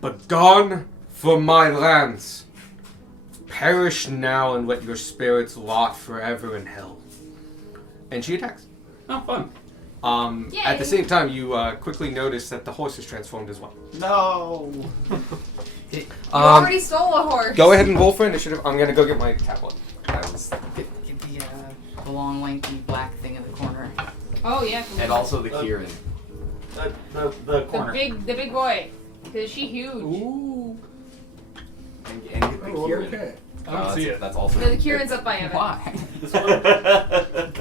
Begone from my lands. Perish now and let your spirits rot forever in hell. And she attacks. Oh, fun. At the same time, you quickly notice that the horse is transformed as well. No. already stole a horse. Go ahead and roll for initiative. I'm gonna go get my tablet. Get the long, lanky black thing in the corner. Oh yeah. And also the Kieran. The the corner. big boy. Cause she huge. And get the Oh, Kieran. okay. I don't see it. That's also. No, the Kieran's up by Evan. Why?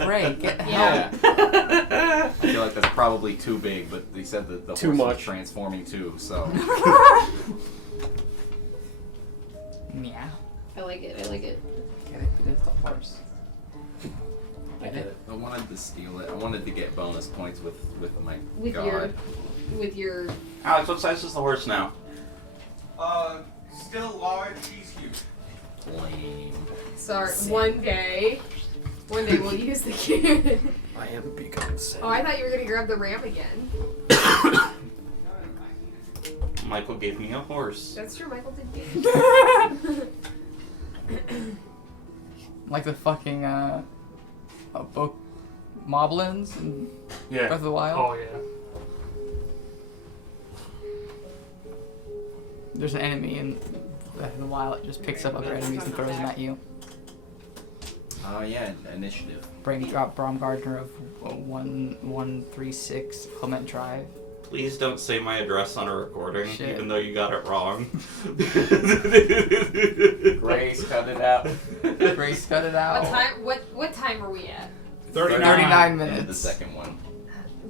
Ray, get Yeah. help. I feel like that's probably too big, but they said that the Too horse much. was transforming too, so. Yeah. I like it. Get it? It's the horse. I get it. I wanted to steal it. I wanted to get bonus points with my With god. your. Alex, what size is the horse now? Still large. She's huge. Lame. Sorry. One day we'll use the Kieran. I am big on sin. Oh, I thought you were gonna grab the ram again. Michael gave me a horse. That's true. Michael did. Like the fucking book moblins in Yeah. Breath of the Wild. Oh yeah. There's an enemy in Breath of the Wild that just picks up other enemies and throws them at you. Oh yeah, initiative. Brain drop Brom Gardner of 1136 Clement Drive. Please don't say my address on a recording, Shit. even though you got it wrong. Grace, cut it out. Grace cut it out. What time are we at? 39 And the minutes. second one.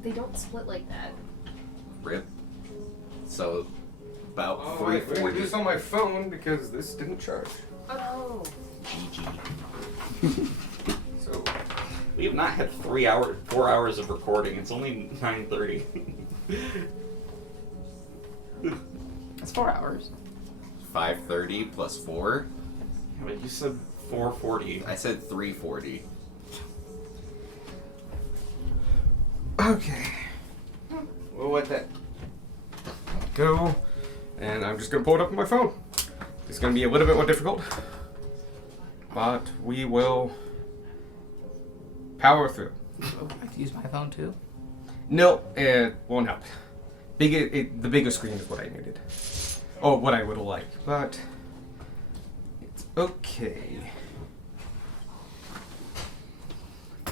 They don't split like that. Rip. So, about Oh, wait, we're gonna do 3:40. this on my phone because this didn't charge. Oh no. GG. So We have not had 4 hours of recording. It's only 9:30. That's 4 hours. 5:30 plus 4. Yeah, but you said 4:40. I said 3:40. okay, we'll let that go, and I'm just gonna pull it up on my phone. It's gonna be a little bit more difficult, but we will power through. Oh, I can use my phone too. No, it won't help. The bigger screen is what I needed. Or what I would like, but it's okay.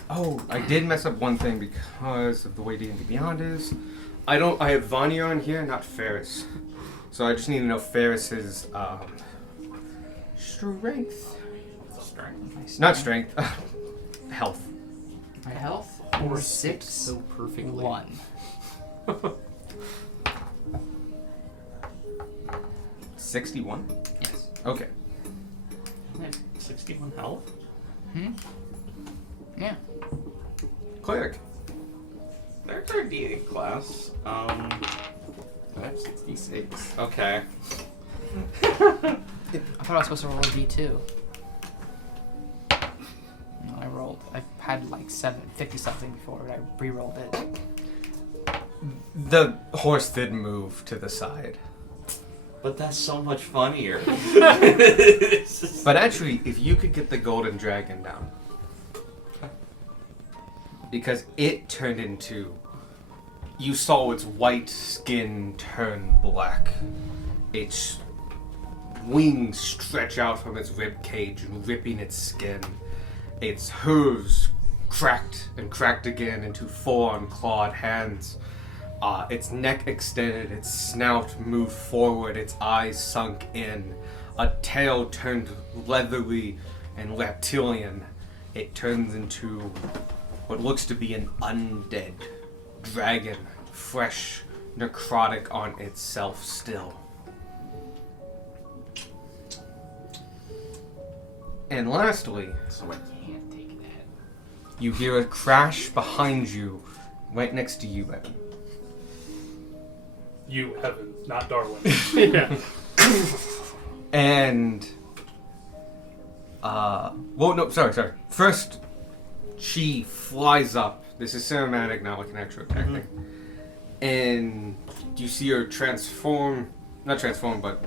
Oh, I did mess up one thing because of the way D&D Beyond is. I have Vanya on here, not Ferris. So I just need to know Ferris's strength. Not strength. Health. My health? Horse 6, so perfectly. 1. 61? Yes. Okay. I have 61 health? Yeah. Cleric. There's our D8 class. I have 66. Okay. I thought I was supposed to roll a D2. No, I rolled. I had like 50 something before, but I re-rolled it. The horse did move to the side. But that's so much funnier. But actually, if you could get the golden dragon down. Because it turned into... You saw its white skin turn black. Its wings stretch out from its rib cage and ripping its skin. Its hooves cracked and cracked again into full-on clawed hands. Its neck extended, its snout moved forward, its eyes sunk in. A tail turned leathery and reptilian. It turns into what looks to be an undead dragon, fresh, necrotic on itself still. And lastly, So I can't take that. you hear a crash behind you, right next to you, Evan. You, Evan, not Darwin. Yeah. And, well, no, sorry. First, she flies up. This is cinematic, not like an actual attack thing. And you see her not transform, but...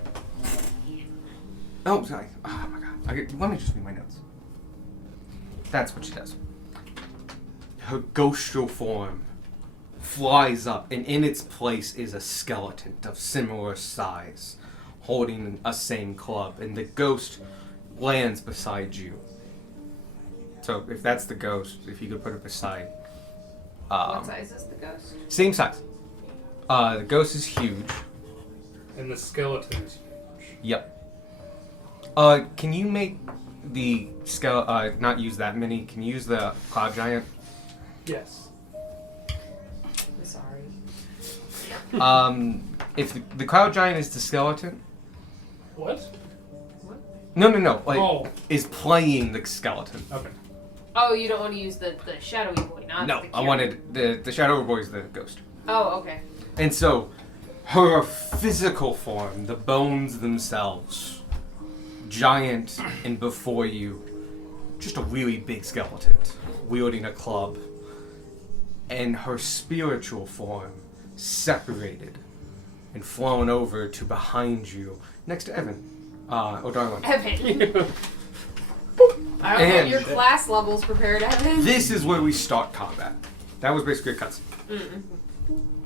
Oh, sorry. Oh my god. Let me just read my notes. That's what she does. Her ghostial form flies up, and in its place is a skeleton of similar size, holding a same club, and the ghost lands beside you. So if that's the ghost, if you could put it beside. What size is the ghost? Same size. The ghost is huge. And the skeleton is huge. Yep. Can you make the not use that many? Can you use the cloud giant? Yes. I'm sorry. If the cloud giant is the skeleton. What? No. Like, is playing the skeleton. Okay. Oh, you don't want to use the shadowy boy, not No, the I wanted the shadow boy is the ghost. Oh, okay. And so, her physical form, the bones themselves, giant and before you, just a really big skeleton, wielding a club. And her spiritual form, separated and flown over to behind you, next to Evan. Darwin. Evan. I don't have your class levels prepared, Evan. This is where we start combat. That was basically a cutscene.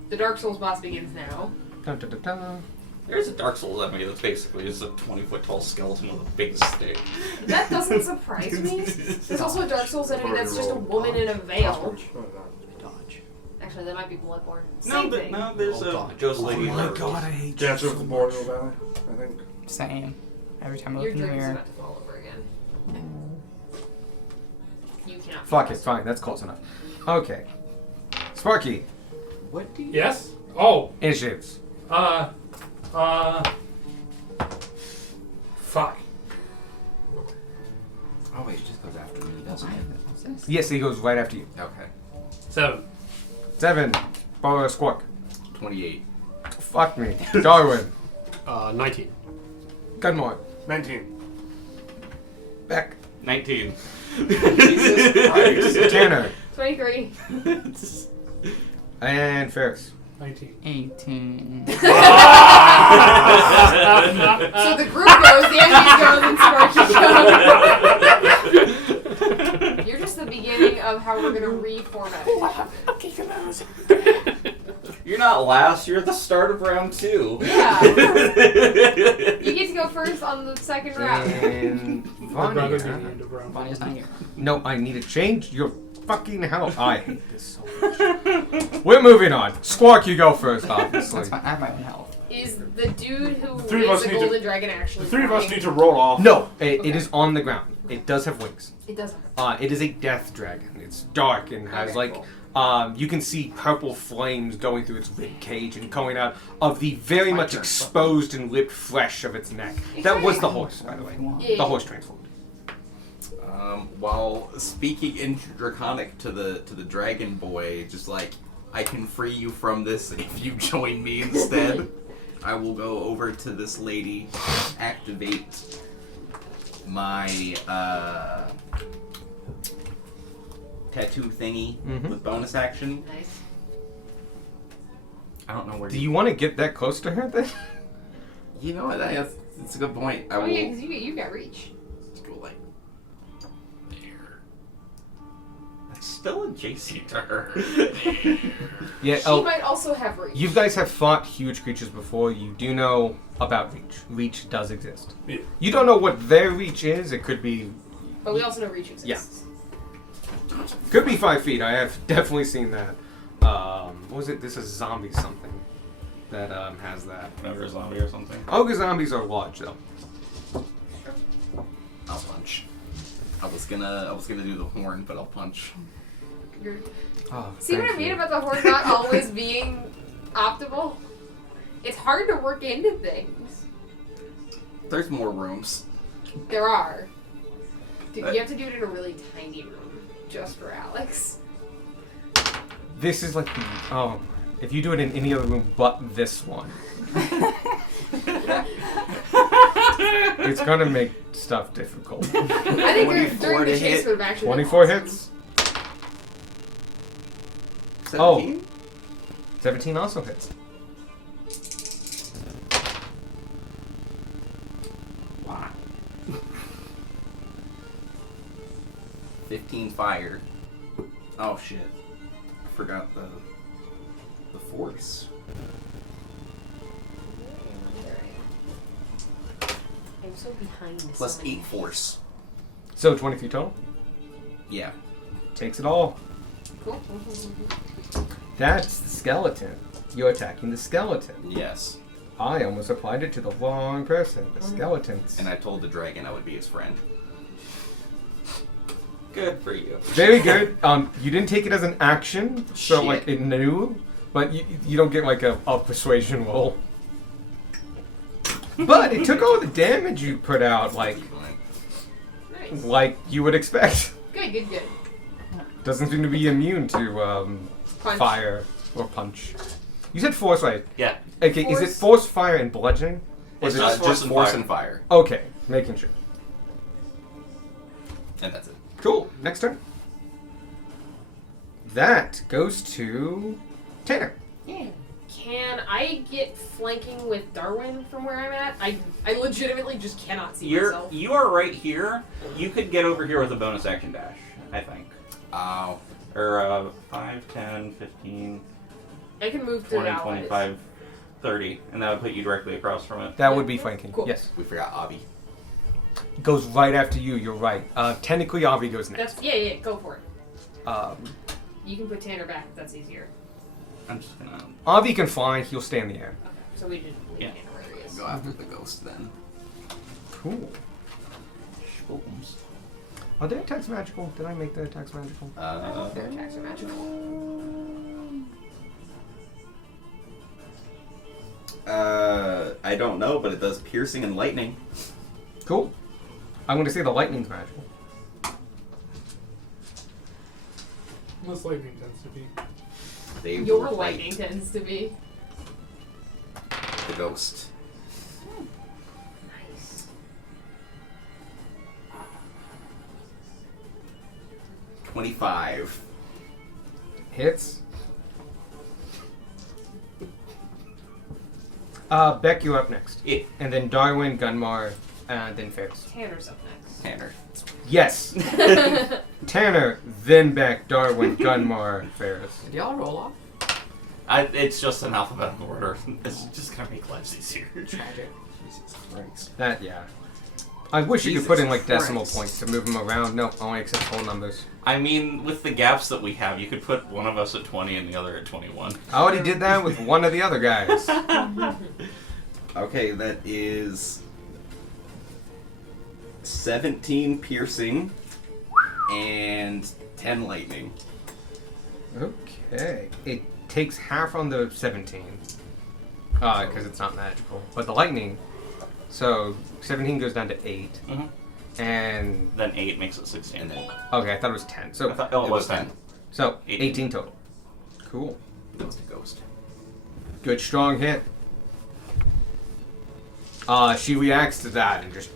The Dark Souls boss begins now. Dun, dun, dun, dun. There's a Dark Souls enemy that's basically just a 20-foot tall skeleton with a big stick. That doesn't surprise me. There's also a Dark Souls enemy that's just a woman in a veil. Actually, that might be Bloodborne. Same thing. No, there's a ghost lady. Oh my god, I hate you. Dancer of the Boreal Valley, I think. Same. Every time I Your look in the drink is mirror. about to fall over again. You cannot. Fuck it, fine, that's close enough. Okay. Sparky, What do you... Yes? Oh. initiatives. Fuck. Oh, wait, it just goes after me, doesn't it? Yes, he goes right after you. Okay. 7. 7. Follow a squawk. 28. Fuck me. Darwin. 19. Gunmore. 19. Beck. 19. Jesus Christ. Tanner. 23. And Ferris. 19. 18. So the group goes, the enemies go, then Sparky goes. You're just the beginning of how we're gonna reformat it. You're not last, you're at the start of round 2. Yeah. You get to go first on the second round. And Rather be the Vanya. end of round Vanya's 1. not here. No, I need to change your fucking hell. I hate this so much. We're moving on. Squawk, you go first, obviously. That's fine. I have my own health. Is the dude who The three of is us the need to- golden dragon actually The three of us flying? need to roll off. No, it is on the ground. It does have wings. It doesn't. It is a death dragon. It's dark and has Okay, like you can see purple flames going through its rib cage and coming out of the very much exposed and lipped flesh of its neck. That was the horse, by the way. Yeah. The horse transformed. While speaking in Draconic to the dragon boy, just like, I can free you from this if you join me instead. I will go over to this lady, activate my tattoo thingy with bonus action. Nice. I don't know where. Do you want to get that close to her then? You know what? It's a good point. I Oh will yeah, because you got reach. go like there. That's still adjacent to her. Yeah. She might also have reach. You guys have fought huge creatures before. You do know about reach. Reach does exist. Yeah. You don't know what their reach is. It could be But we also know reach exists. could be 5 feet. I have definitely seen that. What was it? This is zombie something that has that. Whenever a zombie or something. Ogre zombies are large though. I'll punch. I was gonna do the horn, but I'll punch. You're... Oh, See what I thank mean you. about the horse not always being optimal? It's hard to work into things. There's more rooms. There are. Dude, you have to do it in a really tiny room, just for Alex. This is like the if you do it in any other room but this one, it's gonna make stuff difficult. I think 24 during the to chase hit. would have actually been 24 awesome. hits. 17? 17 also hits. Wow. 15 fire. Oh shit. I forgot the force. so behind this. Plus 8 force. So 20 feet total. Yeah. Takes it all. Cool. That's the skeleton. You're attacking the skeleton. Yes. I almost applied it to the wrong person. The skeletons. And I told the dragon I would be his friend. Good for you. Very good. You didn't take it as an action, so Shit. like it knew, but you don't get like a persuasion roll. But it took all the damage you put out, Nice. like you would expect. Good. Doesn't seem to be immune to Punch. fire or punch. You said force, right? Yeah. Okay, is it force, fire, and bludgeoning? Or It's is it just Just force and fire. Okay, making sure. And that's it. Cool. Next turn. That goes to Tanner. Can I get flanking with Darwin from where I'm at? I legitimately just cannot see myself. You are right here. You could get over here with a bonus action dash, I think. Ow. Or 5, 10, 15, I can move through 20, allies. 25, 30, and that would put you directly across from it. That would be flanking. Cool. Yes. We forgot Abby. Goes right after you. You're right. Technically, Avi goes next. That's yeah. Go for it. Um, You can put Tanner back if that's easier. I'm just gonna. Avi can fly. He'll stay in the air. Okay. So we just leave Yeah. Tanner where he is. Go after the ghost then. Cool. Spooms. Are their attacks magical? Did I make their attacks magical? Their attacks are magical. I don't know, but it does piercing and lightning. Cool. I'm going to say the lightning's magical. Most lightning tends to be. They Your will lightning fight tends to be. the ghost. Nice. 25. Hits. Beck, you're up next. Yeah. And then Darwin, Gunmar, and then Ferris. Tanner's up next. Tanner. Yes. Tanner, then Beck, Darwin, Gunmar, Ferris. Did y'all roll off? It's just an alphabetical order. It's just gonna make lives easier. Tragic. Jesus Christ. That, yeah. I wish you could Jesus put in like decimal Christ. points to move them around. No, only accept whole numbers. I mean, with the gaps that we have, you could put one of us at 20 and the other at 21. I already did that with one of the other guys. Okay, that is 17 piercing and 10 lightning. Okay. It takes half on the 17. Because it's not magical. But the lightning, so 17 goes down to 8. Mhm. And, Then 8 makes it 16. And then okay, I thought it was 10. So, I thought, oh, it was 10. so 18. 18 total. Cool. goes to ghost. Good, strong hit. She reacts to that and just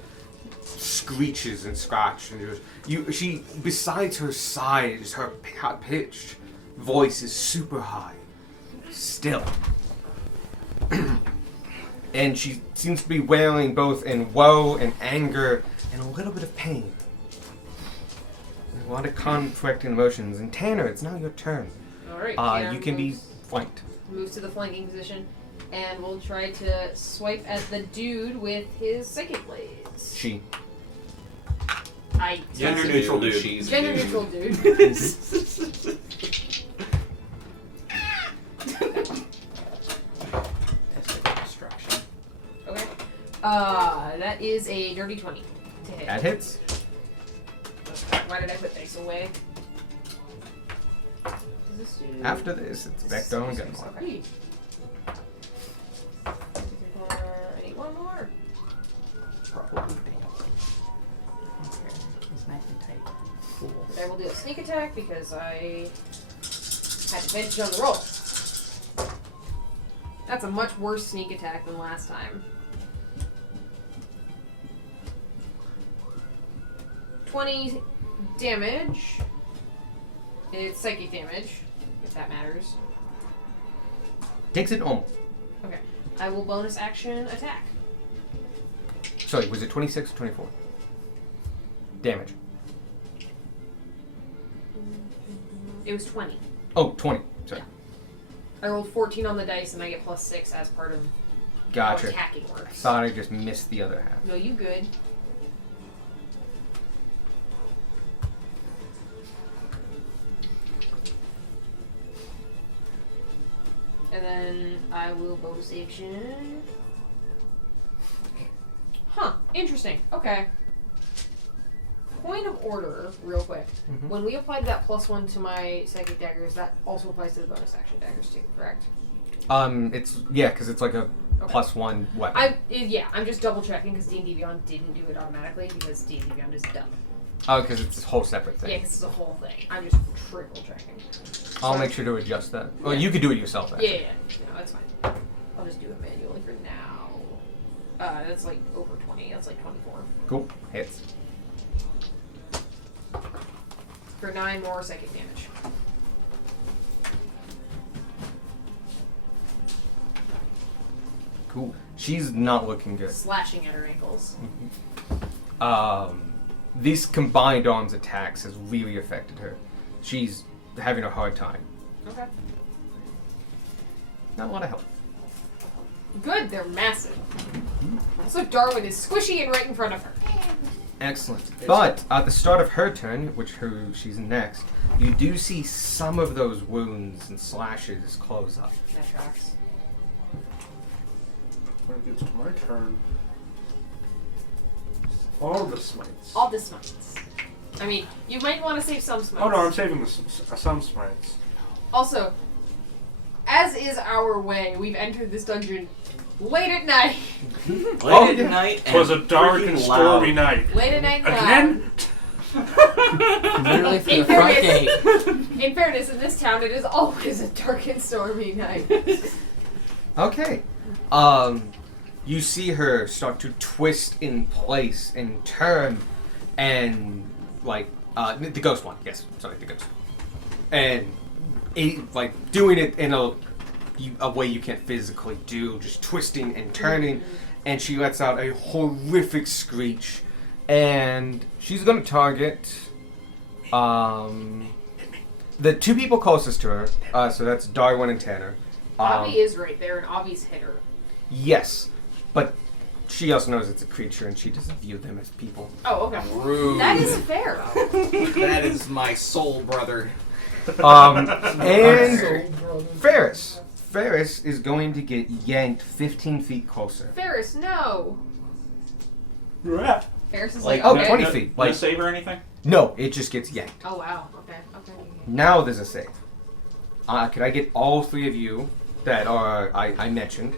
screeches and scratches and just she besides her size, her pitched voice is super high, still, and she seems to be wailing both in woe and anger and a little bit of pain. There's a lot of conflicting emotions. And Tanner, it's now your turn. Alright. You can be flanked. Move to the flanking position. And we'll try to swipe at the dude with his psychic blades. She. Gender He's a neutral dude. She's a Gender dude. neutral dude. Distraction. Okay. That is a dirty 20 to hit. That hits. Why did I put dice away? Does this do... After this, it's back down and Gunmar. Okay. I need one more. Probably. Okay. It's nice and tight. Cool. I will do a sneak attack because I had advantage on the roll. That's a much worse sneak attack than last time. 20 damage. It's psychic damage, if that matters. Takes it almost. Okay. I will bonus action attack. Sorry, was it 26 or 24? Damage. It was 20. Oh, 20. Sorry. I rolled 14 on the dice and I get plus 6 as part of Gotcha. how attacking works. Thought I just missed the other half. No, you good. And then I will bonus action. Huh. Interesting. Okay. Point of order, real quick. Mhm. When we applied that +1 to my psychic daggers, that also applies to the bonus action daggers too, correct? It's because it's like a Okay. +1 weapon. I'm just double checking because D&D Beyond didn't do it automatically because D&D Beyond is dumb. Oh, because it's a whole separate thing. Yeah, because it's a whole thing. I'm just triple checking. I'll So- make sure to adjust that. Well, Yeah. you could do it yourself. Yeah, Actually. yeah, yeah. No, that's fine. I'll just do it manually for now. That's like over 20. That's like 24. Cool. Hits. For 9 more psychic damage. Cool. She's not looking good. Slashing at her ankles. These combined arms attacks has really affected her. She's having a hard time. Okay. Not a lot of help. Good, they're massive. Also, Darwin is squishy and right in front of her. Excellent. But at the start of her turn, she's next, you do see some of those wounds and slashes close up. That tracks. When it gets to my turn, all the smites. All the smites. I mean, you might want to save some smites. Oh no, I'm saving some smites. Also, as is our way, we've entered this dungeon late at night. Late at night. It was a and dark freaking and loud. stormy night. Late at night. Again? Literally through In the front gate. In fairness, in this town, it is always a dark and stormy night. Okay. You see her start to twist in place and turn, and the ghost one. Yes, sorry, the ghost. And doing it in a way you can't physically do, just twisting and turning, and she lets out a horrific screech, and she's gonna target the two people closest to her. So that's Darwin and Tanner. Avi is right there, and Avi's hit her. Yes, but she also knows it's a creature, and she doesn't view them as people. Oh, okay. Rude. That is fair. That is my soul brother. And Ferris. Ferris is going to get yanked 15 feet closer. Ferris, no. Ferris is Like, Oh, okay. 20 feet. No save or anything? No, it just gets yanked. Oh, wow. Okay, okay. Now there's a save. Could I get all three of you that I mentioned?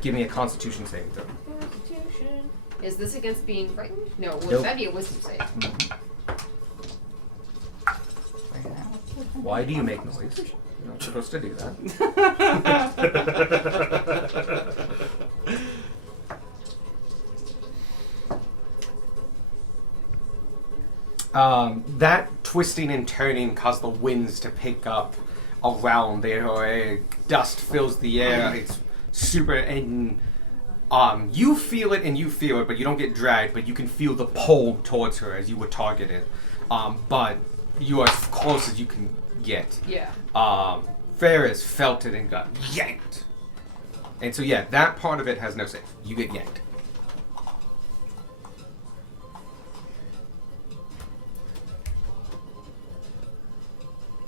Give me a Constitution saving throw. Constitution. Is this against being frightened? No, Nope. that'd be a wisdom save. Why do you make noise? You're not supposed to do that. That twisting and turning caused the winds to pick up around there. Dust fills the air. It's super, and you feel it, but you don't get dragged. But you can feel the pull towards her as you were targeted. But you are as close as you can get. Yeah. Ferris felt it and got yanked. And so yeah, that part of it has no save. You get yanked.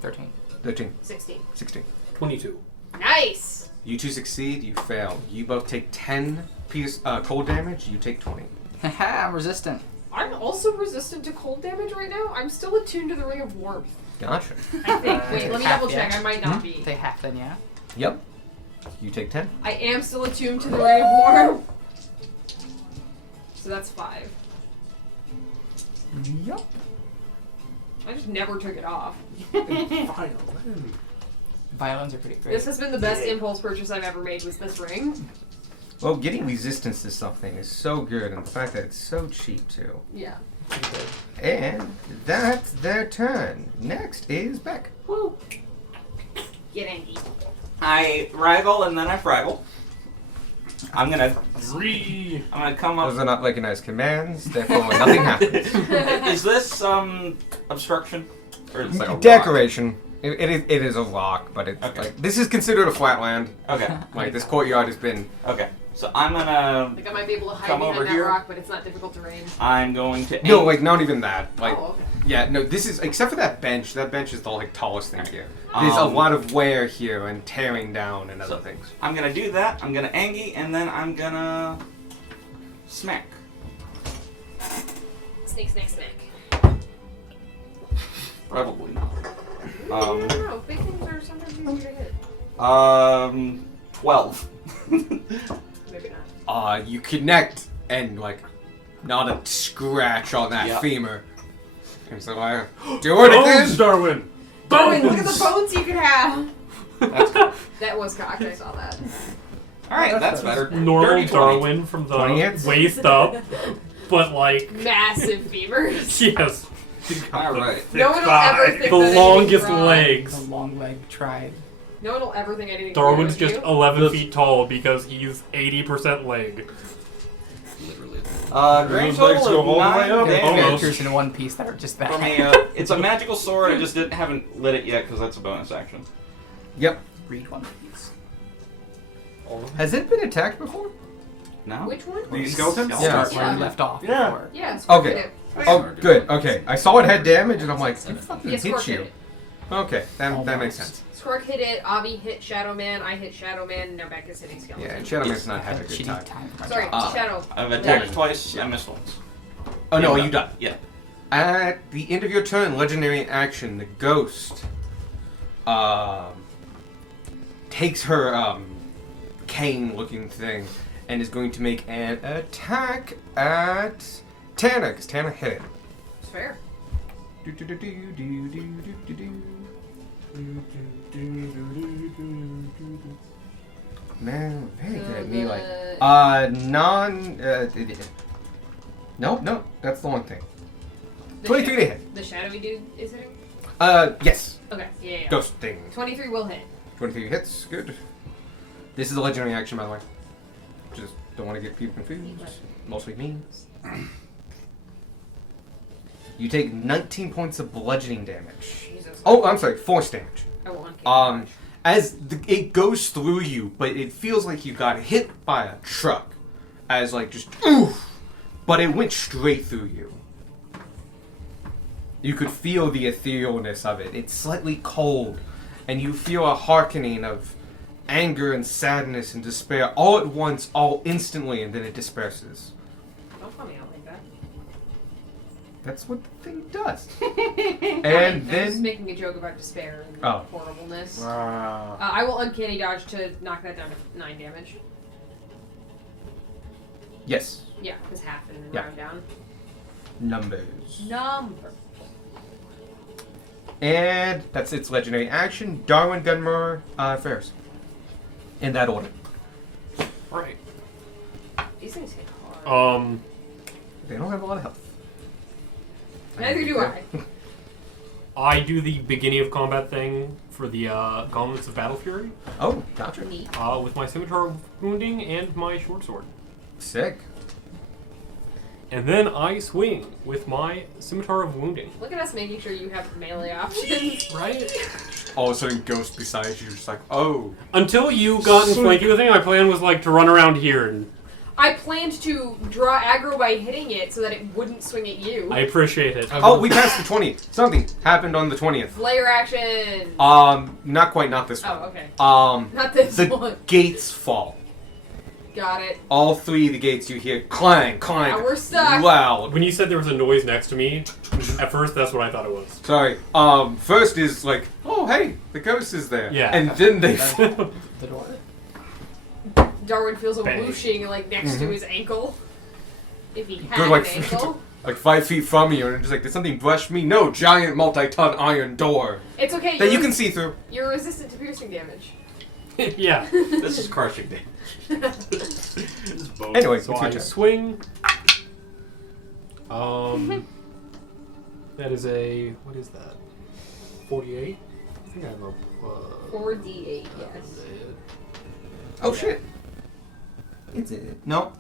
Thirteen. 13, 16. 16. 22. Nice! You two succeed, you fail. You both take 10 cold damage, you take 20. Haha, I'm resistant. I'm also resistant to cold damage right now. I'm still attuned to the Ring of Warmth. Gotcha. I think. Wait, let me Half, double check. yeah. I might not be. Take half then, yeah? Yep. You take 10. I am still attuned to the Ring of Warmth. So that's 5. Yep. I just never took it off. Violins are pretty great. This has been the best impulse purchase I've ever made was this ring. Well, getting resistance to something is so good, and the fact that it's so cheap, too. Yeah. And that's their turn. Next is Beck. Woo. Get Andy. I raggle and then I fraggle. I'm gonna come Those up. are not recognized commands, therefore nothing happens. Is this obstruction? Or it's like a rock? Decoration. It is a rock, but it's Okay. like this is considered a flat land. Okay. Like this courtyard has been Okay. So I'm gonna. Like I might be able to hide Come behind over that here. rock, but it's not difficult terrain. I'm going to. No, aim- like not even that. Like, Oh, okay. yeah, no. This is except for that bench. That bench is the like tallest thing here. There's a lot of wear here and tearing down and other So- things. I'm gonna do that. I'm gonna Angie, and then I'm gonna smack. Snake, snake, snake. Probably not. No, big things are sometimes easier to hit. 12. Maybe not. You connect and like not a scratch on that Yep. femur. And so I do it again. Bones, Darwin. Darwin, look at Bones! the bones you could have. That's good. That was cocked. I saw that. All right, that's better. Normal Dirty 20. Darwin from 20 the hits? waist up, but like Massive femurs. yes, All right. No one will ever think the that anything's longest wrong. legs. The long leg tribe. No one will ever think anything. Darwin's wrong with just you. 11 feet tall because he's 80% leg. Literally. Grand Those legs total go of all the way 9 up? There are damage. characters in One Piece that are just that. From it's a magical sword. I just haven't lit it yet because that's a bonus action. Yep. Read One Piece. Has it been attacked before? No. Which one? The skeletons? Start Yeah. where Yeah. we left off Yeah. before. Yeah. Scorch hit Okay. it. Oh, good. Okay. I saw it had damage, and I'm like, it fucking Yeah, hit Scorch hit you. it. Okay, that makes Almost. sense. Scork hit it. Avi hit Shadow Man. I hit Shadow Man. Now back is hitting Yeah, skeleton. and Shadow Man's not Had having a good shitty time. for my Sorry, job. Shadow. I've attacked Yeah. twice. I missed once. Oh no, Yeah, you done. Yeah. At the end of your turn, legendary action, the ghost takes her cane-looking thing and is going to make an attack at Tana, because Tana hit it. It's fair. Man, very good at So melee. No, that's the one thing. The 23 to hit. The shadowy dude is hitting? Yes. Okay, yeah. Ghost thing. 23 will hit. 23 hits, good. This is a legendary action, by the way. Just don't want to get people confused. Mostly me. You take 19 points of bludgeoning damage. Jesus. Oh, I'm sorry, force damage. I won't. As it goes through you, but it feels like you got hit by a truck. As like just oof, but it went straight through you. You could feel the etherealness of it. It's slightly cold, and you feel a hearkening of anger and sadness and despair all at once, all instantly, and then it disperses. Don't call me out like that. That's what the thing does. I And was then making a joke about despair and Oh. horribleness. Wow. I will uncanny dodge to knock that down to 9 damage. yes, Yeah, because half and then Yeah. round down. numbers. Number. And that's its legendary action. Darwin, Gunmar, Ferris. In that order. Right. These things hit hard. They don't have a lot of health. Neither do I. I do the beginning of combat thing for the Gauntlets of Battle Fury Oh, gotcha. Neat. with my Scimitar of Wounding and my Short Sword. Sick. And then I swing with my Scimitar of Wounding. Look at us making sure you have melee options. Right? All of a sudden, ghost beside you, just like, oh. Until you got in flanking with me, my plan was like to run around here, and I planned to draw aggro by hitting it so that it wouldn't swing at you. I appreciate it. Oh, we passed the 20th. Something happened on the 20th. Layer action. Not quite, not this one. Oh, okay. Not this the one. gates fall. Got it. All three of the gates you hear clang, clang, Now we're stuck. loud. When you said there was a noise next to me, at first that's what I thought it was. Sorry. First is like, oh hey, the ghost is there. Yeah. And then they The door. Darwin feels a Bang. whooshing like next to his ankle. If he had Good, like, an ankle. like 5 feet from you, and it's just like, did something brush me? No, giant multi-ton iron door It's okay. that you you're- can see through. You're resistant to piercing damage. Yeah. This is crushing damage. This is bonus. Anyway, So it's your I turn. swing. That is a what is that? 48. I think I have a. 4d8, yes. Oh shit. It's it. No.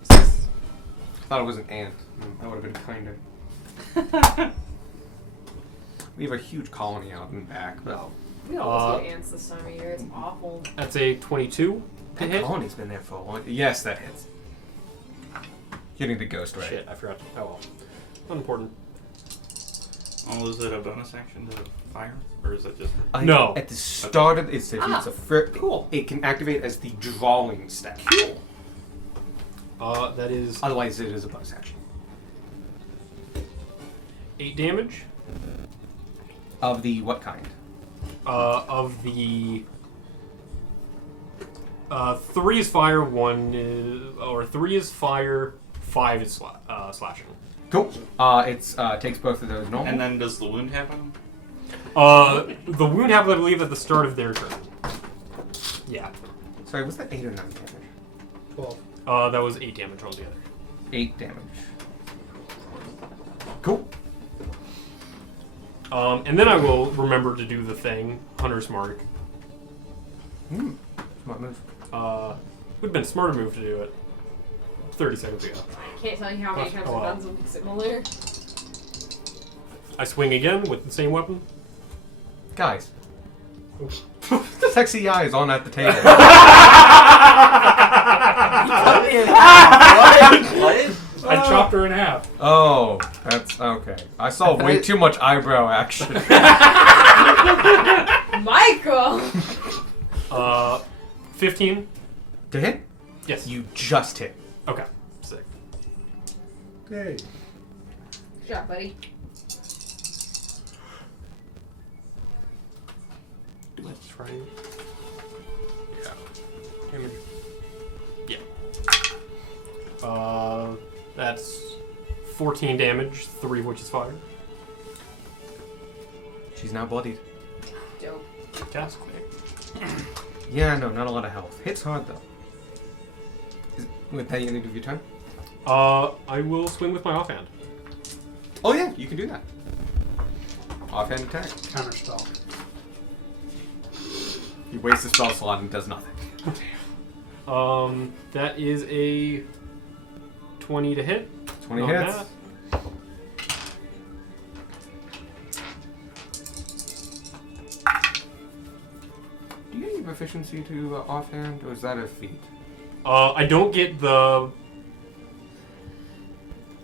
Thought it was an ant. That would have been kinder. We have a huge colony out in back, but We almost get ants this time of year. It's awful. That's a 22. To That hit? colony's been there for a while. Yes, that hits. Hitting the ghost right. Shit, I forgot. Oh well. Unimportant. Oh, is it a bonus action to fire? Or is it just. No. At the start of it's cool. It can activate as the drawing step. That is Otherwise, it is a bonus action. 8 damage. Of the what kind? Of the 3 is fire, 1 is, or 3 is fire, 5 is slashing. Cool. It's takes both of those normal. And then does the wound happen? The wound happens, I believe, at the start of their turn. Yeah. Sorry, was that 8 or 9 damage? 12. That was 8 damage altogether. 8 damage. Cool. And then I will remember to do the thing, Hunter's Mark. Smart move. Would have been a smarter move to do it 30 seconds ago. I can't tell you how many times Oh, I've wow. done something similar. I swing again with the same weapon. Guys. Sexy eyes on at the table. What? I chopped her in half. Oh, that's okay. I saw way too much eyebrow action. Michael! 15. To hit? Yes. You just hit. Okay. Sick. Yay. Good job, buddy. Let's try. Yeah. Damage. Yeah. That's 14 damage, 3 of which is fire. She's now bloodied. Dope. Cast quick. Yeah, no, not a lot of health. Hits hard though. With that, the end of your turn? I will swing with my offhand. Oh yeah, you can do that. Offhand attack. Counter spell. You waste a spell slot and it does nothing. That is a 20 to hit. 20 on hits. that. Do you get any proficiency to offhand, or is that a feat? I don't get the.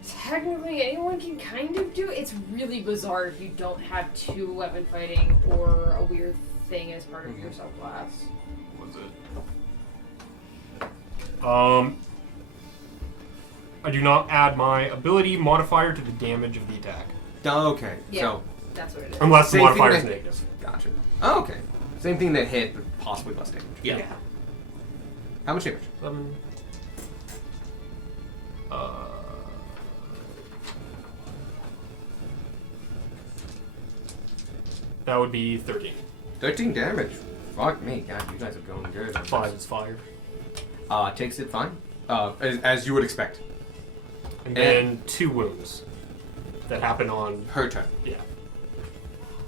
Technically, anyone can kind of do it. It's really bizarre if you don't have 2 weapon fighting or a weird thing as part of your subclass. What was it? I do not add my ability modifier to the damage of the attack. Oh, okay, Yeah. so That's what it is. Unless the Same thing modifier is that- negative. gotcha. Oh, okay. Same thing that hit, but possibly less damage. Yeah. How much damage? 7. That would be 13. 13 damage. Fuck me, God, you guys are going good. on 5 this. is fire. Takes it fine. As you would expect. And then 2 wounds that happen on. Her turn. Yeah.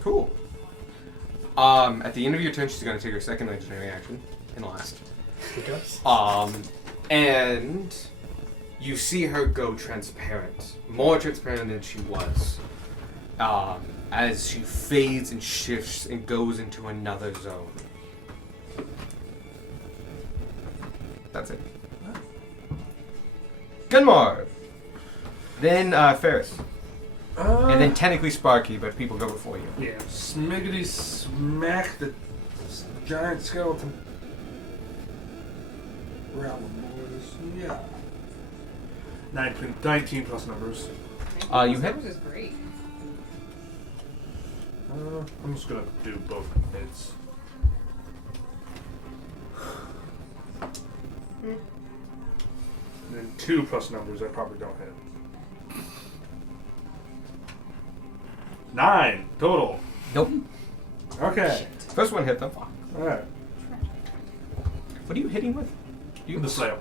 Cool. At the end of your turn, she's gonna take her second legendary action and last. Okay. And you see her go transparent, more transparent than she was, as she fades and shifts and goes into another zone. That's it. Gunmar. Then Ferris, and then technically Sparky, but people go before you. Yeah. Smiggity smack the giant skeleton. Round boys. Yeah. 19 plus numbers. You hit. This is great. I'm just gonna do both hits. And then 2 plus numbers I probably don't hit. 9 total. Nope. Okay. First one hit though. Alright. What are you hitting with? The sail.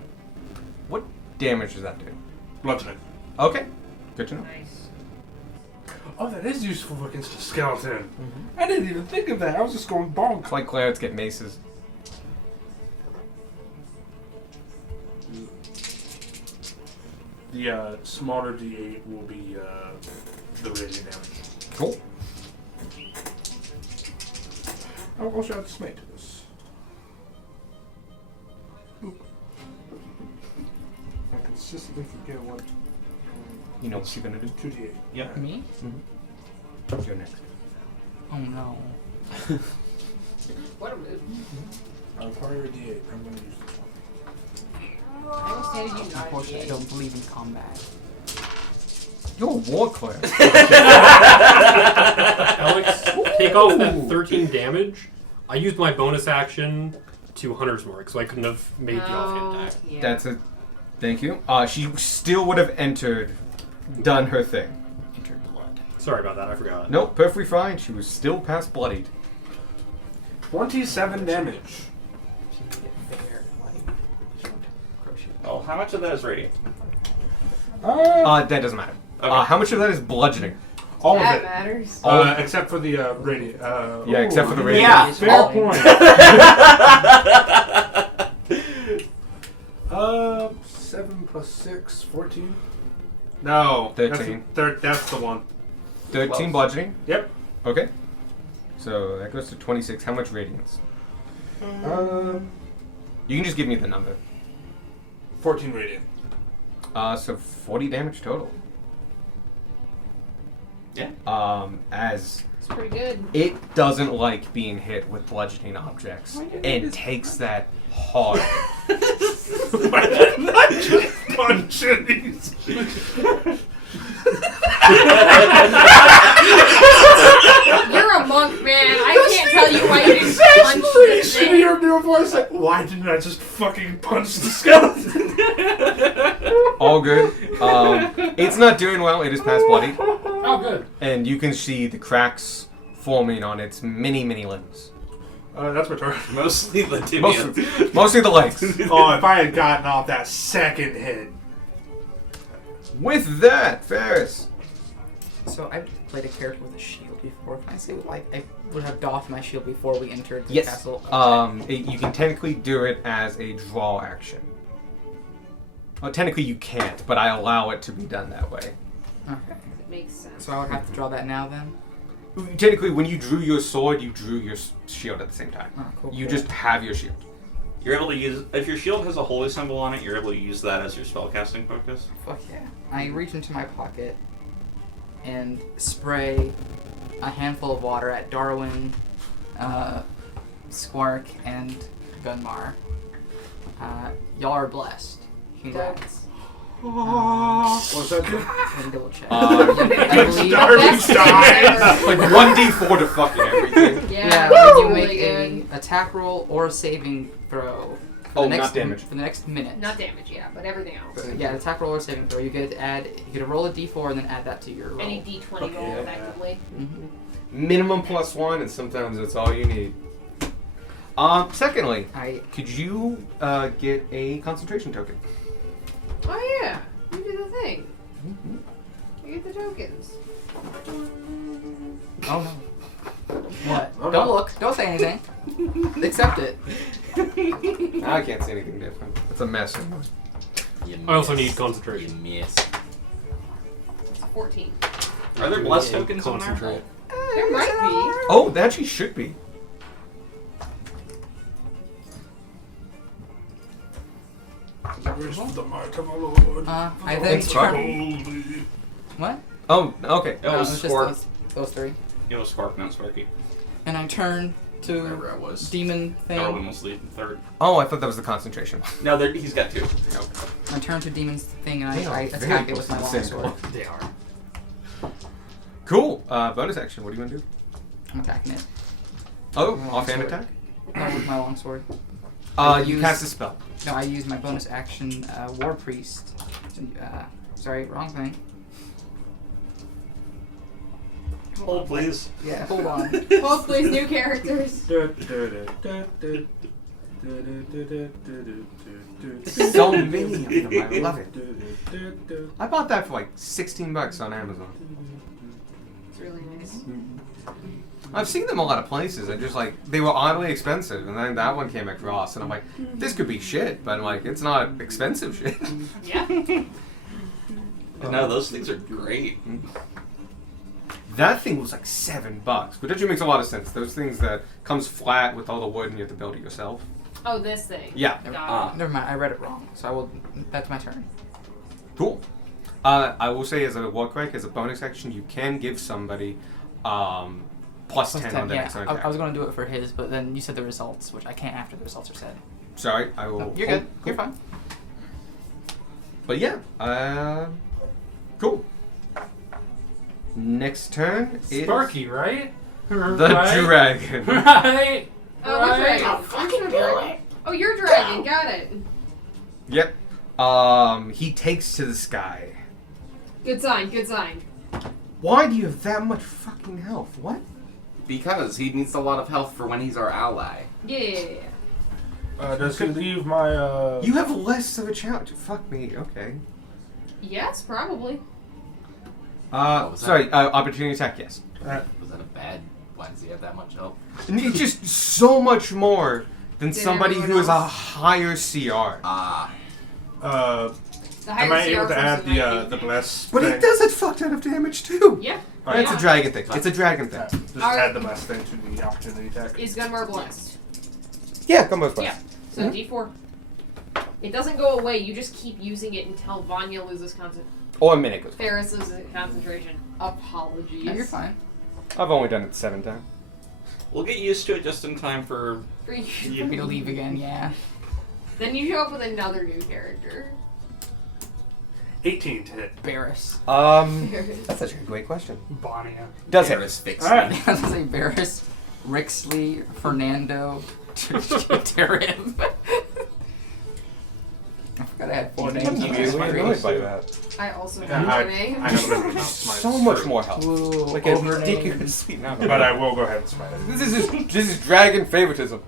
What damage does that do? Bludgeoning. Okay. Good to know. Nice. Oh, that is useful against a skeleton. I didn't even think of that. I was just going bonk. It's like clerics get maces. The smaller D8 will be the radiant damage. Cool. I'll also add smite to this. You know what you're gonna do. 2d8. Yep. Me? You're next. Oh no. What a move. I'll fire a d8. I'm going to use this one. I almost handed you not a Unfortunately, I D8. don't believe in combat. You're a war cleric. Alex, take off that 13 damage. I used my bonus action to Hunter's Mark, so I couldn't have made the offhand die. Yeah. That's it. Thank you. She still would have done her thing. Entered blood. Sorry about that, I forgot. Nope, perfectly fine. She was still past bloodied. 27 damage. Oh, how much of that is radiant? That doesn't matter. Okay. How much of that is bludgeoning? All of That it. matters. Except for the radiant. Yeah, except for the radiant. Yeah. Fair Oh. point. 7 plus 6, 14? No. 13. That's the one. 13 Close. bludgeoning. Yep. Okay. So that goes to 26. How much radiance? You can just give me the number. 14 radiant. So 40 damage total. Yeah. As It's pretty good. it doesn't like being hit with bludgeoning objects and takes that hard. Not just punching these. You're a monk, man. I can't tell you why you didn't punch You the should thing. hear your voice like, why didn't I just fucking punch the skeleton? All good. It's not doing well. It is past bloody, Oh, good. and you can see the cracks forming on its many limbs. That's my turn. Mostly the tibias. Mostly the legs. Oh, if I had gotten off that second hit. With that, Ferris. So I've played a character with a shield before. Can I say like I would have doffed my shield before we entered the Yes. castle? Okay. You can technically do it as a draw action. Well, technically you can't, but I allow it to be done that way. Okay. It makes sense. So I would have to draw that now then. Technically, when you drew your sword, you drew your shield at the same time. Oh, cool. You just have your shield. You're able to use, if your shield has a holy symbol on it, you're able to use that as your spellcasting focus. Fuck yeah. I reach into my pocket and spray a handful of water at Darwin, Squark, and Gunmar. Y'all are blessed. Congrats. What's that do? Let me double check. Uh, I believe Darwin's dying. Like 1d4 to fucking everything. yeah, that's when you really make good. a attack roll or a saving throw. For Oh, the next, not damage. For the next minute. Not damage, yeah, but everything else. So, yeah, attack roll or saving throw. You get to add. You get to roll a d4 and then add that to your roll. Any D20 roll, yeah. effectively. Minimum +1, and sometimes that's all you need. Secondly, could you get a concentration token? Oh, yeah. You do the thing. You get the tokens. Oh no. What? Oh, Don't no. look. Don't say anything. Accept it. I can't see anything different. It's a mess. I also need concentration. You miss. It's 14. Are there blessed Yeah, tokens on there? concentrate. There might be. Oh, that actually should be. Where's the mark of our Lord? I then It's fine. Holy. What? Oh, okay. It was just Spark. those three. It was Spark, not Sparky. And I turn to Wherever I was. demon Darwin thing. was leading third. Oh, I thought that was the concentration. No, he's got two. I turn to demon's thing and They are I very attack it close with my to the same longsword. goal. They are. Cool. Bonus action. What do you want to do? I'm attacking it. Oh, My offhand longsword. attack? No, with my longsword. You use- cast a spell. No, I use my bonus action, War Priest. Sorry, wrong thing. Hold, please. Yeah, hold on. Both plays new characters. So many of them. I love it. I bought that for like $16 on Amazon. It's really nice. I've seen them a lot of places. I just like they were oddly expensive, and then that one came across, and I'm like, this could be shit, but I'm like, it's not expensive shit. Yeah. No, those things are great. That thing was like $7, which actually makes a lot of sense. Those things that comes flat with all the wood, and you have to build it yourself. Oh, this thing. Yeah. Got Never mind, I read it wrong. So I will. That's my turn. Cool. I will say as a work rank, as a bonus action, you can give somebody plus 10 on the yeah. next attack. I was going to do it for his, but then you said the results, which I can't after the results are said. Sorry, I will. No, you're good. You're fine. But yeah, cool. Next turn is Sparky, right? the Right? dragon. Right? Oh, what Right. dragon? Fucking dragon. Oh, you're dragon. Got it. Yep. He takes to the sky. Good sign. Good sign. Why do you have that much fucking health? What? Because he needs a lot of health for when he's our ally. Yeah. Does he leave my? You have less of a challenge. Fuck me. Okay. Yes, probably. was Sorry. Opportunity attack. Yes. Was that a bad? Why does he have that much health? And it's just so much more than Than somebody everyone who has a else. higher CR. Ah. The higher Am I CR able to add person might the be- bless? But thing? it does a fuck ton of damage too. Yeah. Alright, It's Yeah. a dragon thing. It's a dragon thing. Just Alright. add the bless thing to the opportunity attack. Is Gunmar blessed? Yeah, come both ways. Yeah. So D4. It doesn't go away. You just keep using it until Vanya loses concentration. Or a minute goes. Ferris loses concentration. Apologies. No, you're fine. I've only done it 7 times. We'll get used to it just in time for You're gonna leave again, yeah. Then you show up with another new character. 18 to hit. Barris. That's actually a great question. Bonia. Does it? Paris fixed Alright. me. I was gonna say Barris, Rixley, Fernando, Tarif. I forgot I had 4 names. I'm on really this annoyed by screen. that. I also Yeah, have I a name. have a limited amount of smite. So much more health. Ooh, Like a over ridiculously amount. But I will go ahead and smite it. This is dragon favoritism.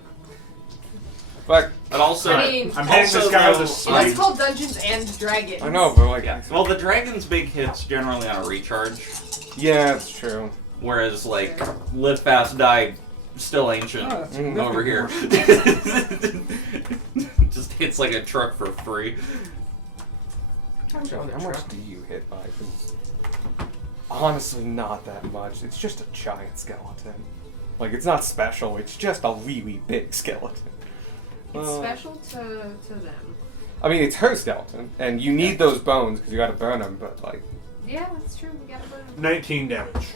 Fuck. But also, I mean, I'm hitting this guy with a It's smite. called Dungeons and Dragons. I know, but like, yeah. Well, the dragon's big hits generally on a recharge, yeah, it's true. whereas like live fast, die still ancient over here. Just hits like a truck for free. How much do you hit by? 'Cause honestly, not that much. It's just a giant skeleton. Like, it's not special. It's just a really big skeleton. It's special to them. I mean, it's her skeleton, and you need those bones because you got to burn them. But like, Yeah, that's true. We gotta burn them. 19 damage.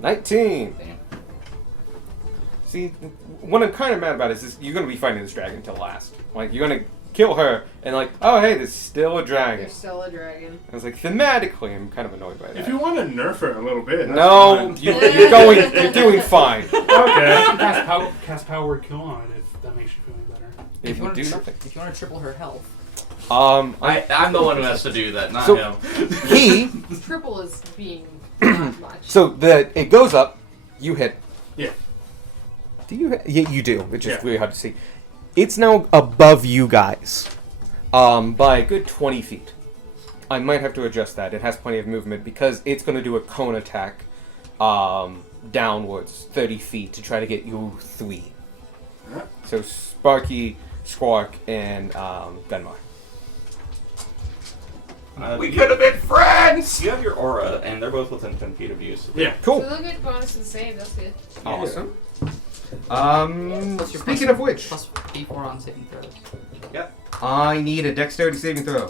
19. Damn. See, what I'm kind of mad about is this, you're gonna be fighting this dragon till last. Like, you're gonna kill her, and like, oh hey, there's still a dragon. You're still a dragon. I was like, thematically, I'm kind of annoyed by that. If you want to nerf her a little bit, that's no, fine. you're doing fine. Okay. Cast power word kill on it if that makes you feel any better. If you wanna do tri- nothing. if you want to triple her health, I'm the one who has to do that, not So- him. he. Triple is being not much. So it goes up. You hit. Yeah. Do you? Yeah, you do. It's just Yeah. really hard to see. It's now above you guys, by a good 20 feet. I might have to adjust that. It has plenty of movement because it's going to do a cone attack, downwards 30 feet to try to get you 3. Huh? So Sparky, Squark, and Gunmar. We could have been friends! You have your aura, and they're both within 10 feet of you. So Yeah. So Cool. they'll get bonus to the save. That's good. Awesome. Plus your Speaking plus- of which, plus D4 on saving throws. I need a dexterity saving throw.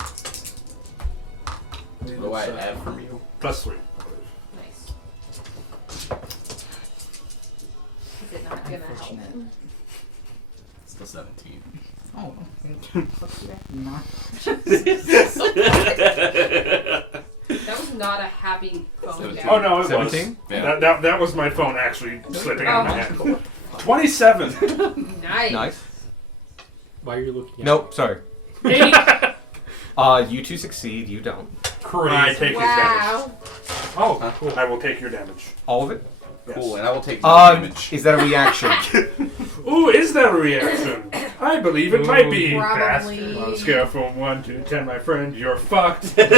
What do I add from you? +3. Nice. Is it not gonna help? Unfortunate. Still 17. Oh, not. That was not a happy phone 17. down. Oh no, it 17? was. Yeah. That was my phone actually slipping out of my Oh. hand. 27. Nice. Nice. While you're looking at Nope, sorry. Eight. You two succeed, you don't. crazy. I take his damage. Wow. Oh, cool. I will take your damage. All of it? Yes. Cool, and I will take no damage. Is that a reaction? Ooh, is that a reaction? I believe it might be. Probably. Bastard. On a scale from 1 to 10, my friend, you're fucked. Does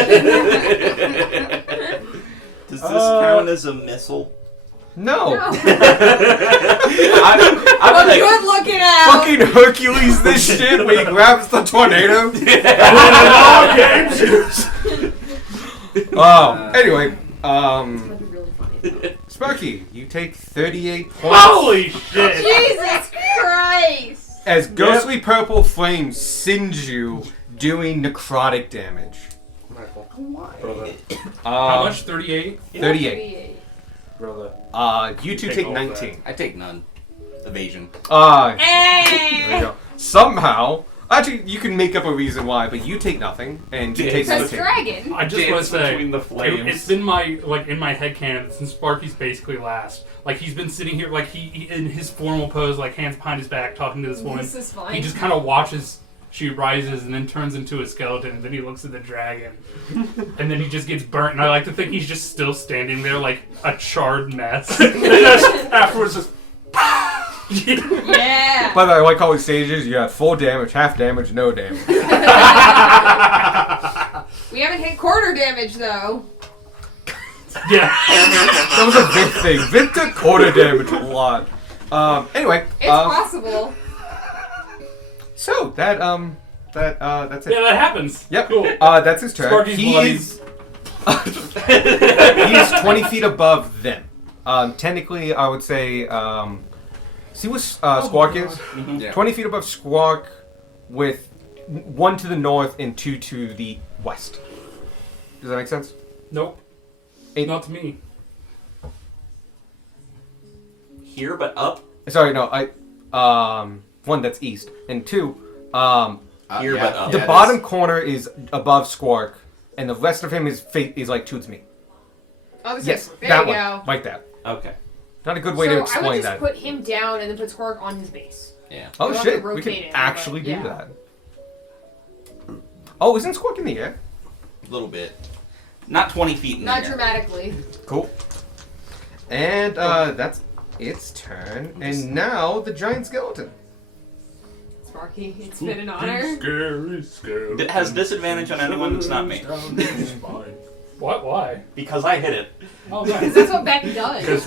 this count as a missile? No. No. I'm But like, good looking out. Fucking Hercules this shit when he grabs the tornado. All games. Anyway, That'd be really funny. Sparky, you take 38 points Holy shit. Jesus Christ! as ghostly purple flames singe you, doing necrotic damage. My rifle. Why? Brother. How much? 38? 38. Brother. You two Take take all of 19. I take none. Evasion. There you Hey! go. Somehow, actually, you can make up a reason why, but you take nothing, and you take Because nothing. dragon. I just want Dance to say, between the flames. it's been my, like, in my headcanon since Sparky's basically last. Like, he's been sitting here, like, he in his formal pose, like, hands behind his back, talking to this woman. This is fine. He just kind of watches she rises and then turns into a skeleton, and then he looks at the dragon. And then he just gets burnt, and I like to think he's just still standing there like a charred mess. And just afterwards, just Yeah. By the way, I like all these stages. You got full damage, half damage, no damage. We haven't hit quarter damage though. Yeah. That was a big thing. Vic took quarter damage a lot. Anyway, It's possible. so that's it. Yeah, that happens. Yep. Cool. That's his turn. Sparky's He's 20 feet above them. Technically, I would say. See what Squawk is? Yeah. 20 feet above Squawk, with 1 to the north and 2 to the west. Does that make sense? Nope. Eight. Not to me. Here, but up. Sorry, no. 1 that's east, and 2. Here, but up. The Yeah, bottom corner is above Squark, and the rest of him is like towards me. Oh, this Yes, is, there that you one, go. like that. Okay. Not a good way So to I would explain just that. put him down and then put Squark on his base. Yeah. Oh We'll have shit, to we can rotate it, actually but do yeah. that. Oh, isn't Squawk in the air? A little bit. Not 20 feet in Not there. dramatically. Cool. And that's its turn. And now the giant skeleton. Sparky, it's been an honor. Scary, scary. It has disadvantage on anyone that's not me. What? Why? Because I hit it. Oh, Because nice. that's what Beck does. Because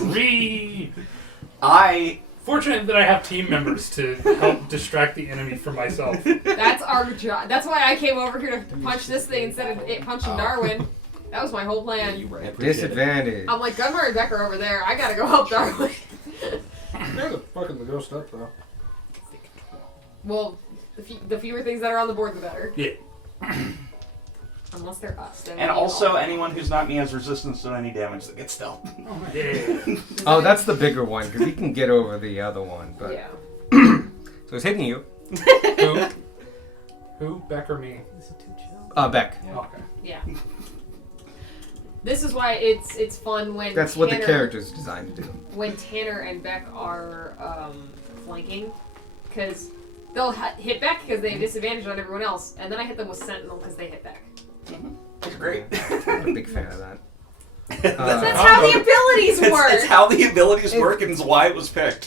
fortunate that I have team members to help distract the enemy from myself. That's our job. That's why I came over here to punch this thing instead of it punching Darwin. That was my whole Yeah, plan. you right. Disadvantage. I'm like, Gunmar and Beck are over there. I gotta go help Darwin. They're the fucking the ghost up though. Well, the fewer things that are on the board, the better. Yeah. Unless they're us. Then And we also, all- anyone who's not me has resistance to any damage that gets dealt. Yeah. Oh, that's the bigger one, because he can get over the other one. But Yeah. So he's hitting you. Who? Who? Beck or me? Beck. Okay. Yeah. This is why it's fun when That's what the Tanner- character's designed to do. when Tanner and Beck are flanking, because they'll hit Beck because they have disadvantage on everyone else, and then I hit them with Sentinel because they hit Beck. It's great. I'm a big fan of that. That's how the abilities work. It's how the abilities work and it's why it was picked.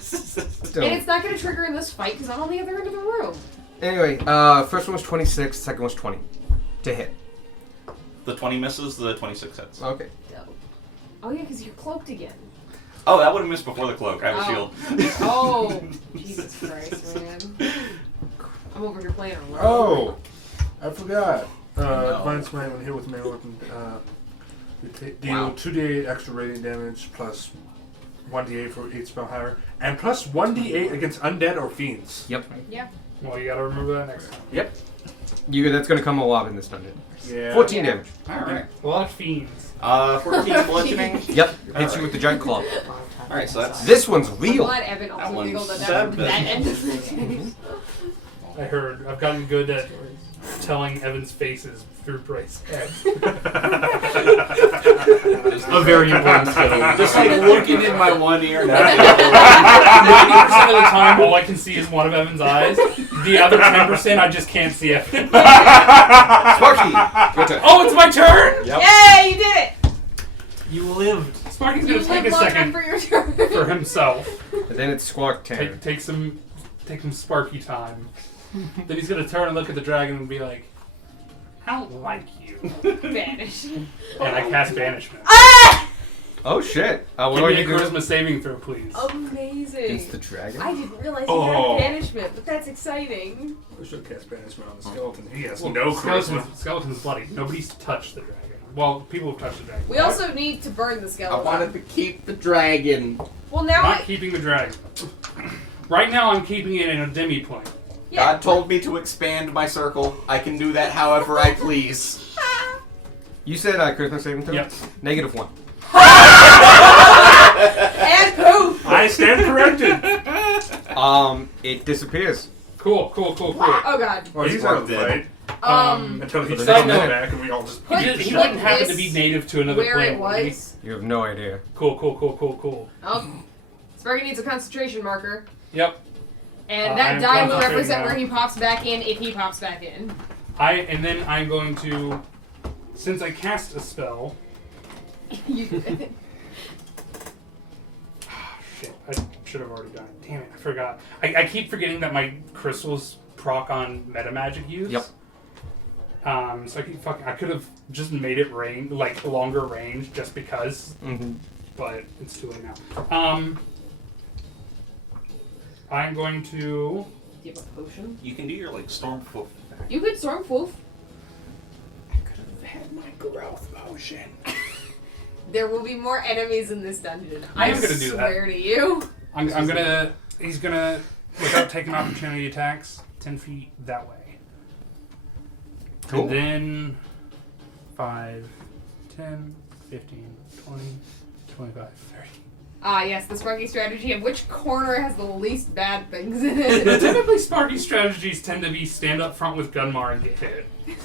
So, And it's not going to trigger in this fight because I'm on the other end of the room. anyway, first one was 26, second was 20 to hit. The 20 misses, the 26 hits. Okay. Oh yeah, because you're cloaked again. Oh, that would have missed before the cloak. I have a shield. Oh, Jesus Christ, man. I'm over here playing a role. Oh, I forgot. No. Divine Smite when hit with melee weapon. Deal Wow. 2d8 extra radiant damage plus 1d8 for each spell higher, and plus 1d8 against undead or fiends. Yep. Yeah. Well, you gotta remember that next time. That's going to come a lot in this dungeon. Yeah. 14 damage. Alright. A lot of fiends. 14 bludgeoning. Yep. Hits Alright. you with the giant club. Alright, so that's. This one's I'm real. glad Evan also one's giggled at seven. that end of the game. I heard. I've gotten good at telling Evan's faces through Bryce's head. A very important skill. Just like looking in my one ear. 90% of the time, all I can see is one of Evan's eyes. The other 10%, I just can't see Evan. Sparky! Your turn. Oh, it's my turn! Yay, you did it! You lived. Sparky's You gonna take lived a long enough second for your turn. for himself. And then it's Squawk 10. Take some Sparky time. Then he's gonna turn and look at the dragon and be like, I don't like you. Vanish. And I cast banishment. Oh shit. What Give are me a you doing? charisma saving throw, please. Amazing. Against the dragon? I didn't realize you Oh. had banishment, but that's exciting. I should cast banishment on the skeleton. He has Well, no charisma. skeleton's bloody. Nobody's touched the dragon. Well, people have touched the dragon. We also need to burn the I skeleton. wanted to keep the dragon. Well, now Not keeping the dragon. Right now, I'm keeping it in a demi-plane. Yeah. God told me to expand my circle. I can do that however I please. You said charisma saving throw? Yep. -1. And poof! I stand corrected. It disappears. Cool. Oh god. Well, he's out of the fight until he So comes the next back and we all just. Put- He Put wouldn't happen to this be native to another where plane. it would he? was. You have no idea. Cool. Sparky needs a concentration marker. Yep. And I that am die will concentrating represent now. where he pops back in if he pops back in. And then I'm going to, since I cast a spell. You do it. Shit, I should have already done it. Damn it, I forgot. I keep forgetting that my crystals proc on meta magic use. Yep. So I could have just made it longer range just because, Mm-hmm. but it's too late now. I'm going to. Do you have a potion? You can do your storm foof. You could storm foof. I could have had my growth potion. There will be more enemies in this dungeon. I am gonna do that. swear to you. I'm gonna. He's gonna, without taking opportunity attacks, 10 feet that way. Cool. And then 5, 10, 15, 20, 25, 30. Ah, yes, the Sparky strategy of which corner has the least bad things in Yeah, it. typically, Sparky strategies tend to be stand up front with Gunmar and get hit. And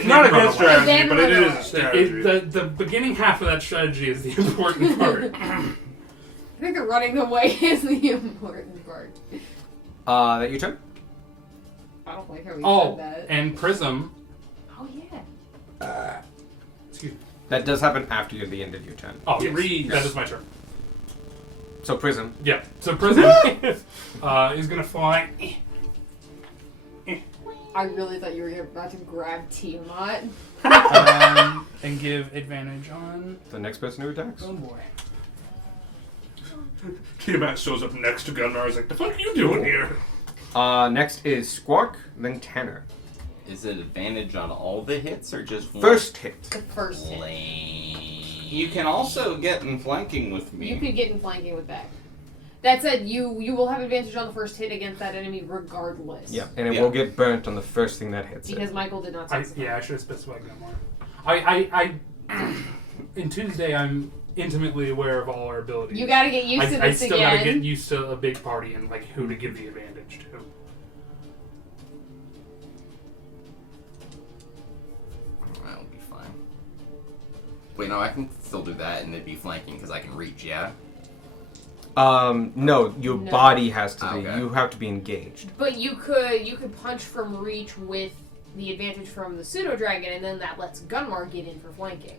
It's not a then good run away. strategy, then but it run is away. a strategy. The beginning half of that strategy is the important part. I think the running away is the important part. That your turn? I don't like how we Oh, said that. and Prism. Oh, yeah. Excuse me. That does happen after the end of your turn. Oh, Yes. that is my turn. So Prism. Yeah. So Prism is gonna fly. I really thought you were about to grab Tiamat. And give advantage on The next person who attacks. Oh boy. Tiamat shows up next to Gunnar. Is like, the fuck are you doing here? Next is Squawk, then Tanner. Is it advantage on all the hits or just one? First hit. The first hit. Lame. You can also get in flanking with me. You could get in flanking with that. That said, you will have advantage on the first hit against that enemy regardless. Yeah, and it Yeah. will get burnt on the first thing that hits Because it. Michael did not specify. I should have specified that more. I in Tuesday I'm intimately aware of all our abilities. You gotta get used to I this still again. gotta get used to a big party and who to give the advantage to. That'll be fine. Wait, no, I can still do that and it'd be flanking because I can reach, yeah? No, your No. body has to be. Okay. You have to be engaged. But you could punch from reach with the advantage from the pseudo dragon, and then that lets Gunmar get in for flanking.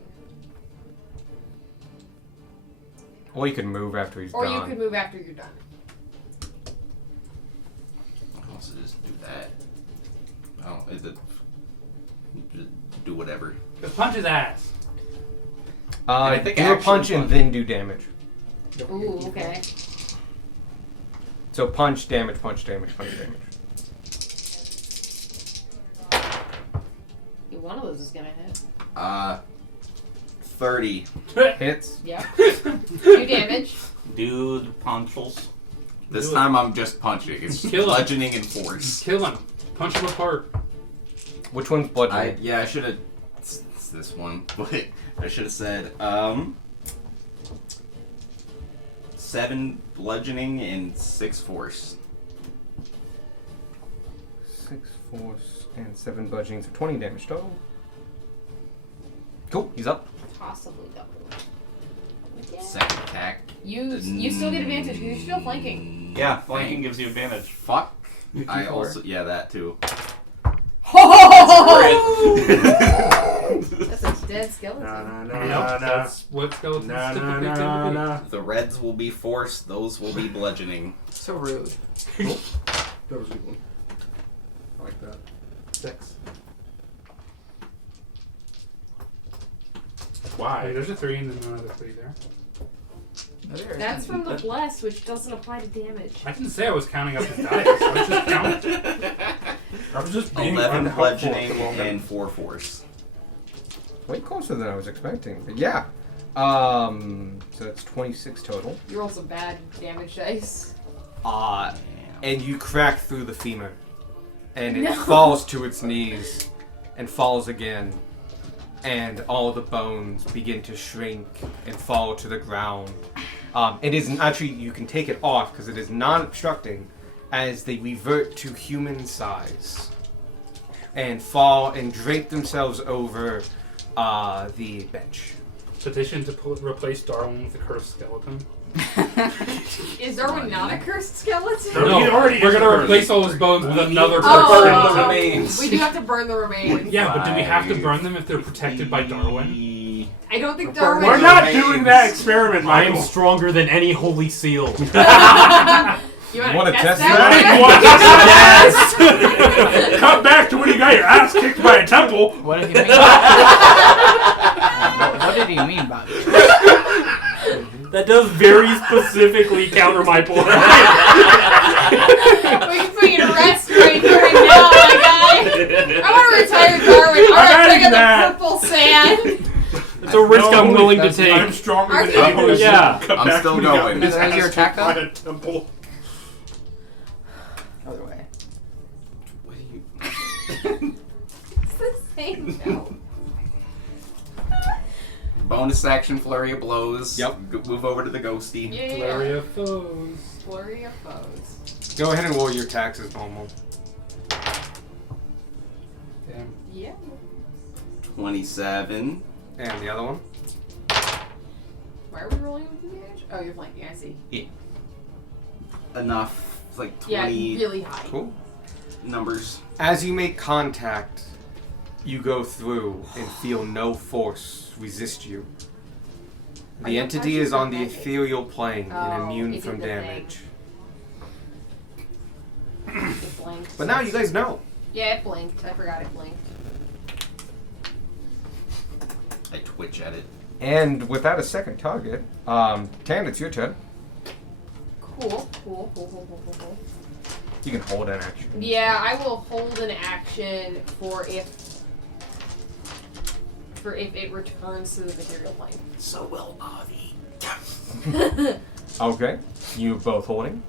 Or you can move after he's Or done. you could move after you're done. I can also just do that. Oh, is it... Just do whatever. Just punch his ass. I think do a action punch and punch. then do damage. Ooh, okay. So punch, damage, punch, damage, punch, damage. Yeah, one of those is gonna hit. 30. Hits. Yep. 2 damage. Do the punchels. This Do it. time I'm just punching. It's Kill him. bludgeoning and force. Kill him. Punch him apart. Which one's bludgeoning? I should have... It's this one. But I should have said, 7 bludgeoning and 6 force. 6 force and 7 bludgeoning, so 20 damage total. Cool, he's up. Possibly double. Yeah. Second attack. You still get advantage because you're still flanking. Yeah, flanking gives you advantage. Fuck. You I T4. also... Yeah, that too. That's a dead skeleton. Nope, that's what skeletons typically tend to be. The reds will be force, those will be bludgeoning. So rude. That was a good one. I like that. 6. Why? There's a 3 and then another 3 there. That's from the bless, which doesn't apply to damage. I didn't say I was counting up his dice. I was just counting. I was just being 11 unhelpful at the bludgeoning moment. and 4 force. Way closer than I was expecting, but yeah. So that's 26 total. You roll some bad damage dice. And you crack through the femur and it No. falls to its knees and falls again, and all the bones begin to shrink and fall to the ground. It isn't actually, you can take it off because it is non-obstructing as they revert to human size and fall and drape themselves over the bench. Petition to replace Darwin with a cursed skeleton. Is Darwin not a cursed skeleton? No, he already we're is gonna cursed. replace all his bones with another cursed Oh. Burn the skeleton. remains. We do have to burn the remains. Yeah, but do we have to burn them if they're protected by Darwin? I don't think Darwin. We're not doing that experiment, I am Michael. stronger than any holy seal. You wanna want to test that? Yes! Come back to when you got your ass kicked by a temple. What did he mean? What did he mean by that? That does very specifically counter my point. We can put you to rest right here and now, my guy. I want to retire Darwin. All right, adding check out that. the purple sand. It's a risk I'm willing to I'm take. stronger Are than you? anyone. Yeah. Come I'm back still when you got going. his Is your ass attack kicked by up? a temple. Other way. What do you? It's the same note. Bonus action flurry of blows. Yep. Move over to the ghosty. Yeah. Flurry of foes. Flurry of foes. Go ahead and roll your taxes, normal. Damn. Yeah. 27. And the other one? Why are we rolling with advantage? Oh, you're flanking. I see. Enough. It's like Yeah, 20 really high. Cool. numbers. As you make contact, you go through and feel no force resist you. Are The you entity touching is on the magnetic? ethereal plane Oh, and immune it from did the damage. It blinked. But now you guys know. Yeah, it blinked. I forgot it blinked. I twitch at it. And without a second target, Tan, it's your turn. Cool. You can hold an action. Yeah, I will hold an action for if it returns to the material plane. So will Avi. Okay. You both holding.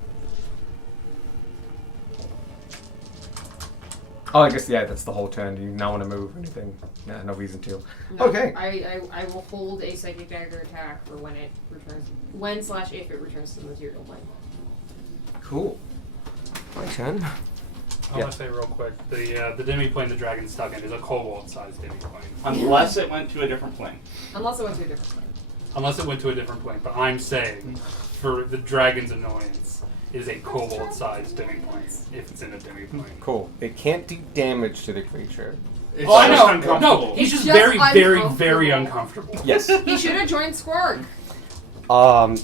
Oh, I guess, yeah, that's the whole turn. Do you not want to move or anything? Nah, no reason to. No, Okay. I will hold a psychic dagger attack for when it returns. When/if it returns to the material plane. Cool. My turn. I Yeah. want to say real quick, the demi-plane the dragon's stuck in is a kobold-sized demi-plane. Unless it went to a different plane. Unless it went to a different plane. Unless it went to a different plane. But I'm saying, for the dragon's annoyance, it is a kobold-sized demi-plane, if it's in a demi-plane. Cool. It can't do damage to the creature. It's Oh, I just know. uncomfortable. No, he's It's just just very, very, uncomfortable. very uncomfortable. Yes. He should have joined Squark.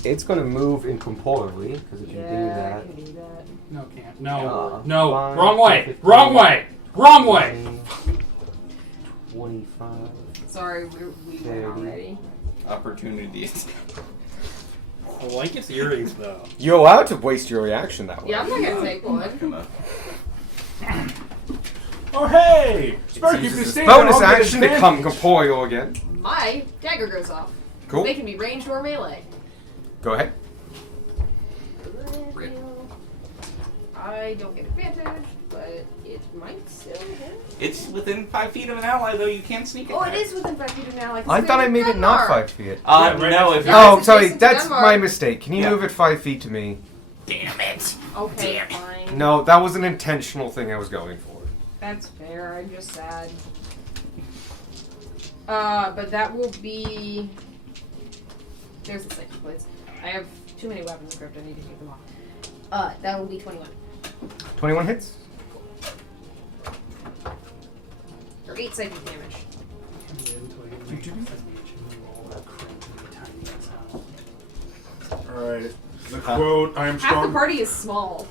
It's gonna move incorporeally because it can do that. I can do that. No, can't. No. Uh, No. fine. Wrong way. Wrong way. Wrong way. 25. Sorry, we went 30. already. Opportunities. I like its earrings though. You're allowed to waste your reaction that way. Yeah, I'm not gonna take one. Gonna- Oh, hey! Sparky, Uses if you its stay there, bonus I'll get action to advantage. come corporeal again. My dagger goes off. Cool. They can be ranged or melee. Go ahead. Rip. I don't get advantage, but it might still hit. It's within 5 feet of an ally, though. You can't sneak Oh, it attack. is within 5 feet of now. I thought I made it not 5 feet. Uh, Yeah, right no, next if to you're. Oh, it's sorry. adjacent to That's Denmark. my mistake. Can you Yeah. move it 5 feet to me? Damn it! Okay, fine. No, that was an intentional thing I was going for. That's fair. I'm just sad. But that will be. There's the safety plates. I have too many weapons equipped. I need to take them off. That will be 21. 21 hits. Or 8 psychic damage. Alright. The quote, I am Half the strong. party is small.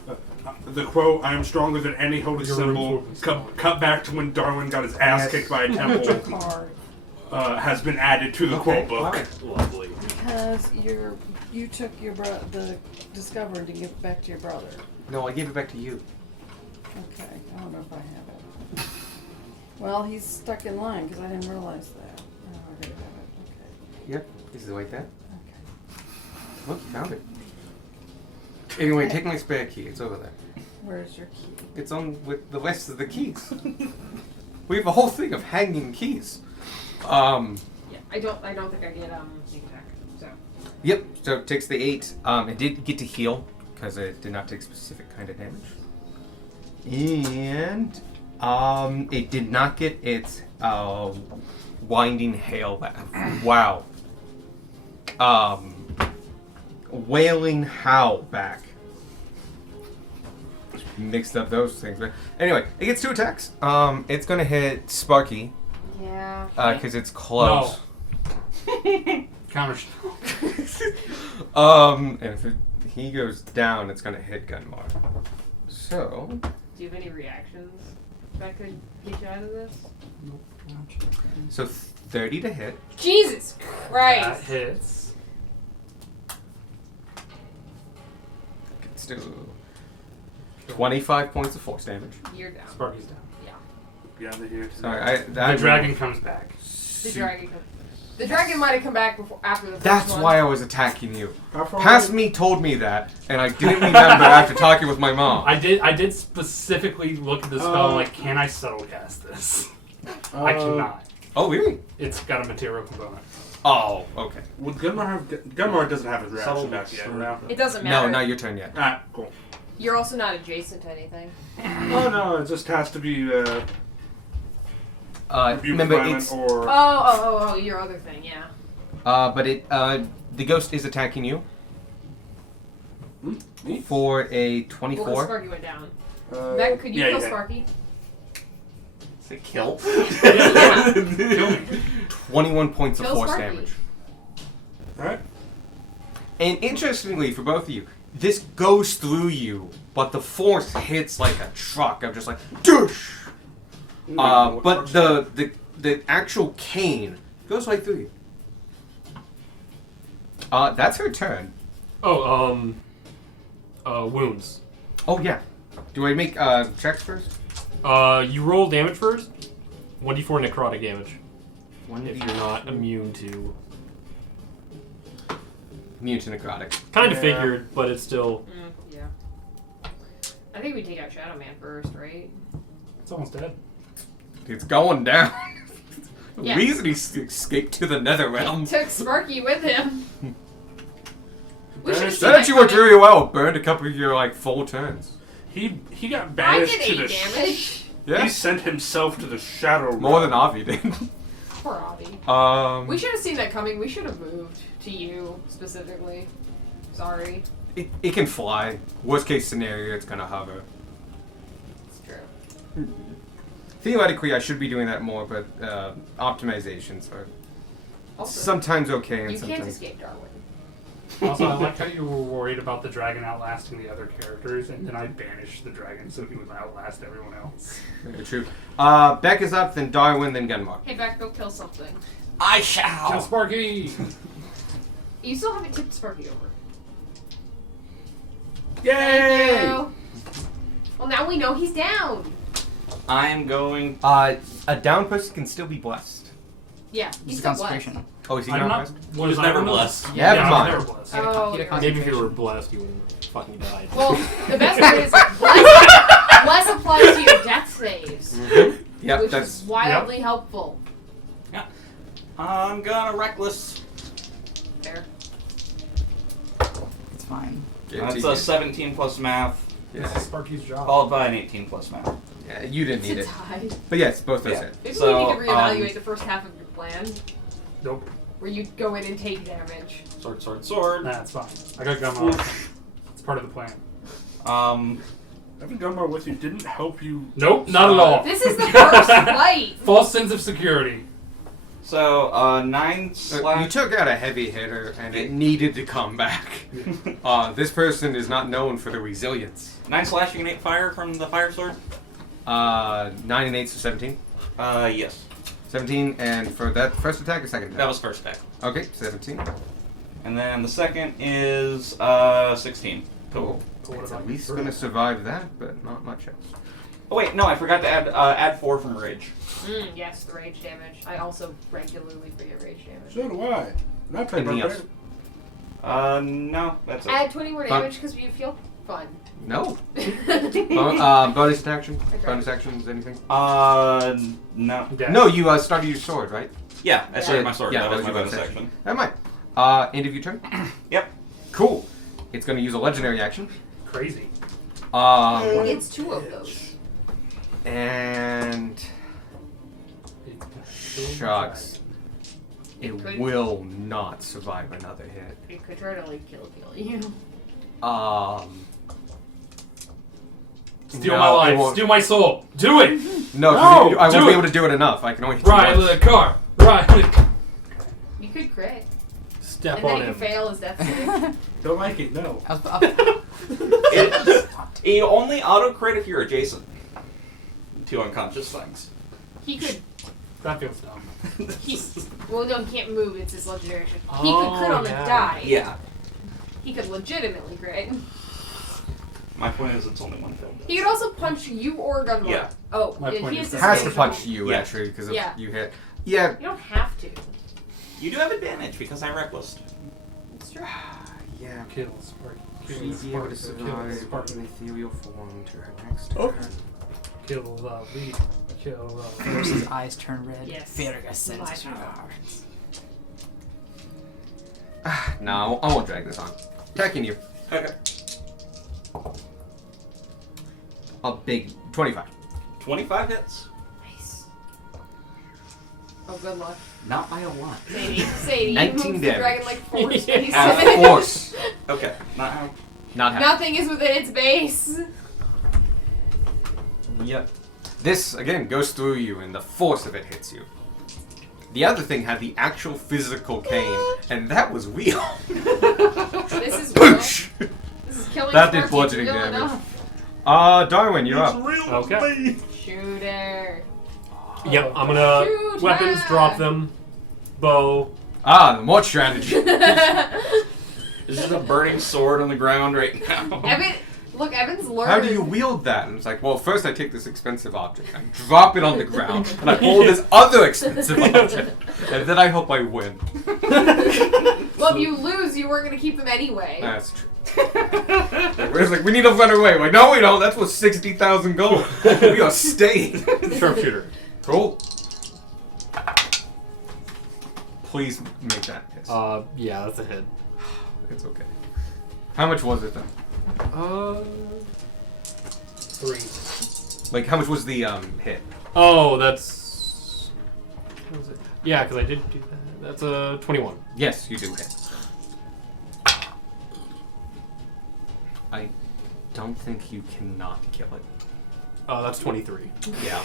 The quote, I am stronger than any holy Your symbol. room is smaller. Cut back to when Darwin got his ass Yes. kicked by a temple. Hard. Has been added to the quote book. alright. Lovely. Because you took the discovery to give it back to your brother. No, I gave it back to you. Okay, I don't know if I have it. Well, he's stuck in line because I didn't realize that. Oh, I gotta have it. Yep. This is like that. Okay. Look, you found it. Anyway, take my spare key. It's over there. Where's your key? It's on with the rest of the keys. We have a whole thing of hanging keys. Yeah, I don't think I get sneak attack. So. Yep. So it takes the 8. It did get to heal because it did not take specific kind of damage, and it did not get its winding hail back. Wow. Wailing howl back. Mixed up those things, but anyway, it gets 2 attacks. It's gonna hit Sparky. Yeah. Because it's close. Counter. And if he goes down, it's gonna hit Gunmar. So. Do you have any reactions that could get you out of this? So 30 to hit. Jesus That Christ! hits. Gets to 25 points of force damage. You're down. Sparky's down. Yeah, they're here too. Sorry, The dragon comes back. The dragon might have come back after the first That's one. why I was attacking you. How far Past away- me told me that, and I didn't remember after talking with my mom. I did specifically look at the spell like, can I subtle cast this? I cannot. Oh, really? It's got a material component. Oh, okay. Would Gunmar doesn't have his reaction Subtle back yet. sword. No? It doesn't matter. No, not your turn yet. Ah, cool. You're also not adjacent to anything. Oh no, it just has to be Remember, it's or Oh, your other thing, yeah. but the ghost is attacking you for a Well, 24. Sparky went down. Beck, could you kill Sparky? Say kill. Yeah. 21 points of Kill force Sparky. damage. Alright. And interestingly, for both of you, this goes through you, but the force hits like a truck. I'm just like, douche! But the actual cane goes right through you. That's her turn. Wounds. Oh, yeah. Do I make checks first? You roll damage first. 1d4 necrotic damage. If 1d4. you're not immune to. Immune to necrotic. Kind of Yeah. figured, but it's still. Yeah. I think we take out Shadow Man first, right? It's almost dead. It's going down. Yeah. The reason he escaped to the nether realm. Took Sparky with him. We should have seen That actually worked coming. really well. Burned a couple of your full turns. He got I banished did to 8 the damage. Yeah. He sent himself to the shadow More realm. than Avi did. Poor Avi. We should have seen that coming. We should have moved to you specifically. Sorry. It can fly. Worst case scenario, it's gonna hover. It's true. Theoretically, I should be doing that more, but optimizations are Also, sometimes okay and you can't sometimes. escape Darwin. Also, I like how you were worried about the dragon outlasting the other characters, and then I banished the dragon so he would outlast everyone else. Very true. Beck is up, then Darwin, then Gunmar. Hey, Beck, go kill something. I shall. Kill Sparky! You still haven't tipped Sparky over. Yay! Thank you. Well, now we know he's down. I'm going. A down person can still be blessed. Yeah, It's he's a still concentration. blessed. Oh, is he I'm not not. blessed? He was never blessed. Yeah, I was fine. never blessed. Oh, Get a you're- Maybe if you were blessed, you wouldn't have fucking died. Well, the best part is bless applies to your death saves, Yep, which that's. is wildly helpful. I'm gonna reckless. There. It's fine. That's a 17 plus math, This is Sparky's job. followed by an 18 plus math. Yeah, you didn't need To it. die. But yes, both those Yeah. hit. Maybe So, we need to reevaluate the first half of your plan, Nope. where you go in and take damage. Sword, sword, sword. Nah, it's fine. I got gun off. It's part of the plan. Having Gunmar with you didn't help you. Nope, not at all. This is the first flight. False sense of security. So, 9 You slash. took out a heavy hitter, and it needed to come back. This person is not known for their resilience. 9 slashing and 8 fire from the fire sword? 9 and 8, so 17. Yes. 17, and for that first attack or second attack? That was first attack. Okay, 17. And then the second is 16. Cool. But what It's about at least your going to first? survive that, but not much else. Oh wait, no, I forgot to add 4 from rage. Yes, the rage damage. I also regularly forget rage damage. So do I. Not playing Anything barbarian. else? No, that's it. Add 20 more damage because you feel. fun. No. Bonus action? Bonus actions, anything? No. Yeah. No, you started your sword, right? Yeah, I started my sword. Yeah, that was that my was bonus your action. That might. End of your turn? Yep. Cool. It's going to use a legendary action. Crazy. It gets 2 of those. And... Shucks. It could- will not survive another hit. It could try to like kill you. Steal No, my it life. won't. Steal my soul. Do it. No, No, I do won't be it. able to do it enough. I can only do Ride once. the car. Ride the You could crit. Step And on then you him. could fail as death save. Don't like it, no. It only auto crit if you're adjacent to unconscious things. He could. That feels dumb. Well, no, he can't move. It's his legendary action. He could crit on the yeah. die. Yeah. He could legitimately crit. My point is, it's only one failed. He could also punch you or Gunmar. Yeah. Oh, My if point he is has that- Has to disadvantage punch you, Yeah. actually, because Yeah. you hit. Yeah. You don't have to. You do have advantage because I reckless. It's true. Yeah. Kill Spark. She'd Kill be able to Spark. survive Kill Spark. in ethereal form to her next Oh. turn. Kill the lead. Kill the. Versus eyes turn red. Yes. Fergus sends My his power. regards. No, I won't drag this on. Attacking you. Okay. A big 25. 25 hits. Nice. Oh, good luck. Not by a lot. Sadie, 19 moves the damage. dragon like 4 Yeah. spaces. Of course. Okay. Not how. Not happy. Nothing is within its base. Yep. This, again, goes through you, and the force of it hits you. The other thing had the actual physical cane, and that was real. This is real. Poosh! This is killing That did Sparky bludgeoning real damage. enough. Darwin, you're up. Okay. Shooter. Yep, I'm gonna Shoot weapons, her. drop them, bow. The more strategy. This is a burning sword on the ground right now. Evan's learned. How do you wield that? And it's like, well, first I take this expensive object, I drop it on the ground, and I pull this other expensive object, and then I hope I win. Well, if you lose, you weren't going to keep them anyway. That's true. It's like, we need to run away. Like, no, we don't. That's worth 60,000 gold. We are staying. Sharpshooter. Roll. Please make that hit. Yeah, that's a hit. It's okay. How much was it then? 3. Like, how much was the hit? Oh, that's. What was it? Yeah, because I did do that. That's a 21. Yes, you do hit. I don't think you cannot kill it. Oh, that's 23. Yeah.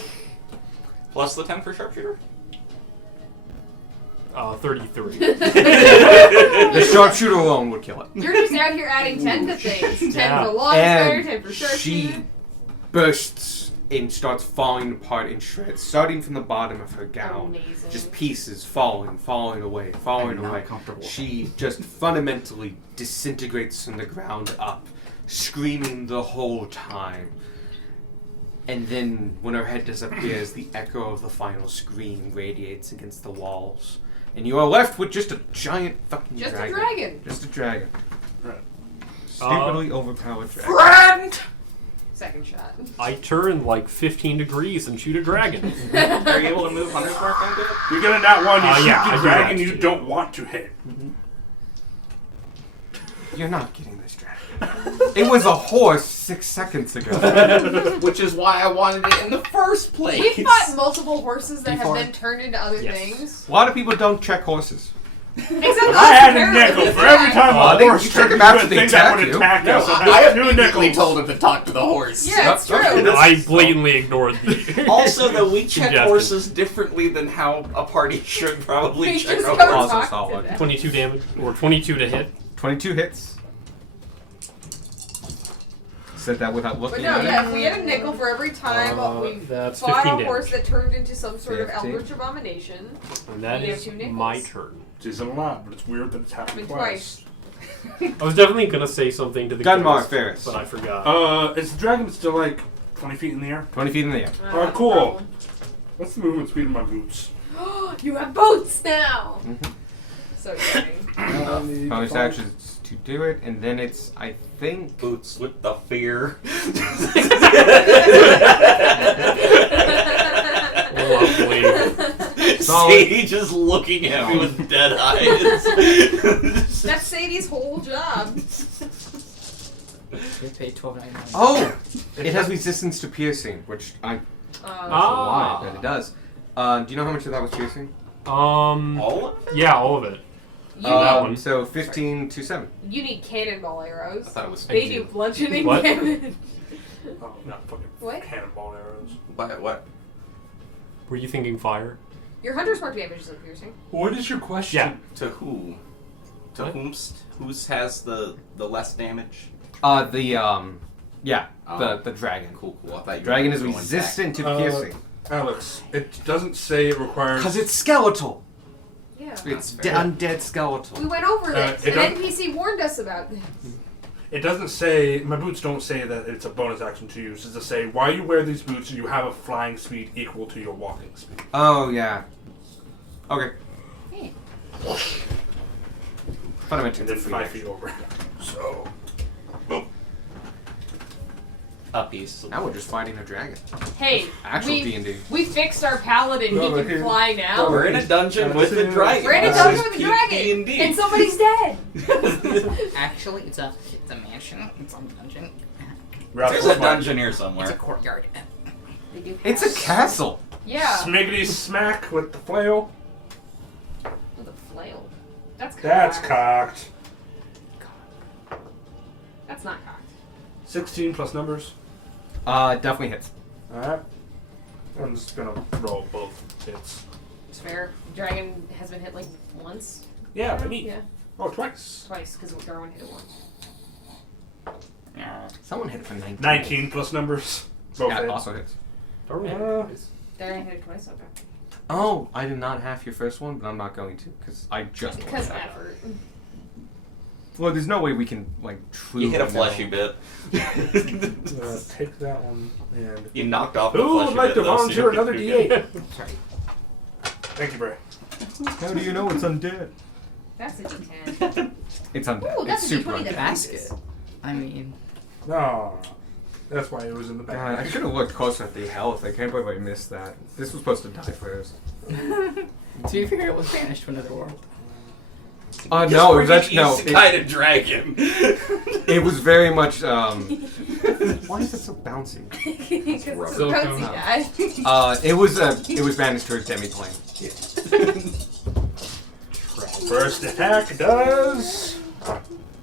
Plus the 10 for sharpshooter. 33. The sharpshooter alone would kill it. You're just out here adding 10 to things. 10 Yeah. for long spear, And 10 for sharpshooter. she bursts and starts falling apart in shreds, starting from the bottom of her gown. Amazing. Just pieces falling away, falling I'm not away. comfortable. She just fundamentally disintegrates from the ground up, screaming the whole time. And then, when her head disappears, the echo of the final scream radiates against the walls. And you are left with just a giant fucking Just dragon. a dragon. Just a dragon. Right. Stupidly overpowered dragon. Friend! Second shot. I turn like 15 degrees and shoot a dragon. Are you able to move Hunter's Mark onto it? You get a nat one, you shoot yeah, I the do dragon that. you don't want to hit. You're not getting this dragon. It was a horse 6 seconds ago. Which is why I wanted it in the first place. We've fought multiple horses that have D4. been turned into other Yes. things. A lot of people don't check horses. Except I had a nickel for every time Oh, a they- horse you turned take into him a after they thing that would attack you. attack us. So I that's 2 immediately nickels. told him to talk to the horse. Yeah, it's true. I blatantly ignored the. Also, though, we check Suggestion. horses differently than how a party should probably We check just a go horse. Also talk to solid. them. 22 damage, or 22 to hit. 22 hits. Said that without But looking no, at yeah, it. if we had a nickel for every time we That's fought 15 a horse damage. that turned into some sort of 15. eldritch abomination. And that You have is 2 nickels. my turn. Which isn't a lot, but it's weird that it's happened Twice. twice. I was definitely gonna say something to the Gunmar ghost, Ferris. but I forgot. Is the dragon still like 20 feet in the air? 20 feet in the air. Alright, cool. What's the movement speed of my boots? You have boots now! Mhm. So exciting. Bonus action is to do it, and then it's, I think... Boots with the fear. Lovely. Sadie just looking at me with dead eyes. That's Sadie's whole job. They paid $12.99. Oh! It has resistance to piercing, which I don't know why, but it does. Do you know how much of that was piercing? All of it? Yeah, all of it. You, that one. So 15 to 7. you need cannonball arrows. I thought it was They do bludgeoning What? damage. Oh, not fucking What? cannonball arrows. What? Were you thinking fire? Your hunter's mark damage isn't piercing. What is your question? Yeah. To who? To What? whomst? Whose has the less damage? The Oh. dragon. Cool. I thought you Dragon were is going resistant to Uh, piercing. Alex, it doesn't say it requires. Because it's skeletal. Yeah. It's fair. undead skeletal. We went over this. it An doesn't- NPC warned us about this. It doesn't say. My boots don't say that it's a bonus action to use. It's to say while you wear these boots, you have a flying speed equal to your walking speed. Oh, yeah. Okay. Hey. Thought I meant to And then free 5 action. feet over. So. A piece. Now we're just fighting a dragon. Hey, Actual D&D. we fixed our paladin. No, He but can here- fly now. We're in a dungeon with a dragon. We're in a This dungeon is with a peak dragon, D&D. and somebody's dead. Actually, it's a mansion. It's a dungeon. There's a dungeon here somewhere. It's a courtyard. They do It's a have- castle. Yeah. Smiggity smack with the flail. With a flail. That's cocked. That's cocked. That's not cocked. 16 plus numbers. Definitely hits. Alright. I'm just gonna roll both hits. It's fair. Dragon has been hit like once. Yeah, but me. Yeah. Oh, twice. Twice, because Darwin hit it once. Someone hit it for 19. 19 plus numbers. Both Yeah, hits. also hits. Darn it. Darwin hit it twice, okay. Oh, I did not half your first one, but I'm not going to, because I just want Because that. effort. Well, there's no way we can, like, truly You hit a know. fleshy bit. Take that one and. You knocked off the Who fleshy would like bit. to though, so volunteer you another don't D8? get- Sorry. Thank you, Bray. How do you know it's undead? That's a D10. It's undead. Ooh, that's it's a super D20 undead. that Basket. I mean, No. That's why it was in the God, back. I should have looked closer at the health. I can't believe I missed that. This was supposed to die first. so you figured it was banished to another world. No, it was Just actually no. bring an isekai dragon. It was very much. Why is it so bouncy? Because it's a Silicone. bouncy guy. It was banished to a demiplane. First attack does.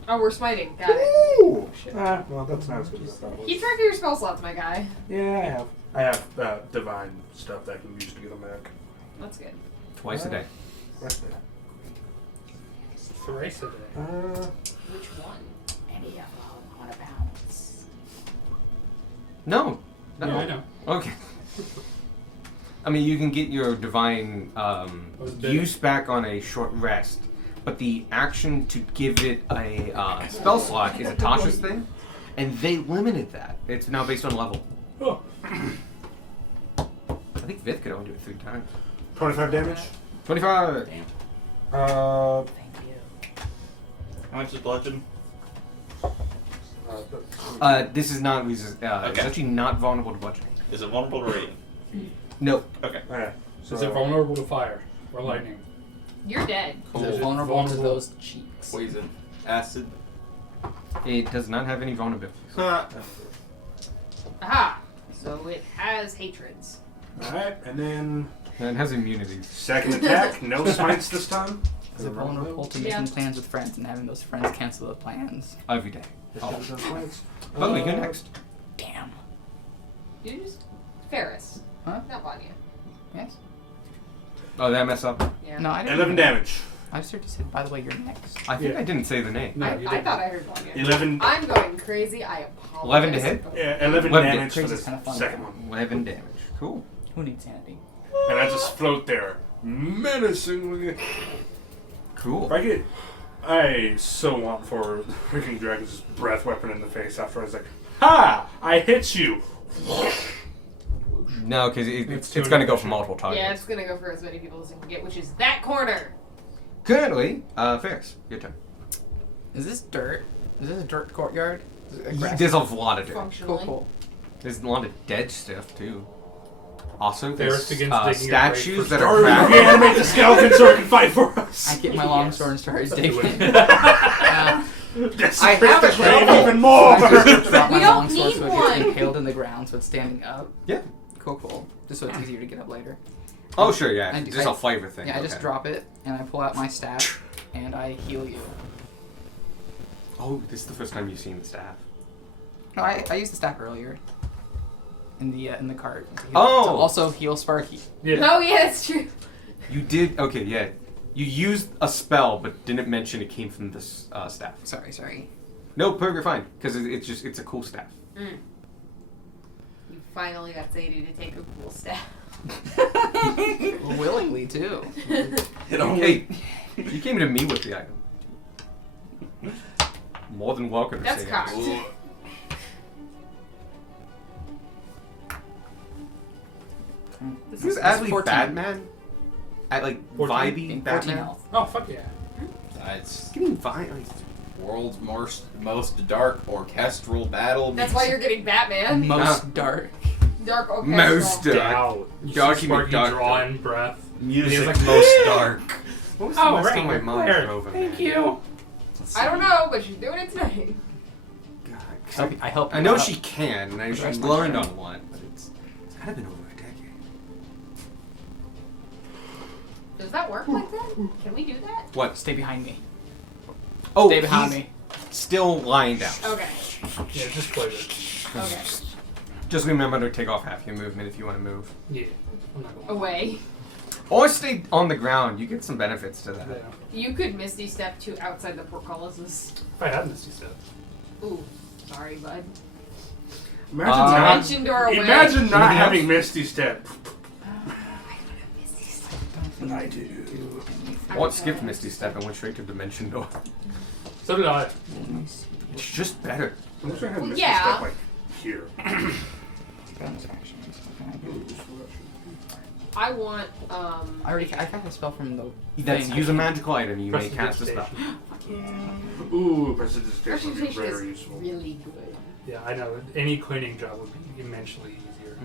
Oh, we're smiting. Got it. Ooh! Well, that's not as good as I thought it was. Keep track of your spell slots, my guy. Yeah, I have. I have divine stuff that I can use to get them back. That's good. Twice a day. Right there. Thrice a day. Which one? Any of them on a bounce. No. No. Yeah, I know. Okay. I mean, you can get your divine was big. use back on a short rest, but the action to give it a spell slot is a Tasha's thing, and they limited that. It's now based on level. Oh. I think Vith could only do it 3 times. 25 damage. 25. Damn. Thank you. How much is bludgeon? This is not. It's Okay. actually not vulnerable to bludgeoning. Is it vulnerable to radiant? No. Okay. Okay. Is it vulnerable to fire or lightning? You're dead. Is it Is it vulnerable to vulnerable? those cheeks? Poison. Acid. It does not have any vulnerability. Aha! So it has hatreds. Alright, and then And it has immunities. second attack, no smites this time. Is it vulnerable to Yeah. making plans with friends and having those friends cancel the plans? Every day. This guy does smites. Oh, you're next. Damn. You just Ferris. Huh? Not Vanya. Yes? Oh, did I mess up? Yeah. No, I didn't. 11 damage. I just heard you said, by the way, you're next. I think Yeah. I didn't say the name. No, I you thought didn't. I heard Vanya. 11. I'm going crazy. I apologize. 11 to hit? Yeah, 11 What did- damage for the Crazy's kinda fun. second one. 11 damage. Cool. Who needs sanity? And I just float there, menacingly. Cool. If I so want for freaking Dragon's breath weapon in the face after I was like, ha! I hit you! No, because It's it's going to go for multiple targets. Yeah, it's gonna go for as many people as it can get, which is that corner. Currently, Ferris, your turn. Is this dirt? Is this a dirt courtyard? Is it grass? There's a lot of dirt. Cool, Functionally. cool. There's a lot of dead stuff too. Also, Ferris there's begins digging a grave statues for that Daru, are cracked. reanimate the skeleton so it can fight for us. I get my longsword and start digging. Yes, I have a grave shovel. even more. Drop my We don't longsword need so it one. gets impaled in the ground so it's standing up. Yeah. Cool. Just so it's easier to get up later. Oh sure, yeah. I do- Just I- a flavor thing. Yeah, I just okay. drop it and I pull out my staff and I heal you. Oh, this is the first time you've seen the staff. No, I used the staff earlier. In the cart. To Oh! also heal Sparky. Yeah. Oh yeah, that's true. You did. Okay, yeah. You used a spell, but didn't mention it came from this staff. Sorry. No, perfectly fine. Because it's a cool staff. You finally got Sadie to take a cool step. Willingly too. Hey, you came to me with the item. More than welcome to That's say cocked. anything. This Who's is Adley 14. Batman? At like 14? vibey 14 Batman? health. Oh fuck yeah. It's Give me vibe. world's most dark orchestral battle. That's why you're getting Batman. Most dark. Dark orchestral. Most dark. Doubt. You Dark, see you mean Sparky dark, drawing breath. music like- most dark. What was the Oh last right, time my you're mom Claire. drove a Thank man? you. I don't know, but she's doing it tonight. God, 'cause I help. I you know out. she can, and The she's rest of my learned turn. on one, but it's kind of been over a decade. Does that work like that? Can we do that? What? Stay behind me. Oh, Stay behind he's me. still lying down. Okay. Yeah, just play this. Okay. Just remember to take off half your movement if you want to move. Yeah. I'm not going. Away. Or stay on the ground. You get some benefits to that. Yeah. You could Misty Step to outside the portcullises. If I had Misty Step. Ooh. Sorry, bud. Imagine Mentioned or away. Imagine not Anything having else? Misty Step. Misty Step. I do. What skipped Misty Step and went straight to Dimension Door. So did I. It's just better. I wish I had Well, Misty yeah. Step like here. Bonus actions. What can I do? I want, I cast a spell from the. That's thing. use a magical item. You may cast a spell. Prestidigitation. Ooh, prestidigitation would be Representation very is useful. really good. Yeah, I know. Any cleaning job would be immensely easier.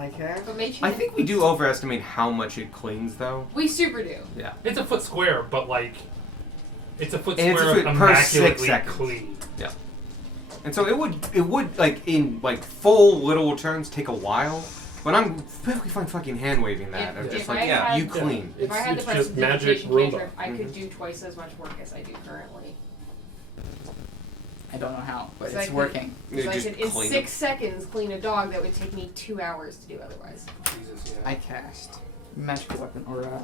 Okay. But make sure I think we do overestimate how much it cleans, though. we super do. Yeah. It's a foot square, but like, it's a foot And it's a square foot per 6 immaculately seconds. clean. And so it would like in like full literal turns take a while, but I'm perfectly fine fucking hand waving that. Of If just I like had- you clean. If I had the It's just magic prestidigitation robot. cantrip, I could do twice as much work as I do currently. I don't know how, but So it's I could- working. You So I just could, in clean 6 seconds, clean a dog that would take me 2 hours to do otherwise. Jesus, yeah. I cast magical weapon or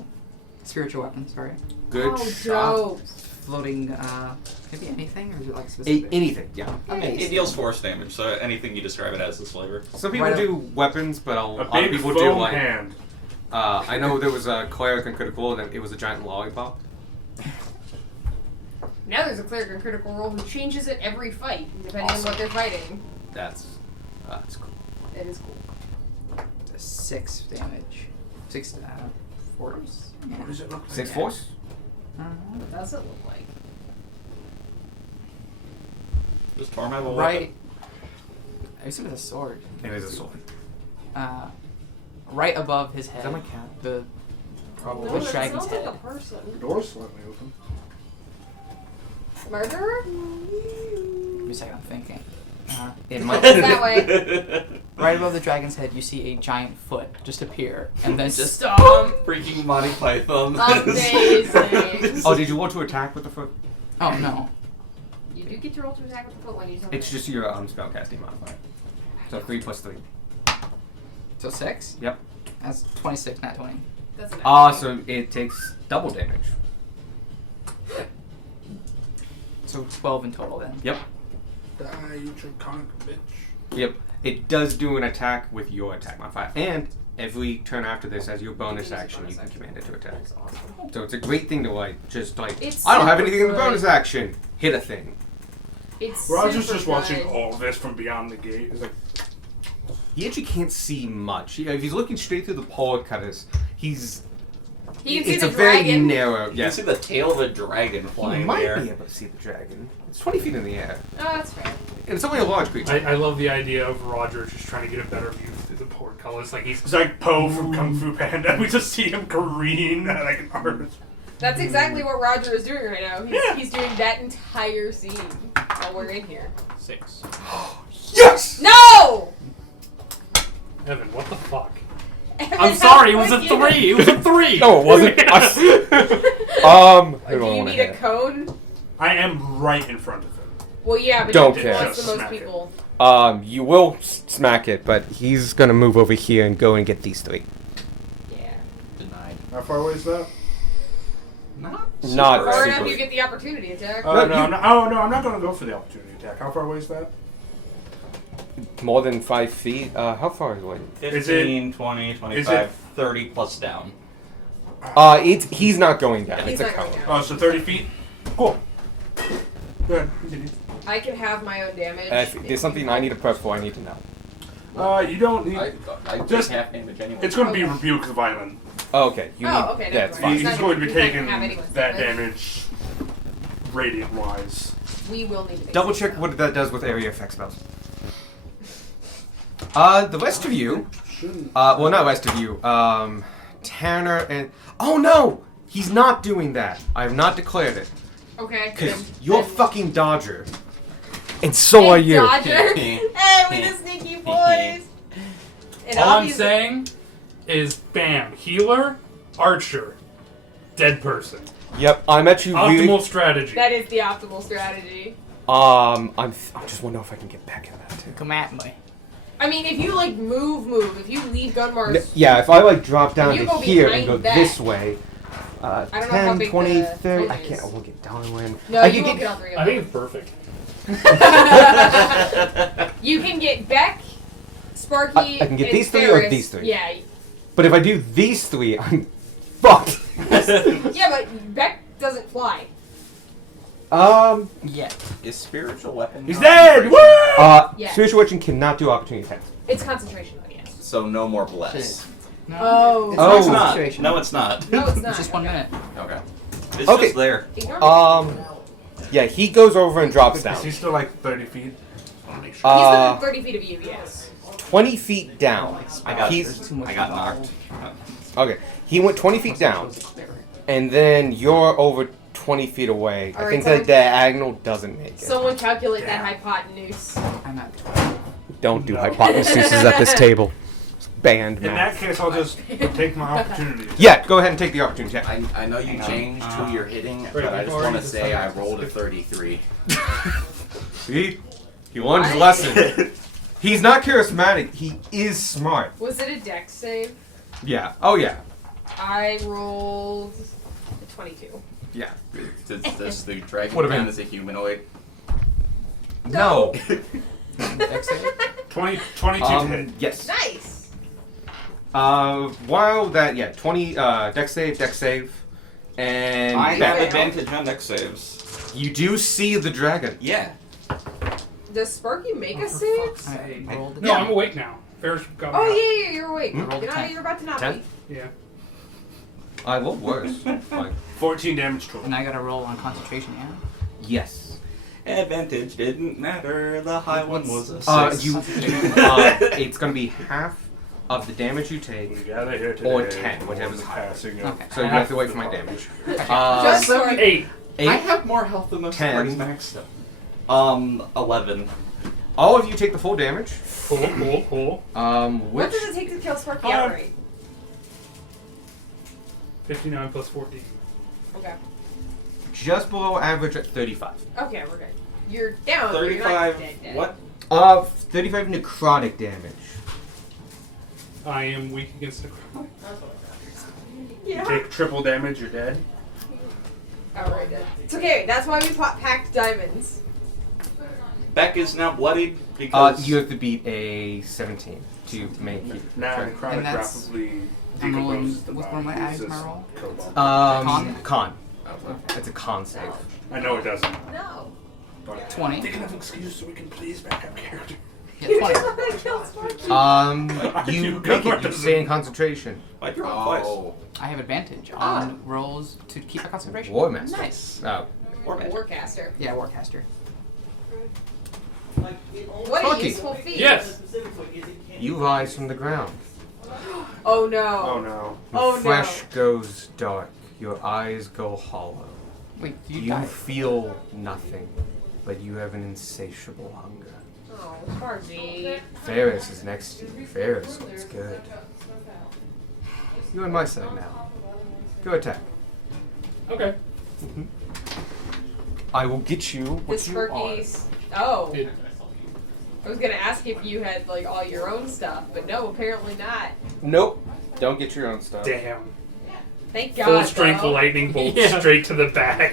spiritual weapon. Sorry. Good oh, shot. dope. Floating. Could be anything, or is it like specific? Anything, yeah. It deals force damage, so anything you describe it as is flavor. Some people Right do weapons, but a A lot of big people foam do like. hand. I know there was a cleric in Critical, and it was a giant lollipop. Now there's a cleric in Critical Role who changes it every fight, depending on what they're fighting. That's cool. That is cool. 6 damage. 6 force. Yeah. What does it look like? 6 force. What does it look like? Does Torm have a weapon? Right. I assume it's a sword. It is a sword. Right above his head. Is that my cat? The Probably. No, Which that dragon's sounds like head? a person. The door's slightly open. Murderer? Give me a second. I'm thinking. It might. That way. Right above the dragon's head, you see a giant foot just appear, and then just Stop. Freaking Monty Python. Amazing. Oh, did you want to attack with the foot? oh no. You do get to roll to attack with the foot when you tell It's just your spellcasting modifier. So 3 plus 3. So 6. Yep. That's 26, not 20. That's an So it takes double damage. So 12 in total then. Yep. Die, you draconic bitch. Yep. It does do an attack with your attack modifier, and every turn after this, as your bonus action, you can command it to attack. That's awesome. So it's a great thing to like, just like, It's I don't have super anything in the good. bonus action. Hit a thing. It's Roger's super just watching good. all this from beyond the gate. He's like, He actually can't see much. If he's looking straight through the pole cutters, he's He can see It's the a very dragon. narrow. You can Yes. see the tail of a dragon You flying in might the air. be able to see the dragon. It's 20 feet in the air. Oh, that's fair. And it's only a large creature. I love the idea of Roger just trying to get a better view through the portcullis. Like he's It's like Poe from Kung Fu Panda. We just see him careen like an artist. That's exactly what Roger is doing right now. He's doing that entire scene while we're in here. 6. Yes! No! Evan. What the fuck? I'm sorry, it was a 3. It was a 3. No, it wasn't. Do you need a cone? I am right in front of him. Well, yeah, but Don't he care. wants the Just most smack it. people. You will smack it, but he's gonna move over here and go and get these 3. Yeah. Denied. How far away is that? Not Not Far super. enough you get the opportunity attack. No, I'm not, oh no, I'm not gonna go for the opportunity attack. How far away is that? More than 5 feet. How far is it? 15, 20, 25, 30 plus down. He's not going down. He's it's a not going cone. down. Oh, so 30 feet. Cool. Go ahead. Continue. I can have my own damage. If there's something I need to prep for, I need to know. You don't need. I Just- take half damage anyway. It's going to be Okay. rebuke the violent. Oh, okay. You need. Okay, That's never fine. mind. He's going to be He's not taking gonna have anyone's that damage. damage, radiant wise. We will need to make Double some check stuff. what that does with area effect spells. The rest of you. Well, not rest of you. Tanner and. Oh no! He's not doing that. I have not declared it. Okay. Because you're a fucking Dodger. And so are you. Dodger. Hey, we're the sneaky boys. And All I'm obviously- saying is, bam, healer, archer, dead person. Yep, I'm actually Optimal really. strategy. That is the optimal strategy. I just want to know if I can get back in that too. Come at me. I mean, if you like move, if you leave Gunmar's, Yeah, if I like drop down You to go here and behind go that. this way. don't know how 10, big 20, the 30. cone I can't. is. I won't get Darwin. no, I you can won't get all three I of think them. it's perfect. You can get Beck, Sparky, I can get and these 3 or Ferris. these 3? Yeah, But if I do these 3, I'm fucked. yeah, but Beck doesn't fly. Yeah. Is spiritual weapon? He's dead! Woo! Yeah. Spiritual Weapon cannot do opportunity attacks. It's concentration, though, yes. So no more bless. No. Oh. It's Oh. not It's not. concentration. No, it's not. No, it's not. It's just 1 minute. Okay. It's Okay. just there. Ignore me. Yeah, he goes over and drops down. Is he still like 30 feet? I want to make sure. He's within 30 feet of you, yes. 20 feet down. I got. He's I got knocked. okay. He went 20 feet down, and then you're over 20 feet away. I Alright, think so- that diagonal doesn't make it. Someone calculate that hypotenuse. I'm at 12. Don't do hypotenuses at this table. It's banned, In man. that case, I'll just take my opportunity. Yeah, go ahead and take the opportunity check. I know you changed who you're hitting, Wait, but I just before want you to say I decide- rolled a 33. See? He learned his lesson. He's not charismatic. He is smart. Was it a dex save? Yeah. Oh, yeah. I rolled a 22. Yeah. Does the dragon Would've count been- as a humanoid? No. 20, 22 to hit. Yes. Nice! While that, yeah, 20, dex save, and I have back. advantage on dex saves. You do see the dragon. Yeah. Does Sparky make a For save? fuck's sake. I rolled a No, 10. I'm awake now. Ferris got me Oh, out. yeah, you're awake. Hmm? You're, not, 10. you're about to not 10? be. Yeah. I will worse. Fine. 14 damage total. And I gotta roll on concentration, yeah? Yes. Advantage didn't matter. The high one was a 6. It's gonna be half of the damage you We take, got it here today. or 10, whichever's the higher. passing Okay. So you have to wait for my damage. Just for 8. 8. I have more health than most 10. parties maxed up. 11. All of you take the full damage. Cool. What Which does it take to kill Sparky Uh, outright? 59 plus 14. Okay. just below average at 35. Okay, we're good. You're down. but you're not 35. dead. What? 35 necrotic damage. I am weak against necrotic. Yeah. Take triple damage, you're dead. Alright, then. It's okay. That's why we packed diamonds. Beck is now bloodied because You have to beat a 17 to make it. Now, Sure. necrotic And that's- rapidly I'm rolling decomposes the with body. one of my It's eyes, my just roll? cobalt. Con. It's a con save. I know it doesn't. No. But 20. Think enough excuse so we can please back up character. Yeah, 20. You make it. You stay in concentration. Why'd you roll twice? Oh. I have advantage on rolls to keep my concentration. War Master. Nice. Oh. Or magic. Warcaster. Yeah, Warcaster. What a Funky. useful feat. Yes. You rise from the ground. Oh no. Oh no. Your Oh, no. flesh goes dark. Your eyes go hollow. Wait, you You died. feel nothing, but you have an insatiable hunger. Oh, Sparky. Ferris is next to you. Ferris looks good. You're on my side now. Go attack. Okay. I will get you what This you are. Sparky's. Oh. It- I was gonna ask if you had like all your own stuff, but no, apparently not. Nope. Don't get your own stuff. Damn. Thank God. Full strength though. lightning bolt Yeah. straight to the back.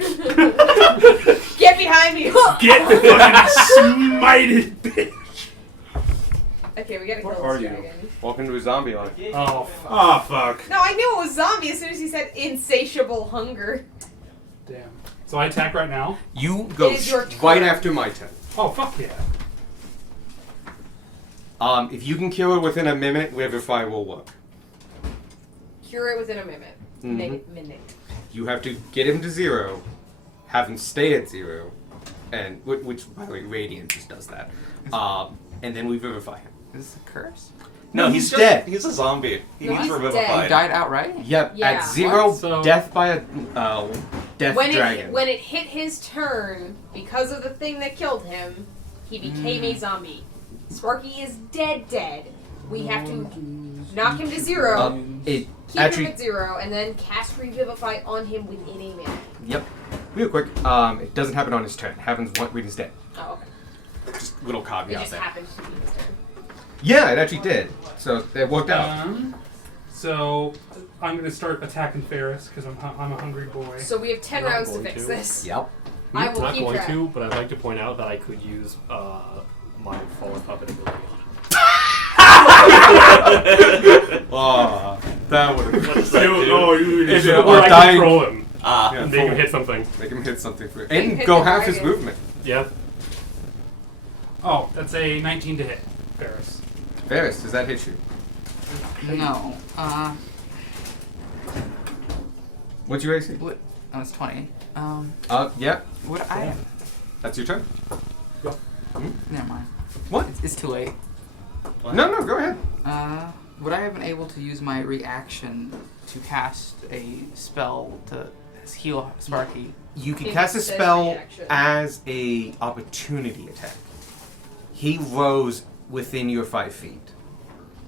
Get behind me! Get fucking smited, bitch. Okay, we gotta Where kill are this you? dragon. Welcome to a zombie life. Oh, fuck. Ah, fuck. No, I knew it was zombie as soon as he said insatiable hunger. Damn. So I attack right now. You go It is your right turn. after my turn. Oh, fuck yeah. If you can kill it within a minute, Riverfire will work. Cure it within a minute. Mhm. Minute. You have to get him to 0, have him stay at 0, and which by the way, Radiant just does that. And then we vivify him. Is this a curse? No, he's just- dead. He's a zombie. He No, needs he's You revivified. died outright? Yep. Yeah. At 0, What? So- death by a death When dragon. when it hit his turn, because of the thing that killed him, he became a zombie. Sparky is dead. We have to knock him to 0, It keep actually. him at 0, and then cast Revivify on him within a minute. Yep. Real quick. It doesn't happen on his turn. It happens when he's dead. Oh, okay. Just little It caveat just there. happened to be his turn. Yeah, it actually did. So it worked out. So I'm gonna start attacking Ferris because I'm a hungry boy. So we have 10 Not rounds to going fix to. this. Yep. I will Not keep going track. to, but I'd like to point out that I could use my fallen puppet ability. Oh, that would have. What does that do? If you Or I are can dying, throw him Ah. Yeah. and make him hit something. make him hit something for Make and him go hit the half his dragon. movement. Yeah. Oh, that's a 19 to hit, Ferris. Ferris, does that hit you? No. What's your AC? What? Oh, it's 20. Yeah, Would I? that's your turn. Never mind. What? It's too late. No, go ahead. Would I have been able to use my reaction to cast a spell to heal Sparky? You can If cast a it says spell reaction. as a opportunity attack. He rose within your 5 feet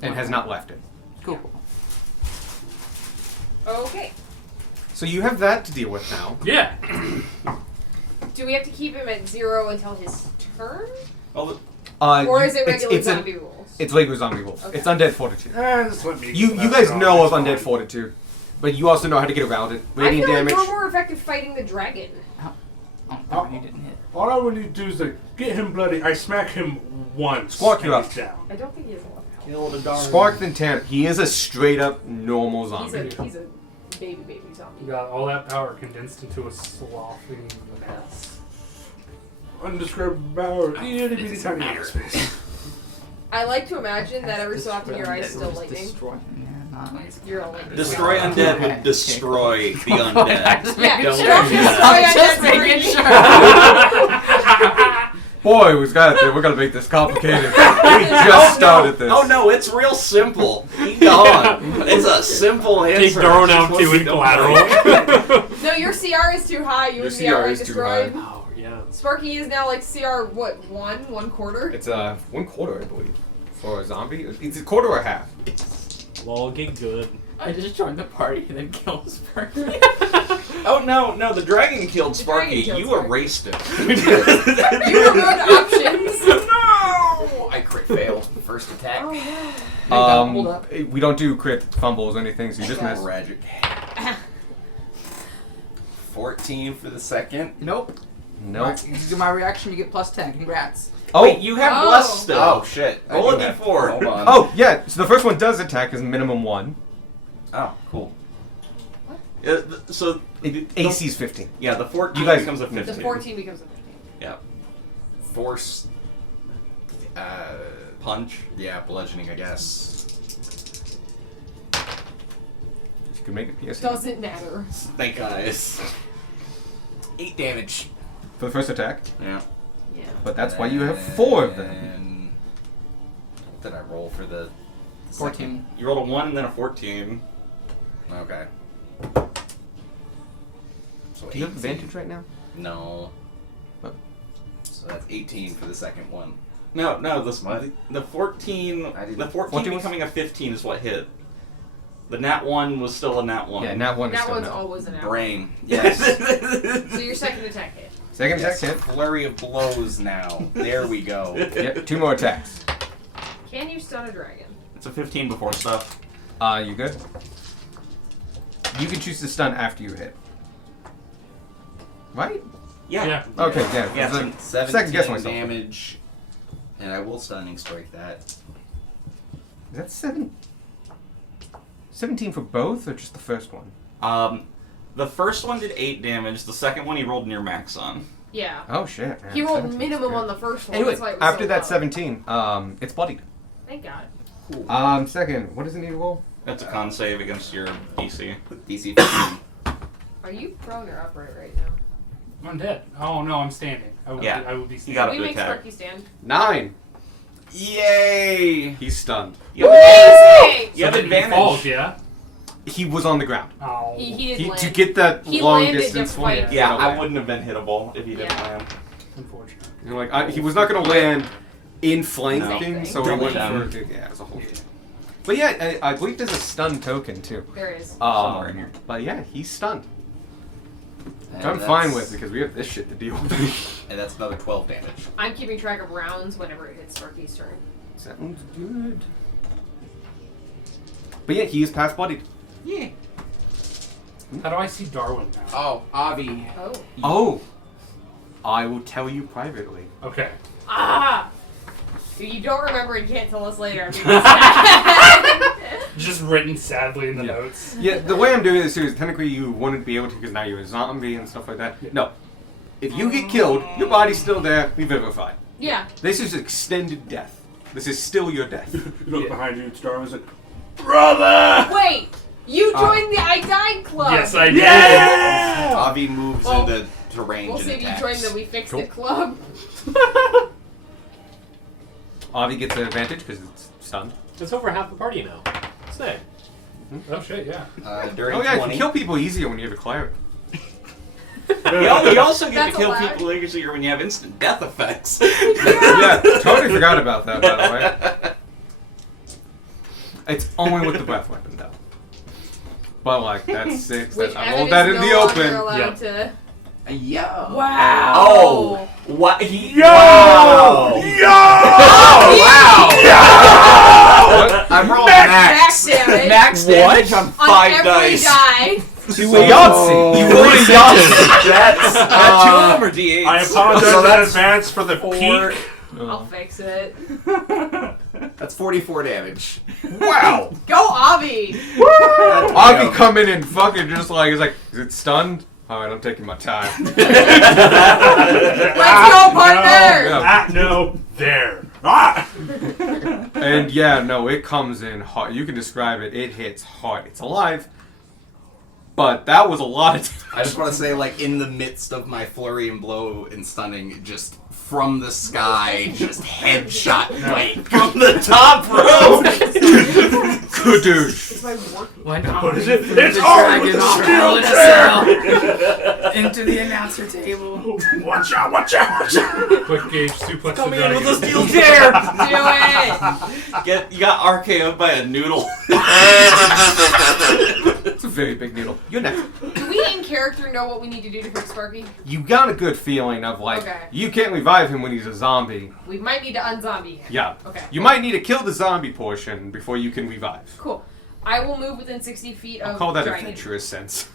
and has not left it. Cool. Okay. So you have that to deal with now. Yeah. Do we have to keep him at 0 until his turn? Well, Or is it it's- regular it's an- zombie rules? It's regular zombie rules. Okay. It's undead fortitude. Just let me. You get guys that know of strong, undead it's fine. fortitude, but you also know how to get around it. I Radiant feel damage. like you're more effective fighting the dragon. Oh, no, you didn't hit. All I would need to do is like, get him bloody. I smack him once. Squawk you and up. he's down. I don't think he has a lot of health. Kill the dog. Spark then Tan. He is a straight up normal He's zombie. a baby zombie. You got all that power condensed into a sloughing mess. Undescribed power. Itty bitty tiny space. I like to imagine that every so often your eyes still lightning. Destroy him. Yeah, not. You're all lightning. destroy undead would destroy the I undead. just Yeah, making Don't sure. do that. I'm just making sure. Boy, we're gonna make this complicated. We just started this. Oh no, it's real simple. He gone. It's a simple answer. Take Darwin Just out what too we in don't collateral. No, your CR is too high. You Your would be CR outright is too destroyed. Oh yeah. Sparky is now like CR what, one quarter? It's 1/4, I believe, for a zombie. It's a quarter or half. Well, get good. I just joined the party and then killed Sparky. Oh no, the dragon killed The Sparky. dragon killed You Sparky. erased it. You removed options. No! I crit failed the first attack. Oh no. Hold up. We don't do crit fumbles or anything, so you just miss. Tragic. 14 for the second. Nope. Nope. You do my reaction, you get plus 10. Congrats. Oh, Wait, you have Oh. blessed still. Oh shit. I Roll do a have- d4. Hold on. oh yeah. So the first one does attack as minimum 1. Oh, cool. So AC's 15. yeah, the 14 You guys- becomes a The 15. 14 becomes a 15. Yeah. Force. punch. Yeah, bludgeoning, I guess. You can make it PS. Doesn't matter. Snake eyes. 8 damage. For the first attack. Yeah. Yeah. But that's why you have 4 of them. And what did I roll for the 14. You rolled a 1 and then a 14. Okay. So Do you have 18. advantage right now? No. Oh. So that's 18 for the second one. No, this What? the 14. I didn't- The 14 14 was- becoming a 15 is what hit. The nat 1 was still a nat 1. Yeah, nat 1 is That still one's no. always an hour. Brain. Yes. So your second attack hit. Second Yes, attack hit. flurry of blows now. There we go. Yep, 2 more attacks. Can you stun a dragon? It's a 15 before stuff. You good? You can choose to stun after you hit. Right? Yeah. Okay, yeah. Yeah, the 17 second guess myself. damage. And I will stunning strike that. Is that 17 for both, or just the first one? The first one did 8 damage. The second one he rolled near max on. Yeah. Oh shit. Man, He rolled 17 's minimum good. on the first one. Anyway, That's why it was after so that low. 17, it's bloodied. Thank God. Second, what does it need to roll? That's a con save against your DC. DC 15. Are you prone or upright right now? I'm dead. Oh no, I'm standing. I will Yeah. be, I will be You standing. got Can it we to make attack. Sparky stand? 9. Yay! He's stunned. You have, Amazing! you have So he advantage. falls, yeah. He was on the ground. Oh. He did land. To get that He long landed distance just one. right. Yeah, no I way. wouldn't have been hittable if he didn't Yeah. land. Unfortunate. You know, like he was not going to land in flanking, No. so he Double went down. for as a whole. Yeah. But yeah, I believe there's a stun token too. There is. Somewhere in here. But yeah, he's stunned. And Which I'm that's- fine with because we have this shit to deal with. And that's another 12 damage. I'm keeping track of rounds whenever it hits Sparky's turn. Sounds good. But yeah, he is past bloodied. Yeah. How do I see Darwin now? Oh, Avi. Oh. Oh, I will tell you privately. Okay. Ah! If you don't remember and can't tell us later, I'm Just written sadly in the Yeah. notes. Yeah, the way I'm doing this is technically you wouldn't be able to because now you're a zombie and stuff like that. No. If you get killed, your body's still there, we vivify. Yeah. This is extended death. This is still your death. You look behind you, Star was like, brother! Wait! You joined the I Died Club! Yes, I did. Yeah! Avi moves Well, into to range We'll and see if you attacks. joined the We Fixed Cool. It Club. Avi gets an advantage because it's stunned. It's over half the party now. Say. Oh shit, yeah. During Oh yeah, you 20. can kill people easier when you have a cleric. You also get That's to kill allowed. people easier when you have instant death effects. Yeah, totally forgot about that, by the way. It's only with the breath weapon, though. But, like, that's 6. Which I Evan rolled that is in no the longer open. allowed Yep. to... Yo. Wow! Oh, what? Yo! Wow. Yo! Wow! What? I'm rolling Max max. damage Max damage on on 5 every dice. die. To a Yahtzee! You rolled a Yahtzee! That's 2 of them are D8s. I apologize So in that's advance for the 4. peak. I'll fix it. That's 44 damage. Wow! Go, Avi! Avi come in and fucking just like, he's like, is it stunned? Alright, I'm taking my time. Let's go, partner! Yeah. No. There. Ah! And yeah, no, it comes in hard. You can describe it. It hits hard. It's alive. But that was a lot of damage. I just want to say, like, in the midst of my flurry and blow and stunning, just from the sky, just headshot right from the top row. Kadoosh. Is my work... Why not? What is it? Threw It's the over with dragon the off steel the chair! into the announcer table. Watch out, watch out, watch out! Quick gauge suplex the Coming in dragon. with a steel chair. Do it! You got RKO'd by a noodle. It's a very big needle. You're next. Do we in character know what we need to do to fix Sparky? You got a good feeling of like, Okay. you can't revive him when he's a zombie. We might need to unzombie him. Yeah. Okay. You might need to kill the zombie portion before you can revive. Cool. I will move within 60 feet of I'll call that dragon. adventurous sense.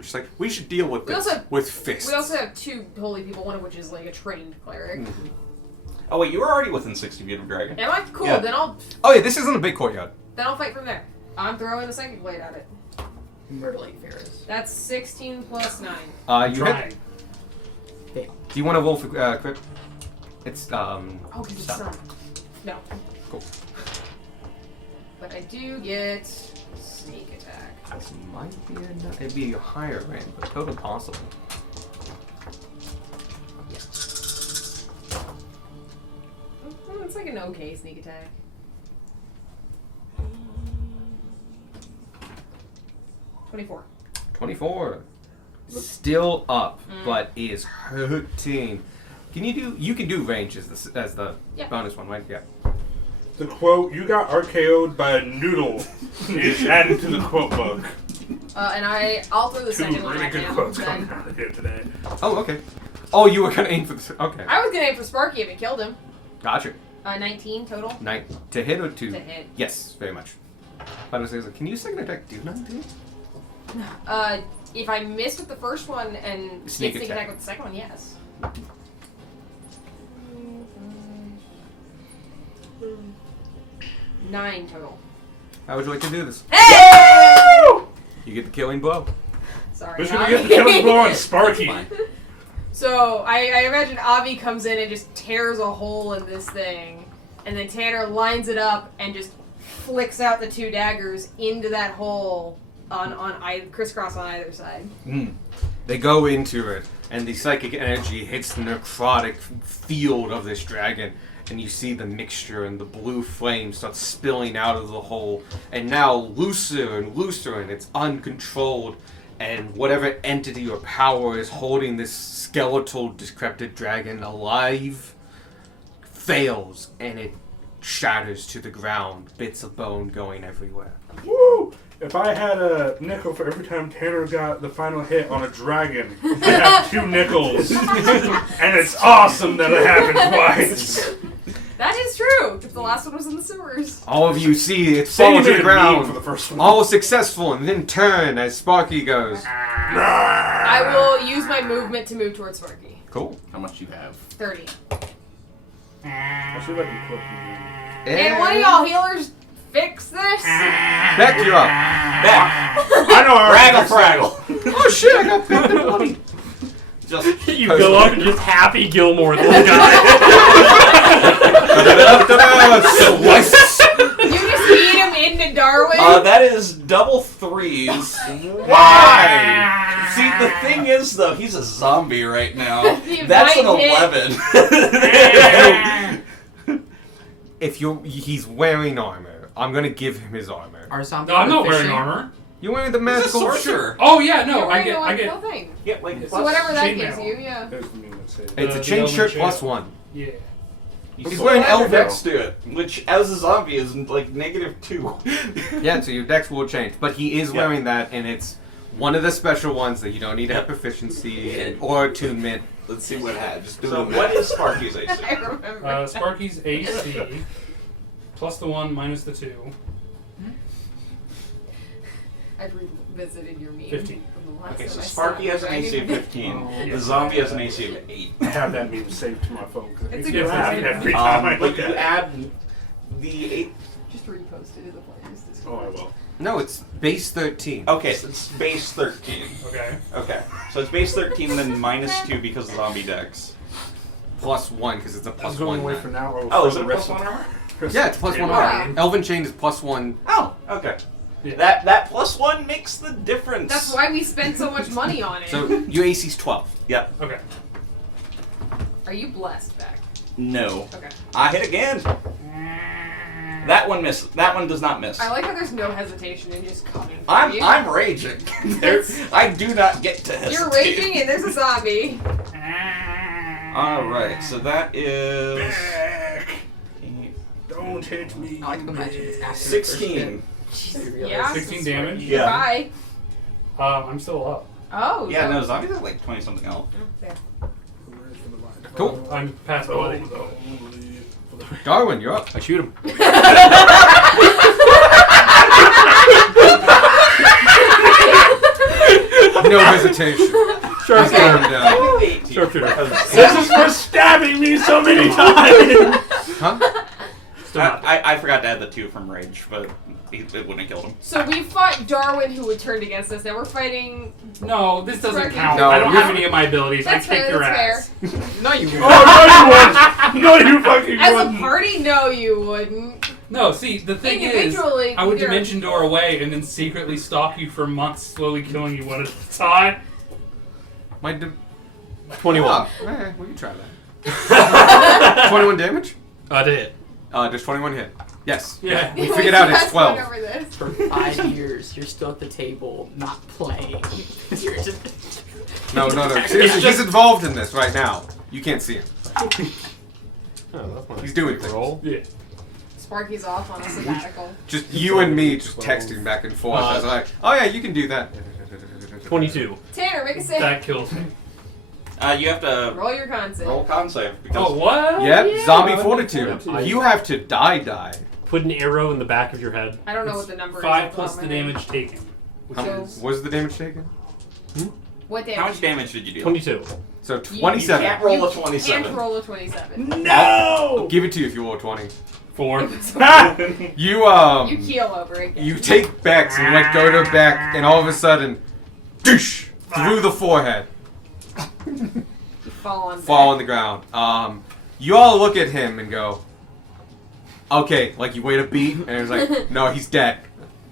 Just like, we should deal with We this also- with fists. We also have 2 holy people, one of which is like a trained cleric. Oh wait, you were already within 60 feet of dragon. Am I? Cool, Yeah. then I'll yeah, this isn't a big courtyard. fight from there. I'm throwing a psychic blade at it. Myrtling Ferris. That's 16 plus 9. You hit. Trying. Do you want to roll for crit? It's Oh, because it's stun. stunned. No. Cool. But I do get sneak attack. This might be it'd be a higher range, but totally possible. Oh, it's like an okay sneak attack. 24. 24. Still up, but is hurting. You can do range as the Yeah. bonus one, right? Yeah. The quote, "You got RKO'd by a noodle," is added to the quote book. And I'll throw the Two second one really at good him. quotes then. coming out of here today. Oh, okay. Oh, you were gonna aim for the. Okay. I was gonna aim for Sparky if it killed him. Gotcha. 19 total. To hit or to? To hit. Yes, very much. I was like, can you second attack do 19? If I miss with the first one and Sneak get sneak attack. attack with the second one, yes. 9 total. How would you like to do this? Hey! You get the killing blow. Sorry. Who's gonna Avi. get the killing blow on Sparky? So I imagine Avi comes in and just tears a hole in this thing, and then Tanner lines it up and just flicks out the 2 daggers into that hole on crisscross on either side. They go into it, and the psychic energy hits the necrotic field of this dragon, and you see the mixture and the blue flame start spilling out of the hole, and now looser and looser, and it's uncontrolled, and whatever entity or power is holding this skeletal, decrepit dragon alive fails, and it shatters to the ground, bits of bone going everywhere. Woo! If I had a nickel for every time Tanner got the final hit on a dragon, I have 2 nickels. And it's awesome that it happened twice. That is true, because the last one was in the sewers. All of you see it Say fall you to made the a meme ground, for the first one. all successful, and then turn as Sparky goes. I will use my movement to move towards Sparky. Cool. How much you have? 30. I feel like you put Hey, one of y'all healers fix this? Beck, you're up. Beck! I know our Fraggle! Oh shit, I got 50 bloody. Just You go up and just Happy Gilmore this guy. Slice. You just eat him into Darwin? That is double 3s. Why? See, the thing is, though, he's a zombie right now. That's an might 11. If he's wearing armor, I'm gonna give him his armor. Are zombies No, I'm not wearing proficient? armor. You're wearing the He's a magical sorcerer. Oh yeah, no, You're I wearing get, the I one get. thing. Yeah, like So whatever that chainmail. gives you, yeah. There's the meme that says It's a The chain elven shirt chain. plus 1. Yeah. He's So wearing add your elf dex to it, which as a zombie is like -2. Yeah, so your dex will change, but he is Yeah. wearing that, and it's one of the special ones that you don't need to have proficiency or attunement. Let's see what it had. Just do So the what math. is Sparky's AC? I remember. Sparky's AC plus the 1 minus the 2. I've revisited your meme. 15. From the last Okay, so time I Sparky saw has an it. AC of 15. Oh, The zombie has an AC of 8. I have that meme saved to my phone because it It's makes a me good laugh meme. every time I But look you at it. add the 8. Just repost it in the players. Oh, I will. No, it's base 13. Okay, so it's base 13. Okay. Okay, so it's base 13, then minus 2 because of zombie dex. Plus 1, because it's a I was plus going 1. away for now. Or Oh, for is the it a rest plus 1 of armor? Yeah, it's plus 1 Yeah. armor. Elven Chain is plus 1. Oh, okay. Yeah. That plus 1 makes the difference. That's why we spent so much money on it. So your AC's 12. Yep. Okay. Are you blessed back? No. Okay. I hit again. That one misses. That one does not miss. I like how there's no hesitation in just coming for you. I'm raging. I do not get to hesitate. You're raging and there's a zombie. Alright, so that is Back. Don't hit me. I like to imagine it's after 16. Yeah. 16 damage. Yeah. Bye. I'm still up. Oh. Yeah, no, zombies are like 20 something else. There. Cool. I'm past bloody. Darwin, you're up. I shoot him. No hesitation. Sharpshooter. Calm down. 18. Sharpshooter. This is for stabbing me so many times. Huh? Still not. I forgot to add the 2 from rage, but it wouldn't have killed him. So we fought Darwin, who had turned against us. Now we're fighting. No, this doesn't Correct. count. No, I don't you're- have any of my abilities. That's I kick fair. your That's ass. fair. No, you Oh, no, you won't. No, you fucking As a wouldn't. party, no, you wouldn't. No, see, the thing is, Individually, I would you're- dimension door away and then secretly stalk you for months, slowly killing you one at a time. My 21. Oh, we can try that. 21 damage? To hit. Does 21 hit? Yes. Yeah. We figured out it's 12. Over this. For 5 years, you're still at the table, not playing. You're just... No. Seriously, he's involved in this right now. You can't see him. Oh, that's nice. He's doing things. Roll. Yeah. Sparky's off on a sabbatical. Just you and me just texting back and forth. I was like, oh yeah, you can do that. 22. Tanner, make a save. That kills me. You have to Roll your con save. roll con save because Oh, what? Yep, yeah. zombie I fortitude. would do that. You have to die. Put an arrow in the back of your head. I don't know what the number is. 5 off plus top the of my head. damage taken. Which How is... was the damage taken? What damage? how much damage did you do? 22. So You 27. can't roll a And 27. roll a 27. I'll give it to you if you roll a 20. 4. You You keel over again. you take Bex and like go to back, and all of a sudden, doosh, through the forehead, You fall on fall on the ground. You all look at him and go, okay, like you wait a beat, and it's like, no, he's dead.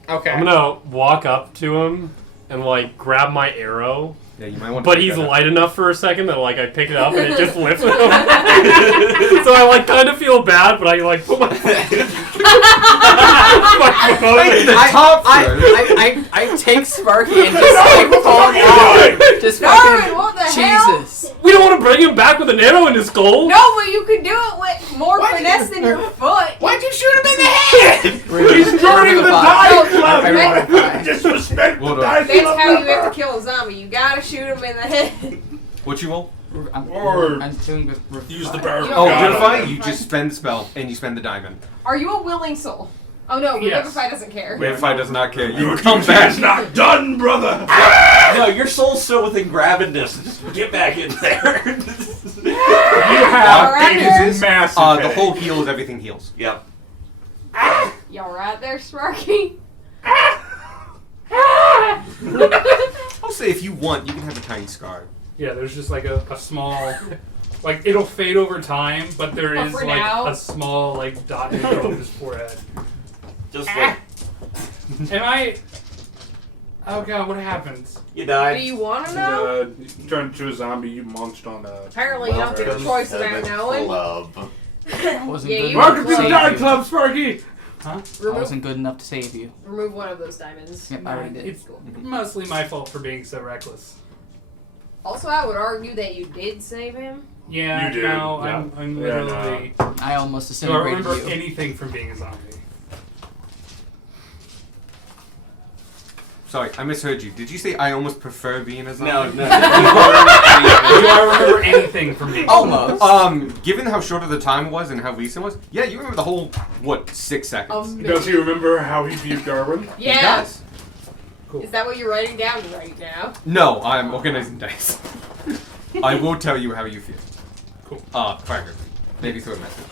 Okay. I'm gonna walk up to him and like grab my arrow, Yeah, you might want. but to he's light enough for a second that like I pick it up and it just lifts him. So I like kind of feel bad, but I like put my foot the top first. I take Sparky and just like fall down. Just Darwin, fucking what the hell? Jesus. We don't want to bring him back with an arrow in his skull. No, but you can do it with more finesse than your foot. Why'd you shoot him in the head? He's joining the dive club. Everyone Disrespect the Hold on. dive That's club. how you have to kill a zombie. You gotta shoot him in the head. What you roll? I'm doing Use the power. You Oh, don't- Vivify. You just spend the spell and you spend the diamond. Are you a willing soul? Oh no, Yes. Revivify doesn't care. Vivify does not care. You Your come duty back. is not done, brother. No, your soul's still within grabbing distance. Just get back in there. You have Alright. a massive The headache. whole heals. Everything heals. Yep. Y'all right there, Sparky? I'll say if you want, you can have a tiny scar. Yeah, there's just like a small... Like, it'll fade over time, but there But is for like now- a small like dot in the middle of his forehead. Just like Am I... Oh god, what happens? you Do died. you want to know? You turned into a zombie. You munched on a. Apparently, you don't get a choice about knowing. Love. wasn't Yeah, good you- enough Welcome to the save dive you. club, Sparky. I Remove, wasn't good enough to save you. remove one of those diamonds. Yep, I already did. It's mostly my fault for being so reckless. Also, I would argue that you did save him. Yeah, You did, no, yeah. I'm Yeah, literally... I almost Do I disintegrated remember you. anything from being a zombie? Sorry, I misheard you. Did you say I almost prefer being a zombie? No, no. Do I remember anything from being Almost. Given how short of the time it was and how recent it was, yeah, you remember the whole, 6 seconds? Does he remember how he viewed Darwin? Yeah. He does. Is that what you're writing down right now? No, I'm organizing dice. I will tell you how you feel. Cool. Privately. Maybe through a message.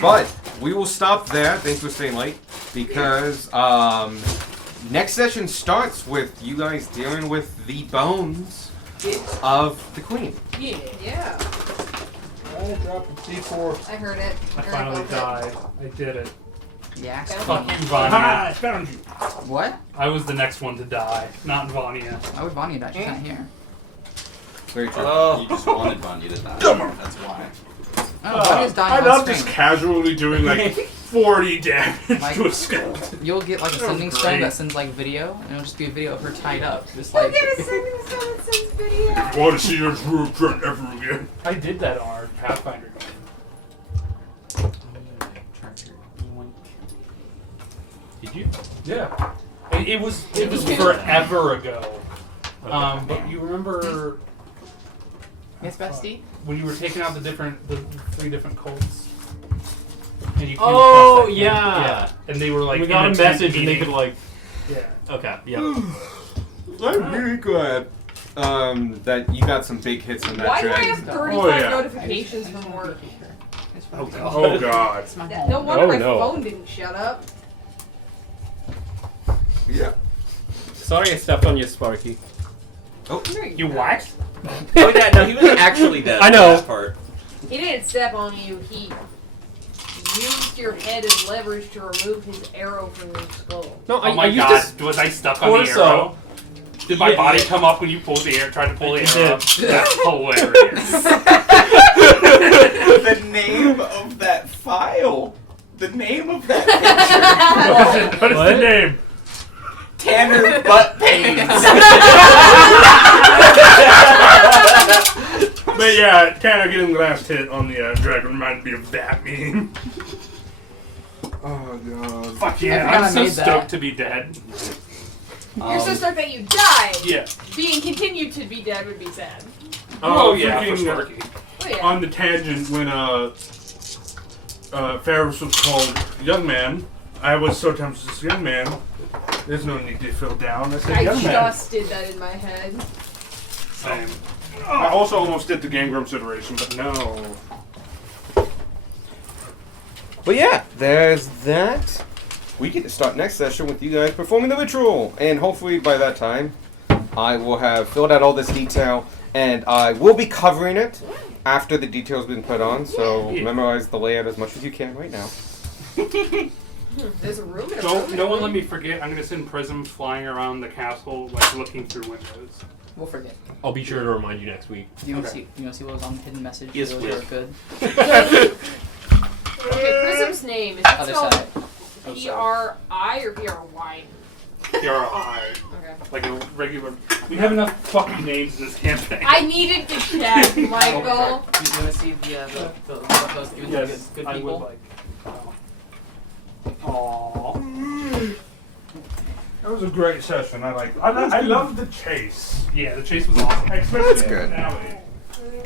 But we will stop there. Thanks for staying late. Because next session starts with you guys dealing with the bones of the queen. Yeah. Yeah. I dropped a D4. I heard it. I Heard finally about it. died. I did it. Yeah. Fuck you, Ah, Vanya. I found you. What? I was the next one to die, not Vanya. Why would Vanya die? She's not here. Very true. You just wanted Vanya to die. That's why. Oh, Vanya's dying I on love screen. just casually doing like 40 damage Like- to a skeleton. You'll get like a Oh, sending stone great. that sends like video, and it'll just be a video of her tied up, just You'll like. get a sending stone that sends video. Want to see your true friend ever again? I did that on our Pathfinder game. Did you? Yeah. It was forever ago. But you remember Yes, bestie. when you were taking out the 3 different cults? And you came Oh, across that yeah. Yeah. And they were like we got in a tent message and they meeting. could like. Yeah. Okay. Yeah. I'm really glad that you got some big hits on that Why do I drag. have 35 Oh, yeah. notifications from work? Oh god. Oh god. It's my No home. wonder Oh, my no. phone didn't shut up. Yeah. Sorry, I stepped on you, Sparky. There You what? Oh yeah, no, he was actually dead. I in know. That part. He didn't step on you. He used your head as leverage to remove his arrow from your skull. No, Oh my used god, to was I stuck on the torso. arrow? Did my Yeah, body yeah. come up when you tried to pull the It arrow up? did. That's hilarious. The name of that file. The name of that picture. What is the name? Tanner Butt Pains. But yeah, Tanner getting the last hit on the dragon reminded me of that meme. Oh god. Fuck I yeah, forgot I I'm so made that. stoked to be dead. You're so stoked that you died. Yeah. Being continued to be dead would be sad. Oh, yeah, for freaking, Sparky. Oh yeah. On the tangent when Ferris was called young man, I was so tempted to say young man. There's no need to feel down. I said I young man. just did that in my head. Same. I also almost did the Game Grumps iteration, but no. But yeah, there's that. We get to start next session with you guys performing the ritual. And hopefully by that time, I will have filled out all this detail. And I will be covering it after the detail's been put on. So Yeah. memorize the layout as much as you can right now. There's a room in a room. Don't, in no a one room. let me forget. I'm gonna send prisms flying around the castle, like looking through windows. We'll forget. I'll be sure to remind you next week. You want Okay. to see what was on the hidden message? Yes, Those please. are good. Okay, Prism's name is it Other spelled side. P-R-I or P-R-Y? P-R-I. Okay. Like a regular. We have enough fucking names in this campaign. I needed to check, Michael. You want to see what those given to Yes, good I would people? like. Aww. That was a great session. I love the chase. Yeah, the chase was awesome. Especially That's good. Finale.